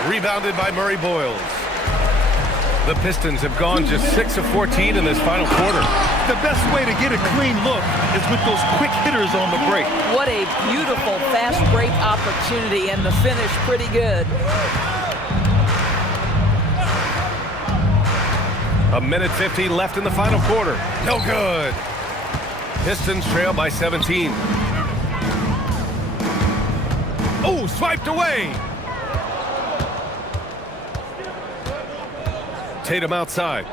Rebounded by Murray Boyles. The Pistons have gone just 6 of 14 in this final quarter. The best way to get a clean look is with those quick hitters on the break. What a beautiful fast break opportunity, and the finish pretty good. A minute 50 left in the final quarter. No good. Pistons trail by 17. Oh, swiped away. Tatum outside.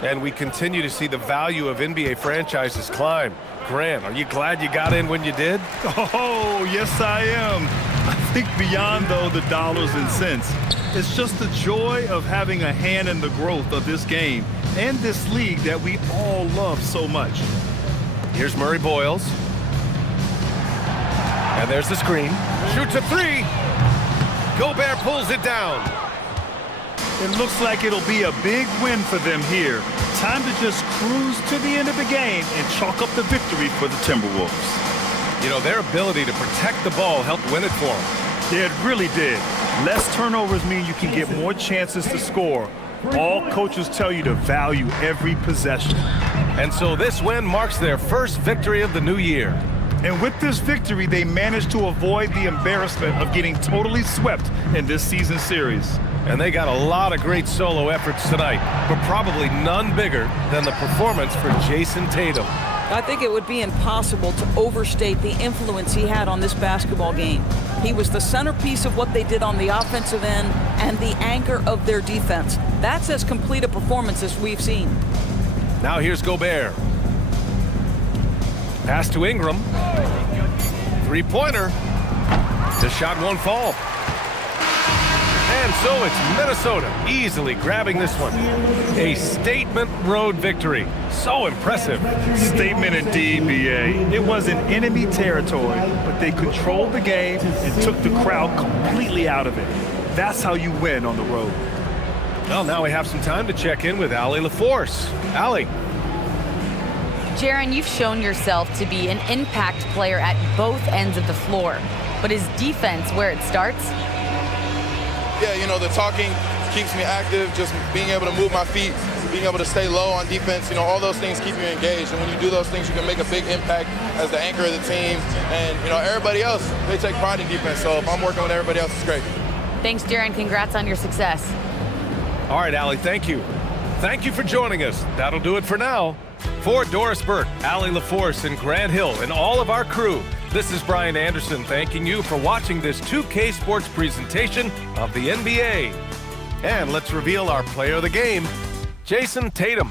And we continue to see the value of NBA franchises climb. Grant, are you glad you got in when you did? Oh, yes, I am. I think beyond, though, the dollars and cents, it's just the joy of having a hand in the growth of this game and this league that we all love so much. Here's Murray Boyles. And there's the screen. Shoots a three. Gobert pulls it down. It looks like it'll be a big win for them here. Time to just cruise to the end of the game and chalk up the victory for the Timberwolves. You know, their ability to protect the ball helped win it for them. Yeah, it really did. Less turnovers mean you can get more chances to score. All coaches tell you to value every possession. And so this win marks their first victory of the new year. And with this victory, they managed to avoid the embarrassment of getting totally swept in this season series. And they got a lot of great solo efforts tonight, but probably none bigger than the performance for Jason Tatum. I think it would be impossible to overstate the influence he had on this basketball game. He was the centerpiece of what they did on the offensive end and the anchor of their defense. That's as complete a performance as we've seen. Now here's Gobert. Pass to Ingram. Three-pointer. The shot won't fall. And so it's Minnesota easily grabbing this one. A statement road victory. So impressive. Statement indeed, BA. It was in enemy territory, but they controlled the game and took the crowd completely out of it. That's how you win on the road. Well, now we have some time to check in with Allie LaForce. Allie. Jaren, you've shown yourself to be an impact player at both ends of the floor. But is defense where it starts? Yeah, you know, the talking keeps me active, just being able to move my feet, being able to stay low on defense, you know, all those things keep you engaged. And when you do those things, you can make a big impact as the anchor of the team. And, you know, everybody else, they take pride in defense. So if I'm working with everybody else, it's great. Thanks, Jaren. Congrats on your success. All right, Allie, thank you. Thank you for joining us. That'll do it for now. For Doris Burke, Allie LaForce, and Grant Hill, and all of our crew, this is Brian Anderson thanking you for watching this 2K Sports presentation of the NBA. And let's reveal our player of the game, Jason Tatum.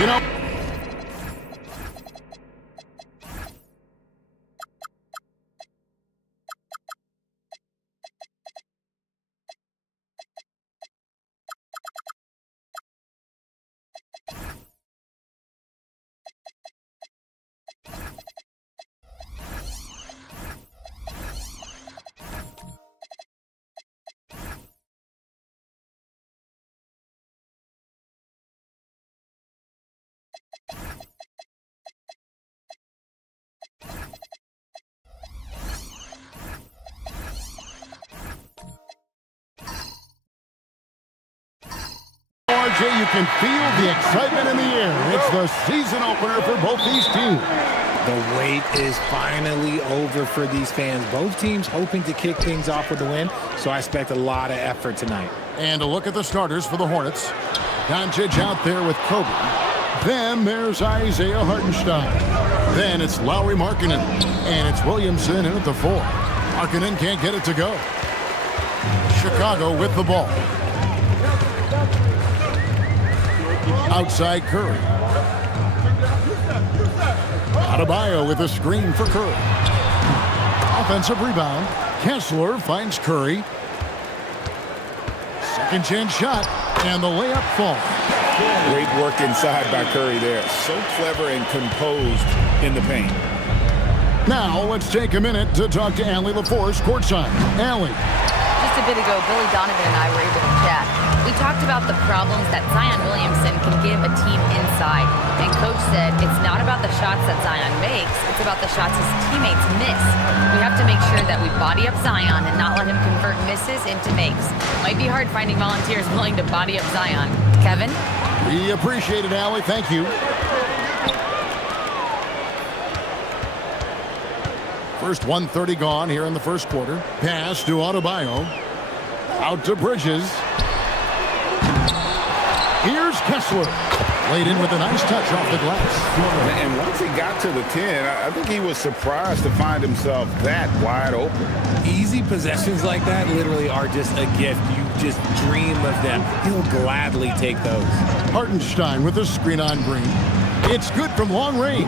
You know, RJ, you can feel the excitement in the air. It's the season opener for both these teams. The wait is finally over for these fans. Both teams hoping to kick things off with a win, so I expect a lot of effort tonight. And a look at the starters for the Hornets. Doncic out there with Kobe. Then there's Isaiah Hartenstein. Then it's Lauri Markkanen. And it's Williamson in at the 4. Markkanen can't get it to go. Chicago with the ball. Outside Curry. Adebayo with a screen for Curry. Offensive rebound. Kessler finds Curry. Second chance shot. And the layup falls. Great work inside by Curry there. So clever and composed in the paint. Now let's take a minute to talk to Allie LaForce courtside. Allie. Just a bit ago, Billy Donovan and I were able to chat. We talked about the problems that Zion Williamson can give a team inside. And Coach said it's not about the shots that Zion makes, it's about the shots his teammates miss. We have to make sure that we body up Zion and not let him convert misses into makes. Might be hard finding volunteers willing to body up Zion. Kevin? We appreciate it, Allie. Thank you. First 1:30 gone here in the first quarter. Pass to Adebayo. Out to Bridges. Here's Kessler. Laid in with a nice touch off the glass. And once he got to the 10, I think he was surprised to find himself that wide open. Easy possessions like that literally are just a gift. You just dream of them. He'll gladly take those. Hartenstein with a screen on Green. It's good from long range.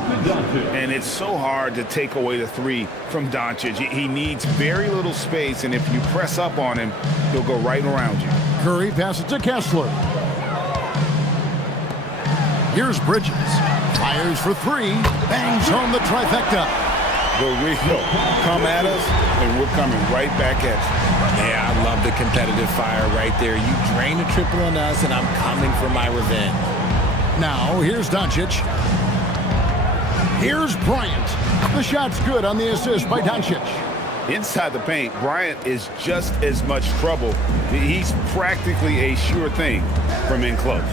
And it's so hard to take away the 3 from Doncic. He needs very little space, and if you press up on him, he'll go right around you. Curry passes to Kessler. Here's Bridges. Fires for 3. Bangs home the trifecta. The real come at us, and we're coming right back at you. Yeah, I love the competitive fire right there. You drain a triple on us, and I'm coming for my revenge. Now, here's Doncic. Here's Bryant. The shot's good on the assist by Doncic. Inside the paint, Bryant is just as much trouble. He's practically a sure thing from in close.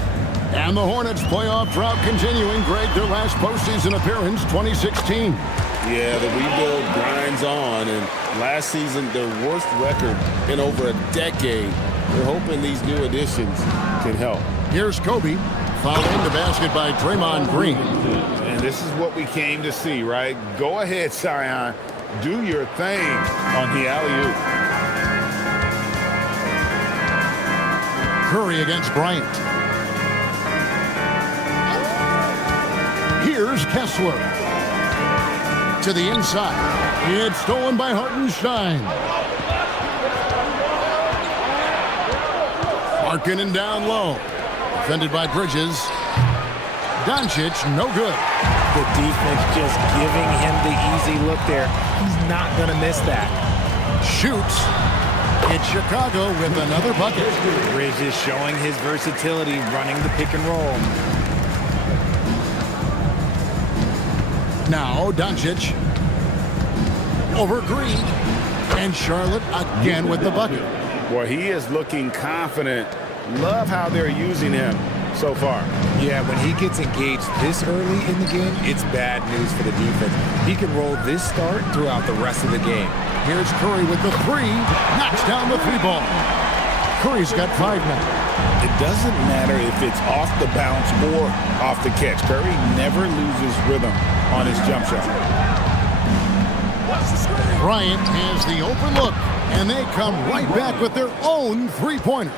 And the Hornets playoff drought continuing. Greg, their last postseason appearance, 2016. Yeah, the rebuild grinds on, and last season, their worst record in over a decade. We're hoping these new additions can help. Here's Kobe. Fouling the basket by Draymond Green. And this is what we came to see, right? Go ahead, Zion. Do your thing on the alley-oop. Curry against Bryant. Here's Kessler. To the inside. It's stolen by Hartenstein. Markkanen down low. Defended by Bridges. Doncic, no good. The defense just giving him the easy look there. He's not going to miss that. Shoots. It's Chicago with another bucket. Bridges showing his versatility, running the pick and roll. Now Doncic. Over Green. And Charlotte again with the bucket. Boy, he is looking confident. Love how they're using him so far. Yeah, when he gets engaged this early in the game, it's bad news for the defense. He can roll this start throughout the rest of the game. Here's Curry with the three. Knocks down the three ball. Curry's got 5 now. It doesn't matter if it's off the bounce or off the catch. Curry never loses rhythm on his jump shot. Bryant has the open look, and they come right back with their own three-pointer.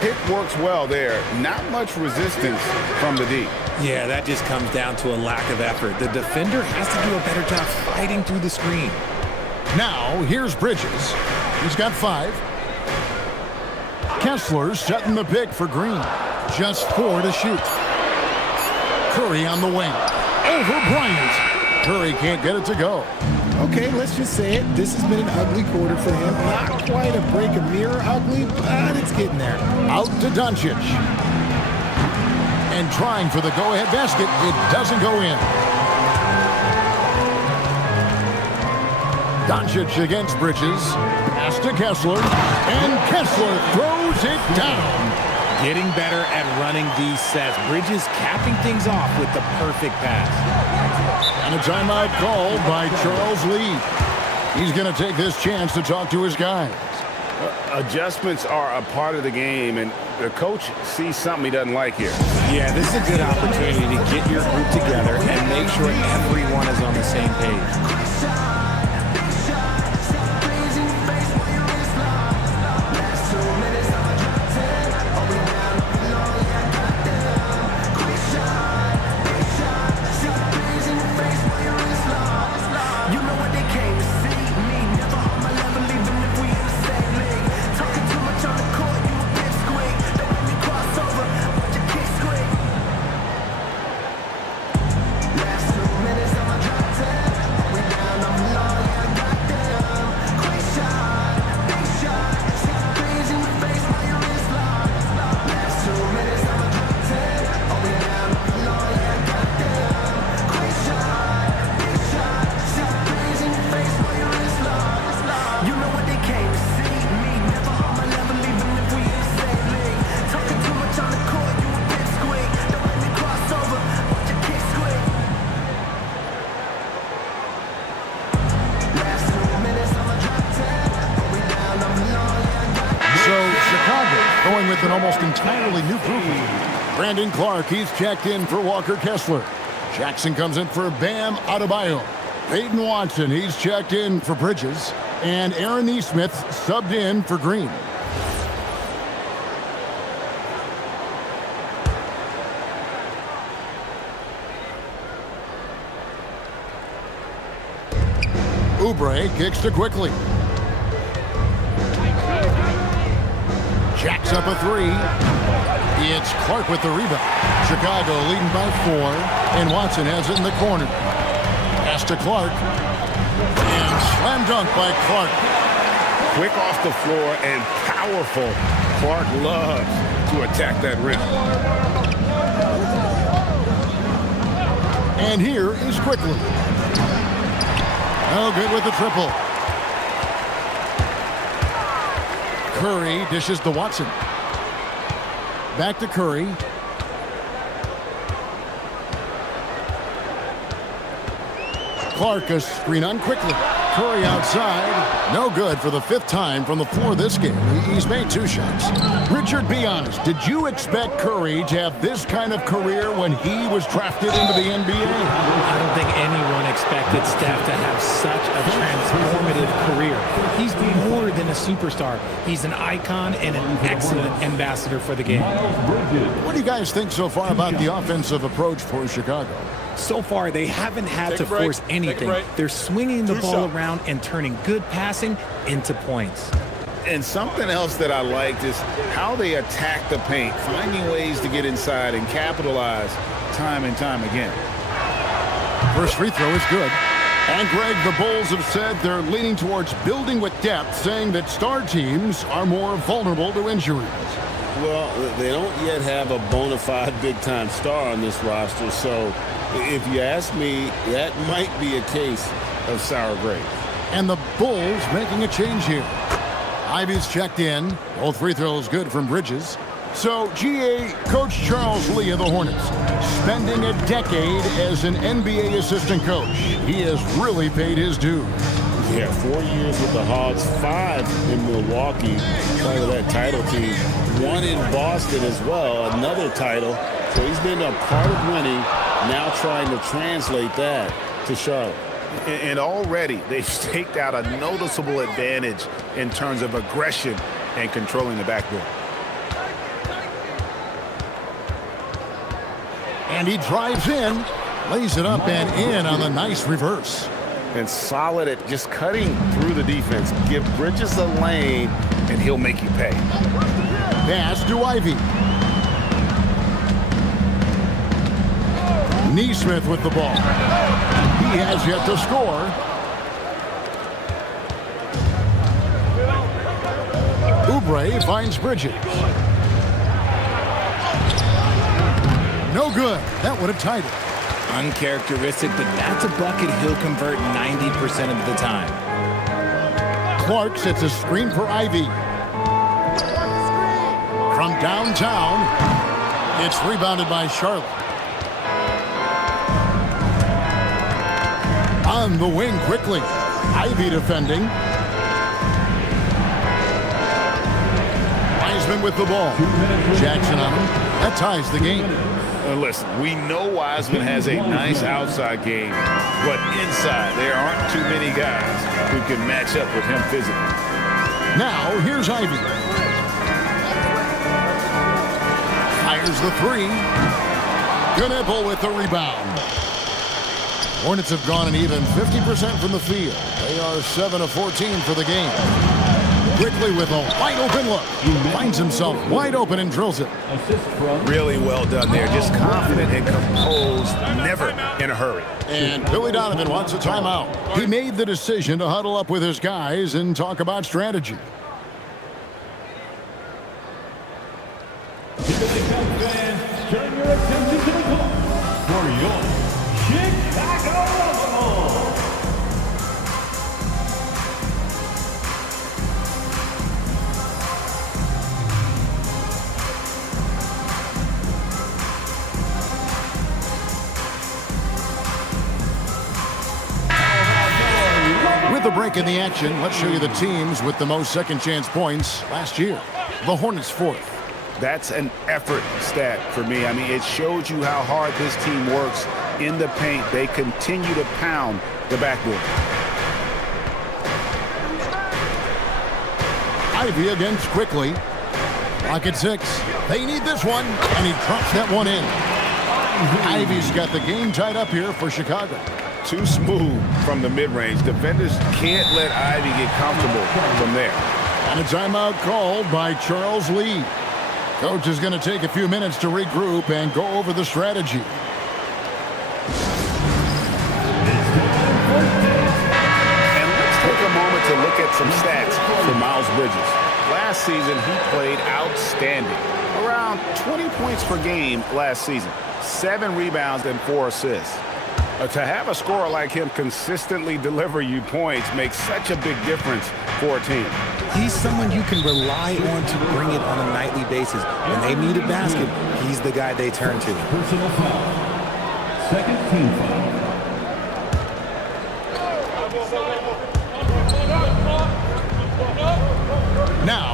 Pick works well there. Not much resistance from the D. Yeah, that just comes down to a lack of effort. The defender has to do a better job fighting through the screen. Now, here's Bridges. He's got 5. Kessler setting the pick for Green. Just 4 to shoot. Curry on the wing. Over Bryant. Curry can't get it to go. Okay, let's just say it. This has been an ugly quarter for him. Not quite a break a mirror ugly, but it's getting there. Out to Doncic. And trying for the go-ahead basket. It doesn't go in. Doncic against Bridges. Pass to Kessler. And Kessler throws it down. Getting better at running these sets. Bridges capping things off with the perfect pass. And a timeout called by Charles Lee. He's going to take this chance to talk to his guys. Adjustments are a part of the game, and the coach sees something he doesn't like here. Yeah, this is a good opportunity to get your group together and make sure everyone is on the same page. With an almost entirely new group. Brandon Clark, he's checked in for Walker Kessler. Jackson comes in for Bam Adebayo. Peyton Watson, he's checked in for Bridges. And Aaron Nesmith subbed in for Green. Oubre kicks to Quickly. Jacks up a 3. It's Clark with the rebound. Chicago leading by 4. And Watson has it in the corner. Pass to Clark. And slam dunk by Clark. Quick off the floor and powerful. Clark loves to attack that rim. And here is Quickly. Oh, good with the triple. Curry dishes to Watson. Back to Curry. Clark a screen on Quickly. Curry outside. No good for the 5th time from the floor this game. He's made 2 shots. Richard, be honest. Did you expect Curry to have this kind of career when he was drafted into the NBA? I don't think anyone expected Steph to have such a transformative career. He's more than a superstar. He's an icon and an excellent ambassador for the game. What do you guys think so far about the offensive approach for Chicago? So far, they haven't had to force anything. They're swinging the ball around and turning good passing into points. And something else that I liked is how they attack the paint, finding ways to get inside and capitalize time and time again. First free throw is good. And Greg, the Bulls have said they're leaning towards building with depth, saying that star teams are more vulnerable to injuries. Well, they don't yet have a bona fide big-time star on this roster, so if you ask me, that might be a case of sour grapes. And the Bulls making a change here. Ivy's checked in. Both free throws good from Bridges. So, GA, Coach Charles Lee of the Hornets, spending a decade as an NBA assistant coach. He has really paid his dues. Yeah, 4 years with the Hogs, 5 in Milwaukee, part of that title team. 1 in Boston as well, another title. So he's been a part of winning, now trying to translate that to Charlotte. And already they've staked out a noticeable advantage in terms of aggression and controlling the backboard. And he drives in, lays it up and in on the nice reverse. And solid at just cutting through the defense. Give Bridges a lane, and he'll make you pay. Pass to Ivy. Neesmith with the ball. He has yet to score. Oubre finds Bridges. No good. That would have tied it. Uncharacteristic, but that's a bucket he'll convert 90% of the time. Clark sets a screen for Ivy. From downtown, it's rebounded by Charlotte. On the wing quickly. Ivy defending. Wiseman with the ball. Jackson on him. That ties the game. Listen, we know Wiseman has a nice outside game, but inside there aren't too many guys who can match up with him physically. Now, here's Ivy. Fires the 3. Gunable with the rebound. Hornets have gone an even 50% from the field. They are 7 of 14 for the game. Quickly with a wide open look. Finds himself wide open and drills it. Really well done there. Just confident and composed, never in a hurry. And Billy Donovan wants a timeout. He made the decision to huddle up with his guys and talk about strategy. Turn your attention to the court for your Chicago Bulls. With a break in the action, let's show you the teams with the most second-chance points last year. The Hornets 4th. That's an effort stat for me. I mean, it shows you how hard this team works in the paint. They continue to pound the backboard. Ivy against quickly. Lock at 6. They need this one, and he drops that one in. Ivy's got the game tied up here for Chicago. Too smooth from the mid-range. Defenders can't let Ivy get comfortable from there. And a timeout called by Charles Lee. Coach is going to take a few minutes to regroup and go over the strategy. And let's take a moment to look at some stats for Miles Bridges. Last season, he played outstanding. Around 20 points per game last season. 7 rebounds and 4 assists. To have a scorer like him consistently deliver you points makes such a big difference for a team. He's someone you can rely on to bring it on a nightly basis. When they need a basket, he's the guy they turn to. Personal foul. Second team foul.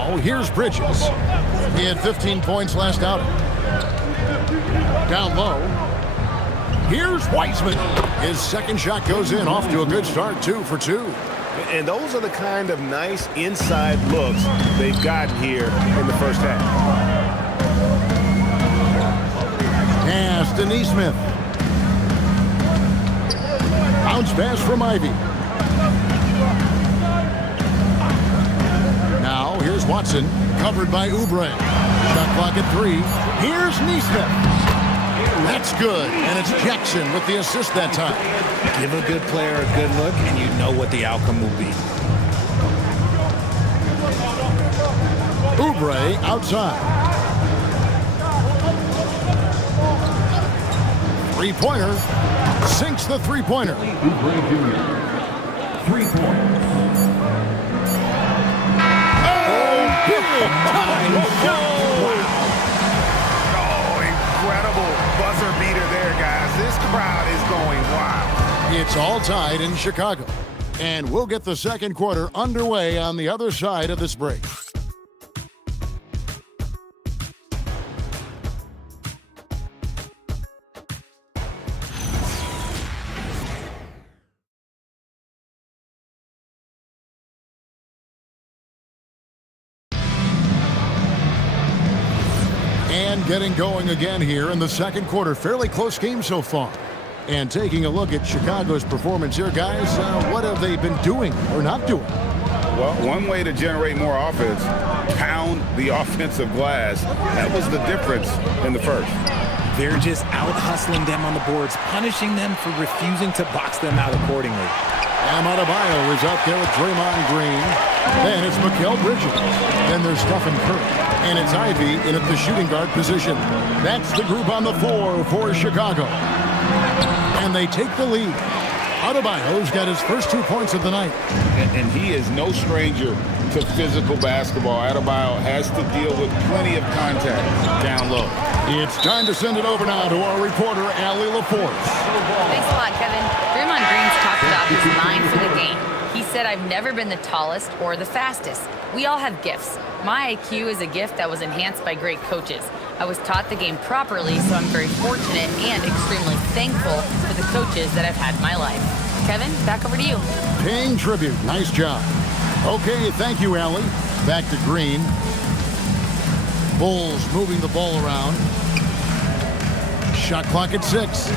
Now, here's Bridges. He had 15 points last outing. Down low. Here's Wiseman. His second shot goes in, off to a good start, 2 for 2. And those are the kind of nice inside looks they've gotten here in the first half. Pass to Neesmith. Bounce pass from Ivy. Now, here's Watson, covered by Oubre. Shot clock at 3. Here's Neesmith. That's good, and it's Jackson with the assist that time. Give a good player a good look, and you know what the outcome will be. Oubre outside. Three-pointer. Sinks the three-pointer. Oubre Jr. 3 points. Oh, big time shot! Oh, incredible buzzer beater there, guys. This crowd is going wild. It's all tied in Chicago. And we'll get the second quarter underway on the other side of this break. And getting going again here in the second quarter. Fairly close game so far. And taking a look at Chicago's performance here, guys, what have they been doing or not doing? Well, one way to generate more offense, pound the offensive glass. That was the difference in the first. They're just out-hustling them on the boards, punishing them for refusing to box them out accordingly. Adebayo is up there with Draymond Green. Then it's Mikal Bridges. Then there's Stephen Curry. And it's Ivy in at the shooting guard position. That's the group on the floor for Chicago. And they take the lead. Adebayo's got his first 2 points of the night. And he is no stranger to physical basketball. Adebayo has to deal with plenty of contact down low. It's time to send it over now to our reporter, Allie LaForce. Thanks a lot, Kevin. Draymond Green's talked about his mind for the game. He said, "I've never been the tallest or the fastest. We all have gifts. My IQ is a gift that was enhanced by great coaches. I was taught the game properly, so I'm very fortunate and extremely thankful for the coaches that I've had in my life." Kevin, back over to you. Paying tribute. Nice job. Okay, thank you, Allie. Back to Green. Bulls moving the ball around. Shot clock at 6.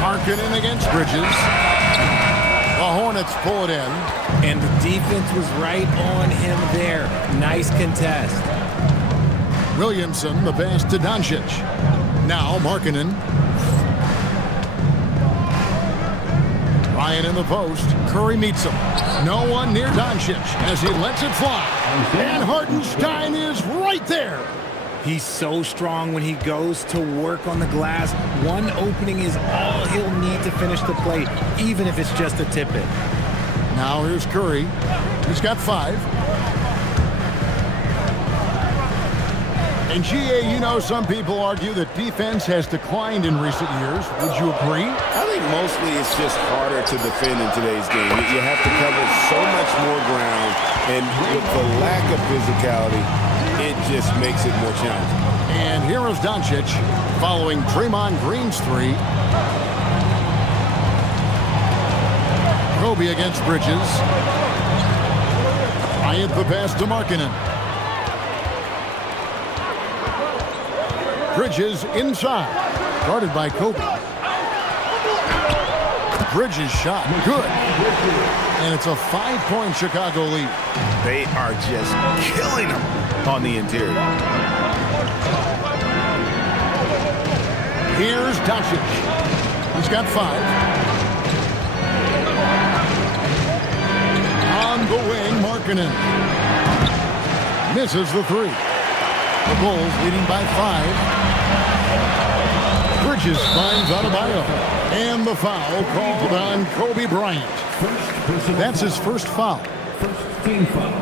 Markkanen against Bridges. The Hornets pull it in. And the defense was right on him there. Nice contest. Williamson, the pass to Doncic. Now Markkanen. Ryan in the post. Curry meets him. No one near Doncic as he lets it fly. And Hartenstein is right there. He's so strong when he goes to work on the glass. One opening is all he'll need to finish the play, even if it's just a tip-in. Now here's Curry. He's got 5. And GA, you know, some people argue that defense has declined in recent years. Would you agree? I think mostly it's just harder to defend in today's game. You have to cover so much more ground, and with the lack of physicality, it just makes it more challenging. And here is Doncic following Draymond Green's 3. Kobe against Bridges. Bryant the pass to Markkanen. Bridges inside. Guarded by Kobe. Bridges shot. Good. And it's a 5-point Chicago lead. They are just killing them on the interior. Here's Doncic. He's got 5. On the wing, Markkanen. Misses the 3. The Bulls leading by 5. Bridges finds Adebayo. And the foul called on Kobe Bryant. That's his first foul. First team foul.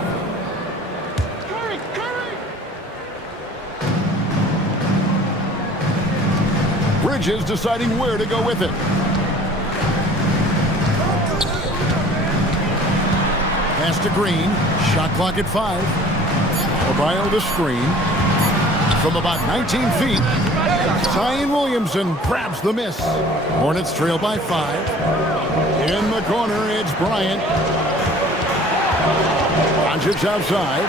Bridges deciding where to go with it. Pass to Green. Shot clock at 5. Adebayo the screen. From about 19 feet, Zion Williamson grabs the miss. Hornets trail by 5. In the corner, it's Bryant. Doncic outside.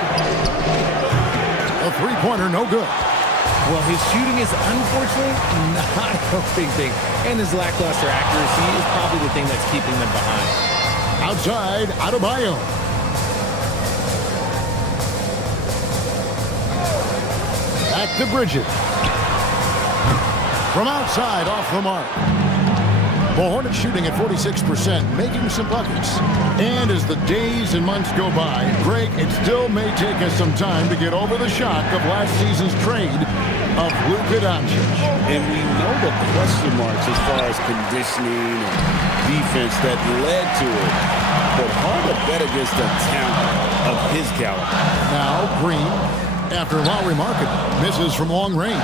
A three-pointer, no good. Well, his shooting is unfortunately not a big thing, and his lackluster accuracy is probably the thing that's keeping them behind. Outside, Adebayo. Back to Bridges. From outside, off the mark. The Hornets shooting at 46%, making some buckets. And as the days and months go by, Greg, it still may take us some time to get over the shock of last season's trade of Luka Doncic. And we know the question marks as far as conditioning and defense that led to it. But hard to bet against the talent of his caliber. Now Green, after Lowry Markkanen misses from long range.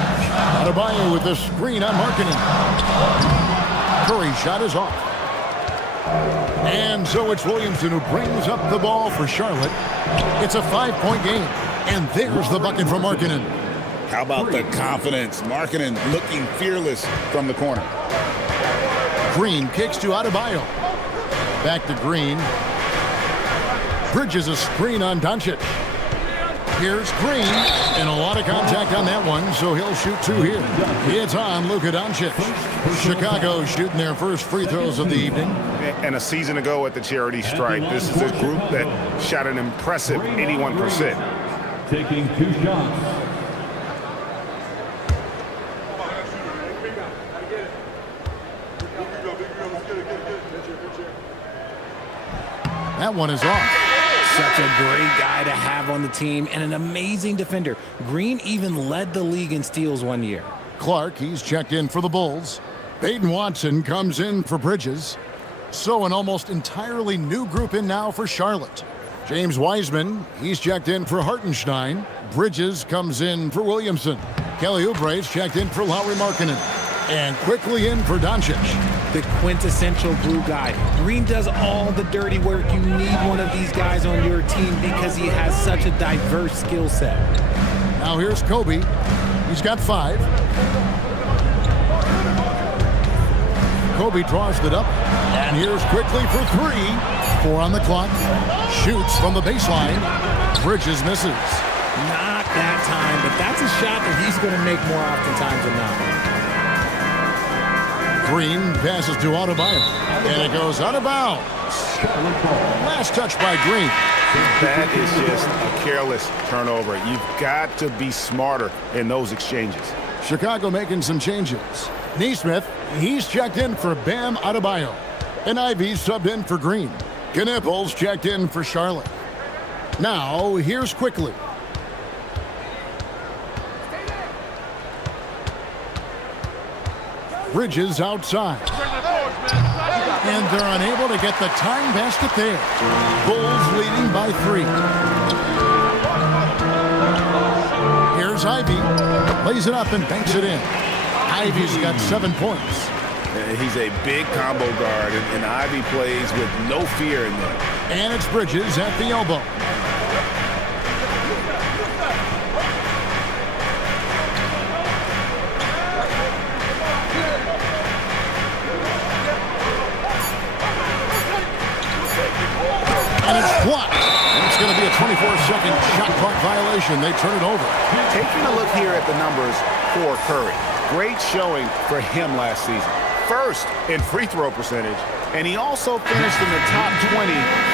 Adebayo with the screen on Markkanen. Curry's shot is off. And so it's Williamson who brings up the ball for Charlotte. It's a 5-point game. And there's the bucket from Markkanen. How about the confidence? Markkanen looking fearless from the corner. Green kicks to Adebayo. Back to Green. Bridges a screen on Doncic. Here's Green, and a lot of contact on that one, so he'll shoot 2 here. It's on Luka Doncic. Chicago shooting their first free throws of the evening. And a season ago at the charity stripe, this is a group that shot an impressive 81%. Taking 2 shots. That one is off. Such a great guy to have on the team and an amazing defender. Green even led the league in steals one year. Clark, he's checked in for the Bulls. Peyton Watson comes in for Bridges. So an almost entirely new group in now for Charlotte. James Wiseman, he's checked in for Hartenstein. Bridges comes in for Williamson. Kelly Oubre's checked in for Lowry Markkanen. And quickly in for Doncic. The quintessential glue guy. Green does all the dirty work. You need one of these guys on your team because he has such a diverse skill set. Now here's Kobe. He's got 5. Kobe draws it up. And here's quickly for 3. 4 on the clock. Shoots from the baseline. Bridges misses. Not that time, but that's a shot that he's going to make more oftentimes than not. Green passes to Adebayo, and it goes out of bounds. Last touch by Green. That is just a careless turnover. You've got to be smarter in those exchanges. Chicago making some changes. Neesmith, he's checked in for Bam Adebayo. And Ivey's subbed in for Green. Knipples checked in for Charlotte. Now, here's Quickly. Bridges outside. And they're unable to get the tying basket there. Bulls leading by 3. Here's Ivey. Lays it up and banks it in. Ivey's got 7 points. He's a big combo guard, and Ivey plays with no fear in there. And it's Bridges at the elbow. And it's blocked. And it's going to be a 24-second shot clock violation. They turn it over. Taking a look here at the numbers for Curry. Great showing for him last season. First in free throw percentage, and he also finished in the top 20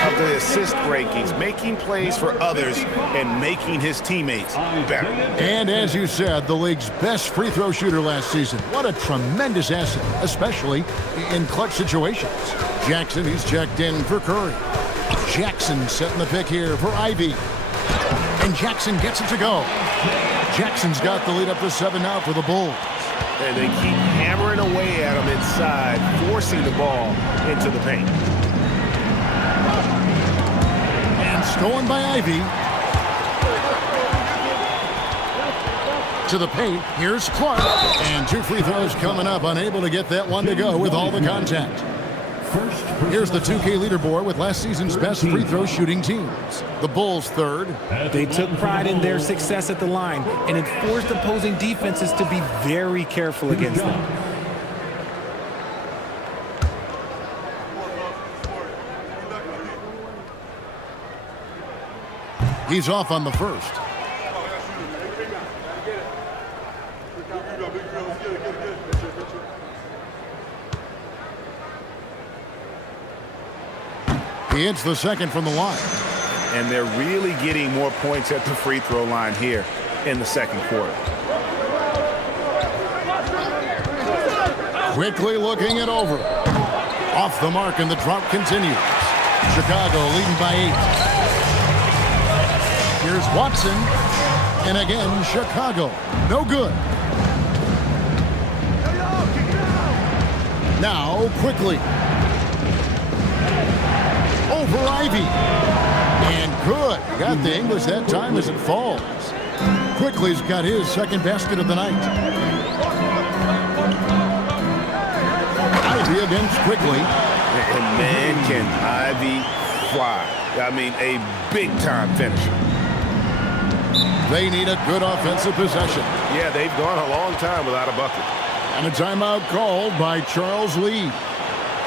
of the assist rankings, making plays for others and making his teammates better. And as you said, the league's best free throw shooter last season. What a tremendous asset, especially in clutch situations. Jackson, he's checked in for Curry. Jackson setting the pick here for Ivey. And Jackson gets it to go. Jackson's got the lead up to 7 now for the Bulls. And they keep hammering away at him inside, forcing the ball into the paint. And stolen by Ivey. To the paint, here's Clark. And 2 free throws coming up, unable to get that one to go with all the contact. Here's the 2K leaderboard with last season's best free throw shooting teams. The Bulls third. They took pride in their success at the line, and it forced opposing defenses to be very careful against them. He's off on the first. He hits the second from the line. And they're really getting more points at the free throw line here in the second quarter. Quickly looking it over. Off the mark, and the drought continues. Chicago leading by 8. Here's Watson. And again, Chicago. No good. Now, quickly. Over Ivy. And good. Got the English that time as it falls. Quickly's got his second basket of the night. Ivy against Quickly. And man, can Ivy fly. I mean, a big-time finisher. They need a good offensive possession. Yeah, they've gone a long time without a bucket. And a timeout called by Charles Lee.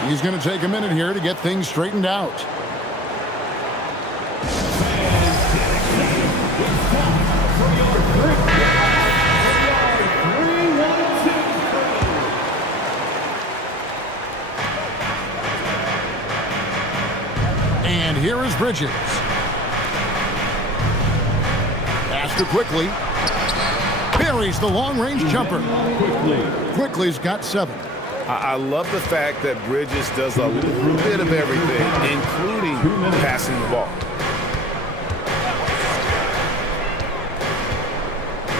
He's going to take a minute here to get things straightened out. And here is Bridges. Pass to Quickly. Buries the long-range jumper. Quickly's got 7. I love the fact that Bridges does a little bit of everything, including passing the ball.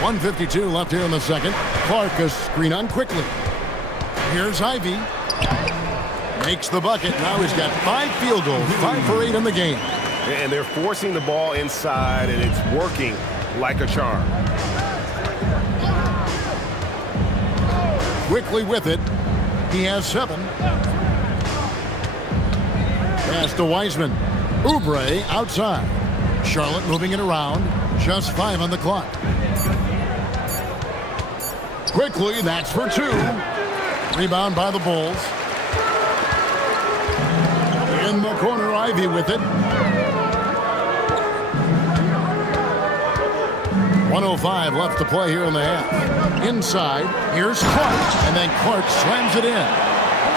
1:52 left here in the second. Clark a screen on Quickly. Here's Ivy. Makes the bucket. Now he's got 5 field goals, 5 for 8 in the game. And they're forcing the ball inside, and it's working like a charm. Quickly with it. He has 7. Pass to Wiseman. Oubre outside. Charlotte moving it around. Just 5 on the clock. Quickly, that's for 2. Rebound by the Bulls. In the corner, Ivy with it. 1:05 left to play here in the half. Inside, here's Clark, and then Clark slams it in.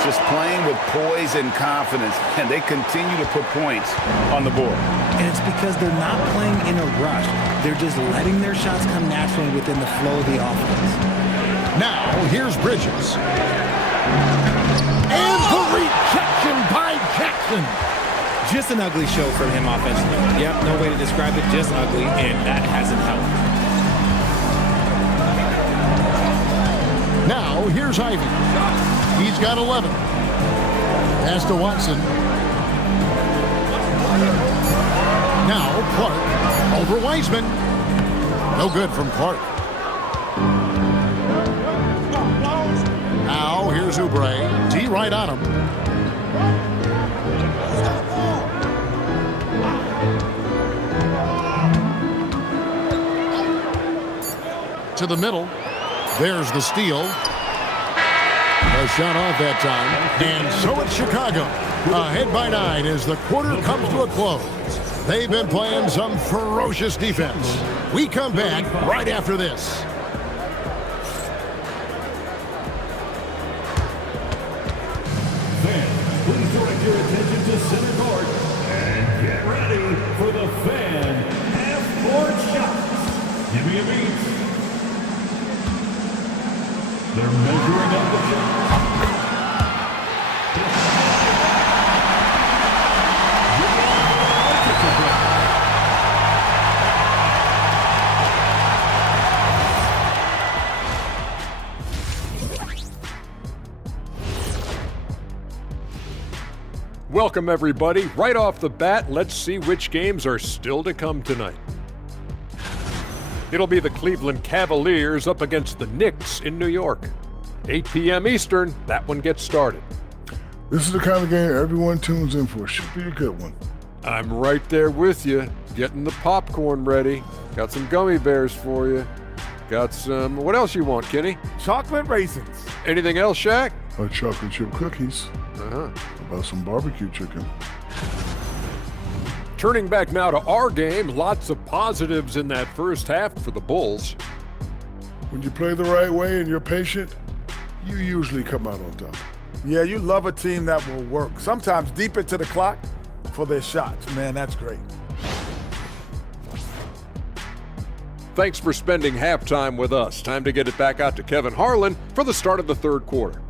Just playing with poise and confidence, and they continue to put points on the board. And it's because they're not playing in a rush. They're just letting their shots come naturally within the flow of the offense. Now, here's Bridges. And the rejection by Jackson. Just an ugly show from him offensively. Yep, no way to describe it, just ugly, and that hasn't helped. Now, here's Ivy. He's got 11. Pass to Watson. Now, Clark over Wiseman. No good from Clark. Now, here's Oubre. D right on him. To the middle. There's the steal. A shot off that time. And so it's Chicago. Ahead by 9 as the quarter comes to a close. They've been playing some ferocious defense. We come back right after this. Please direct your attention to center court and get ready for the fan half-court shots. Give me a beat. They're measuring up the shot. Welcome, everybody. Right off the bat, let's see which games are still to come tonight. It'll be the Cleveland Cavaliers up against the Knicks in New York. 8 p.m. Eastern, that one gets started. This is the kind of game everyone tunes in for. Should be a good one. I'm right there with you, getting the popcorn ready. Got some gummy bears for you. Got some, what else you want, Kenny? Chocolate raisins. Anything else, Shaq? Chocolate chip cookies. Uh-huh. How about some barbecue chicken? Turning back now to our game, lots of positives in that first half for the Bulls. When you play the right way and you're patient, you usually come out on top. Yeah, you love a team that will work, sometimes deep into the clock for their shots. Man, that's great. Thanks for spending halftime with us. Time to get it back out to Kevin Harlan for the start of the third quarter.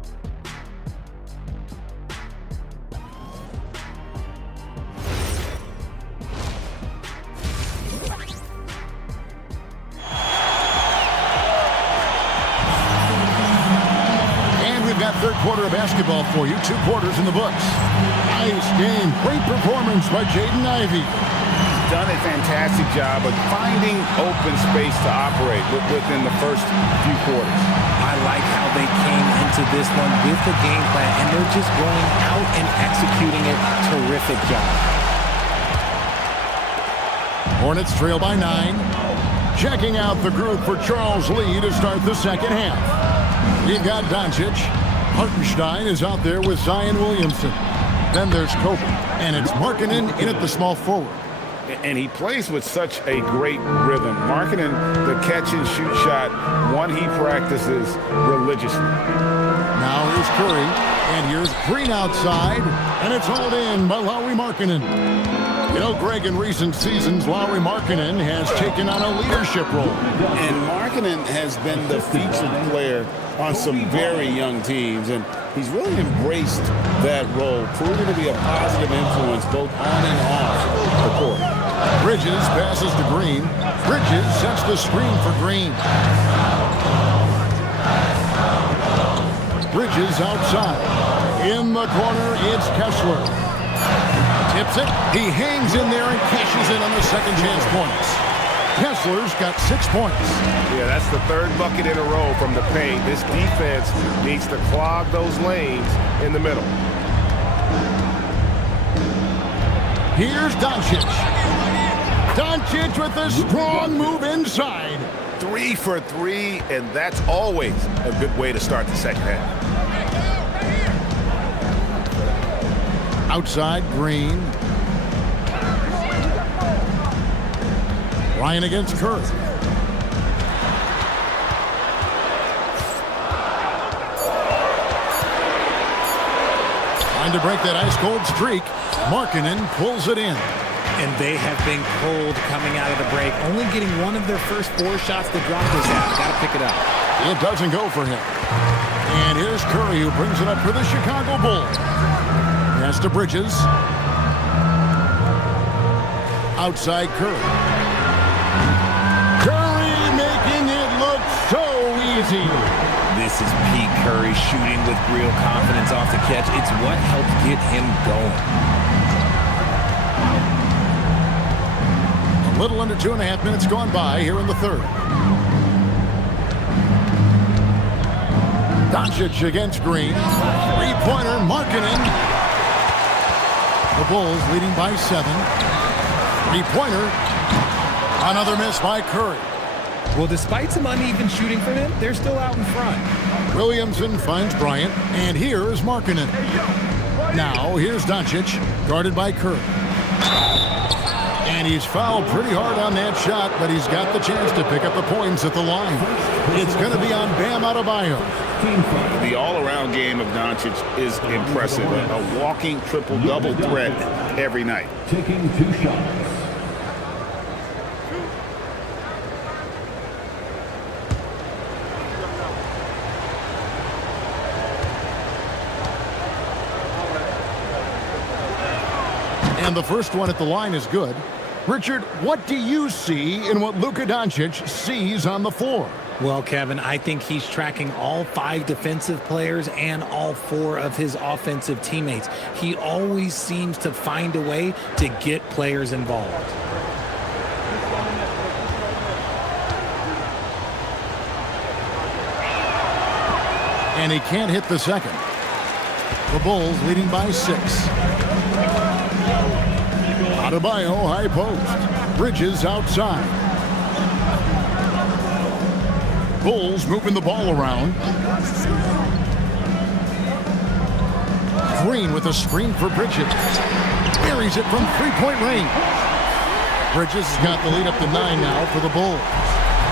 And we've got third quarter of basketball for you. 2 quarters in the books. Nice game. Great performance by Jaden Ivey. Done a fantastic job of finding open space to operate within the first few quarters. I like how they came into this one with the game plan, and they're just going out and executing it. Terrific job. Hornets trail by 9. Checking out the group for Charles Lee to start the second half. We've got Doncic. Hartenstein is out there with Zion Williamson. Then there's Kobe, and it's Markkanen in at the small forward. And he plays with such a great rhythm. Markkanen, the catch-and-shoot shot, one he practices religiously. Now here's Curry, and here's Green outside, and it's hauled in by Lauri Markkanen. You know, Greg, in recent seasons, Lauri Markkanen has taken on a leadership role. And Markkanen has been the featured player on some very young teams, and he's really embraced that role, proving to be a positive influence both on and off the court. Bridges passes to Green. Bridges sets the screen for Green. Bridges outside. In the corner, it's Kessler. Tips it. He hangs in there and cashes in on the second chance points. Kessler's got 6 points. Yeah, that's the third bucket in a row from the paint. This defense needs to clog those lanes in the middle. Here's Doncic. Doncic with a strong move inside. 3 for 3, and that's always a good way to start the second half. Outside, Green. Ryan against Curry. Trying to break that ice-cold streak. Markkanen pulls it in. And they have been cold coming out of the break. Only getting one of their first 4 shots to drop this out. Got to pick it up. It doesn't go for him. And here's Curry, who brings it up for the Chicago Bulls. Pass to Bridges. Outside Curry. Curry making it look so easy. This is Pete Curry shooting with real confidence off the catch. It's what helps get him going. A little under 2.5 minutes gone by here in the third. Doncic against Green. Three-pointer, Markkanen. The Bulls leading by 7. Three-pointer. Another miss by Curry. Well, despite some uneven shooting from him, they're still out in front. Williamson finds Bryant, and here is Markkanen. Now, here's Doncic, guarded by Curry. And he's fouled pretty hard on that shot, but he's got the chance to pick up the points at the line. It's going to be on Bam Adebayo. The all-around game of Doncic is impressive. A walking triple-double threat every night. Taking 2 shots. And the first one at the line is good. Richard, what do you see in what Luka Doncic sees on the floor? Well, Kevin, I think he's tracking all 5 defensive players and all 4 of his offensive teammates. He always seems to find a way to get players involved. And he can't hit the second. The Bulls leading by 6. Adebayo high post. Bridges outside. Bulls moving the ball around. Green with a screen for Bridges. Buries it from three-point range. Bridges has got the lead up to 9 now for the Bulls.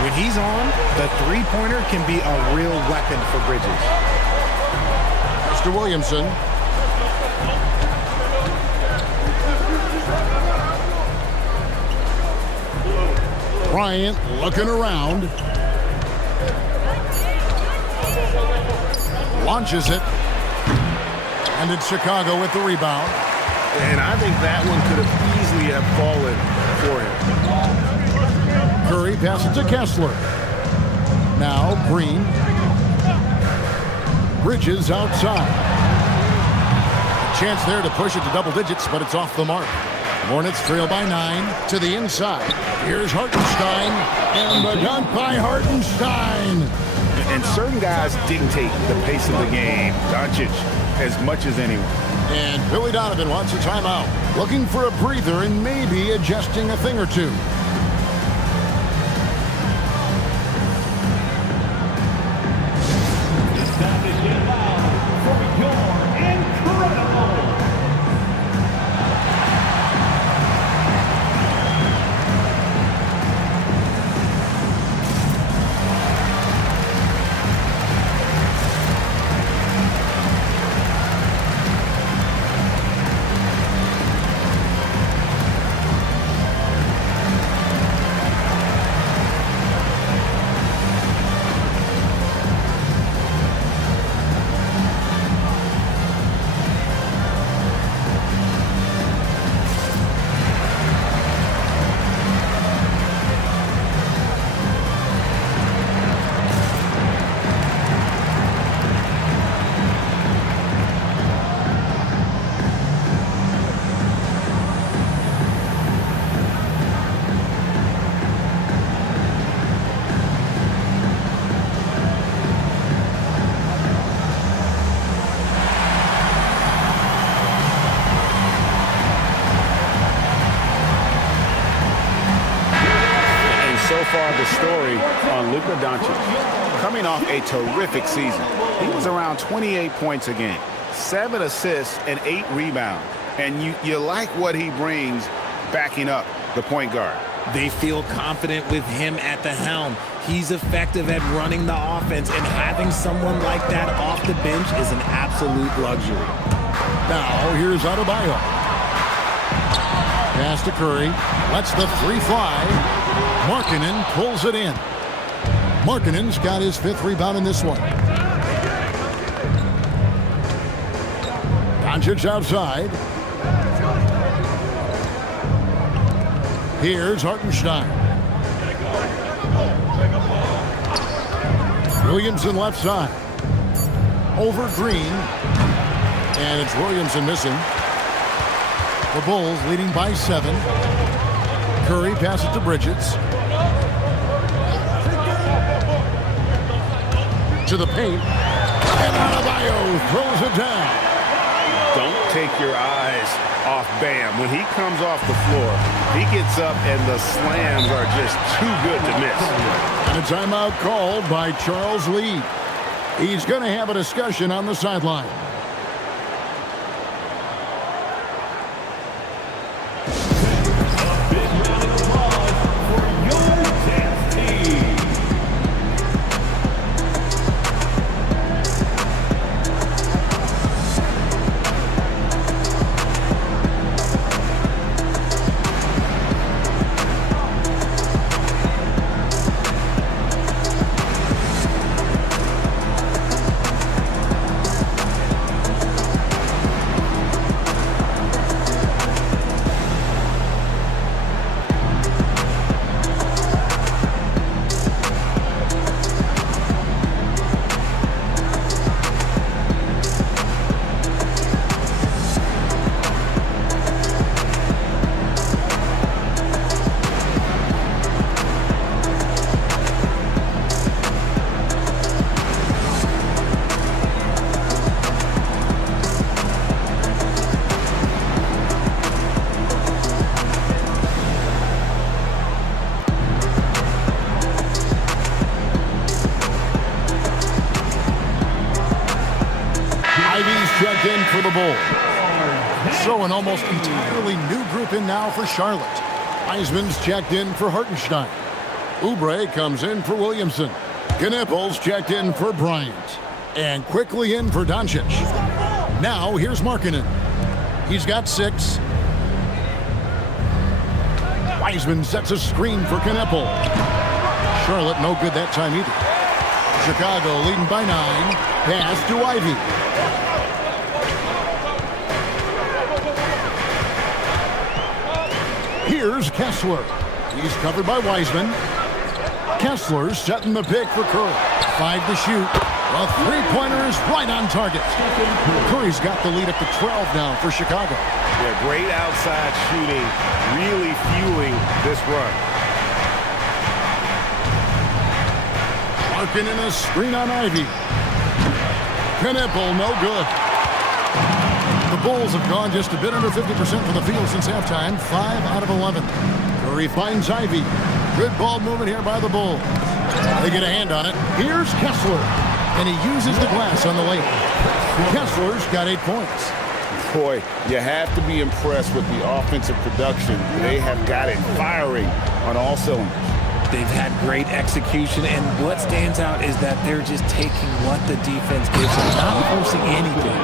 When he's on, the three-pointer can be a real weapon for Bridges. Mr. Williamson. Bryant looking around. Launches it. And it's Chicago with the rebound. And I think that one could have easily have fallen for him. Curry passes to Kessler. Now Green. Bridges outside. A chance there to push it to double digits, but it's off the mark. Hornets trail by 9 to the inside. Here's Hartenstein, and the dunk by Hartenstein. And certain guys dictate the pace of the game. Doncic as much as anyone. And Billy Donovan wants a timeout. Looking for a breather and maybe adjusting a thing or two. The story on Luka Doncic coming off a terrific season. He was around 28 points a game, 7 assists and 8 rebounds. And you like what he brings backing up the point guard. They feel confident with him at the helm. He's effective at running the offense, and having someone like that off the bench is an absolute luxury. Now here's Adebayo. Pass to Curry. Lets the 3 fly. Markkanen pulls it in. Markkanen's got his 5th rebound in this one. Doncic outside. Here's Hartenstein. Williamson left side. Over Green. And it's Williamson missing. The Bulls leading by 7. Curry passes to Bridges. To the paint. And Adebayo throws it down. Don't take your eyes off Bam. When he comes off the floor, he gets up and the slams are just too good to miss. And a timeout called by Charles Lee. He's going to have a discussion on the sideline. checked in for the Bulls. So an almost entirely new group in now for Charlotte. Wiseman's checked in for Hartenstein. Oubre comes in for Williamson. Knippel's checked in for Bryant. And quickly in for Doncic. Now here's Markkanen. He's got 6. Wiseman sets a screen for Knippel. Charlotte no good that time either. Chicago leading by 9. Pass to Ivy. Here's Kessler. He's covered by Wiseman. Kessler's setting the pick for Curry. 5 to shoot. A three-pointer is right on target. Curry's got the lead up to 12 now for Chicago. Yeah, great outside shooting, really fueling this run. Markkanen in a screen on Ivy. Knippel, no good. The Bulls have gone just a bit under 50% from the field since halftime. 5 out of 11. Curry finds Ivy. Good ball movement here by the Bulls. They get a hand on it. Here's Kessler. And he uses the glass on the layup. Kessler's got 8 points. Boy, you have to be impressed with the offensive production. They have got it firing on all cylinders. They've had great execution, and what stands out is that they're just taking what the defense gives them, not forcing anything.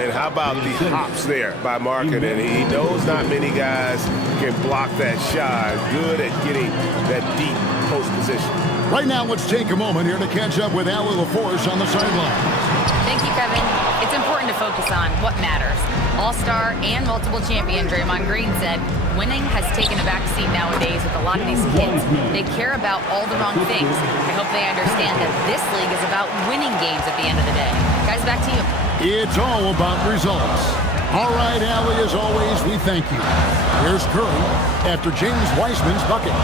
And how about the hops there by Markkanen? He knows not many guys can block that shot. Good at getting that deep post position. Right now, let's take a moment here to catch up with Allie LaForce on the sideline. Thank you, Kevin. It's important to focus on what matters. All-star and multiple champion Draymond Green said, winning has taken a backseat nowadays with a lot of these kids. They care about all the wrong things. I hope they understand that this league is about winning games at the end of the day. Guys, back to you. It's all about results. All right, Allie, as always, we thank you. Here's Curry after James Wiseman's bucket.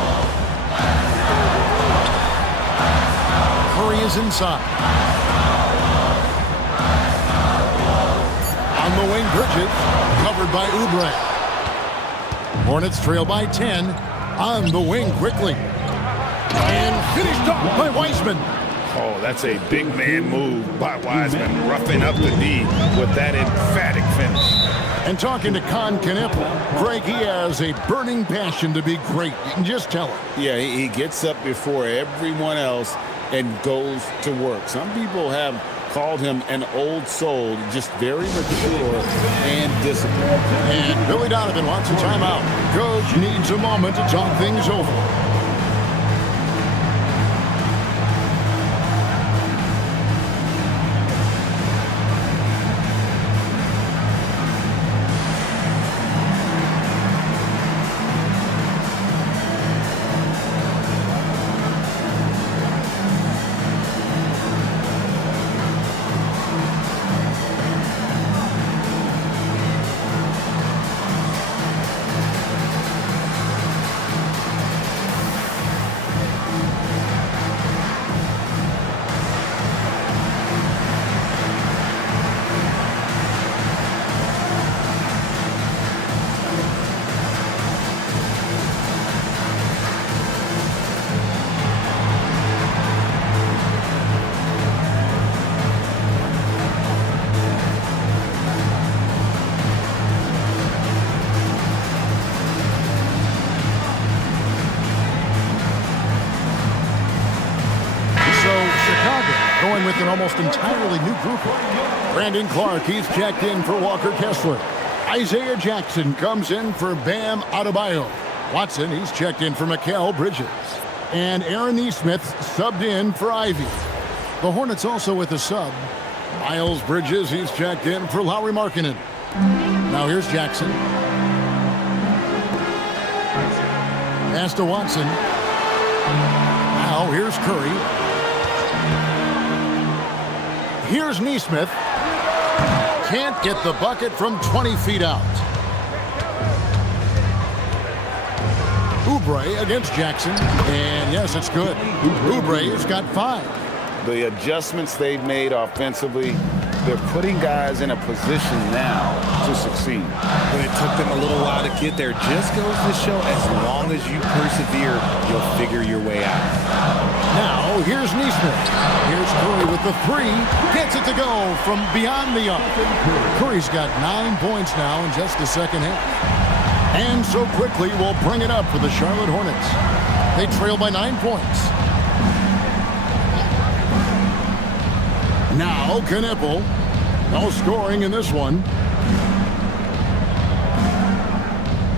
Curry is inside. On the wing, Bridges, covered by Oubre. Hornets trail by 10. On the wing quickly. And finished off by Wiseman. Oh, that's a big man move by Wiseman, roughing up the D with that emphatic finish. And talking to Con Knippel, Greg, he has a burning passion to be great. You can just tell it. Yeah, he gets up before everyone else and goes to work. Some people have called him an old soul, just very mature and disciplined. And Billy Donovan wants a timeout. Coach needs a moment to talk things over. Going with an almost entirely new group. Brandon Clark, he's checked in for Walker Kessler. Isaiah Jackson comes in for Bam Adebayo. Watson, he's checked in for Mikal Bridges. And Aaron Nesmith subbed in for Ivy. The Hornets also with a sub. Miles Bridges, he's checked in for Lauri Markkanen. Now here's Jackson. Pass to Watson. Now here's Curry. Here's Nesmith. Can't get the bucket from 20 feet out. Oubre against Jackson. And yes, it's good. Oubre has got 5. The adjustments they've made offensively, they're putting guys in a position now to succeed. But it took them a little while to get there. Just goes to show, as long as you persevere, you'll figure your way out. Now now, here's Neesmith. Here's Curry with the three. Gets it to go from beyond the arc. Curry's got 9 points now in just the second half. And so quickly will bring it up for the Charlotte Hornets. They trail by 9 points. Now Kneppel. No scoring in this one.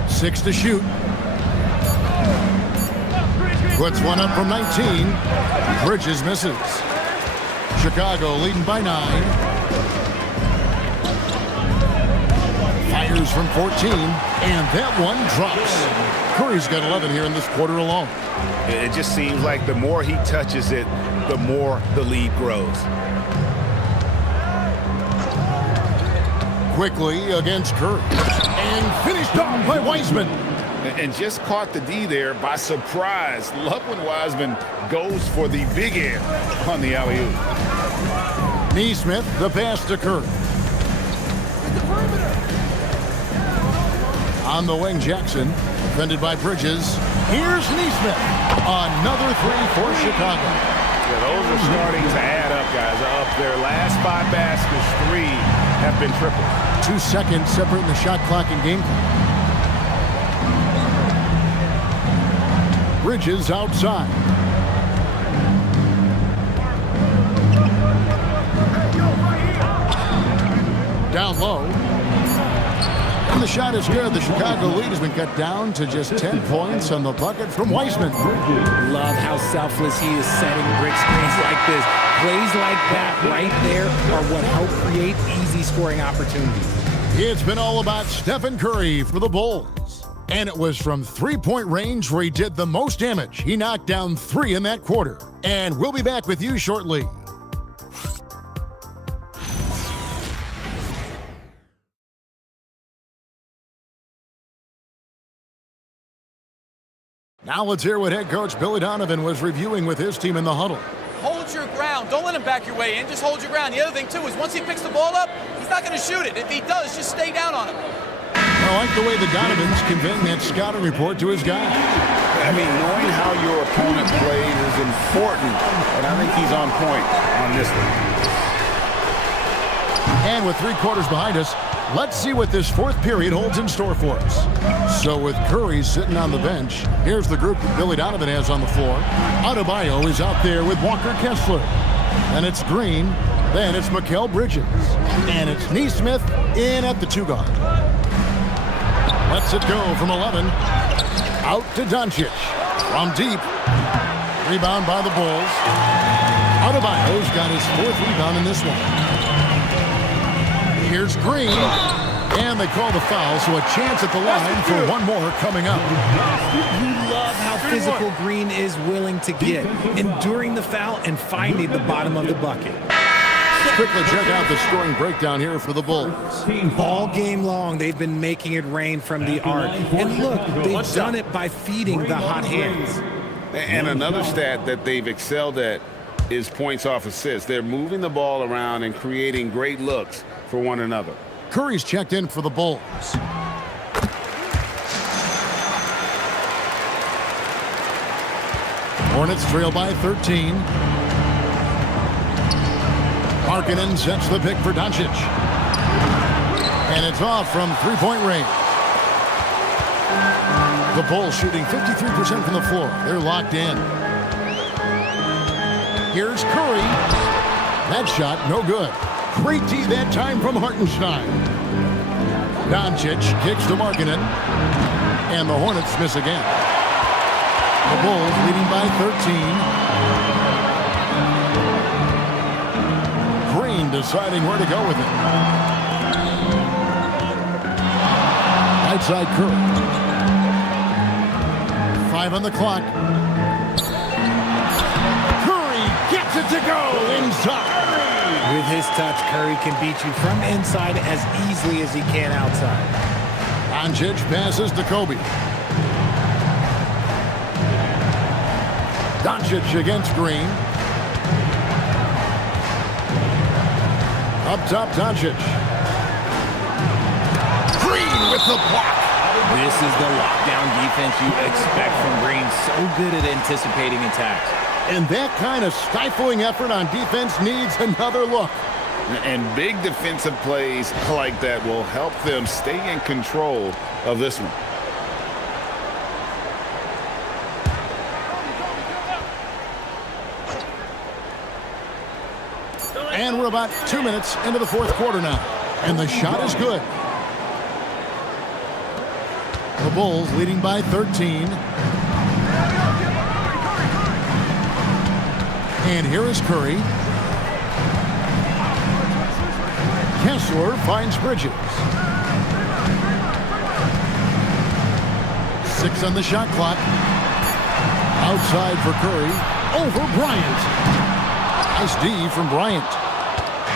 6 to shoot. Puts one up from 19. Bridges misses. Chicago leading by 9. Fires from 14. And that one drops. Curry's got 11 here in this quarter alone. It just seems like the more he touches it, the more the lead grows. Quickly against Curry. And finished off by Wiseman. And just caught the D there by surprise. Love when Wiseman goes for the big air on the alley-oop. Neesmith, the pass to Curry. On the wing, Jackson. Defended by Bridges. Here's Neesmith. Another three for Chicago. Yeah, those are starting to add up, guys. Up their last 5 baskets, 3 have been triple. 2 seconds separating the shot clock and game clock. Bridges outside. Down low. And the shot is good. The Chicago lead has been cut down to just 10 points on the bucket from Wiseman. Love how selfless he is setting brick screens like this. Plays like that right there are what help create easy scoring opportunities. It's been all about Stephen Curry for the Bulls. And it was from three-point range where he did the most damage. He knocked down 3 in that quarter. And we'll be back with you shortly. Now let's hear what head coach Billy Donovan was reviewing with his team in the huddle. Hold your ground. Don't let him back your way in. Just hold your ground. The other thing, too, is once he picks the ball up, he's not going to shoot it. If he does, just stay down on him. I like the way the Donovan's conveying that scouting report to his guys. I mean, knowing how your opponent plays is important, and I think he's on point on this one. And with 3 quarters behind us, let's see what this 4th period holds in store for us. So with Curry sitting on the bench, here's the group that Billy Donovan has on the floor. Adebayo is out there with Walker Kessler. Then it's Green. Then it's Mikal Bridges. And it's Neesmith in at the 2 guard. Lets it go from 11. Out to Doncic. From deep. Rebound by the Bulls. Adebayo's got his 4th rebound in this one. Here's Green. And they call the foul, so a chance at the line for one more coming up. You love how physical Green is willing to get, enduring the foul and finding the bottom of the bucket. Quickly check out the scoring breakdown here for the Bulls. All game long, they've been making it rain from the arc. And look, they've done it by feeding the hot hands. And another stat that they've excelled at is points off assists. They're moving the ball around and creating great looks for one another. Curry's checked in for the Bulls. Hornets trail by 13. Markkanen sets the pick for Doncic. And it's off from 3-point range. The Bulls shooting 53% from the floor. They're locked in. Here's Curry. That shot, no good. Great D that time from Hartenstein. Doncic kicks to Markkanen. And the Hornets miss again. The Bulls leading by 13. Green deciding where to go with it. Right side Curry. 5 on the clock. Curry gets it to go inside. With his touch, Curry can beat you from inside as easily as he can outside. Doncic passes to Kobe. Doncic against Green. Up top, Doncic. Green with the block. This is the lockdown defense you expect from Green. So good at anticipating attacks. And that kind of stifling effort on defense needs another look. And big defensive plays like that will help them stay in control of this one. And we're about 2 minutes into the fourth quarter now. And the shot is good. The Bulls leading by 13. And here is Curry. Kessler finds Bridges. 6 on the shot clock. Outside for Curry. Over Bryant. Nice D from Bryant.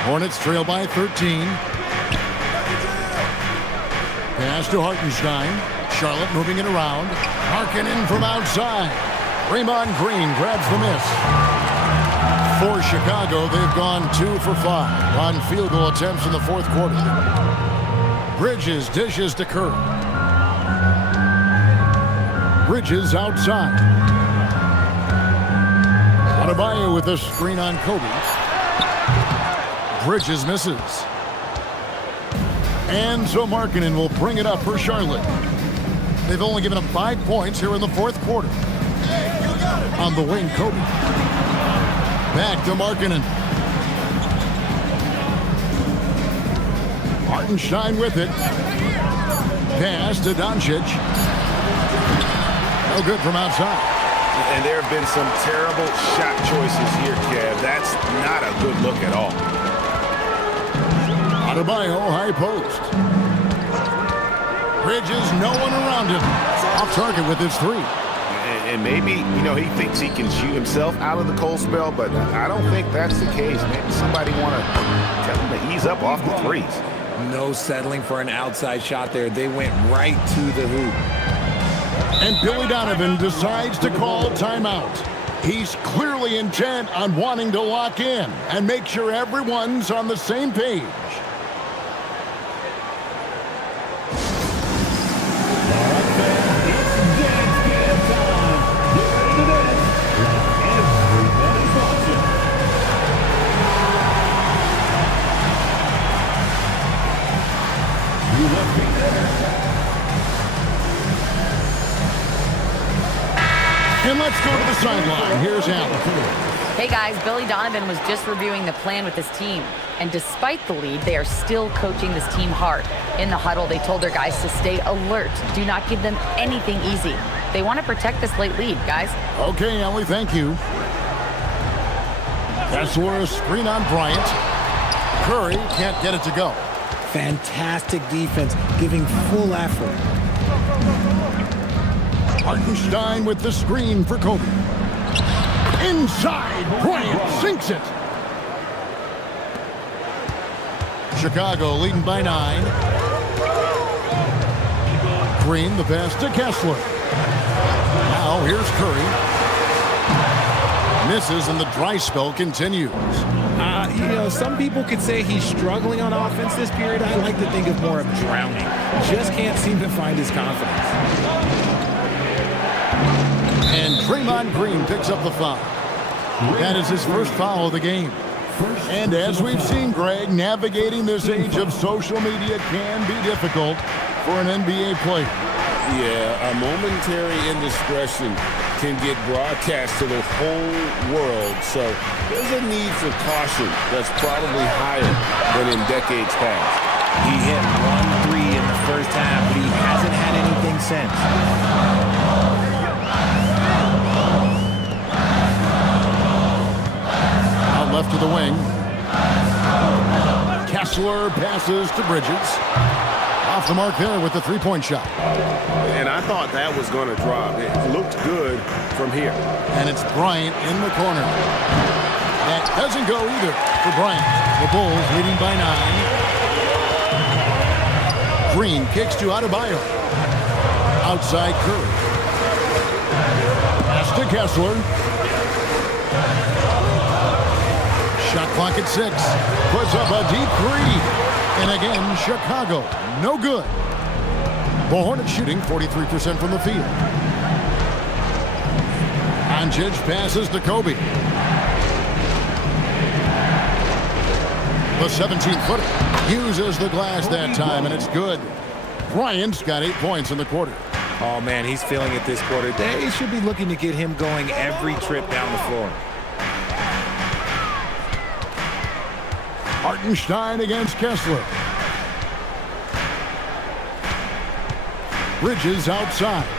Hornets trail by 13. Pass to Hartenstein. Charlotte moving it around. Markkanen from outside. Draymond Green grabs the miss. For Chicago, they've gone 2 for 5 on field goal attempts in the fourth quarter. Bridges dishes to Curry. Bridges outside. Adebayo with a screen on Kobe. Bridges misses. And so Markkanen will bring it up for Charlotte. They've only given up 5 points here in the fourth quarter. On the wing, Kobe. Back to Markkanen. Hartenstein with it. Pass to Doncic. No good from outside. And there have been some terrible shot choices here, Kev. That's not a good look at all. Adebayo, high post. Bridges, no one around him. Off target with his 3. And maybe, he thinks he can shoot himself out of the cold spell, but I don't think that's the case. Maybe somebody want to tell him to ease up off the threes. No settling for an outside shot there. They went right to the hoop. And Billy Donovan decides to call timeout. He's clearly intent on wanting to lock in and make sure everyone's on the same page. And let's go to the sideline. Here's Allen. Hey guys, Billy Donovan was just reviewing the plan with his team. And despite the lead, they are still coaching this team hard. In the huddle, they told their guys to stay alert. Do not give them anything easy. They want to protect this late lead, guys. Okay, Ellie, thank you. Kessler, screen on Bryant. Curry can't get it to go. Fantastic defense, giving full effort. Hartenstein with the screen for Kobe. Inside, Bryant sinks it. Chicago leading by 9. Green, the pass to Kessler. Now here's Curry. Misses and the dry spell continues. Some people could say he's struggling on offense this period. I like to think of more of drowning. Just can't seem to find his confidence. And Draymond Green picks up the foul. That is his first foul of the game. And as we've seen, Greg, navigating this age of social media can be difficult for an NBA player. Yeah, a momentary indiscretion can get broadcast to the whole world. So there's a need for caution that's probably higher than in decades past. He hit 1 3 in the first half, but he hasn't had anything since. Out left to the wing. Kessler passes to Bridges. Off the mark there with the three-point shot. And I thought that was going to drop. It looked good from here. And it's Bryant in the corner. That doesn't go either for Bryant. The Bulls leading by 9. Green kicks to Adebayo. Outside Curry. Pass to Kessler. Shot clock at 6. Puts up a deep 3. And again, Chicago, no good. The Hornets shooting 43% from the field. Doncic passes to Kobe. The 17-footer uses the glass that time, and it's good. Bryant's got 8 points in the quarter. Oh, man, he's feeling it this quarter. They should be looking to get him going every trip down the floor. Hartenstein against Kessler. Bridges outside.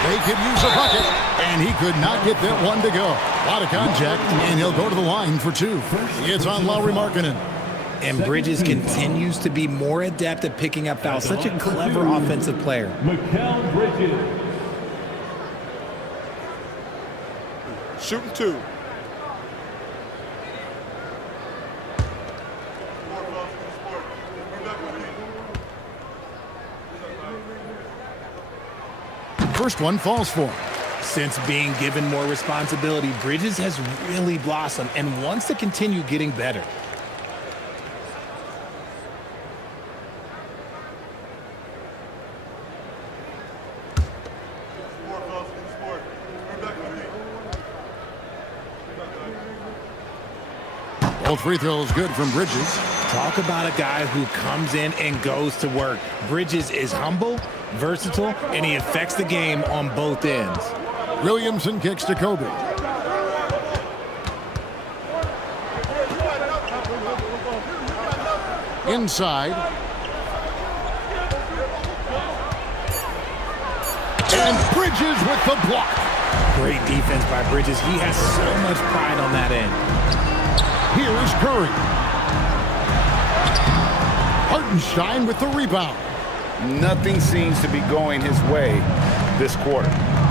They could use a bucket, and he could not get that one to go. A lot of contact, and he'll go to the line for 2. It's on Lauri Markkanen. And Bridges continues to be more adept at picking up fouls. Such a clever offensive player. Mikal Bridges. Shooting 2. First one falls for him. Since being given more responsibility, Bridges has really blossomed and wants to continue getting better. Both free throws good from Bridges. Talk about a guy who comes in and goes to work. Bridges is humble, versatile, and he affects the game on both ends. Williamson kicks to Kobe. Inside. And Bridges with the block. Great defense by Bridges. He has so much pride on that end. Here's Curry. Hartenstein with the rebound. Nothing seems to be going his way this quarter.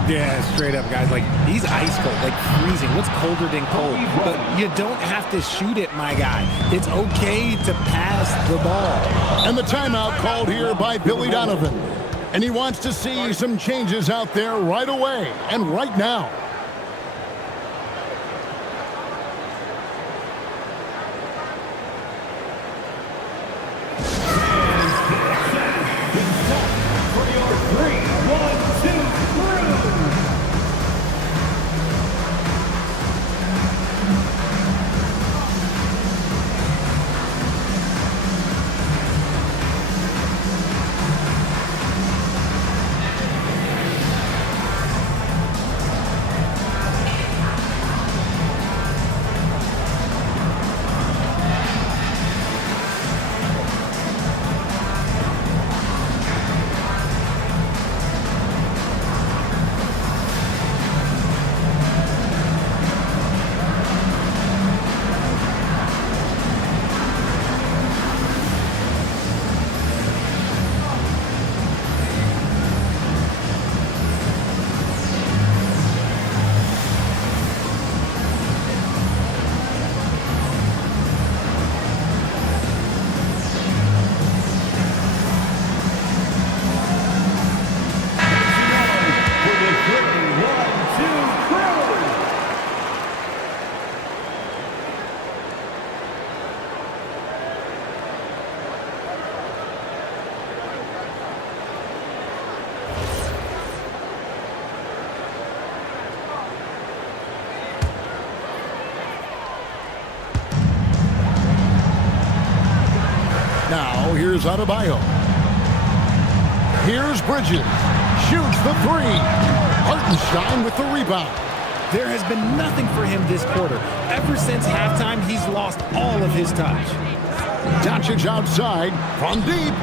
Yeah, straight up, guys. Like, he's ice cold, like freezing. What's colder than cold? But you don't have to shoot it, my guy. It's okay to pass the ball. And the timeout called here by Billy Donovan. And he wants to see some changes out there right away and right now. Now, here's Adebayo. Here's Bridges. Shoots the 3. Hartenstein with the rebound. There has been nothing for him this quarter. Ever since halftime, he's lost all of his touch. Doncic outside from deep.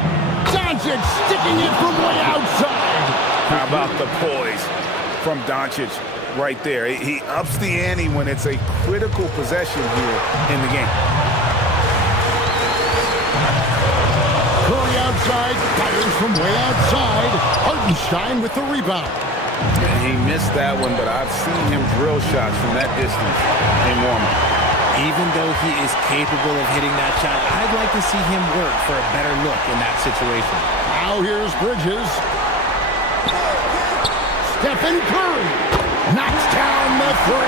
Doncic sticking it from way outside. How about the poise from Doncic right there? He ups the ante when it's a critical possession here in the game. Curry outside, fires from way outside. Hartenstein with the rebound. And he missed that one, but I've seen him drill shots from that distance in warm-up. Even though he is capable of hitting that shot, I'd like to see him work for a better look in that situation. Now here's Bridges. Stephen Curry knocks down the 3.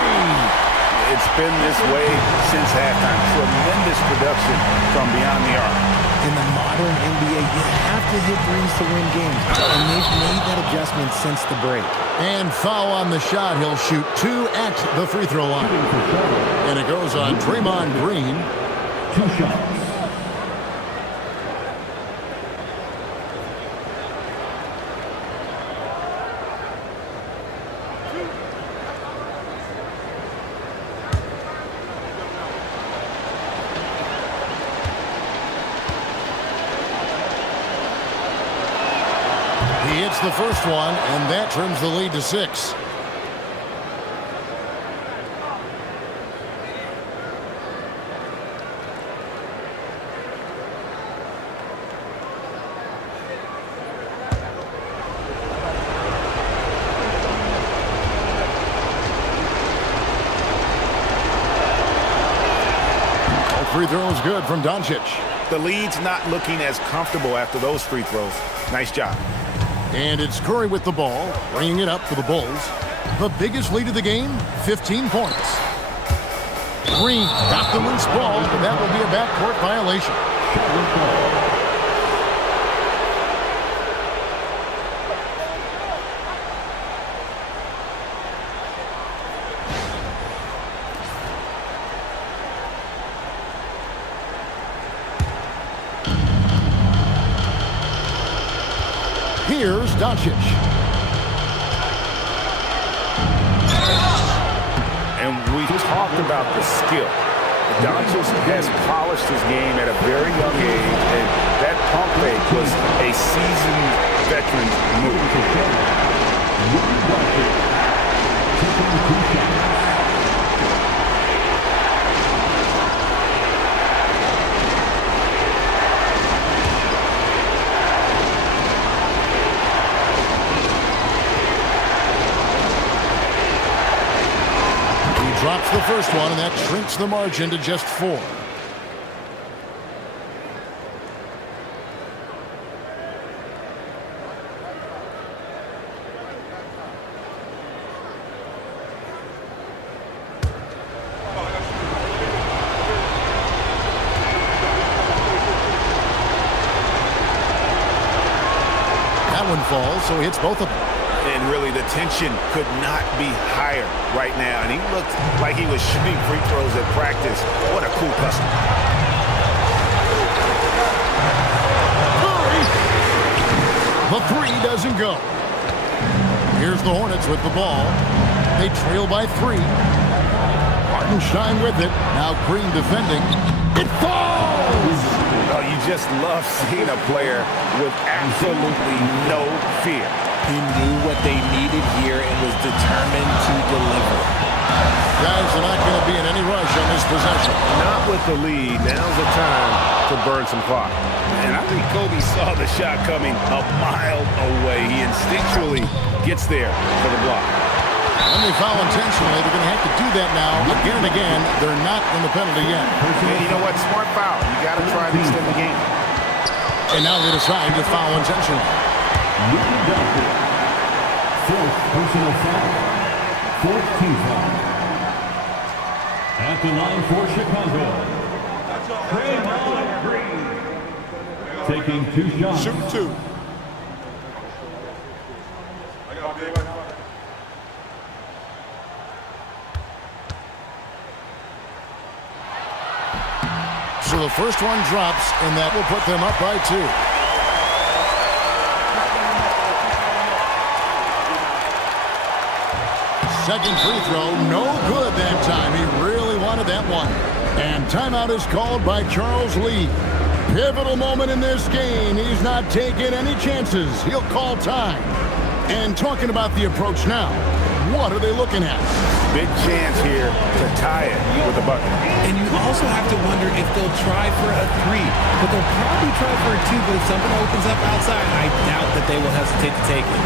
It's been this way since halftime. Tremendous production from beyond the arc. In the modern NBA, you have to hit threes to win games. And they've made that adjustment since the break. And foul on the shot. He'll shoot 2 at the free throw line. And it goes on Draymond Green. 2 shots. He hits the first one, and that trims the lead to 6. Free throw is good from Doncic. The lead's not looking as comfortable after those free throws. Nice job. And it's Curry with the ball, bringing it up for the Bulls. The biggest lead of the game, 15 points. Green got the loose ball, but that will be a backcourt violation. Here's Doncic. And we talked about the skill. Doncic has polished his game at a very young age, and that pump fake was a seasoned veteran's move. Drops the first one, and that shrinks the margin to just 4. That one falls, so he hits both of them. And really, the tension could not be higher right now. And he looked like he was shooting free throws at practice. What a cool customer. The 3 doesn't go. Here's the Hornets with the ball. They trail by 3. Hartenstein with it. Now Green defending. It falls! Oh, you just love seeing a player with absolutely no fear. He knew what they needed here and was determined to deliver. Guys are not going to be in any rush on this possession. Not with the lead. Now's the time to burn some clock. And I think Kobe saw the shot coming a mile away. He instinctually gets there for the block. When they foul intentionally, they're going to have to do that now again and again. They're not in the penalty yet. And you know what? Smart foul. You got to try to extend the game. And now they decide to foul intentionally. Fourth personal foul. 4th team foul. At the line for Chicago, Draymond Green. Taking 2 shots. Shoot 2. So the first one drops, and that will put them up by 2. Second free throw, no good that time. He really wanted that one. And timeout is called by Charles Lee. Pivotal moment in this game. He's not taking any chances. He'll call time. And talking about the approach now, what are they looking at? Big chance here to tie it with a bucket. And you also have to wonder if they'll try for a 3. But they'll probably try for a 2, but if something opens up outside, I doubt that they will hesitate to take it.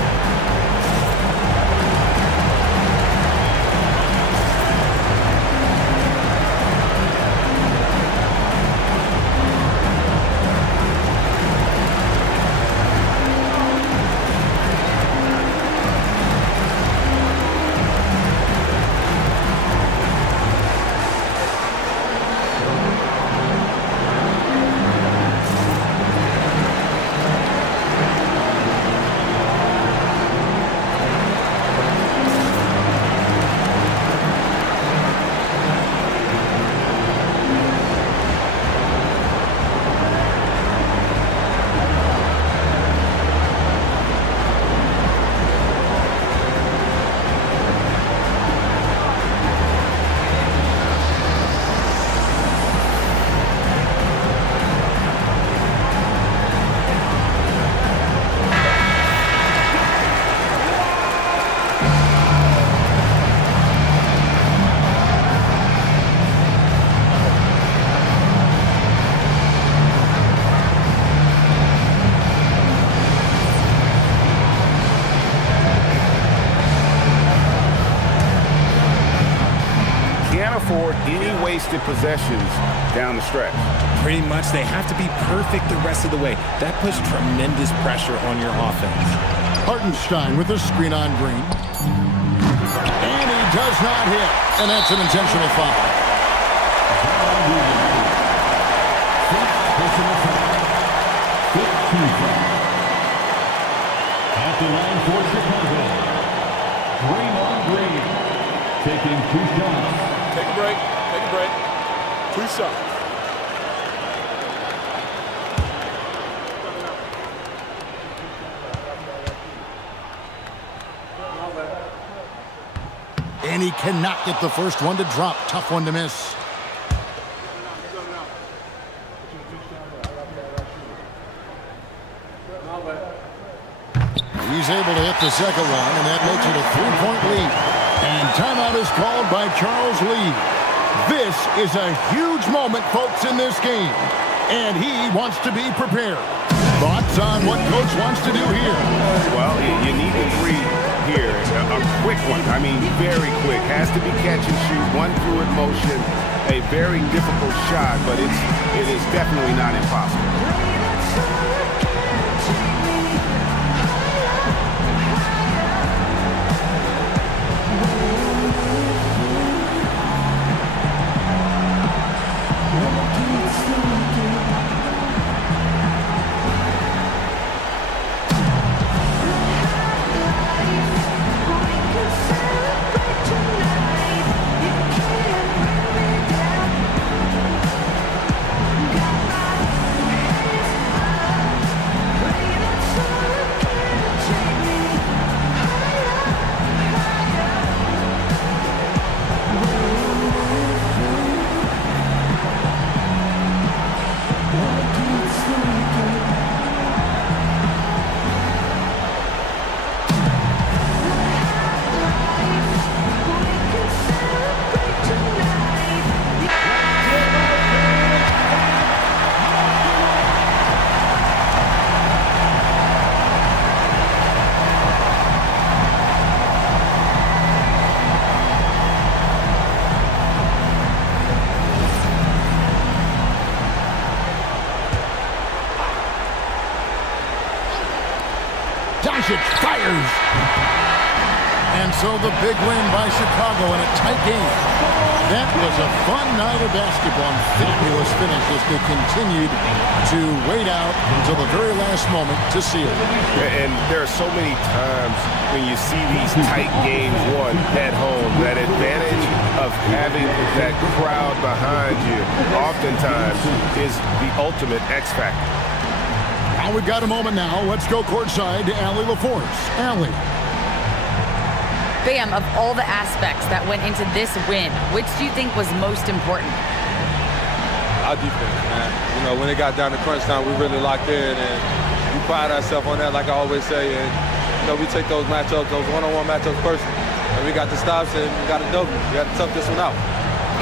can't afford any wasted possessions down the stretch. Pretty much, they have to be perfect the rest of the way. That puts tremendous pressure on your offense. Hartenstein with a screen on Green. And he does not hit. And that's an intentional foul. At the line for Chicago, Draymond Green taking 2 shots. Take a break. Take a break. 2 shots. And he cannot get the first one to drop. Tough one to miss. He's able to hit the second one, and that makes it a 3-point lead. And timeout is called by Charles Lee. This is a huge moment, folks, in this game. And he wants to be prepared. Thoughts on what Coach wants to do here? Well, you need a 3 here. A quick one. I mean, very quick. Has to be catch and shoot. One fluid motion. A very difficult shot, but it is definitely not impossible. Doncic fires. And so the big win by Chicago in a tight game. That was a fun night of basketball. Fabulous finish as they continued to wait out until the very last moment to seal it. And there are so many times when you see these tight games won at home, that advantage of having that crowd behind you oftentimes is the ultimate X factor. Now we've got a moment now. Let's go courtside to Allie LaForce. Allie. Bam, of all the aspects that went into this win, which do you think was most important? Our defense, man. You know, when it got down to crunch time, we really locked in, and we pride ourselves on that, like I always say. And, you know, we take those matchups, those one-on-one matchups personally. And we got the stops, and we got to double. We got to tough this one out.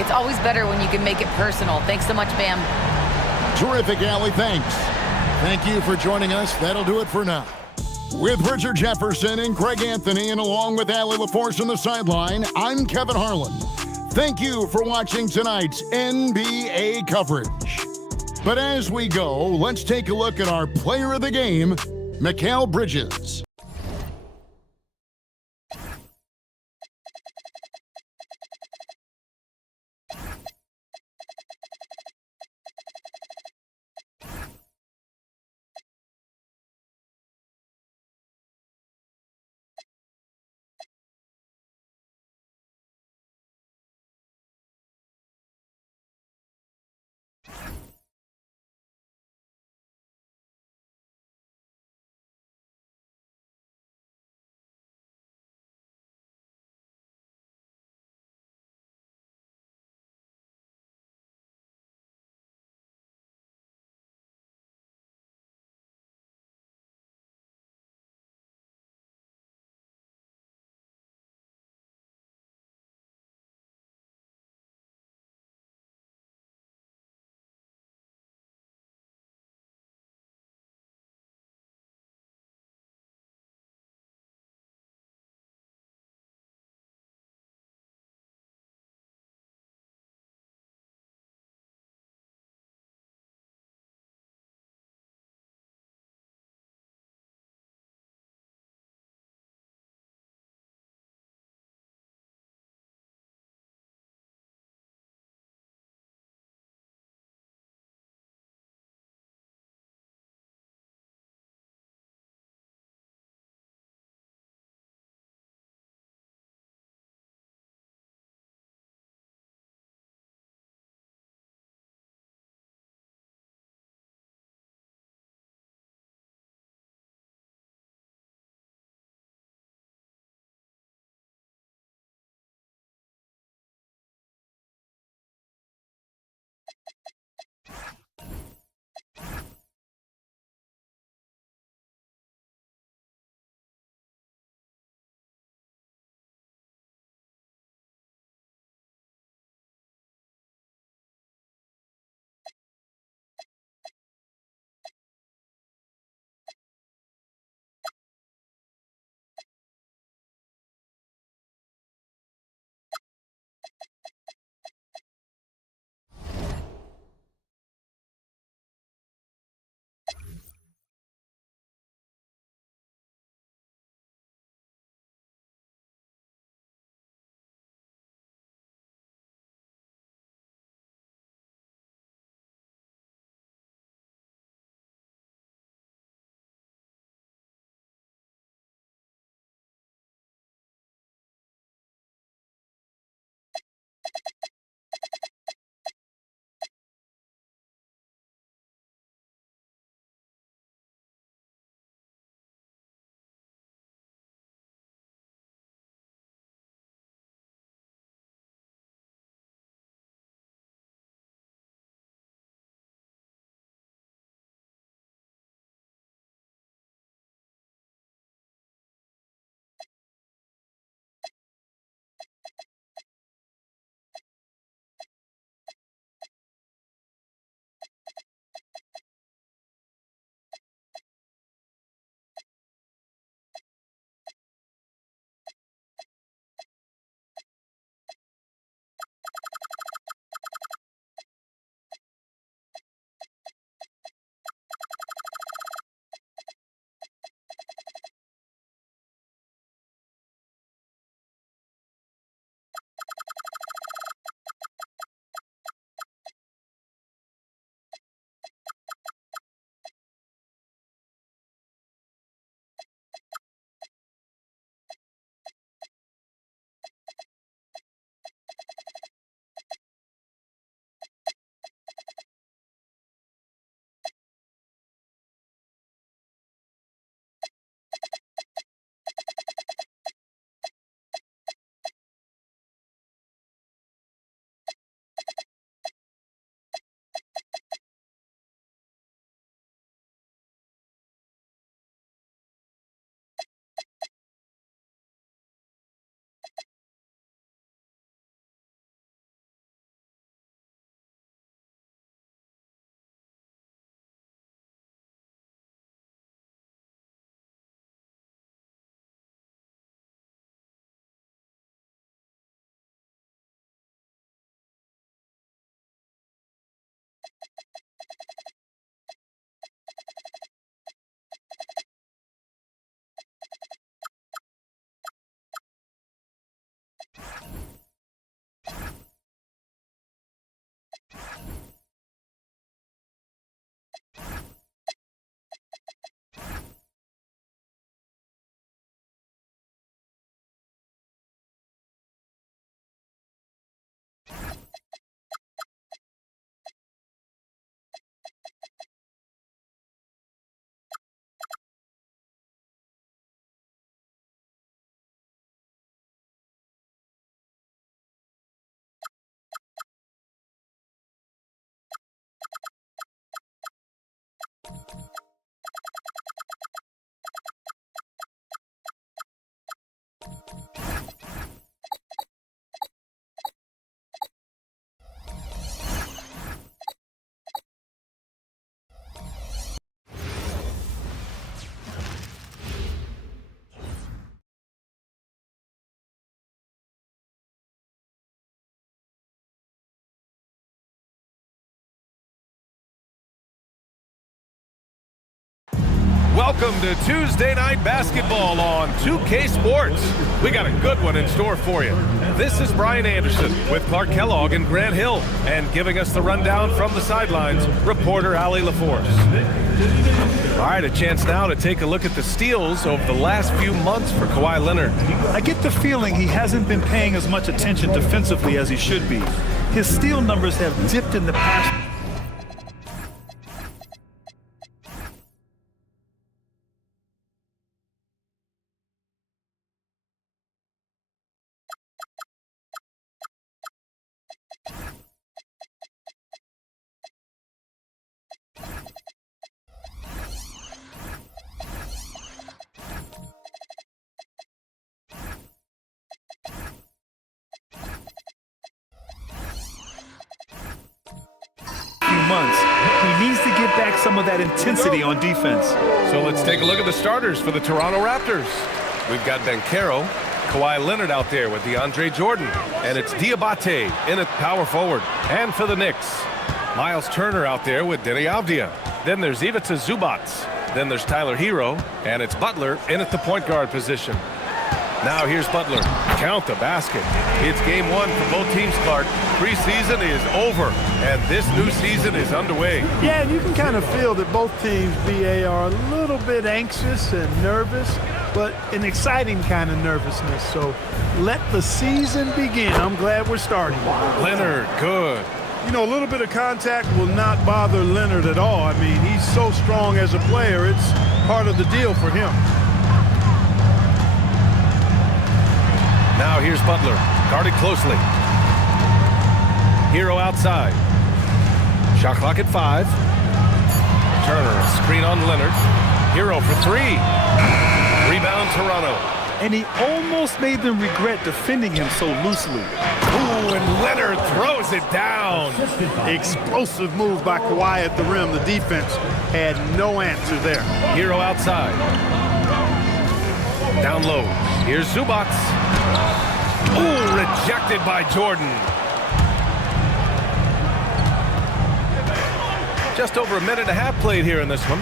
It's always better when you can make it personal. Thanks so much, Bam. Terrific, Allie. Thanks. Thank you for joining us. That'll do it for now. With Richard Jefferson and Greg Anthony, and along with Allie LaForce on the sideline, I'm Kevin Harlan. Thank you for watching tonight's NBA coverage. But as we go, let's take a look at our player of the game, Mikal Bridges. Welcome to Tuesday Night Basketball on 2K Sports. We got a good one in store for you. This is Brian Anderson with Clark Kellogg and Grant Hill. And giving us the rundown from the sidelines, reporter Allie LaForce. All right, a chance now to take a look at the steals over the last few months for Kawhi Leonard. I get the feeling he hasn't been paying as much attention defensively as he should be. His steal numbers have dipped in the past. Months. He needs to get back some of that intensity on defense. So let's take a look at the starters for the Toronto Raptors. We've got Banchero, Kawhi Leonard out there with DeAndre Jordan, and it's Diabate in at power forward. And for the Knicks, Miles Turner out there with Deni Avdija. Then there's Ivica Zubac. Then there's Tyler Hero, and it's Butler in at the point guard position. Now here's Butler. Count the basket. It's game one for both teams, Clark. Preseason is over, and this new season is underway. Yeah, and you can kind of feel that both teams, BA, are a little bit anxious and nervous, but an exciting kind of nervousness. So let the season begin. I'm glad we're starting. Leonard, good. You know, a little bit of contact will not bother Leonard at all. I mean, he's so strong as a player. It's part of the deal for him. Now here's Butler, guarded closely. Hero outside. Shot clock at 5. Turner, a screen on Leonard. Hero for 3. Rebound Toronto. And he almost made them regret defending him so loosely. Ooh, and Leonard throws it down. Explosive move by Kawhi at the rim. The defense had no answer there. Hero outside. Down low. Here's Zubac. Ooh, rejected by Jordan. Just over a minute and a half played here in this one.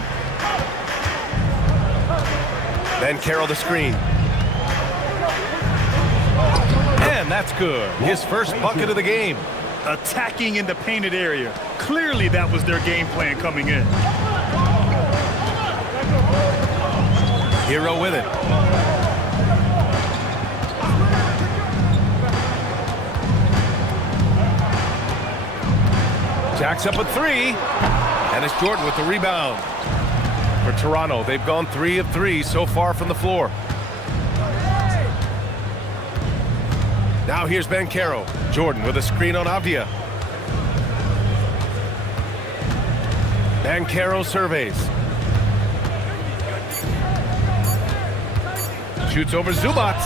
Banchero the screen. And that's good. His first bucket of the game. Attacking in the painted area. Clearly that was their game plan coming in. Hero with it. Jacks up at 3. And it's Jordan with the rebound. For Toronto, they've gone 3 of 3 so far from the floor. Now here's Banchero. Jordan with a screen on Avdija. Banchero surveys. Shoots over Zubac.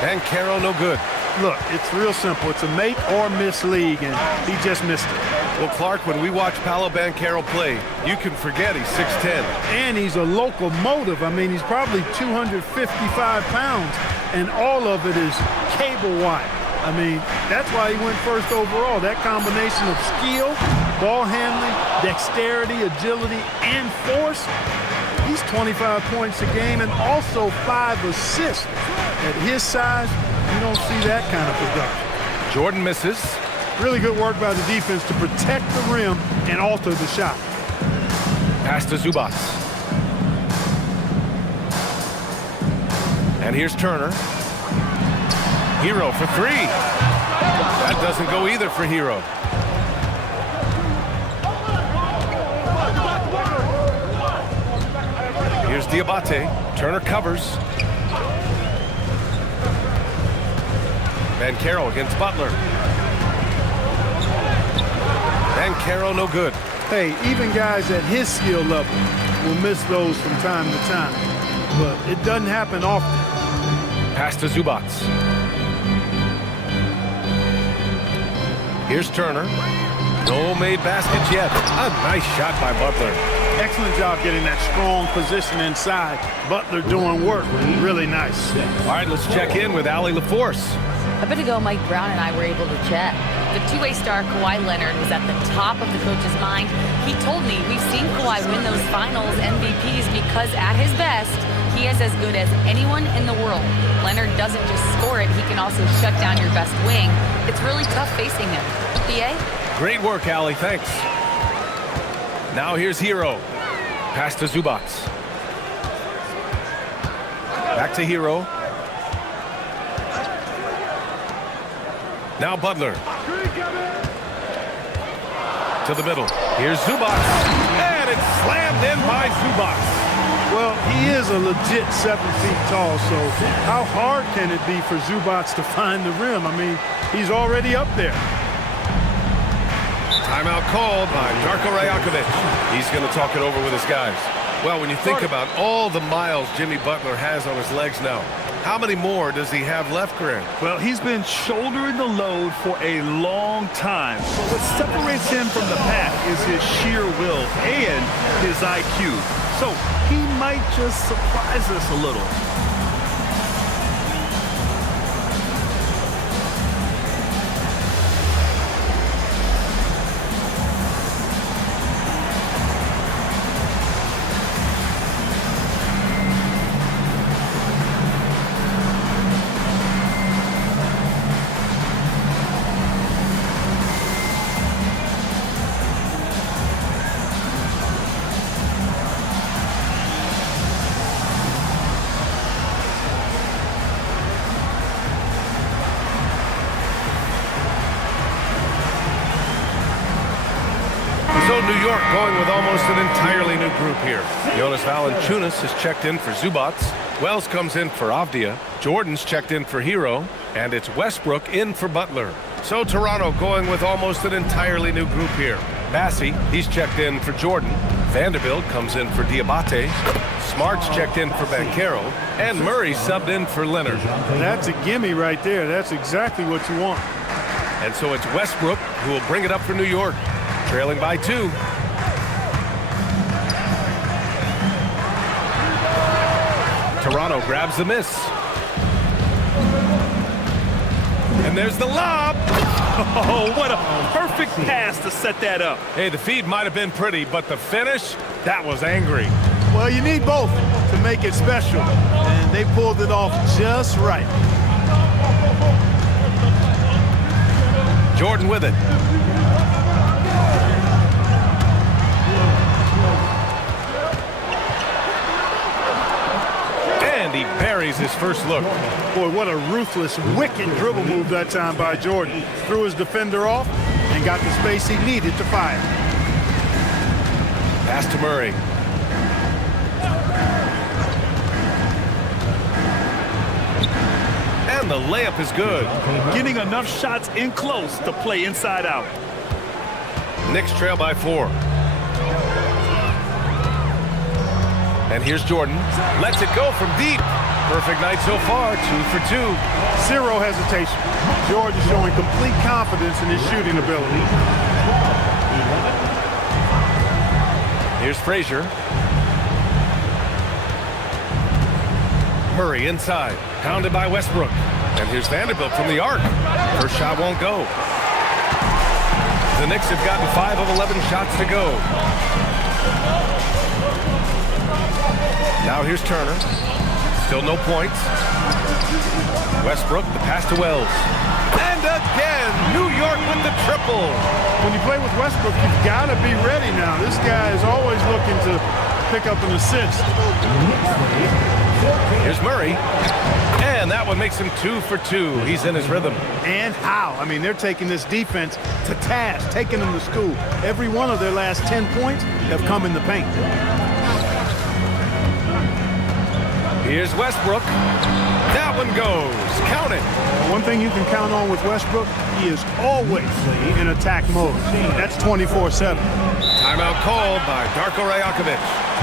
Banchero no good. Look, it's real simple. It's a make or miss league, and he just missed it. Well, Clark, when we watch Paolo Banchero play, you can forget he's 6'10". And he's a locomotive. I mean, he's probably 255 pounds, and all of it is cable wire. I mean, that's why he went first overall. That combination of skill, ball handling, dexterity, agility, and force. He's 25 points a game and also 5 assists. At his size, you don't see that kind of production. Jordan misses. Really good work by the defense to protect the rim and alter the shot. Pass to Zubac. And here's Turner. Hero for three. That doesn't go either for Hero. Here's Diabate. Turner covers. Banchero against Butler. Banchero no good. Hey, even guys at his skill level will miss those from time to time. But it doesn't happen often. Pass to Zubac. Here's Turner. No made baskets yet. A nice shot by Butler. Excellent job getting that strong position inside. Butler doing work. Really nice. All right, let's check in with Allie LaForce. A bit ago, Mike Brown and I were able to chat. The two-way star Kawhi Leonard was at the top of the coach's mind. He told me we've seen Kawhi win those finals MVPs because at his best, he is as good as anyone in the world. Leonard doesn't just score it, he can also shut down your best wing. It's really tough facing him. BA? Great work, Allie, thanks. Now here's Hero. Pass to Zubac. Back to Hero. Now Butler. To the middle. Here's Zubac. And it's slammed in by Zubac. Well, he is a legit 7 feet tall, so how hard can it be for Zubac to find the rim? I mean, he's already up there. Timeout called by Darko Rajakovic. He's going to talk it over with his guys. Well, when you think about all the miles Jimmy Butler has on his legs now, how many more does he have left, Grant? Well, he's been shouldering the load for a long time. But what separates him from the pack is his sheer will and his IQ. So he might just surprise us a little. So New York going with almost an entirely new group here. Jonas Valanciunas has checked in for Zubac. Wells comes in for Avdia. Jordan's checked in for Hero. And it's Westbrook in for Butler. So Toronto going with almost an entirely new group here. Bassey, he's checked in for Jordan. Vanderbilt comes in for Diabate. Smart's checked in for Banchero. And Murray subbed in for Leonard. That's a gimme right there. That's exactly what you want. And so it's Westbrook who will bring it up for New York. Trailing by 2. Toronto grabs the miss. And there's the lob. Oh, what a perfect pass to set that up. Hey, the feed might have been pretty, but the finish, that was angry. Well, you need both to make it special, and they pulled it off just right. Jordan with it. And he buries his first look. Boy, what a ruthless, wicked dribble move that time by Jordan. Threw his defender off and got the space he needed to fire. Pass to Murray. And the layup is good. Getting enough shots in close to play inside out. Knicks trail by 4. And here's Jordan. Lets it go from deep. Perfect night so far, 2 for 2. Zero hesitation. Jordan showing complete confidence in his shooting ability. Here's Frazier. Murray inside. Pounded by Westbrook. And here's Vanderbilt from the arc. First shot won't go. The Knicks have gotten 5 of 11 shots to go. Now here's Turner. Still no points. Westbrook, the pass to Wells. And again, New York with the triple. triple. When you play with Westbrook, you've got to be ready now. This guy is always looking to pick up an assist. Here's Murray. And that one makes him 2 for 2. He's in his rhythm. And how? I mean, they're taking this defense to task, taking them to school. Every one of their last 10 points have come in the paint. Here's Westbrook. That one goes. Count it. One thing you can count on with Westbrook, he is always in attack mode. That's 24/7. Timeout called by Darko Rajakovic.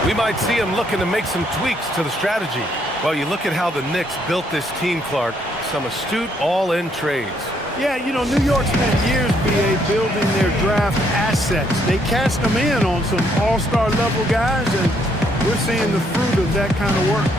We might see him looking to make some tweaks to the strategy. Well, you look at how the Knicks built this team, Clark. Some astute all-in trades. Yeah, you know, New York spent years, B.A., building their draft assets. They cashed them in on some all-star level guys, and we're seeing the fruit of that kind of work.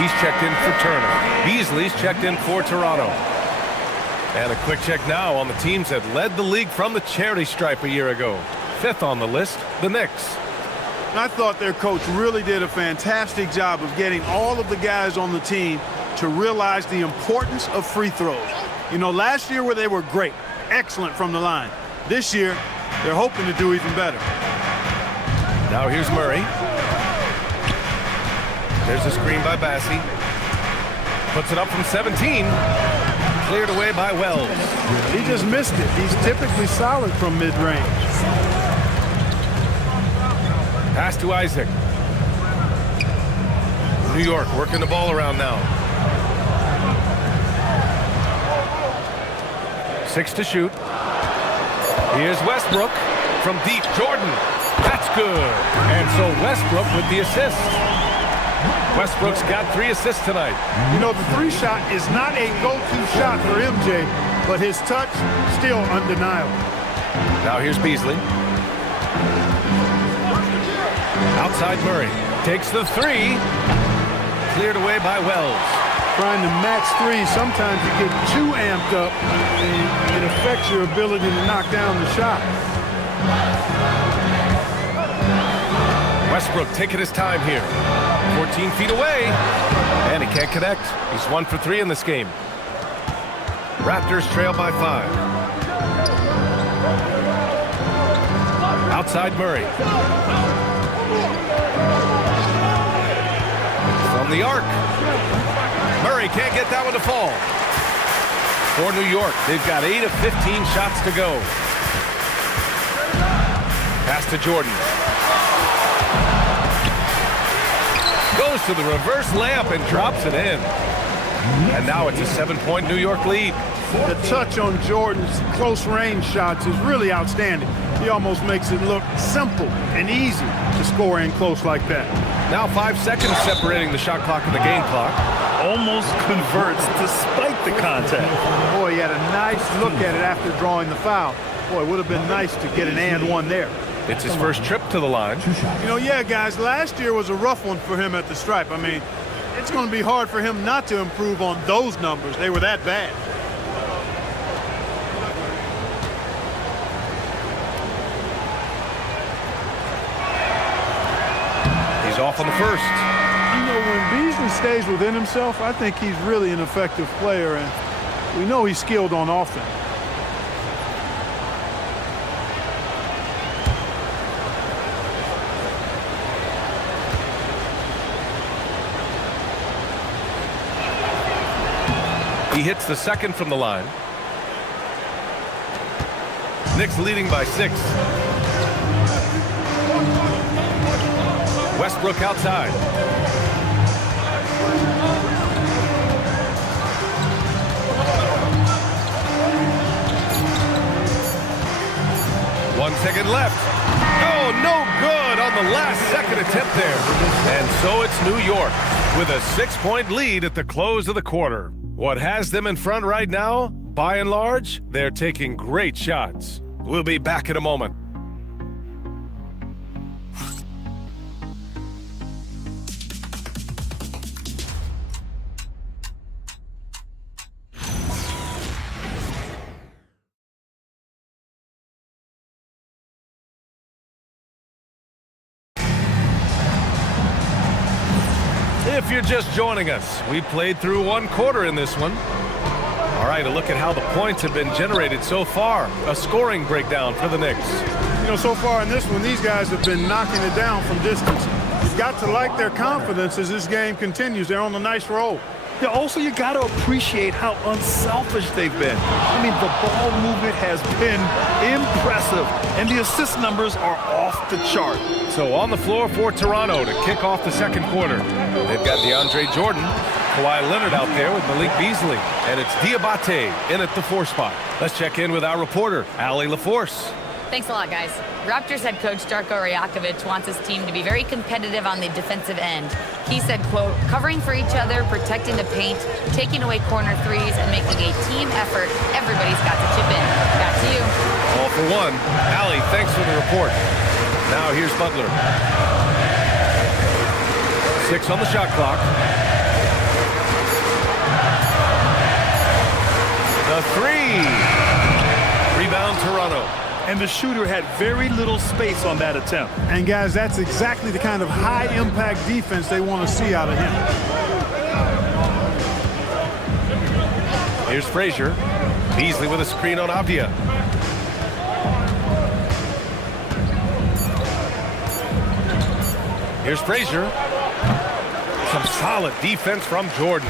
He's checked in for Turner. Beasley's checked in for Toronto. And a quick check now on the teams that led the league from the charity stripe a year ago. 5th on the list, the Knicks. I thought their coach really did a fantastic job of getting all of the guys on the team to realize the importance of free throws. You know, last year where they were great, excellent from the line. This year, they're hoping to do even better. Now here's Murray. There's a screen by Bassi. Puts it up from 17. Cleared away by Wells. He just missed it. He's typically solid from mid-range. Pass to Isaac. New York working the ball around now. 6 to shoot. Here's Westbrook from deep. Jordan. That's good. And so Westbrook with the assist. Westbrook's got 3 assists tonight. You know, the 3 shot is not a go-to shot for MJ, but his touch still undeniable. Now here's Beasley. Outside Murray. Takes the 3. Cleared away by Wells. Trying to match 3, sometimes you get too amped up and it affects your ability to knock down the shot. Westbrook taking his time here. 14 feet away. And he can't connect. He's 1 for 3 in this game. Raptors trail by 5. Outside Murray. From the arc. Murray can't get that one to fall. For New York, they've got 8 of 15 shots to go. Pass to Jordan. Goes to the reverse layup and drops it in. And now it's a 7-point New York lead. The touch on Jordan's close-range shots is really outstanding. He almost makes it look simple and easy to score in close like that. Now 5 seconds separating the shot clock and the game clock. Almost converts despite the contact. Boy, he had a nice look at it after drawing the foul. Boy, it would have been nice to get an and one there. It's his first trip to the line. You know, yeah, guys, last year was a rough one for him at the stripe. I mean, it's going to be hard for him not to improve on those numbers. They were that bad. He's off on the first. You know, when Beasley stays within himself, I think he's really an effective player, and we know he's skilled on offense. He hits the second from the line. Knicks leading by 6. Westbrook outside. One second left. Oh, no good on the last second attempt there. And so it's New York with a 6-point lead at the close of the quarter. What has them in front right now? By and large, they're taking great shots. We'll be back in a moment. If you're just joining us, we played through one quarter in this one. All right, a look at how the points have been generated so far. A scoring breakdown for the Knicks. You know, so far in this one, these guys have been knocking it down from distance. You've got to like their confidence as this game continues. They're on a nice roll. Yeah, also, you got to appreciate how unselfish they've been. I mean, the ball movement has been impressive, and the assist numbers are off the chart. So on the floor for Toronto to kick off the second quarter. They've got DeAndre Jordan, Kawhi Leonard out there with Malik Beasley, and it's Diabate in at the 4 spot. Let's check in with our reporter, Allie LaForce. Thanks a lot, guys. Raptors head coach Darko Rajakovic wants his team to be very competitive on the defensive end. He said, quote, covering for each other, protecting the paint, taking away corner threes, and making a team effort. Everybody's got to chip in. Back to you. All for one. Allie, thanks for the report. Now here's Butler. 6 on the shot clock. The 3. Rebound Toronto. And the shooter had very little space on that attempt. And, guys, that's exactly the kind of high-impact defense they want to see out of him. Here's Frazier. Beasley with a screen on Avdia. Here's Frazier. Some solid defense from Jordan.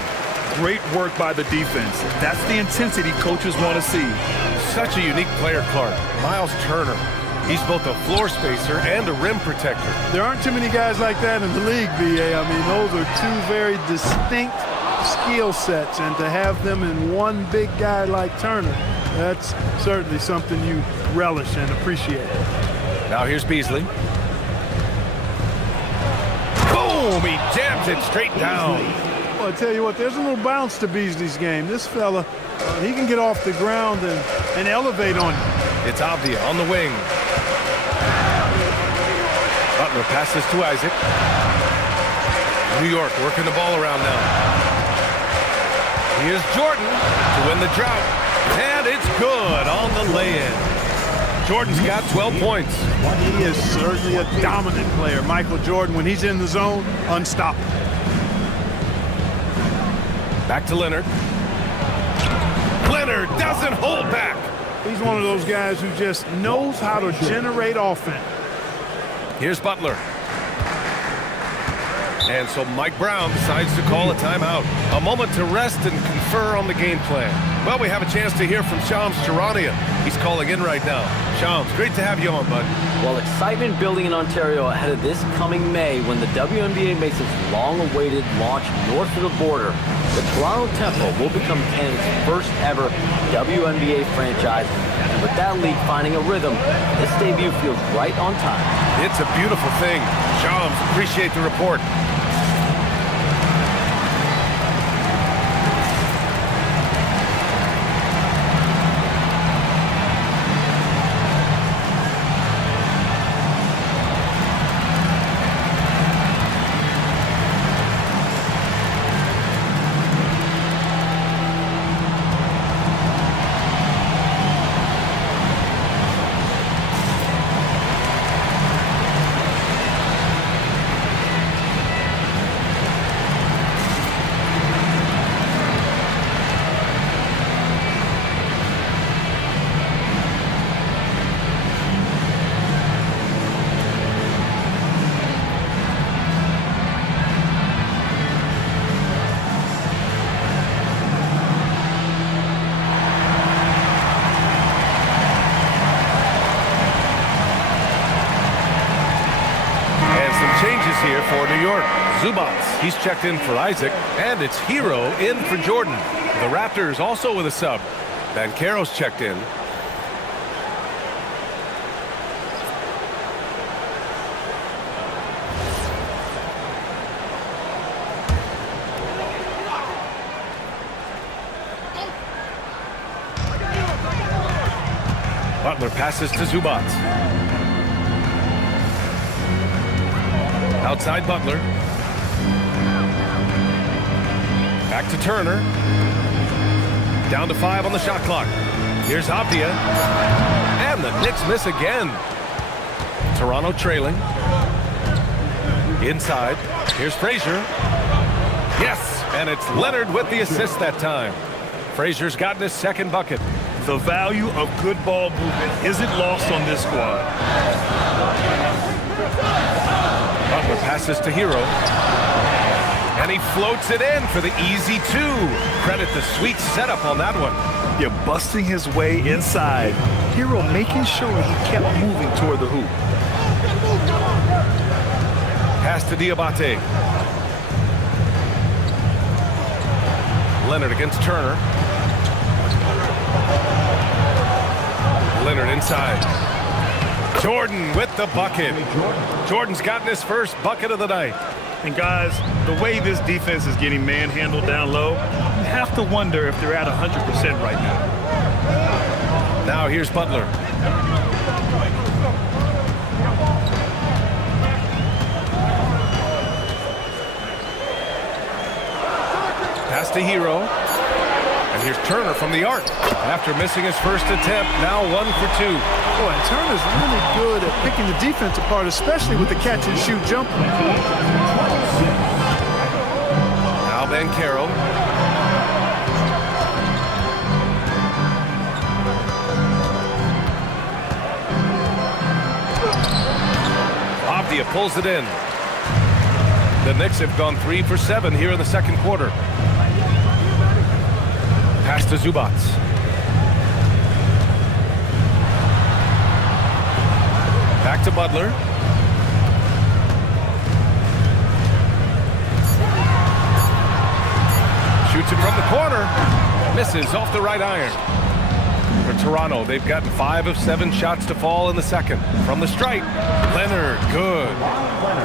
Great work by the defense. That's the intensity coaches want to see. Such a unique player, Clark. Miles Turner. He's both a floor spacer and a rim protector. There aren't too many guys like that in the league, B.A. I mean, those are two very distinct skill sets, and to have them in one big guy like Turner, that's certainly something you relish and appreciate. Now here's Beasley. Boom! He jams it straight down. Well, I tell you what, there's a little bounce to Beasley's game. This fella, he can get off the ground and elevate on you. It's Avdia on the wing. Butler passes to Isaac. New York working the ball around now. Here's Jordan to win the drought. And it's good on the lay-in. Jordan's got 12 points. He is certainly a dominant player. Michael Jordan, when he's in the zone, unstoppable. Back to Leonard. Leonard doesn't hold back. He's one of those guys who just knows how to generate offense. Here's Butler. And so Mike Brown decides to call a timeout. A moment to rest and confer on the game plan. Well, we have a chance to hear from Shams Charania. He's calling in right now. Shams, great to have you on, bud. Well, excitement building in Ontario ahead of this coming May when the WNBA makes its long-awaited launch north of the border. The Toronto Temple will become Canada's first ever WNBA franchise. And with that league finding a rhythm, this debut feels right on time. It's a beautiful thing. Shams, appreciate the report. changes here for New York. Zubats, he's checked in for Isaac, and it's Hero in for Jordan. The Raptors also with a sub. Banchero's checked in. Butler passes to Zubats. Outside Butler. Back to Turner. Down to 5 on the shot clock. Here's Avdia. And the Knicks miss again. Toronto trailing. Inside. Here's Frazier. Yes, and it's Leonard with the assist that time. Frazier's gotten his second bucket. The value of good ball movement isn't lost on this squad. Butler passes to Hero. And he floats it in for the easy 2. Credit the sweet setup on that one. Yeah, busting his way inside. Hero making sure he kept moving toward the hoop. Pass to Diabate. Leonard against Turner. Leonard inside. Jordan with the bucket. Jordan's gotten his first bucket of the night. And guys, the way this defense is getting manhandled down low, you have to wonder if they're at 100% right now. Now here's Butler. Pass to Hero. And here's Turner from the arc. After missing his first attempt, now 1 for 2. Boy, and Turner's really good at picking the defense apart, especially with the catch-and-shoot jumper. Now Banchero. Avdia pulls it in. The Knicks have gone 3 for 7 here in the second quarter. Pass to Zubats. Back to Butler. Shoots it from the corner. Misses off the right iron. For Toronto, they've gotten 5 of 7 shots to fall in the second. From the stripe, Leonard, good.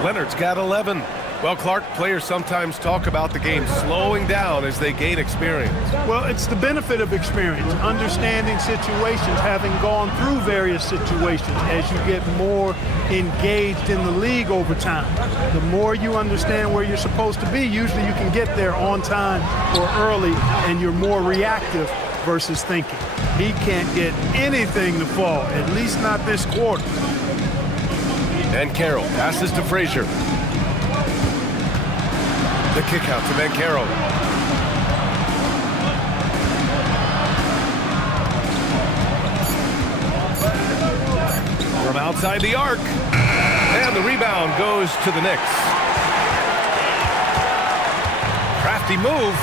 Leonard's got 11. Well, Clark, players sometimes talk about the game slowing down as they gain experience. Well, it's the benefit of experience, understanding situations, having gone through various situations as you get more engaged in the league over time. The more you understand where you're supposed to be, usually you can get there on time or early, and you're more reactive versus thinking. He can't get anything to fall, at least not this quarter. And Carroll passes to Frazier. The kick out to Banchero. From outside the arc. And the rebound goes to the Knicks. Crafty move.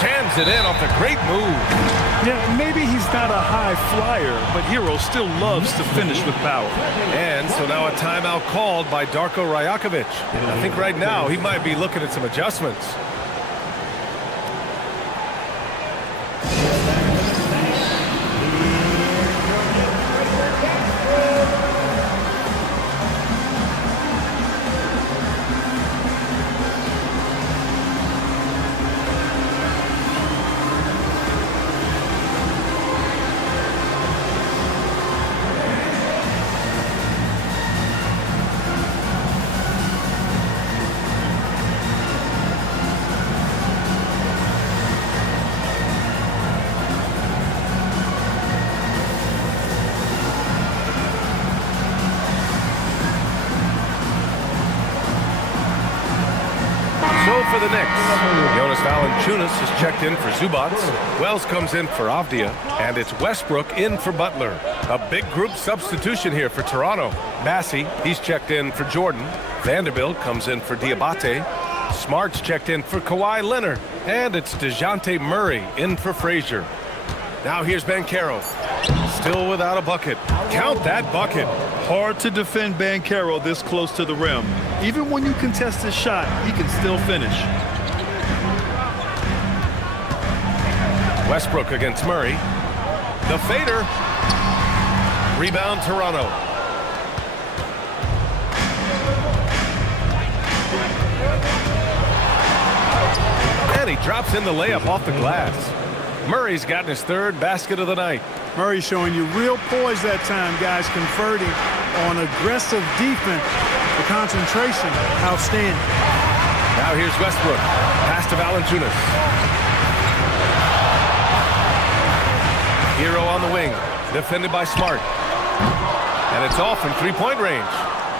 Jams it in off a great move. Yeah, maybe he's not a high flyer, but Hero still loves to finish with power. And so now a timeout called by Darko Rajakovic. I think right now he might be looking at some adjustments. For the Knicks, Jonas Valanciunas has checked in for Zubats. Wells comes in for Avdia, and it's Westbrook in for Butler. A big group substitution here for Toronto. Massey, he's checked in for Jordan. Vanderbilt comes in for Diabate. Smart's checked in for Kawhi Leonard, and it's DeJounte Murray in for Frazier. Now here's Banchero, still without a bucket. Count that bucket. Hard to defend Banchero this close to the rim. Even when you contest his shot, he can still finish. Westbrook against Murray. The fader. Rebound Toronto. And he drops in the layup off the glass. Murray's gotten his third basket of the night. Murray showing you real poise that time, guys, converting on aggressive defense. The concentration, outstanding. Now here's Westbrook. Pass to Valanciunas. Hero on the wing. Defended by Smart. And it's off from three-point range.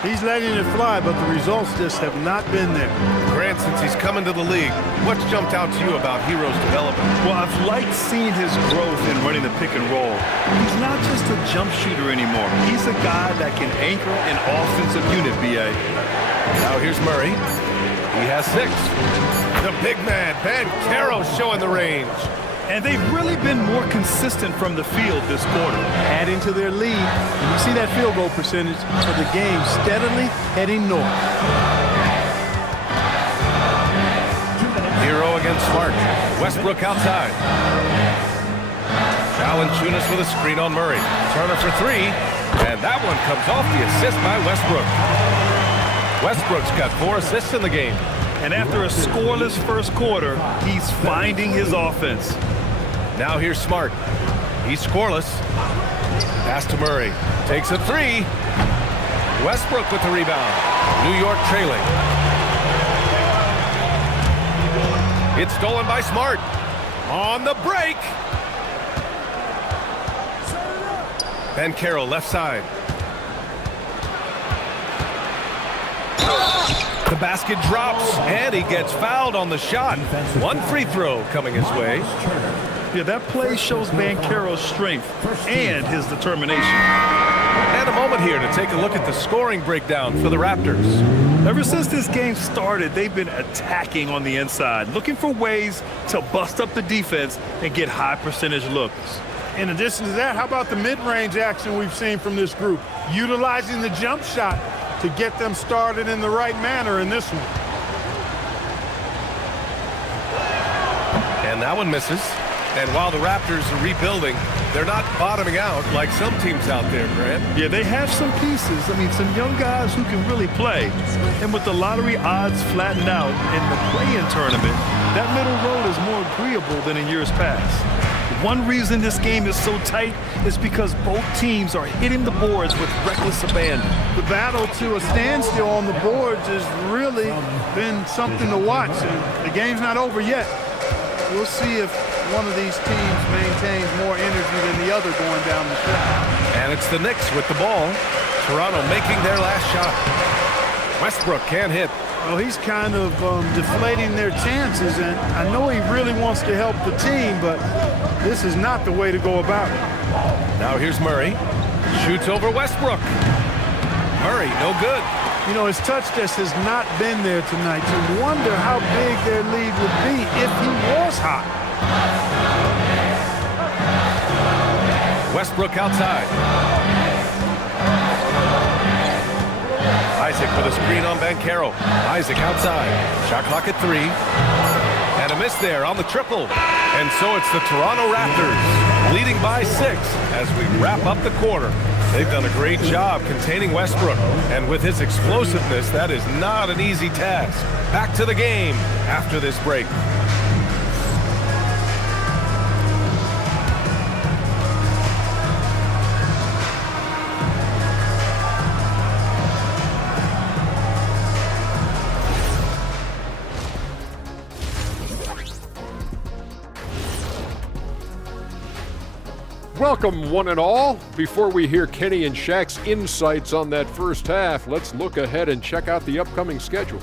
He's letting it fly, but the results just have not been there. Grant, since he's come into the league, what's jumped out to you about Hero's development? Well, I've liked seeing his growth in running the pick and roll. He's not just a jump shooter anymore. He's a guy that can anchor an offensive unit, B.A. Now here's Murray. He has 6. The big man, Banchero, showing the range. And they've really been more consistent from the field this quarter. Adding to their lead. And you see that field goal percentage for the game steadily heading north. Hero against Smart. Westbrook outside. Valanciunas with a screen on Murray. Turner for 3. And that one comes off the assist by Westbrook. Westbrook's got 4 assists in the game. And after a scoreless first quarter, he's finding his offense. Now here's Smart. He's scoreless. Pass to Murray. Takes a 3. Westbrook with the rebound. New York trailing. It's stolen by Smart. On the break. Banchero left side. The basket drops, and he gets fouled on the shot. 1 free throw coming his way. Yeah, that play shows Banchero's strength and his determination. And a moment here to take a look at the scoring breakdown for the Raptors. Ever since this game started, they've been attacking on the inside, looking for ways to bust up the defense and get high percentage looks. In addition to that, how about the mid-range action we've seen from this group? Utilizing the jump shot to get them started in the right manner in this one. And that one misses. And while the Raptors are rebuilding, they're not bottoming out like some teams out there, Grant. Yeah, they have some pieces. I mean, some young guys who can really play. And with the lottery odds flattened out in the play-in tournament, that middle road is more agreeable than in years past. One reason this game is so tight is because both teams are hitting the boards with reckless abandon. The battle to a standstill on the boards has really been something to watch. And the game's not over yet. We'll see if one of these teams maintains more energy than the other going down the stretch. And it's the Knicks with the ball. Toronto making their last shot. Westbrook can't hit. Well, he's kind of deflating their chances, and I know he really wants to help the team, but this is not the way to go about it. Now here's Murray. Shoots over Westbrook. Murray, no good. You know, his touch just has not been there tonight. You wonder how big their lead would be if he was hot. Westbrook outside. Isaac with a screen on Banchero. Isaac outside. Shot clock at 3. And a miss there on the triple. And so it's the Toronto Raptors leading by 6 as we wrap up the quarter. They've done a great job containing Westbrook. And with his explosiveness, that is not an easy task. Back to the game after this break. Welcome, one and all. Before we hear Kenny and Shaq's insights on that first half, let's look ahead and check out the upcoming schedule.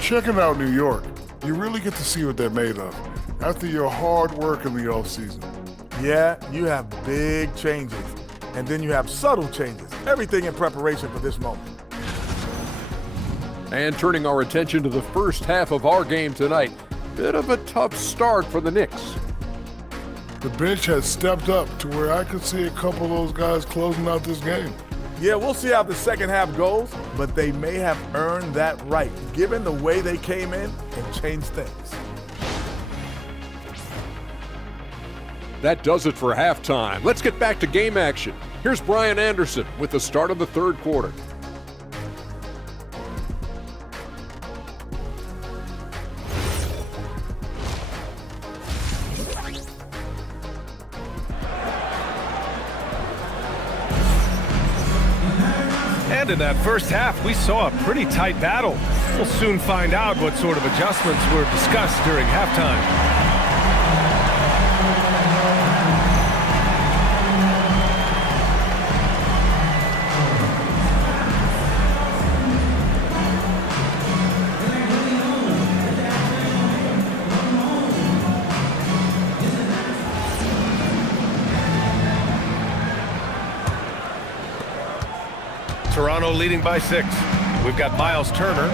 Checking out New York, you really get to see what they're made of after your hard work in the offseason. Yeah, you have big changes, and then you have subtle changes. Everything in preparation for this moment. And turning our attention to the first half of our game tonight, bit of a tough start for the Knicks. The bench has stepped up to where I could see a couple of those guys closing out this game. Yeah, we'll see how the second half goes, but they may have earned that right, given the way they came in and changed things. That does it for halftime. Let's get back to game action. Here's Brian Anderson with the start of the third quarter. And in that first half, we saw a pretty tight battle. We'll soon find out what sort of adjustments were discussed during halftime. Toronto leading by 6. We've got Miles Turner,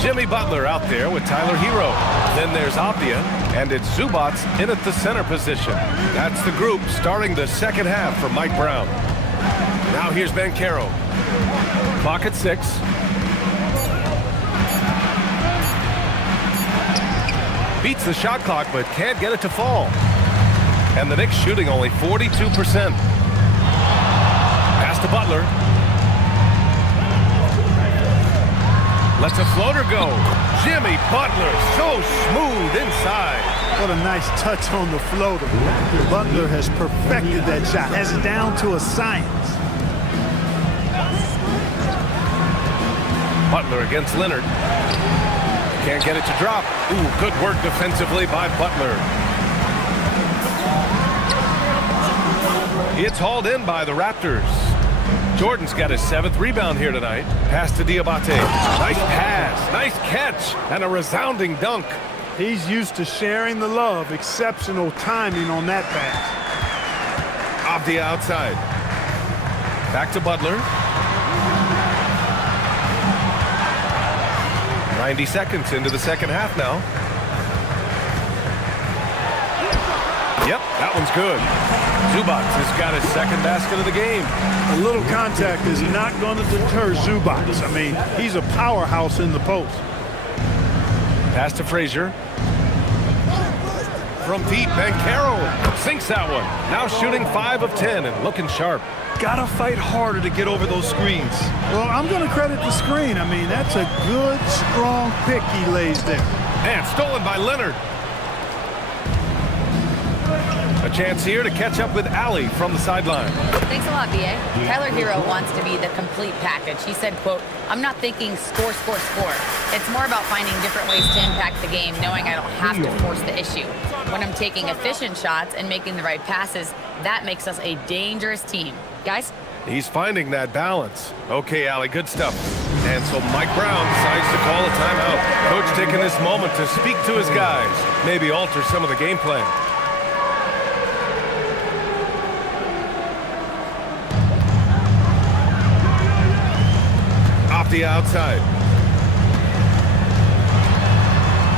Jimmy Butler out there with Tyler Hero. Then there's Avdia, and it's Zubats in at the center position. That's the group starting the second half for Mike Brown. Now here's Banchero. Clock at 6. Beats the shot clock, but can't get it to fall. And the Knicks shooting only 42%. Pass to Butler. Lets a floater go. Jimmy Butler, so smooth inside. What a nice touch on the floater. Butler has perfected that shot, has it down to a science. Butler against Leonard. Can't get it to drop. Ooh, good work defensively by Butler. It's hauled in by the Raptors. Jordan's got his 7th rebound here tonight. Pass to Diabate. Nice pass, nice catch, and a resounding dunk. He's used to sharing the love. Exceptional timing on that pass. Avdia outside. Back to Butler. 90 seconds into the second half now. Yep, that one's good. Zubats has got his second basket of the game. A little contact is not going to deter Zubats. I mean, he's a powerhouse in the post. Pass to Frazier. From deep, Banchero sinks that one. Now shooting 5 of 10 and looking sharp. Gotta fight harder to get over those screens. Well, I'm going to credit the screen. I mean, that's a good, strong pick he lays there. And stolen by Leonard. A chance here to catch up with Allie from the sideline. Thanks a lot, B.A. Tyler Hero wants to be the complete package. He said, quote, "I'm not thinking score, score, score. It's more about finding different ways to impact the game, knowing I don't have to force the issue. When I'm taking efficient shots and making the right passes, that makes us a dangerous team." Guys? He's finding that balance. Okay, Allie, good stuff. And so Mike Brown decides to call a timeout. Coach taking this moment to speak to his guys, maybe alter some of the game plan. The outside.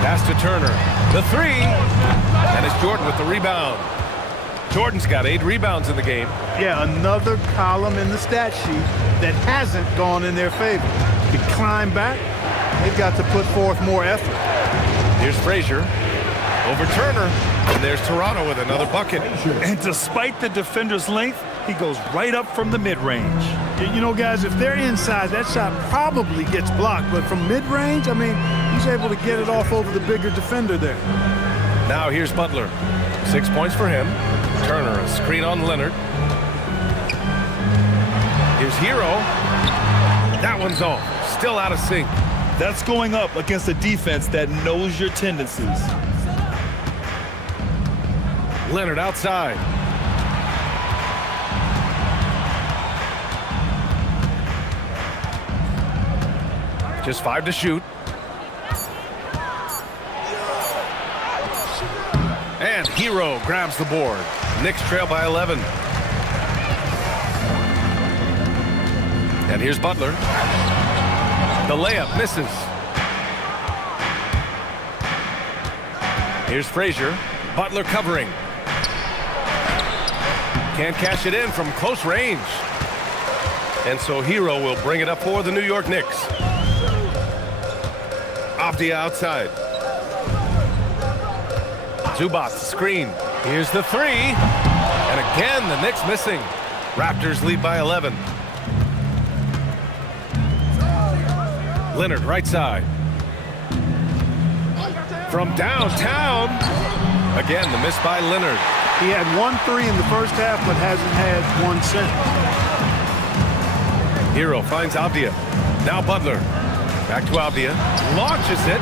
Pass to Turner. The 3. And it's Jordan with the rebound. Jordan's got 8 rebounds in the game. Yeah, another column in the stat sheet that hasn't gone in their favor. To climb back, they've got to put forth more effort. Here's Frazier. Over Turner. And there's Toronto with another bucket. And despite the defender's length, he goes right up from the mid-range. You know, guys, if they're inside, that shot probably gets blocked. But from mid-range, I mean, he's able to get it off over the bigger defender there. Now here's Butler. 6 points for him. Turner, a screen on Leonard. Here's Hero. That one's off. Still out of sync. That's going up against a defense that knows your tendencies. Leonard outside. Just 5 to shoot. And Hero grabs the board. Knicks trail by 11. And here's Butler. The layup misses. Here's Frazier. Butler covering. Can't cash it in from close range. And so Hero will bring it up for the New York Knicks. Avdia outside. Zubac screen. Here's the three. And again, the Knicks missing. Raptors lead by 11. Leonard right side. From downtown. Again, the miss by Leonard. He had 1 3 in the first half, but hasn't had one since. Hero finds Avdia. Now Butler. Back to Avdia. Launches it.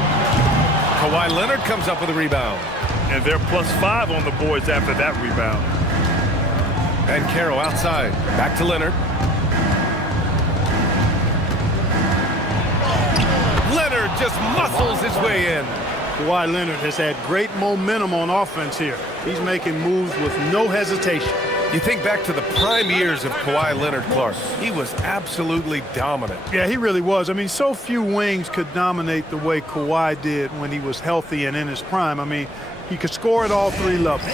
Kawhi Leonard comes up with a rebound. And they're +5 on the boards after that rebound. And Caro outside. Back to Leonard. Leonard just muscles his way in. Kawhi Leonard has had great momentum on offense here. He's making moves with no hesitation. You think back to the prime years of Kawhi Leonard, Clark. He was absolutely dominant. Yeah, he really was. I mean, so few wings could dominate the way Kawhi did when he was healthy and in his prime. I mean, he could score at all 3 levels,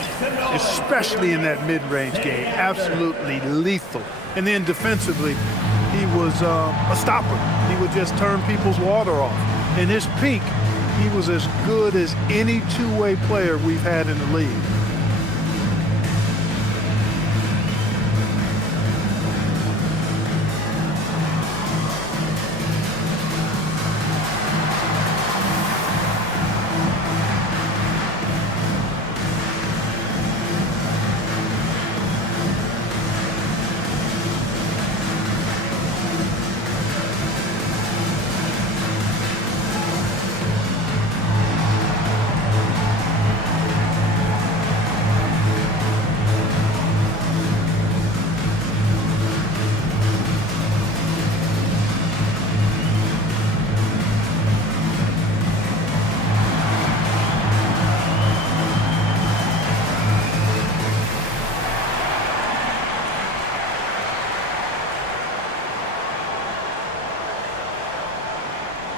especially in that mid-range game. Absolutely lethal. And then defensively, he was a stopper. He would just turn people's water off. In his peak, he was as good as any two-way player we've had in the league.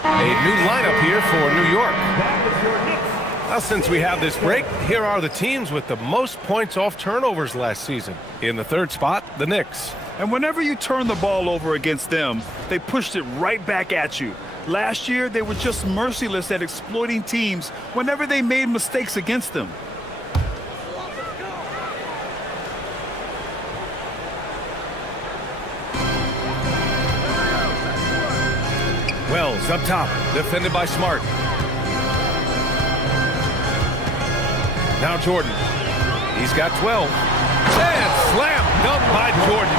A new lineup here for New York. Now, since we have this break, here are the teams with the most points off turnovers last season. In the 3rd spot, the Knicks. And whenever you turn the ball over against them, they pushed it right back at you. Last year, they were just merciless at exploiting teams whenever they made mistakes against them. Wells up top, defended by Smart. Now Jordan. He's got 12. And slam dunk by Jordan.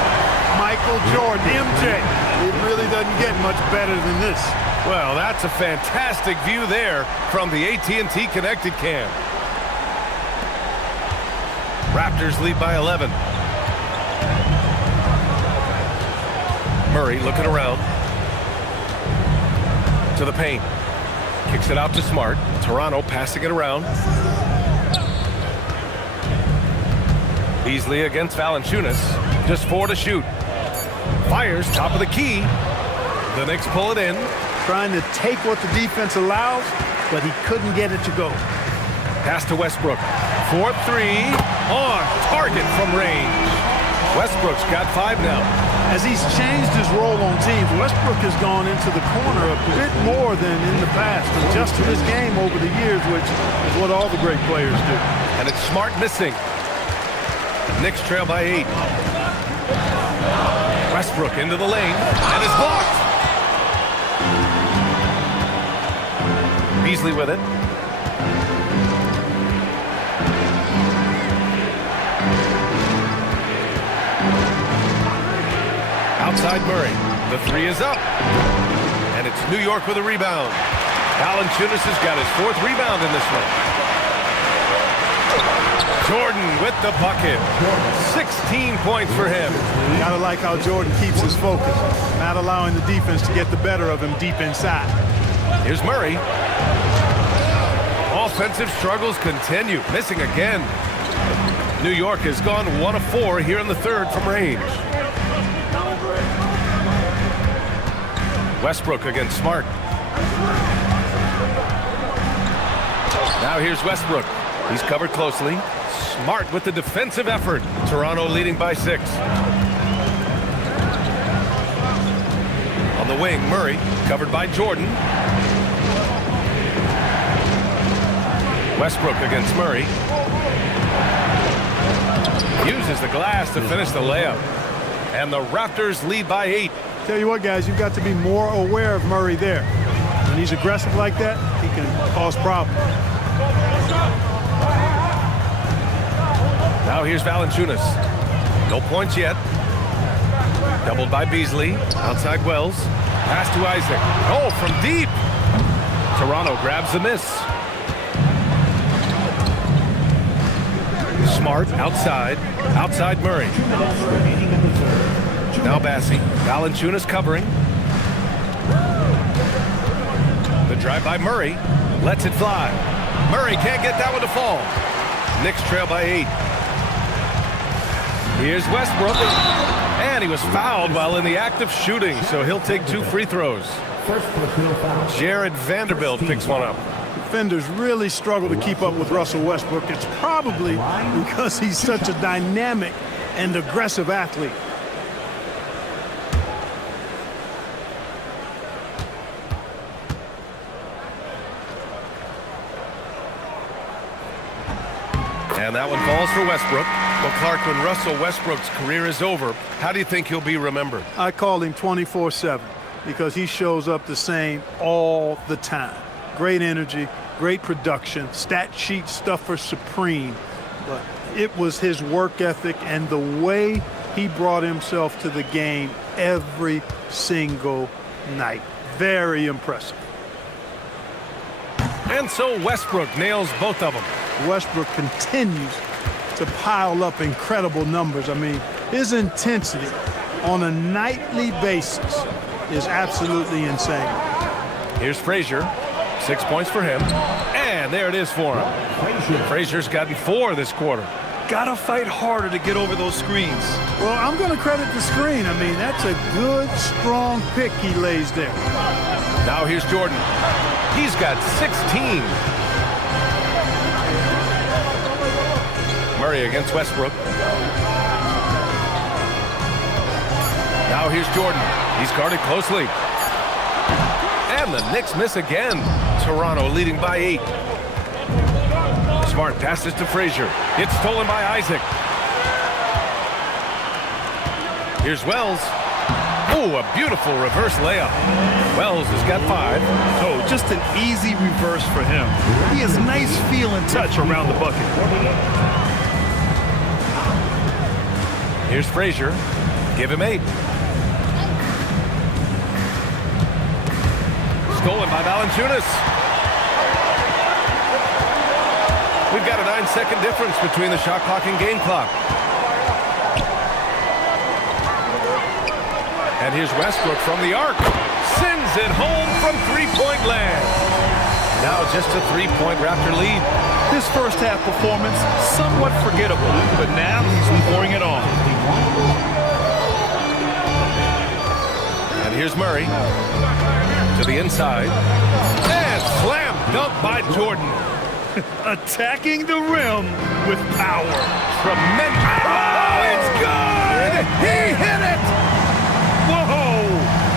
Michael Jordan, MJ. It really doesn't get much better than this. Well, that's a fantastic view there from the AT&T Connected Cam. Raptors lead by 11. Murray looking around. To the paint. Kicks it out to Smart. Toronto passing it around. Beasley against Valanciunas. Just 4 to shoot. Fires top of the key. The Knicks pull it in. Trying to take what the defense allows, but he couldn't get it to go. Pass to Westbrook. 4-3 on target from range. Westbrook's got 5 now. As he's changed his role on teams, Westbrook has gone into the corner a bit more than in the past, adjusting his game over the years, which is what all the great players do. And it's Smart missing. Knicks trail by 8. Westbrook into the lane, and is blocked. Beasley with it. Outside Murray. The 3 is up. And it's New York with a rebound. Valanciunas has got his 4th rebound in this one. Jordan with the bucket. 16 points for him. Gotta like how Jordan keeps his focus, not allowing the defense to get the better of him deep inside. Here's Murray. Offensive struggles continue. Missing again. New York has gone 1 of 4 here in the 3rd from range. Westbrook against Smart. Now here's Westbrook. He's covered closely. Smart with the defensive effort. Toronto leading by 6. On the wing, Murray, covered by Jordan. Westbrook against Murray. Uses the glass to finish the layup. And the Raptors lead by 8. Tell you what, guys, you've got to be more aware of Murray there. When he's aggressive like that, he can cause problems. Now here's Valanciunas. No points yet. Doubled by Beasley. Outside Wells. Pass to Isaac. Oh, from deep. Toronto grabs the miss. Smart outside. Outside Murray. Now Bassi. Valanciunas covering. The drive by Murray. Lets it fly. Murray can't get that one to fall. Knicks trail by 8. Here's Westbrook. And he was fouled while in the act of shooting, so he'll take 2 free throws. Jared Vanderbilt picks one up. Defenders really struggle to keep up with Russell Westbrook. It's probably because he's such a dynamic and aggressive athlete. And that one falls for Westbrook. Well, Clark, when Russell Westbrook's career is over, how do you think he'll be remembered? I call him 24/7 because he shows up the same all the time. Great energy, great production, stat sheet stuffer supreme. But it was his work ethic and the way he brought himself to the game every single night. Very impressive. And so Westbrook nails both of them. Westbrook continues to pile up incredible numbers. I mean, his intensity on a nightly basis is absolutely insane. Here's Frazier. 6 points for him. And there it is for him. Frazier's gotten 4 this quarter. Gotta fight harder to get over those screens. Well, I'm going to credit the screen. I mean, that's a good, strong pick he lays there. Now here's Jordan. He's got 16. Murray against Westbrook. Now here's Jordan. He's guarded closely. And the Knicks miss again. Toronto leading by 8. Smart passes to Frazier. It's stolen by Isaac. Here's Wells. Oh, a beautiful reverse layup. Wells has got 5. Oh, just an easy reverse for him. He has nice feel and touch around the bucket. Here's Frazier. Give him 8. Stolen by Valanciunas. We've got a 9-second difference between the shot clock and game clock. And here's Westbrook from the arc. Sends it home from three-point land. Now just a 3-point Raptor lead. His first half performance, somewhat forgettable, but now he's pouring it on. And here's Murray to the inside. And slam dunk by Jordan. Attacking the rim with power. Tremendous. Oh, it's good! He hit it! Whoa!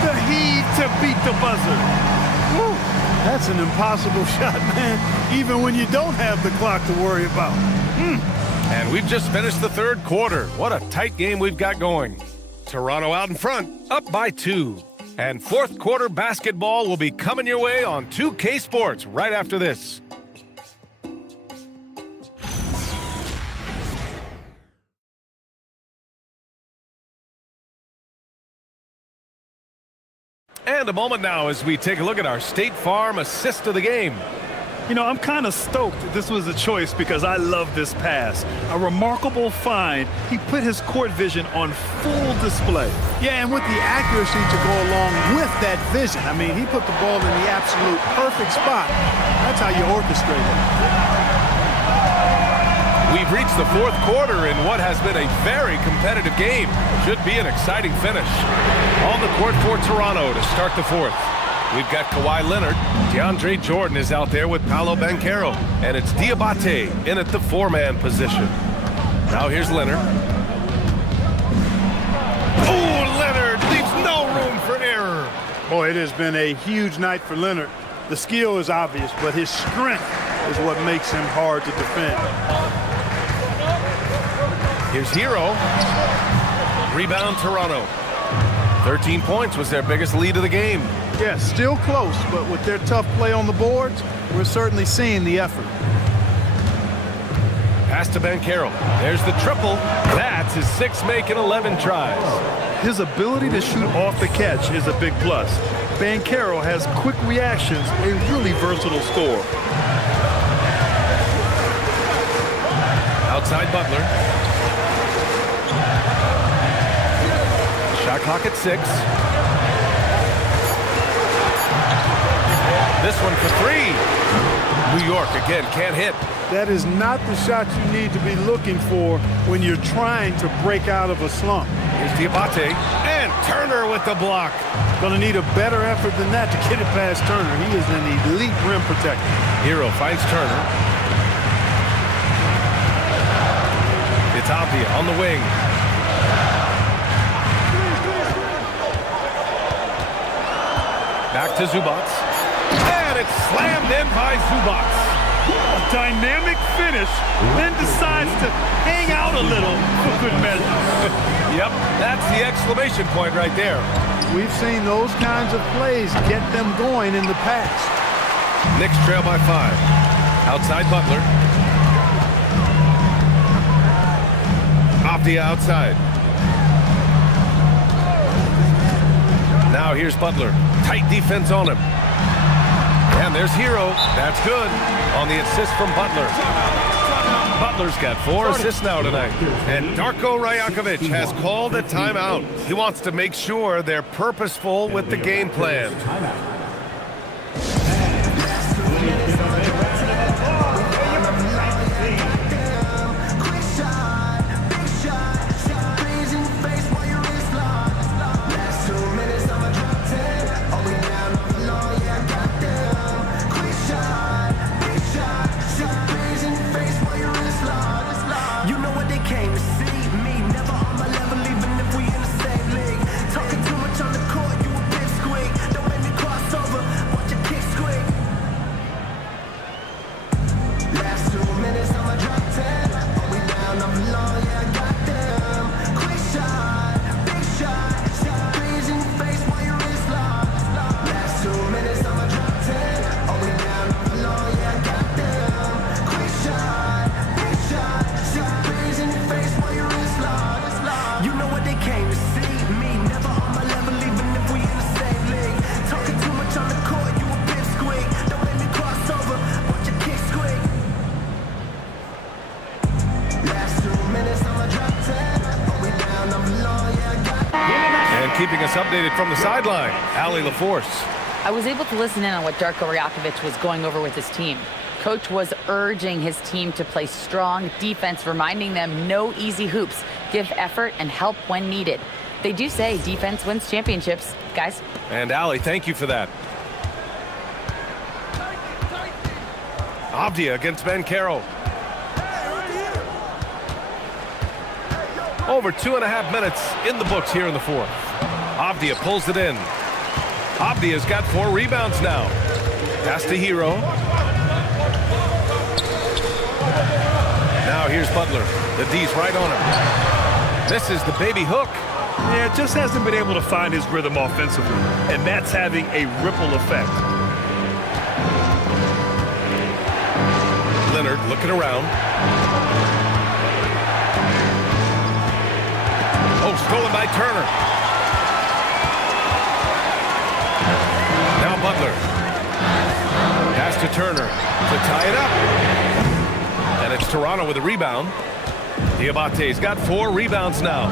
The heave to beat the buzzer. Woo. That's an impossible shot, man, even when you don't have the clock to worry about. And we've just finished the third quarter. What a tight game we've got going. Toronto out in front, up by 2. And fourth quarter basketball will be coming your way on 2K Sports right after this. And a moment now as we take a look at our State Farm assist of the game. You know, I'm kind of stoked that this was a choice because I love this pass. A remarkable find. He put his court vision on full display. Yeah, and with the accuracy to go along with that vision. I mean, he put the ball in the absolute perfect spot. That's how you orchestrate it. We've reached the fourth quarter in what has been a very competitive game. Should be an exciting finish. On the court for Toronto to start the fourth. We've got Kawhi Leonard. DeAndre Jordan is out there with Paolo Banchero. And it's Diabate in at the four-man position. Now here's Leonard. Oh, Leonard leaves no room for error. Boy, it has been a huge night for Leonard. The skill is obvious, but his strength is what makes him hard to defend. Here's Hero. Rebound, Toronto. 13 points was their biggest lead of the game. Yeah, still close, but with their tough play on the boards, we're certainly seeing the effort. Pass to Banchero. There's the triple. That's his sixth make in 11 tries. His ability to shoot off the catch is a big plus. Banchero has quick reactions, a really versatile scorer. Outside Butler. Shot clock at 6. This one for 3. New York again can't hit. That is not the shot you need to be looking for when you're trying to break out of a slump. Here's Diabate and Turner with the block. Going to need a better effort than that to get it past Turner. He is an elite rim protector. Hero finds Turner. It's Avdia on the wing. Back to Zubac. And it's slammed in by Zubac. A dynamic finish, then decides to hang out a little for good measure. Yep, that's the exclamation point right there. We've seen those kinds of plays get them going in the past. Knicks trail by 5. Outside Butler. Avdia outside. Now here's Butler. Tight defense on him. And there's Hero. That's good on the assist from Butler. Butler's got 4 assists now tonight. And Darko Rajakovic has called a timeout. He wants to make sure they're purposeful with the game plan. Keeping us updated from the sideline, Allie LaForce. I was able to listen in on what Darko Rajakovic was going over with his team. Coach was urging his team to play strong defense, reminding them no easy hoops, give effort and help when needed. They do say defense wins championships, guys. And Allie, thank you for that. Avdia against Banchero. Over 2.5 minutes in the books here in the fourth. Avdia pulls it in. Avdia's got 4 rebounds now. Pass to Hero. Now here's Butler. The D's right on him. This is the baby hook. Yeah, just hasn't been able to find his rhythm offensively, and that's having a ripple effect. Leonard looking around. Oh, stolen by Turner. Now Butler. Pass to Turner to tie it up. And it's Toronto with a rebound. Diabate's got 4 rebounds now.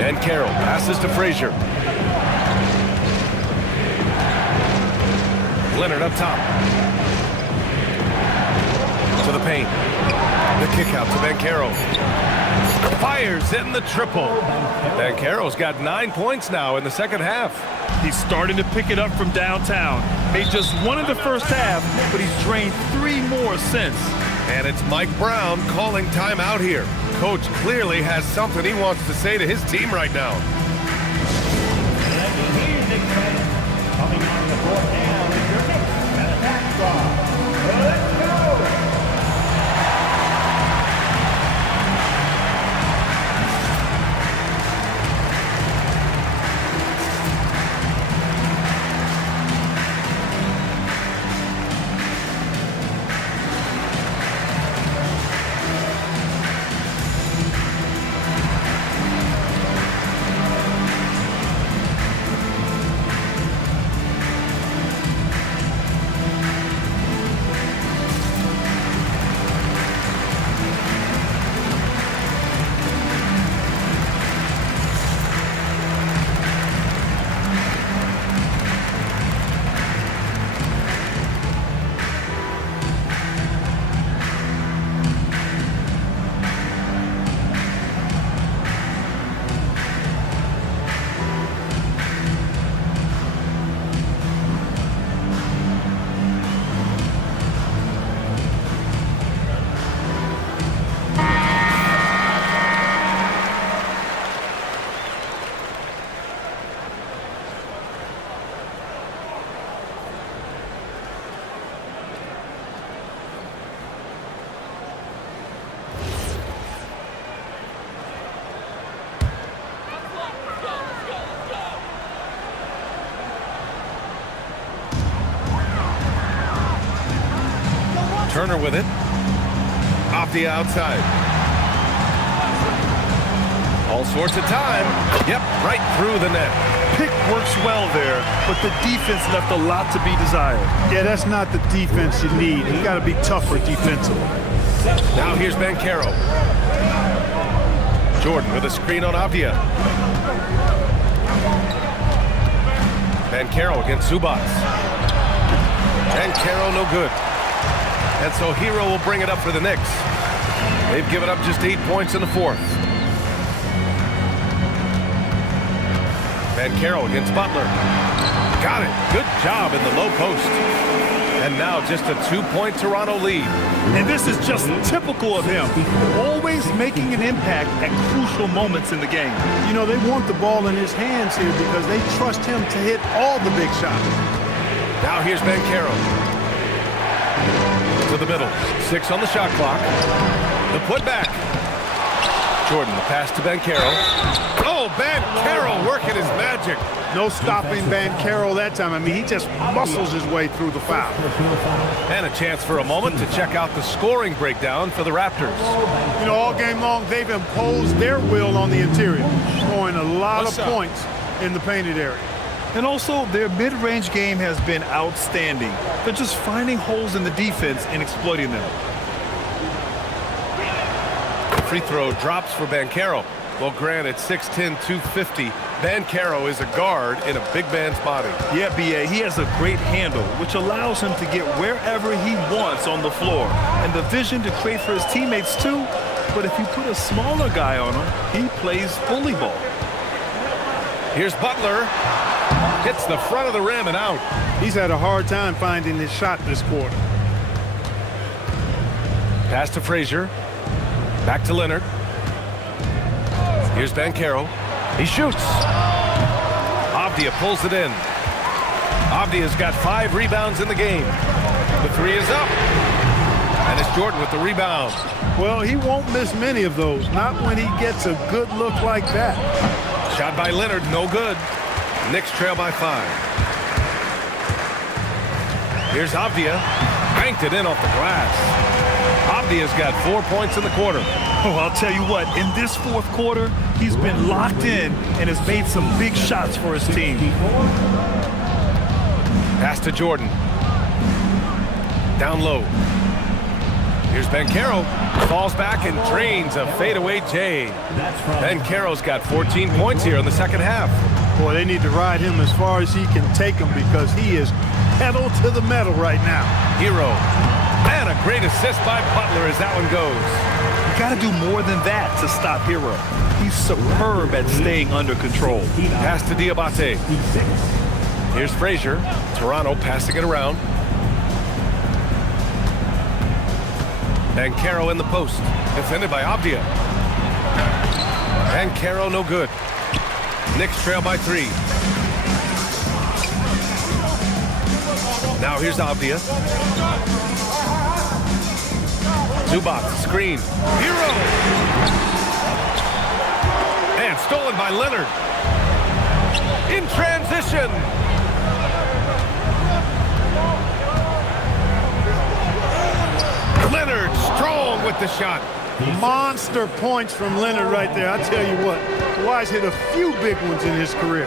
And Carroll passes to Frazier. Leonard up top. To the paint. The kick out to Banchero. Fire! fires in the triple. Banchero's got 9 points now in the second half. He's starting to pick it up from downtown. Made just one in the first half, but he's drained 3 more since. And it's Mike Brown calling timeout here. Coach clearly has something he wants to say to his team right now. Coming on the court now is your Knicks and attack squad. Let's go! Turner with it. Off the outside. All sorts of time. Yep, right through the net. Pick works well there, but the defense left a lot to be desired. Yeah, that's not the defense you need. You got to be tougher defensively. Now here's Banchero. Jordan with a screen on Avdia. Banchero against Zubac. Banchero no good. And so Hero will bring it up for the Knicks. They've given up just 8 points in the fourth. Banchero against Butler. Got it. Good job in the low post. And now just a 2-point Toronto lead. And this is just typical of him. Always making an impact at crucial moments in the game. You know, they want the ball in his hands here because they trust him to hit all the big shots. Now here's Banchero. To the middle. 6 on the shot clock. The putback. Jordan, the pass to Banchero. Oh, Banchero working his magic. No stopping Banchero that time. I mean, he just muscles his way through the foul. And a chance for a moment to check out the scoring breakdown for the Raptors. You know, all game long, they've imposed their will on the interior, scoring a lot of points in the painted area. And also, their mid-range game has been outstanding. They're just finding holes in the defense and exploiting them. Free throw drops for Banchero. Well, granted, 6'10", 250. Banchero is a guard in a big man's body. Yeah, B.A., he has a great handle, which allows him to get wherever he wants on the floor. And the vision to create for his teammates, too. But if you put a smaller guy on him, he plays bully ball. Here's Butler. Hits the front of the rim and out. He's had a hard time finding his shot this quarter. Pass to Frazier. Back to Leonard. Here's Banchero. He shoots. Avdia pulls it in. Avdia's got 5 rebounds in the game. The 3 is up. And it's Jordan with the rebound. Well, he won't miss many of those. Not when he gets a good look like that. Shot by Leonard, no good. Knicks trail by 5. Here's Avdia. Banked it in off the glass. Avdia's got 4 points in the quarter. Oh, I'll tell you what, in this fourth quarter, he's been locked in and has made some big shots for his team. Pass to Jordan. Down low. Here's Banchero. Falls back and drains a fadeaway J. Banchero's got 14 points here in the second half. Boy, they need to ride him as far as he can take him because he is pedal to the metal right now. Hero. And a great assist by Butler as that one goes. You got to do more than that to stop Hero. He's superb at staying under control. Pass to Diabate. Here's Frazier. Toronto passing it around. And Caro in the post. Defended by Avdia. And Caro no good. Knicks trail by 3. Now here's Avdia. Zubac, screen. Hero! And stolen by Leonard. In transition. Leonard strong with the shot. Monster points from Leonard right there. I tell you what, Kawhi's hit a few big ones in his career.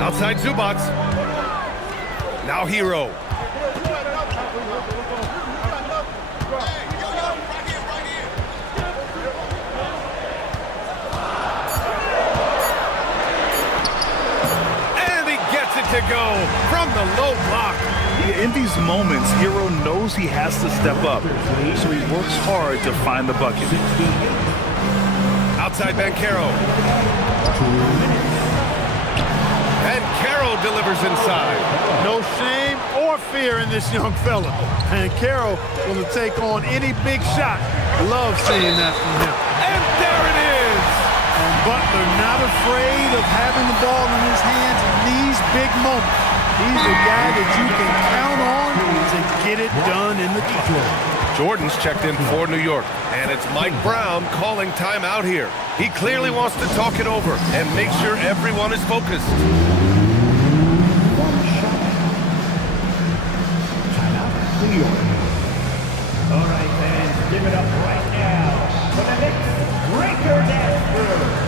Outside Zubac. Now Hero. And he gets it to go from the low block. In these moments, Hero knows he has to step up, so he works hard to find the bucket. Outside Banchero. And Caro delivers inside. No shame or fear in this young fella. And Caro will take on any big shot. Love seeing that from him. And there it is. And Butler not afraid of having the ball in his hands in these big moments. He's a guy that you can count on to get it done in the clutch. Jordan's checked in for New York, and it's Mike Brown calling timeout here. He clearly wants to talk it over and make sure everyone is focused. New York. All right, fans, give it up right now for the Knicks breaker dance crew.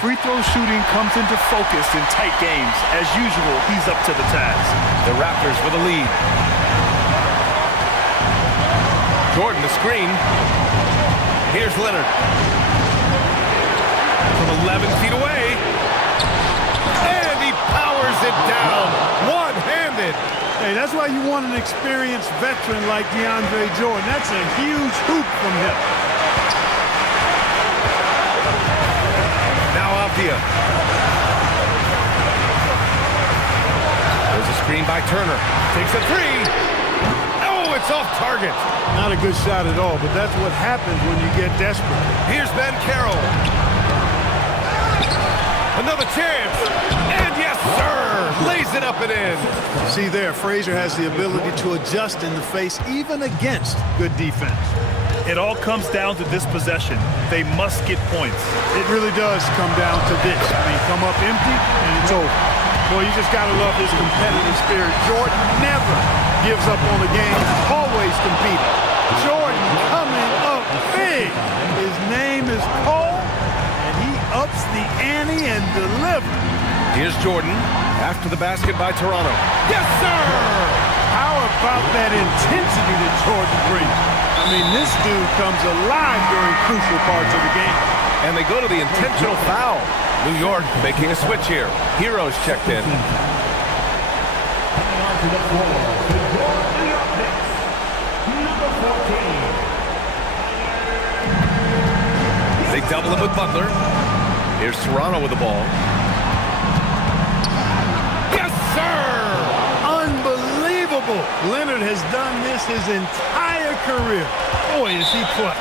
Free throw shooting comes into focus in tight games. As usual, he's up to the task. The Raptors with a lead. Jordan the screen. Here's Leonard. From 11 feet away. And he powers it down. One-handed. Hey, that's why you want an experienced veteran like DeAndre Jordan. That's a huge hoop from him. There's a screen by Turner. Takes a 3. Oh, it's off target. Not a good shot at all, but that's what happens when you get desperate. Here's Banchero. Another chance. And yes, sir. Lays it up and in. See there, Frazier has the ability to adjust in the face even against good defense. It all comes down to this possession. They must get points. It really does come down to this. I mean, come up empty, and it's over. Boy, you just got to love his competitive spirit. Jordan never gives up on the game, always competing. Jordan coming up big. His name is Cole, and he ups the ante and delivers. Here's Jordan after the basket by Toronto. Yes, sir! How about that intensity that Jordan brings? I mean, this dude comes alive during crucial parts of the game. And they go to the intentional foul. New York making a switch here. Heroes checked in. They double him with Butler. Here's Toronto with the ball. Yes, sir! Unbelievable. Leonard has done this his entire career. Boy, is he clutch.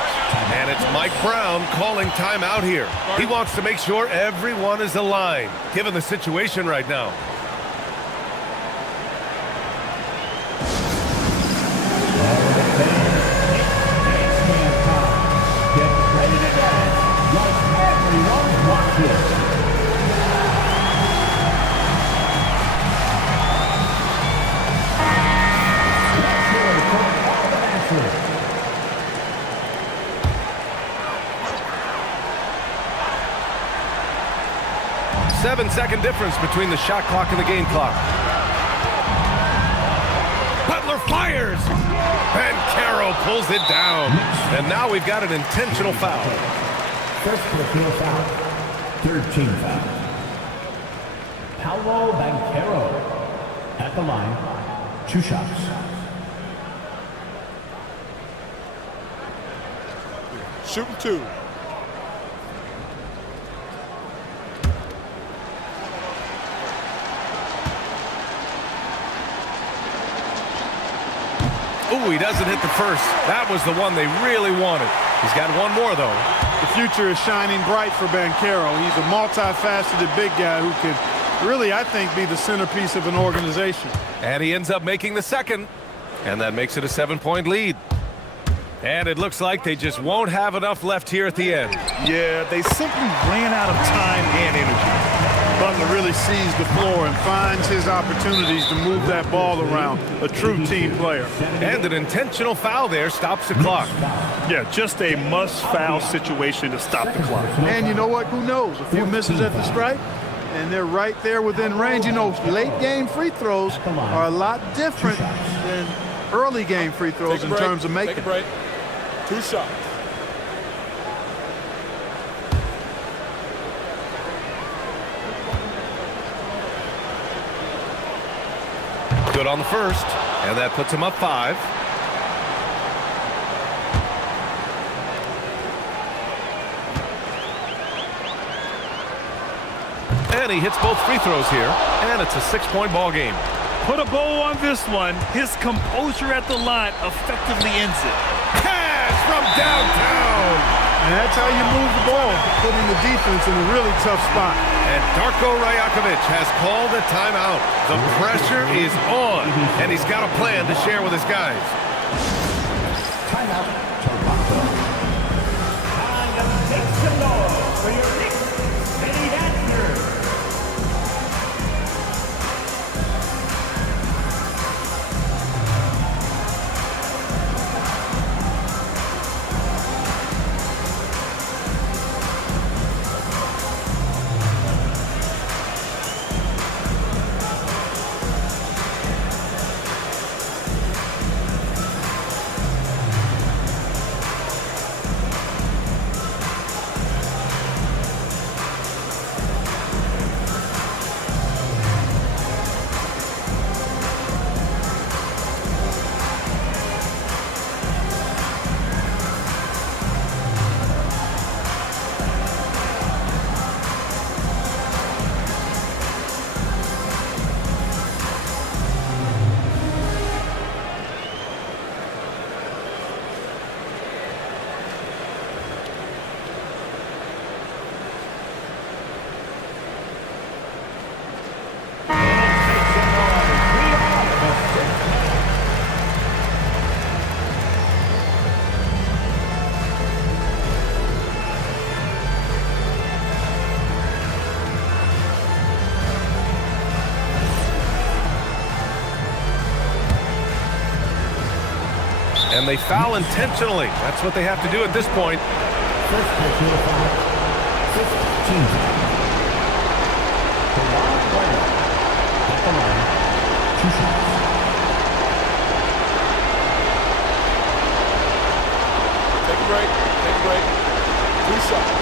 And it's Mike Brown calling timeout here. He wants to make sure everyone is aligned, given the situation right now. Get ready to dance like everyone wants it. 7-second difference between the shot clock and the game clock. Butler fires. Banchero pulls it down. And now we've got an intentional foul. First personal foul. Third team foul. Paolo Banchero at the line. 2 shots. Shooting 2. Ooh, he doesn't hit the first. That was the one they really wanted. He's got one more, though. The future is shining bright for Banchero. He's a multifaceted big guy who could really, I think, be the centerpiece of an organization. And he ends up making the second. And that makes it a 7-point lead. And it looks like they just won't have enough left here at the end. Yeah, they simply ran out of time and energy. Butler really sees the floor and finds his opportunities to move that ball around. A true team player. And an intentional foul there stops the clock. Yeah, just a must-foul situation to stop the clock. And you know what? Who knows? A few misses at the stripe, and they're right there within range. You know, late-game free throws are a lot different than early-game free throws in terms of making. Take a break. 2 shots. Good on the first, and that puts him up 5. And he hits both free throws here, and it's a 6-point ball game. Put a bow on this one. His composure at the line effectively ends it. Pass from downtown. And that's how you move the ball, putting the defense in a really tough spot. And Darko Rajakovic has called a timeout. The pressure is on, and he's got a plan to share with his guys. Timeout, Toronto. And make some noise for your Knicks City Dancers. And they foul intentionally. That's what they have to do at this point. First personal foul. 15. Kawhi Leonard at the line. 2 shots. Take a break. Take a break. 2 shots.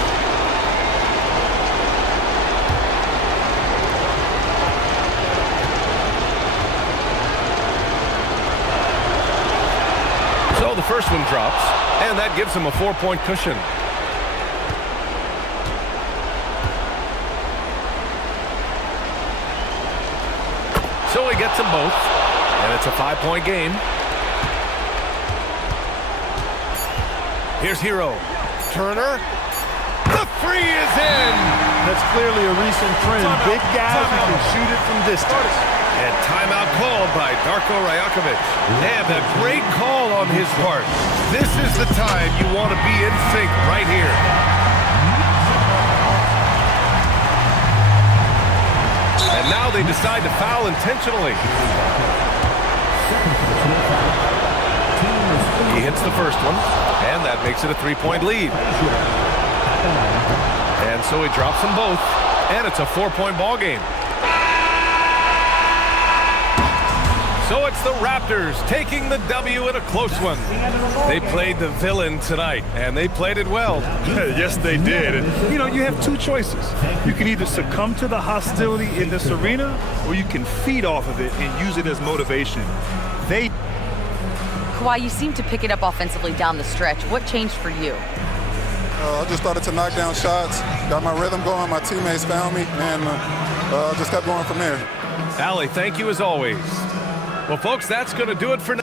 So the first one drops, and that gives him a 4-point cushion. So he gets them both, and it's a 5-point game. Here's Hero. Turner. The 3 is in! That's clearly a recent trend. Big guys who can shoot it from distance. And timeout called by Darko Rajakovic. And a great call on his part. This is the time you want to be in sync right here. And now they decide to foul intentionally. He hits the first one, and that makes it a 3-point lead. And so he drops them both. And it's a 4-point ball game. So it's the Raptors taking the W in a close one. They played the villain tonight, and they played it well. Yes, they did. And, you have two choices. You can either succumb to the hostility in this arena, or you can feed off of it and use it as motivation. Kawhi, you seem to pick it up offensively down the stretch. What changed for you? I just started to knock down shots, got my rhythm going, my teammates found me, and just kept going from there. Allie, thank you as always. Well, folks, that's going to do it for now.